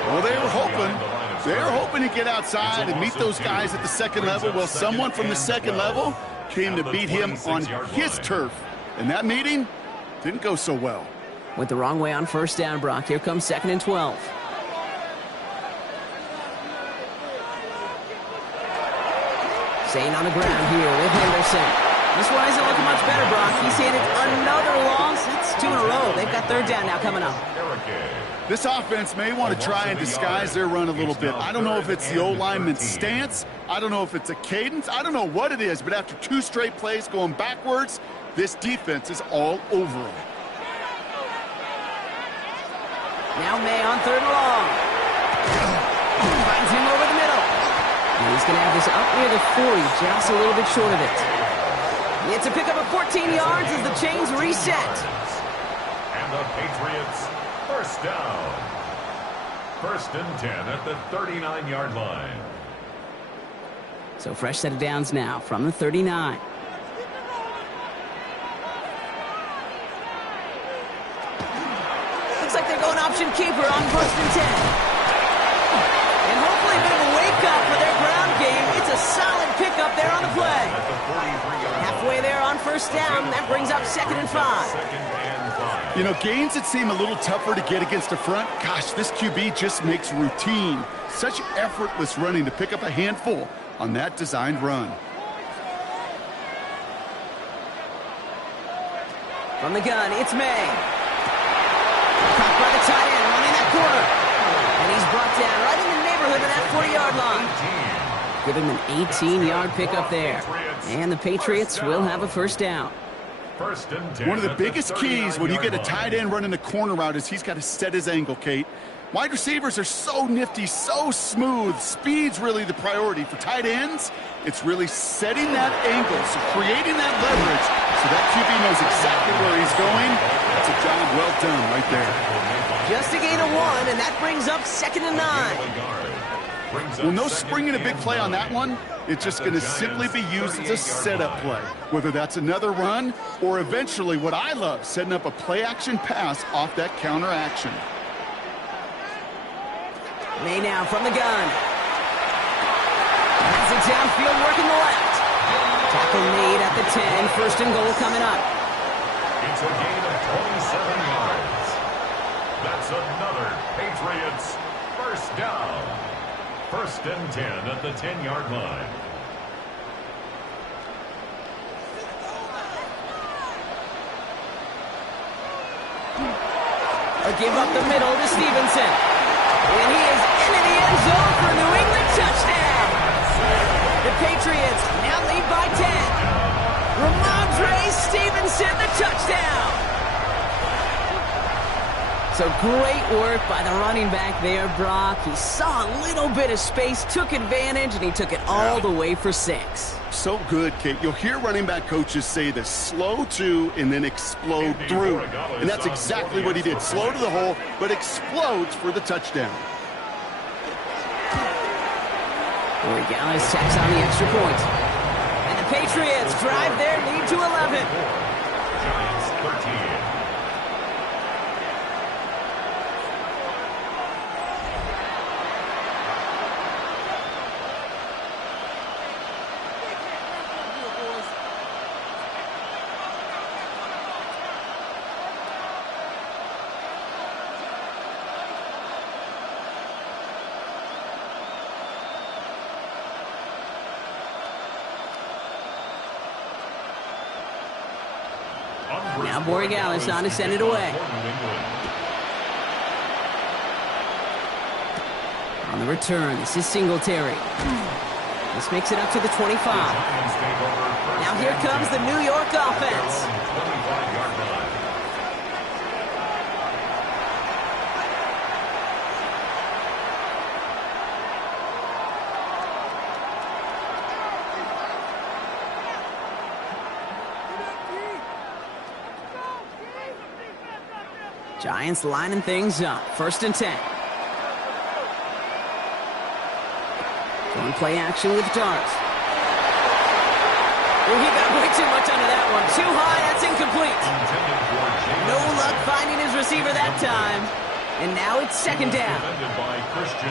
Well, they were hoping to get outside and meet those guys at the 2nd level. Well, someone from the 2nd level came to beat him on his turf. And that meeting didn't go so well. Went the wrong way on 1st down, Brock. Here comes 2nd and 12. Staying on the ground here with Henderson. This one isn't looking much better, Brock. He's handed another loss. That's 2 in a row. They've got 3rd down now coming up. This offense may want to try and disguise their run a little bit. I don't know if it's the O-lineman's stance. I don't know if it's a cadence. I don't know what it is, but after 2 straight plays going backwards, this defense is all over them. Now May on 3rd and long. Finds him over the middle. And he's going to have this up near the 40, just a little bit short of it. It's a pickup of 14 yards as the chains reset. And the Patriots, 1st down. 1st and 10 at the 39-yard line. So fresh set of downs now from the 39. Looks like they're going option keeper on 1st and 10. And hopefully a bit of a wake-up for their ground game. It's a solid pickup there on the play. Halfway there on 1st down. That brings up 2nd and 5. You know, gains that seem a little tougher to get against the front, gosh, this QB just makes routine. Such effortless running to pick up a handful on that designed run. From the gun, it's May. Caught by the tight end, running that corner. And he's brought down right in the neighborhood of that 40-yard line. Give him an 18-yard pickup there. And the Patriots will have a 1st down. One of the biggest keys when you get a tight end running the corner route is he's got to set his angle, Kate. Wide receivers are so nifty, so smooth. Speed's really the priority. For tight ends, it's really setting that angle, so creating that leverage so that QB knows exactly where he's going. That's a job well done right there. Just a gain of 1, and that brings up 2nd and 9. Well, no springing a big play on that one. It's just going to simply be used as a setup play, whether that's another run or eventually what I love, setting up a play-action pass off that counter action. May now from the gun. Has it downfield working the left. Tackle made at the 10. 1st and goal coming up. It's a gain of 27 yards. That's another Patriots 1st down. 1st and 10 at the 10-yard line. A give up the middle to Stevenson. And he is into the end zone for a New England touchdown. The Patriots now lead by 10. Ramondre Stevenson, the touchdown. So great work by the running back there, Brock. He saw a little bit of space, took advantage, and he took it all the way for 6. So good, Kate. You'll hear running back coaches say this: slow to and then explode through. And that's exactly what he did. Slow to the hole, but explodes for the touchdown. Gallis tacks on the extra point. And the Patriots drive their lead to 11. Giants 13. Now Borregales on to send it away. On the return, this is Singletary. This makes it up to the 25. Now here comes the New York offense. Giants lining things up. 1st and 10. Going play action with Dart. Oh, he got way too much under that one. Too high, that's incomplete. No luck finding his receiver that time. And now it's 2nd down.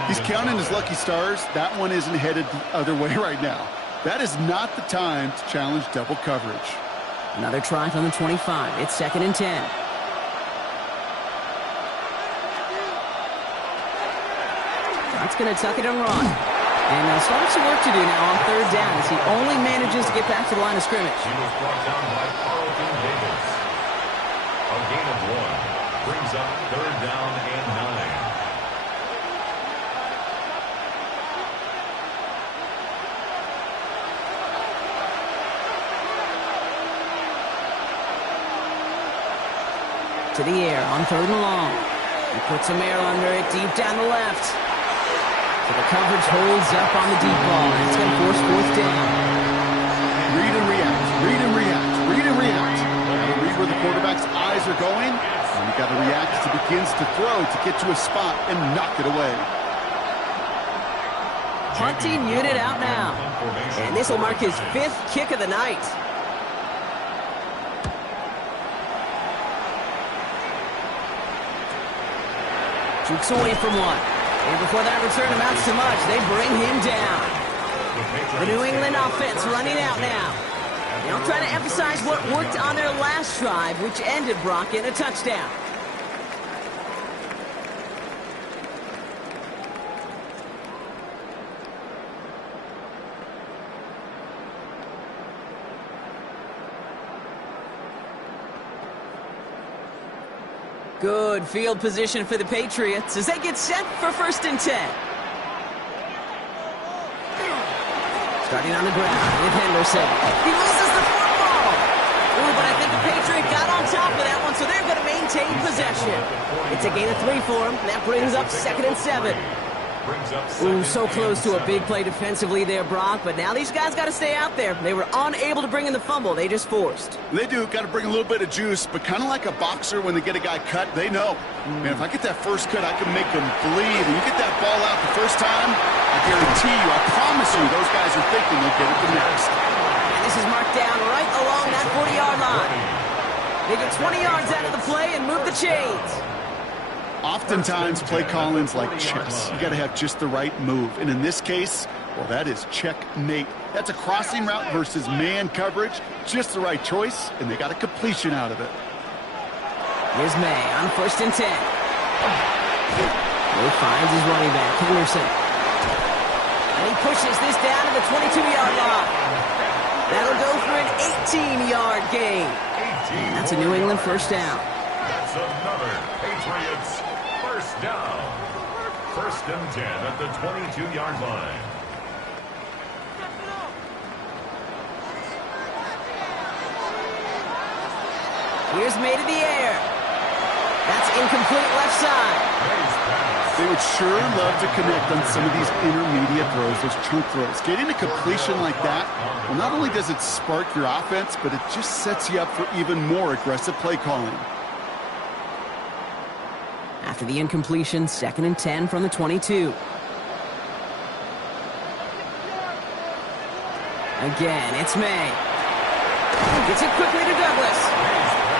He's counting his lucky stars. That one isn't headed the other way right now. That is not the time to challenge double coverage. Another try from the 25. It's 2nd and 10. That's going to tuck it and run. And starting some work to do now on 3rd down as he only manages to get back to the line of scrimmage. He was brought down by Carlton Davis. A gain of 1 brings up 3rd down and 9. To the air on 3rd and long. He puts some air under it deep down the left. So the coverage holds up on the deep ball, and it's going to force 4th down. Read and react, read and react, read and react. You got to read where the quarterback's eyes are going, and you got to react as he begins to throw to get to a spot and knock it away. Punting unit out now. And this will mark his 5th kick of the night. Jukes away from one. And before that return amounts to much, they bring him down. The New England offense running out now. They'll try to emphasize what worked on their last drive, which ended Brock in a touchdown. Good field position for the Patriots as they get set for 1st and 10. Starting on the ground with Henderson. He loses the football. Ooh, but I think the Patriot got on top of that one, so they're going to maintain possession. It's a gain of 3 for him. That brings up 2nd and 7. Ooh, so close to a big play defensively there, Brock, but now these guys got to stay out there. They were unable to bring in the fumble they just forced. They do, got to bring a little bit of juice, but kind of like a boxer when they get a guy cut, they know. Man, if I get that first cut, I can make them bleed. And you get that ball out the first time, I guarantee you, I promise you, those guys are thinking they'll get it the next. And this is marked down right along that 40-yard line. They get 20 yards out of the play and move the chains. Oftentimes, play calling's like chess. You got to have just the right move. And in this case, well, that is checkmate. That's a crossing route versus man coverage. Just the right choice, and they got a completion out of it. Here's May on 1st and 10. He finds his running back, Henderson. And he pushes this down to the 22-yard line. That'll go for an 18-yard gain. And that's a New England 1st down. That's another Patriots 1st down. 1st and 10 at the 22-yard line. Here's made in the air. That's incomplete left side. They would sure love to connect on some of these intermediate throws, those chunk throws. Getting a completion like that, well, not only does it spark your offense, but it just sets you up for even more aggressive play calling. After the incompletion, 2nd and 10 from the 22. Again, it's May. Gets it quickly to Douglas.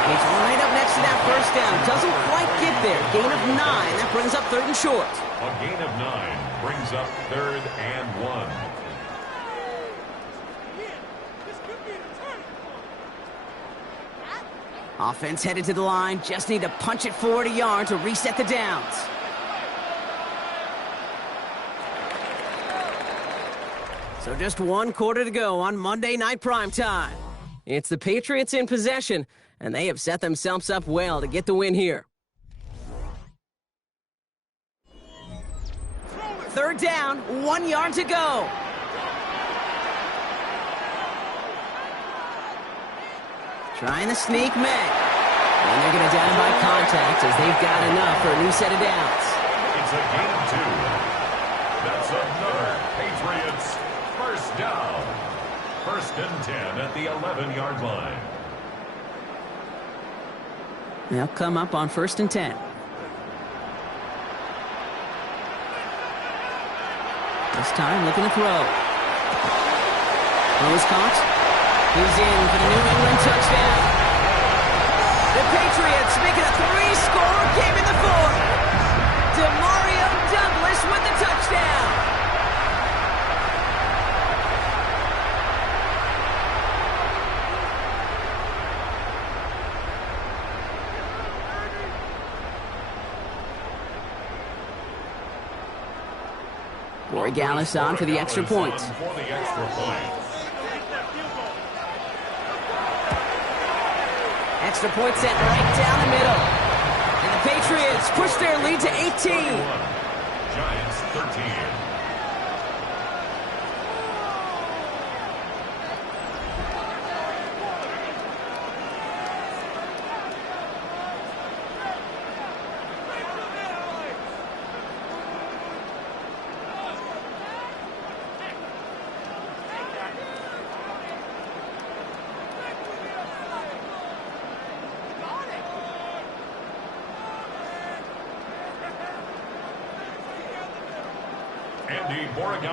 He's right up next to that first down. Doesn't quite get there. Gain of 9. That brings up 3rd and short. A gain of 9 brings up 3rd and 1. Offense headed to the line. Just need to punch it forward a yard to reset the downs. So just 1 quarter to go on Monday Night Primetime. It's the Patriots in possession, and they have set themselves up well to get the win here. 3rd down, 1 yard to go. Trying to sneak May. And they're going to down by contact as they've got enough for a new set of downs. It's a gain of 2. That's another Patriots first down. 1st and 10 at the 11-yard line. They'll come up on 1st and 10. This time looking to throw. Throws caught. He's in for the New England touchdown. The Patriots make it a 3-score game in the 4th. DeMario Douglas with the touchdown. Borregales on for the extra point. Extra point set right down the middle. And the Patriots push their lead to 18. Giants 13.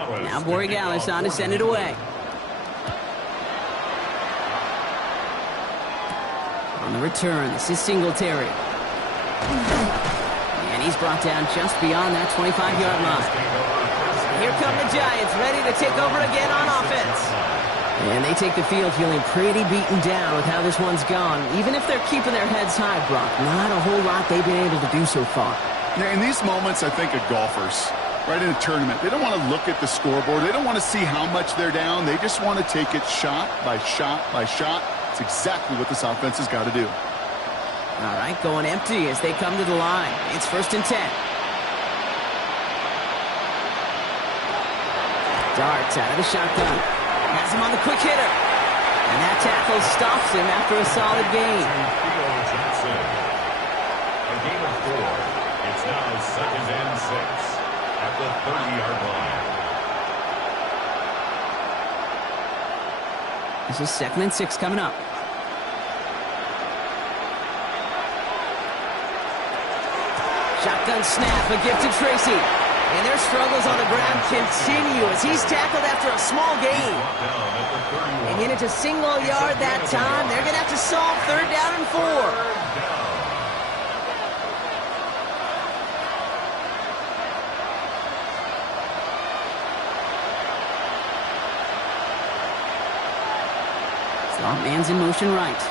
Now Borregales on to send it away. On the return, this is Singletary. And he's brought down just beyond that 25-yard line. Here come the Giants, ready to take over again on offense. And they take the field feeling pretty beaten down with how this one's gone. Even if they're keeping their heads high, Brock, not a whole lot they've been able to do so far. Yeah, in these moments, I think of golfers. Right in a tournament, they don't want to look at the scoreboard. They don't want to see how much they're down. They just want to take it shot by shot by shot. It's exactly what this offense has got to do. All right, going empty as they come to the line. It's 1st and 10. Darts out of the shotgun. Has him on the quick hitter. And that tackle stops him after a solid gain. A gain of 4. It's now 2nd and 6. At the 30-yard line. This is 2nd and 6 coming up. Shotgun snap, a gift to Tracy. And their struggles on the ground continue as he's tackled after a small gain. And in it to single yard that time. They're going to have to solve 3rd down and 4. Man's in motion right.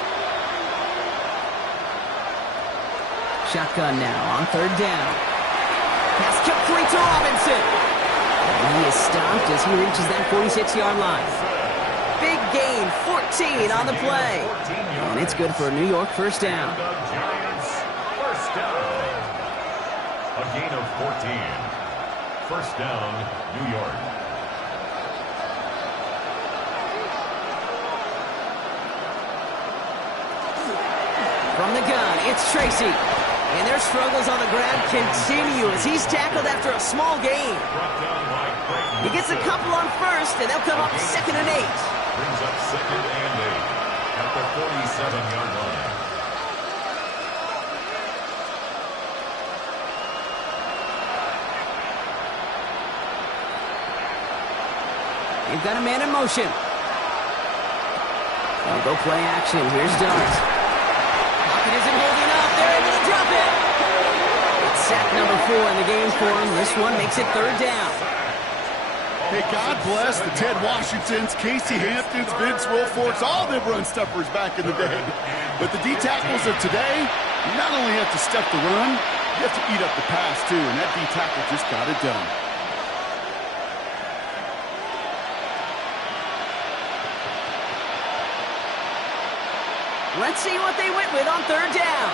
Shotgun now on 3rd down. Pass complete to Robinson. And he is stopped as he reaches that 46-yard line. Big gain, 14 on the play. And it's good for a New York first down. Giants first down. A gain of 14. First down, New York. From the gun, it's Tracy. And their struggles on the ground continue as he's tackled after a small gain. He gets a couple on first, and they'll come up 2nd and 8. Brings up 2nd and 8 at the 47-yard line. They've got a man in motion. They'll go play action. Here's Dart. Pocket isn't holding up. They're able to drop it. It's sack number 4 in the game for him. This one makes it 3rd down. Hey, God bless the Ted Washingtons, Casey Hamptons, Vince Wilforks, all them run stuffers back in the day. But the D-tackles of today, you not only have to stuff the run, you have to eat up the pass, too, and that D-tackle just got it done. Let's see what they went with on 3rd down.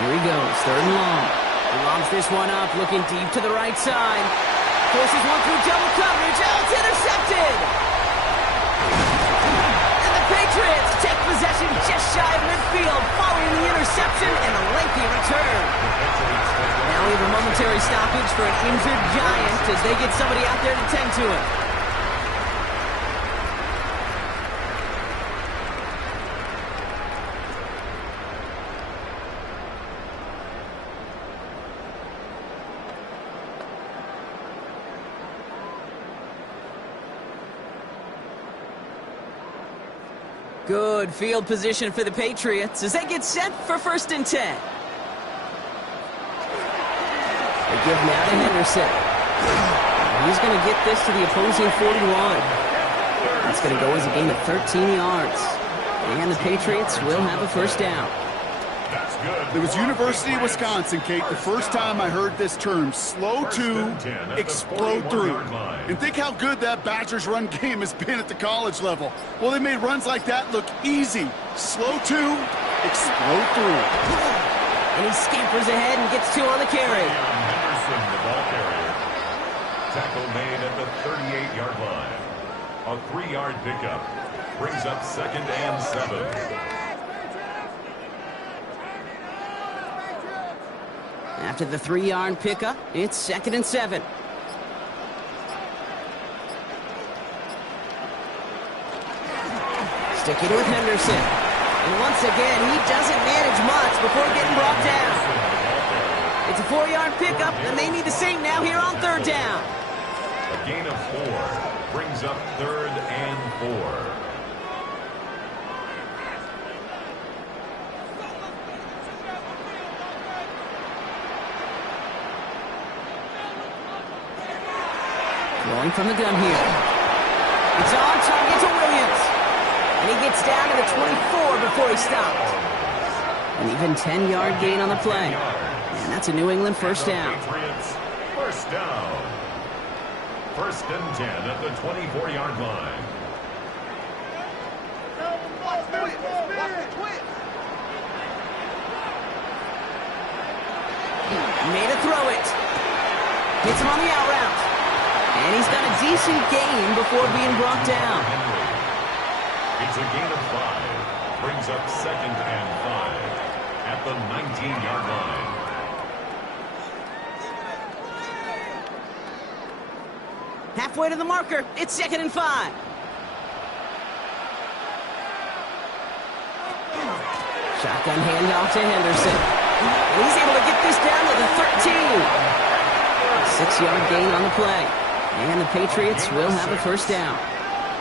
Here he goes, 3rd and long. He lobs this one up, looking deep to the right side. Forces one through double coverage. Oh, it's intercepted! And the Patriots take possession just shy of midfield following the interception and a lengthy return. Now we have a momentary stoppage for an injured Giant as they get somebody out there to tend to him. Good field position for the Patriots as they get set for 1st and 10. They give now to Henderson. He's going to get this to the opposing 41. It's going to go as a gain of 13 yards. And the Patriots will have a 1st down. That's good. It was University of Wisconsin, Kate, the first time I heard this term, slow to explode through. And think how good that Badgers run game has been at the college level. Well, they made runs like that look easy. Slow to explode through. And he scampers ahead and gets 2 on the carry. Henderson, the ball carrier. Tackle made at the 38-yard line. A 3-yard pickup. Brings up 2nd and 7. After the 3-yard pickup, it's 2nd and 7. Sticking with Henderson. And once again, he doesn't manage much before getting brought down. It's a 4-yard pickup, and they need the same now here on 3rd down. A gain of 4 brings up 3rd and 4. Throwing from the gun here. It's on target to Williams. And he gets down to the 24 before he stopped. An even 10-yard gain on the play. And that's a New England 1st down. Patriots, 1st down. 1st and 10 at the 24-yard line. Made a throw it. Hits him on the out route. And he's got a decent gain before being brought down. It's a gain of 5. Brings up 2nd and 5 at the 19-yard line. Halfway to the marker. It's 2nd and 5. Shotgun handoff to Henderson. And he's able to get this down to the 13. 6-yard gain on the play. And the Patriots will have a 1st down.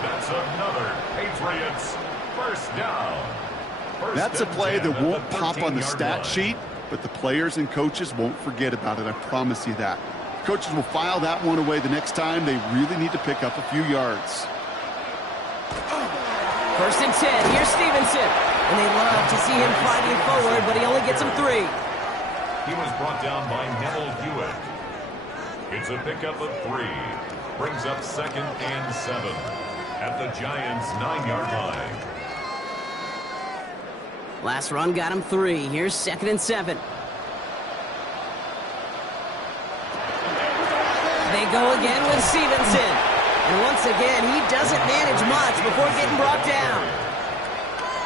That's another Patriots 1st down. That's a play that won't pop on the stat sheet, but the players and coaches won't forget about it, I promise you that. Coaches will file that one away the next time. They really need to pick up a few yards. 1st and 10. Here's Stevenson. And they love to see him fighting forward, but he only gets him 3. He was brought down by Neville Hewitt. It's a pickup of 3. Brings up 2nd and 7 at the Giants' 9-yard line. Last run got him 3. Here's 2nd and 7. They go again with Stevenson. And once again, he doesn't manage much before getting brought down.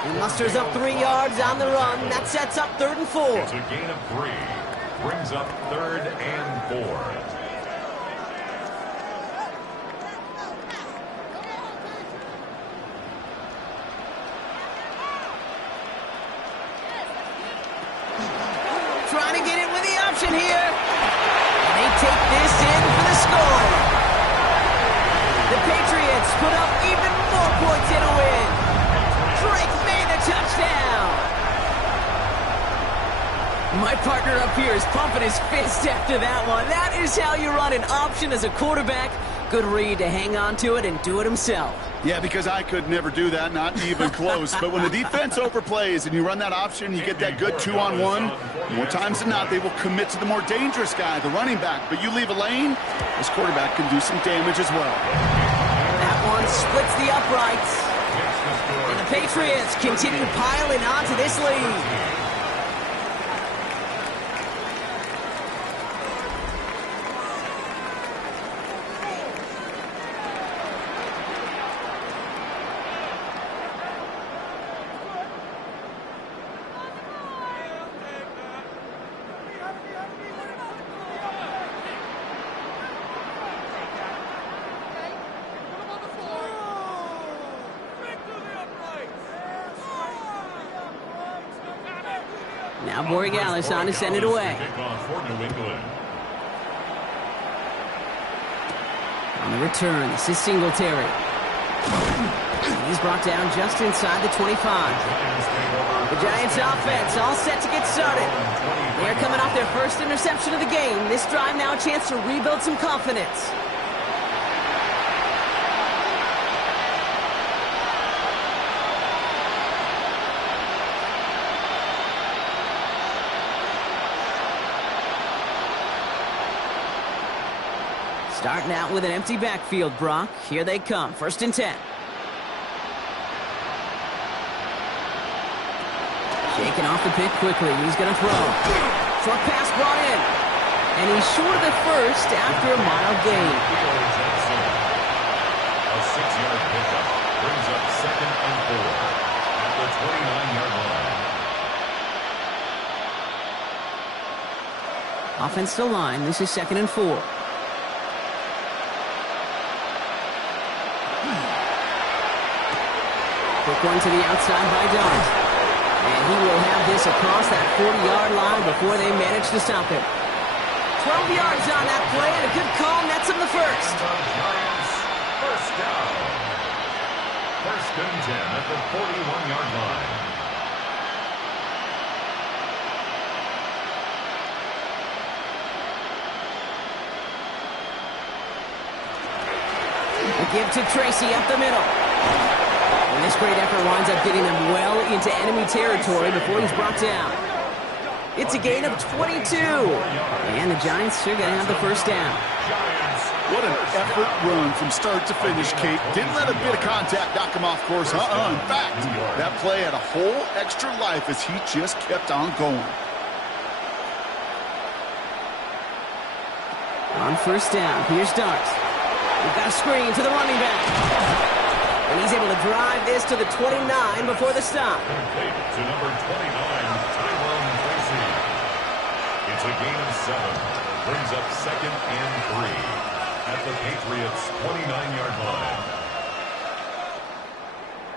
He musters up 3 yards on the run. That sets up 3rd and 4. It's a gain of 3. Brings up 3rd and 4. Trying to get it with the option here. And they take this in for the score. The Patriots put up even more points in a win. Drake made the touchdown. My partner up here is pumping his fist after that one. That is how you run an option as a quarterback. Good read to hang on to it and do it himself. Yeah, because I could never do that, not even close. But when the defense overplays and you run that option, you get that good 2-on-1, more times than not, they will commit to the more dangerous guy, the running back. But you leave a lane, this quarterback can do some damage as well. That one splits the uprights. And the Patriots continue piling onto this lead. Now Borregales on to send it away. On the return, this is Singletary. He's brought down just inside the 25. The Giants offense all set to get started. They're coming off their first interception of the game. This drive now a chance to rebuild some confidence. Starting out with an empty backfield, Brock. Here they come. 1st and 10. Shaking off the pick quickly. He's going to throw. Short pass brought in. And he's short of the first after a mild gain. A 6-yard pickup brings up 2nd and 4 at the 29-yard line. Offensive line. This is 2nd and 4. Quick one to the outside by Dart. And he will have this across that 40-yard line before they manage to stop him. 12 yards on that play, and a good call nets him the first. Giants, 1st down. 1st and 10 at the 41-yard line. A give to Tracy up the middle. And this great effort winds up getting them well into enemy territory before he's brought down. It's a gain of 22. And the Giants are going to have the 1st down. What an effort run from start to finish, Kate. Didn't let a bit of contact knock him off course. In fact, that play had a whole extra life as he just kept on going. On 1st down, here's Dart. We've got a screen to the running back. And he's able to drive this to the 29 before the stop. Complete to number 29, Tyrone Tracy. It's a gain of 7. Brings up 2nd and 3 at the Patriots' 29-yard line.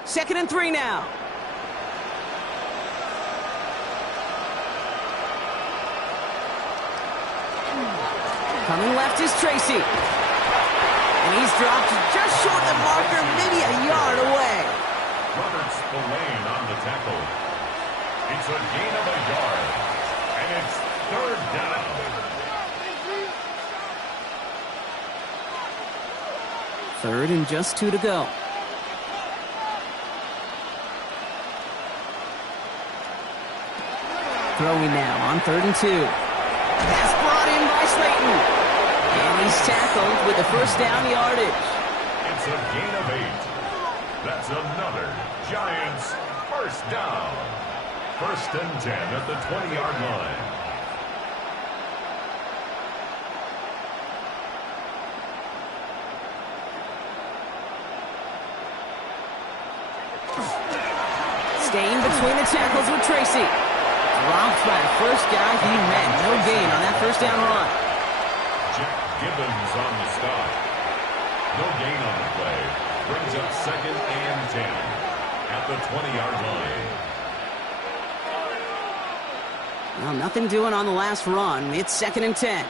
2nd and 3 now. Coming left is Tracy. And he's dropped just short of the marker, maybe a yard away. Robert Spillane on the tackle. It's a gain of a yard. And it's 3rd down. Third and just 2 to go. Throwing now on 3rd and 2. Pass brought in by Slayton. And he's tackled with the 1st down yardage. It's a gain of 8. That's another Giants 1st down. 1st and 10 at the 20-yard line. Staying between the tackles with Tracy. Dropped by the first guy he met. No gain on that first down run. Jack Gibbons on the stop. No gain on the play. Brings up 2nd and 10 at the 20-yard line. Well, nothing doing on the last run. It's 2nd and 10.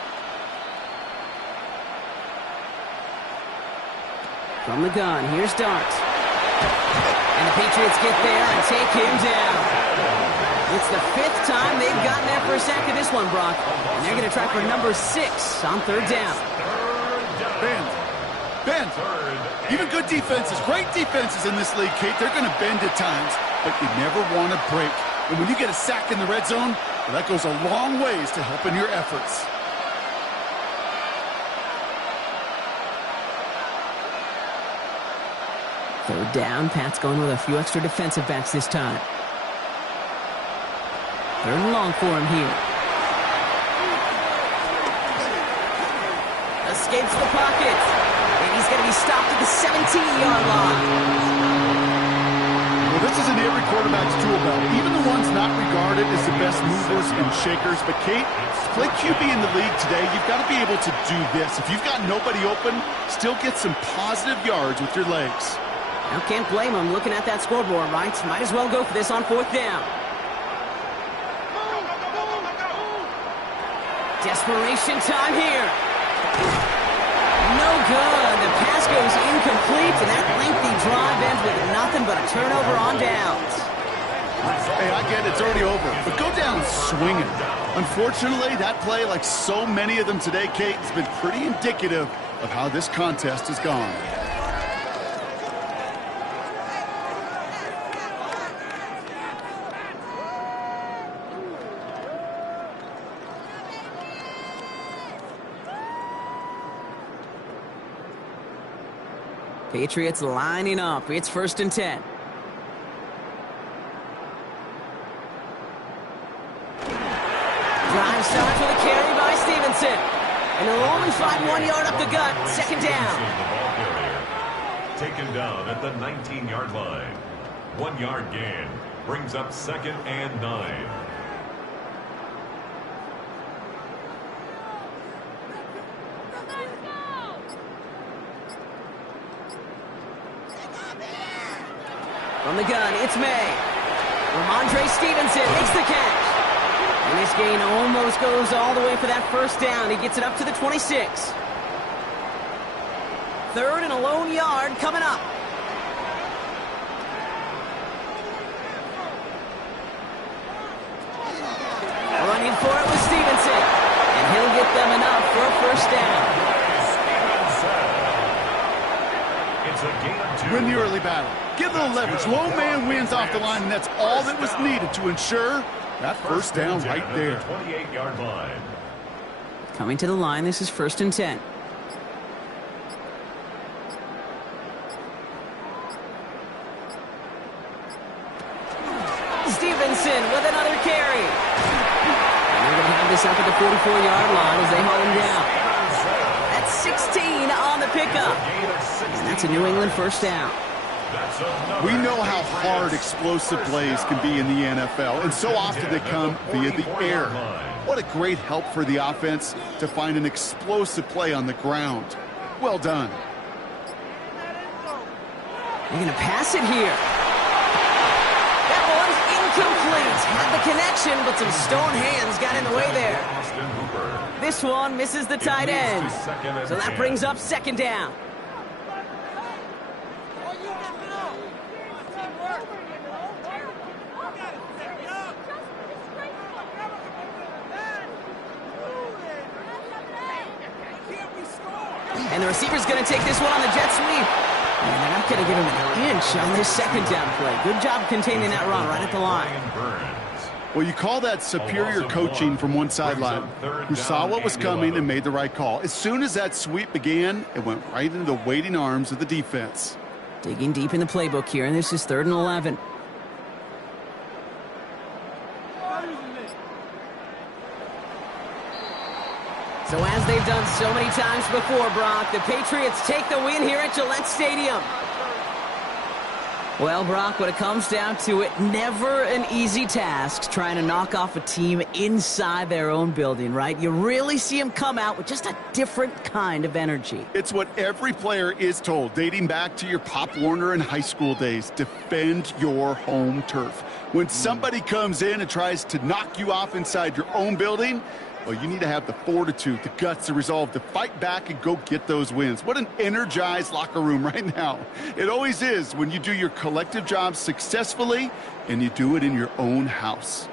From the gun, here's Darts. And the Patriots get there and take him down. It's the 5th time they've gotten there for a sack of this one, Brock. And they're going to try for number 6 on 3rd down. Bend. Even good defenses, great defenses in this league, Kate, they're going to bend at times, but you never want to break. And when you get a sack in the red zone, well, that goes a long ways to helping your efforts. Third down, Pat's going with a few extra defensive backs this time. 3rd and long for him here. Escapes the pocket. And he's going to be stopped at the 17-yard line. Well, this is in every quarterback's tool belt, even the ones not regarded as the best movers and shakers. But, Kate, to play QB in the league today, you've got to be able to do this. If you've got nobody open, still get some positive yards with your legs. Now, can't blame him looking at that scoreboard, right? Might as well go for this on 4th down. Desperation time here. No good. The pass goes incomplete, and that lengthy drive ends with nothing but a turnover on downs. Hey, I get it. It's already over. But go down swinging. Unfortunately, that play, like so many of them today, Kate, has been pretty indicative of how this contest has gone. Patriots lining up. It's 1st and 10. Drive starts with a carry by Stevenson. And they'll only find 1 yard up the gut. 2nd down. Taken down at the 19-yard line. 1 yard gain. Brings up 2nd and 9. From the gun, it's May. Ramondre Stevenson makes the catch. And this gain almost goes all the way for that 1st down. He gets it up to the 26. 3rd and a lone yard coming up. Running for it with Stevenson. And he'll get them enough for a 1st down. Win the early battle. Get a little leverage. Low man wins off the line, and that's all that was needed to ensure that 1st down right there. 28-yard line. Coming to the line, this is 1st and 10. Stevenson with another carry. And they're going to have this up at the 44-yard line as they haul him down. That's 16 on the pickup. And that's a New England 1st down. We know how hard explosive plays can be in the NFL, and so often they come via the air. What a great help for the offense to find an explosive play on the ground. Well done. They're going to pass it here. That one's incomplete. Had the connection, but some stone hands got in the way there. This one misses the tight end. So that brings up 2nd down. And the receiver's going to take this one on the jet sweep. And they're not going to give him an inch on this 2nd down play. Good job containing that run right at the line. Well, you call that superior coaching from one sideline, who saw what was coming and made the right call. As soon as that sweep began, it went right into the waiting arms of the defense. Digging deep in the playbook here, and this is 3rd and 11. So as they've done so many times before, Brock, the Patriots take the win here at Gillette Stadium. Well, Brock, when it comes down to it, never an easy task trying to knock off a team inside their own building, right? You really see them come out with just a different kind of energy. It's what every player is told, dating back to your Pop Warner and high school days. Defend your home turf. When somebody comes in and tries to knock you off inside your own building, well, you need to have the fortitude, the guts, the resolve to fight back and go get those wins. What an energized locker room right now. It always is when you do your collective job successfully and you do it in your own house.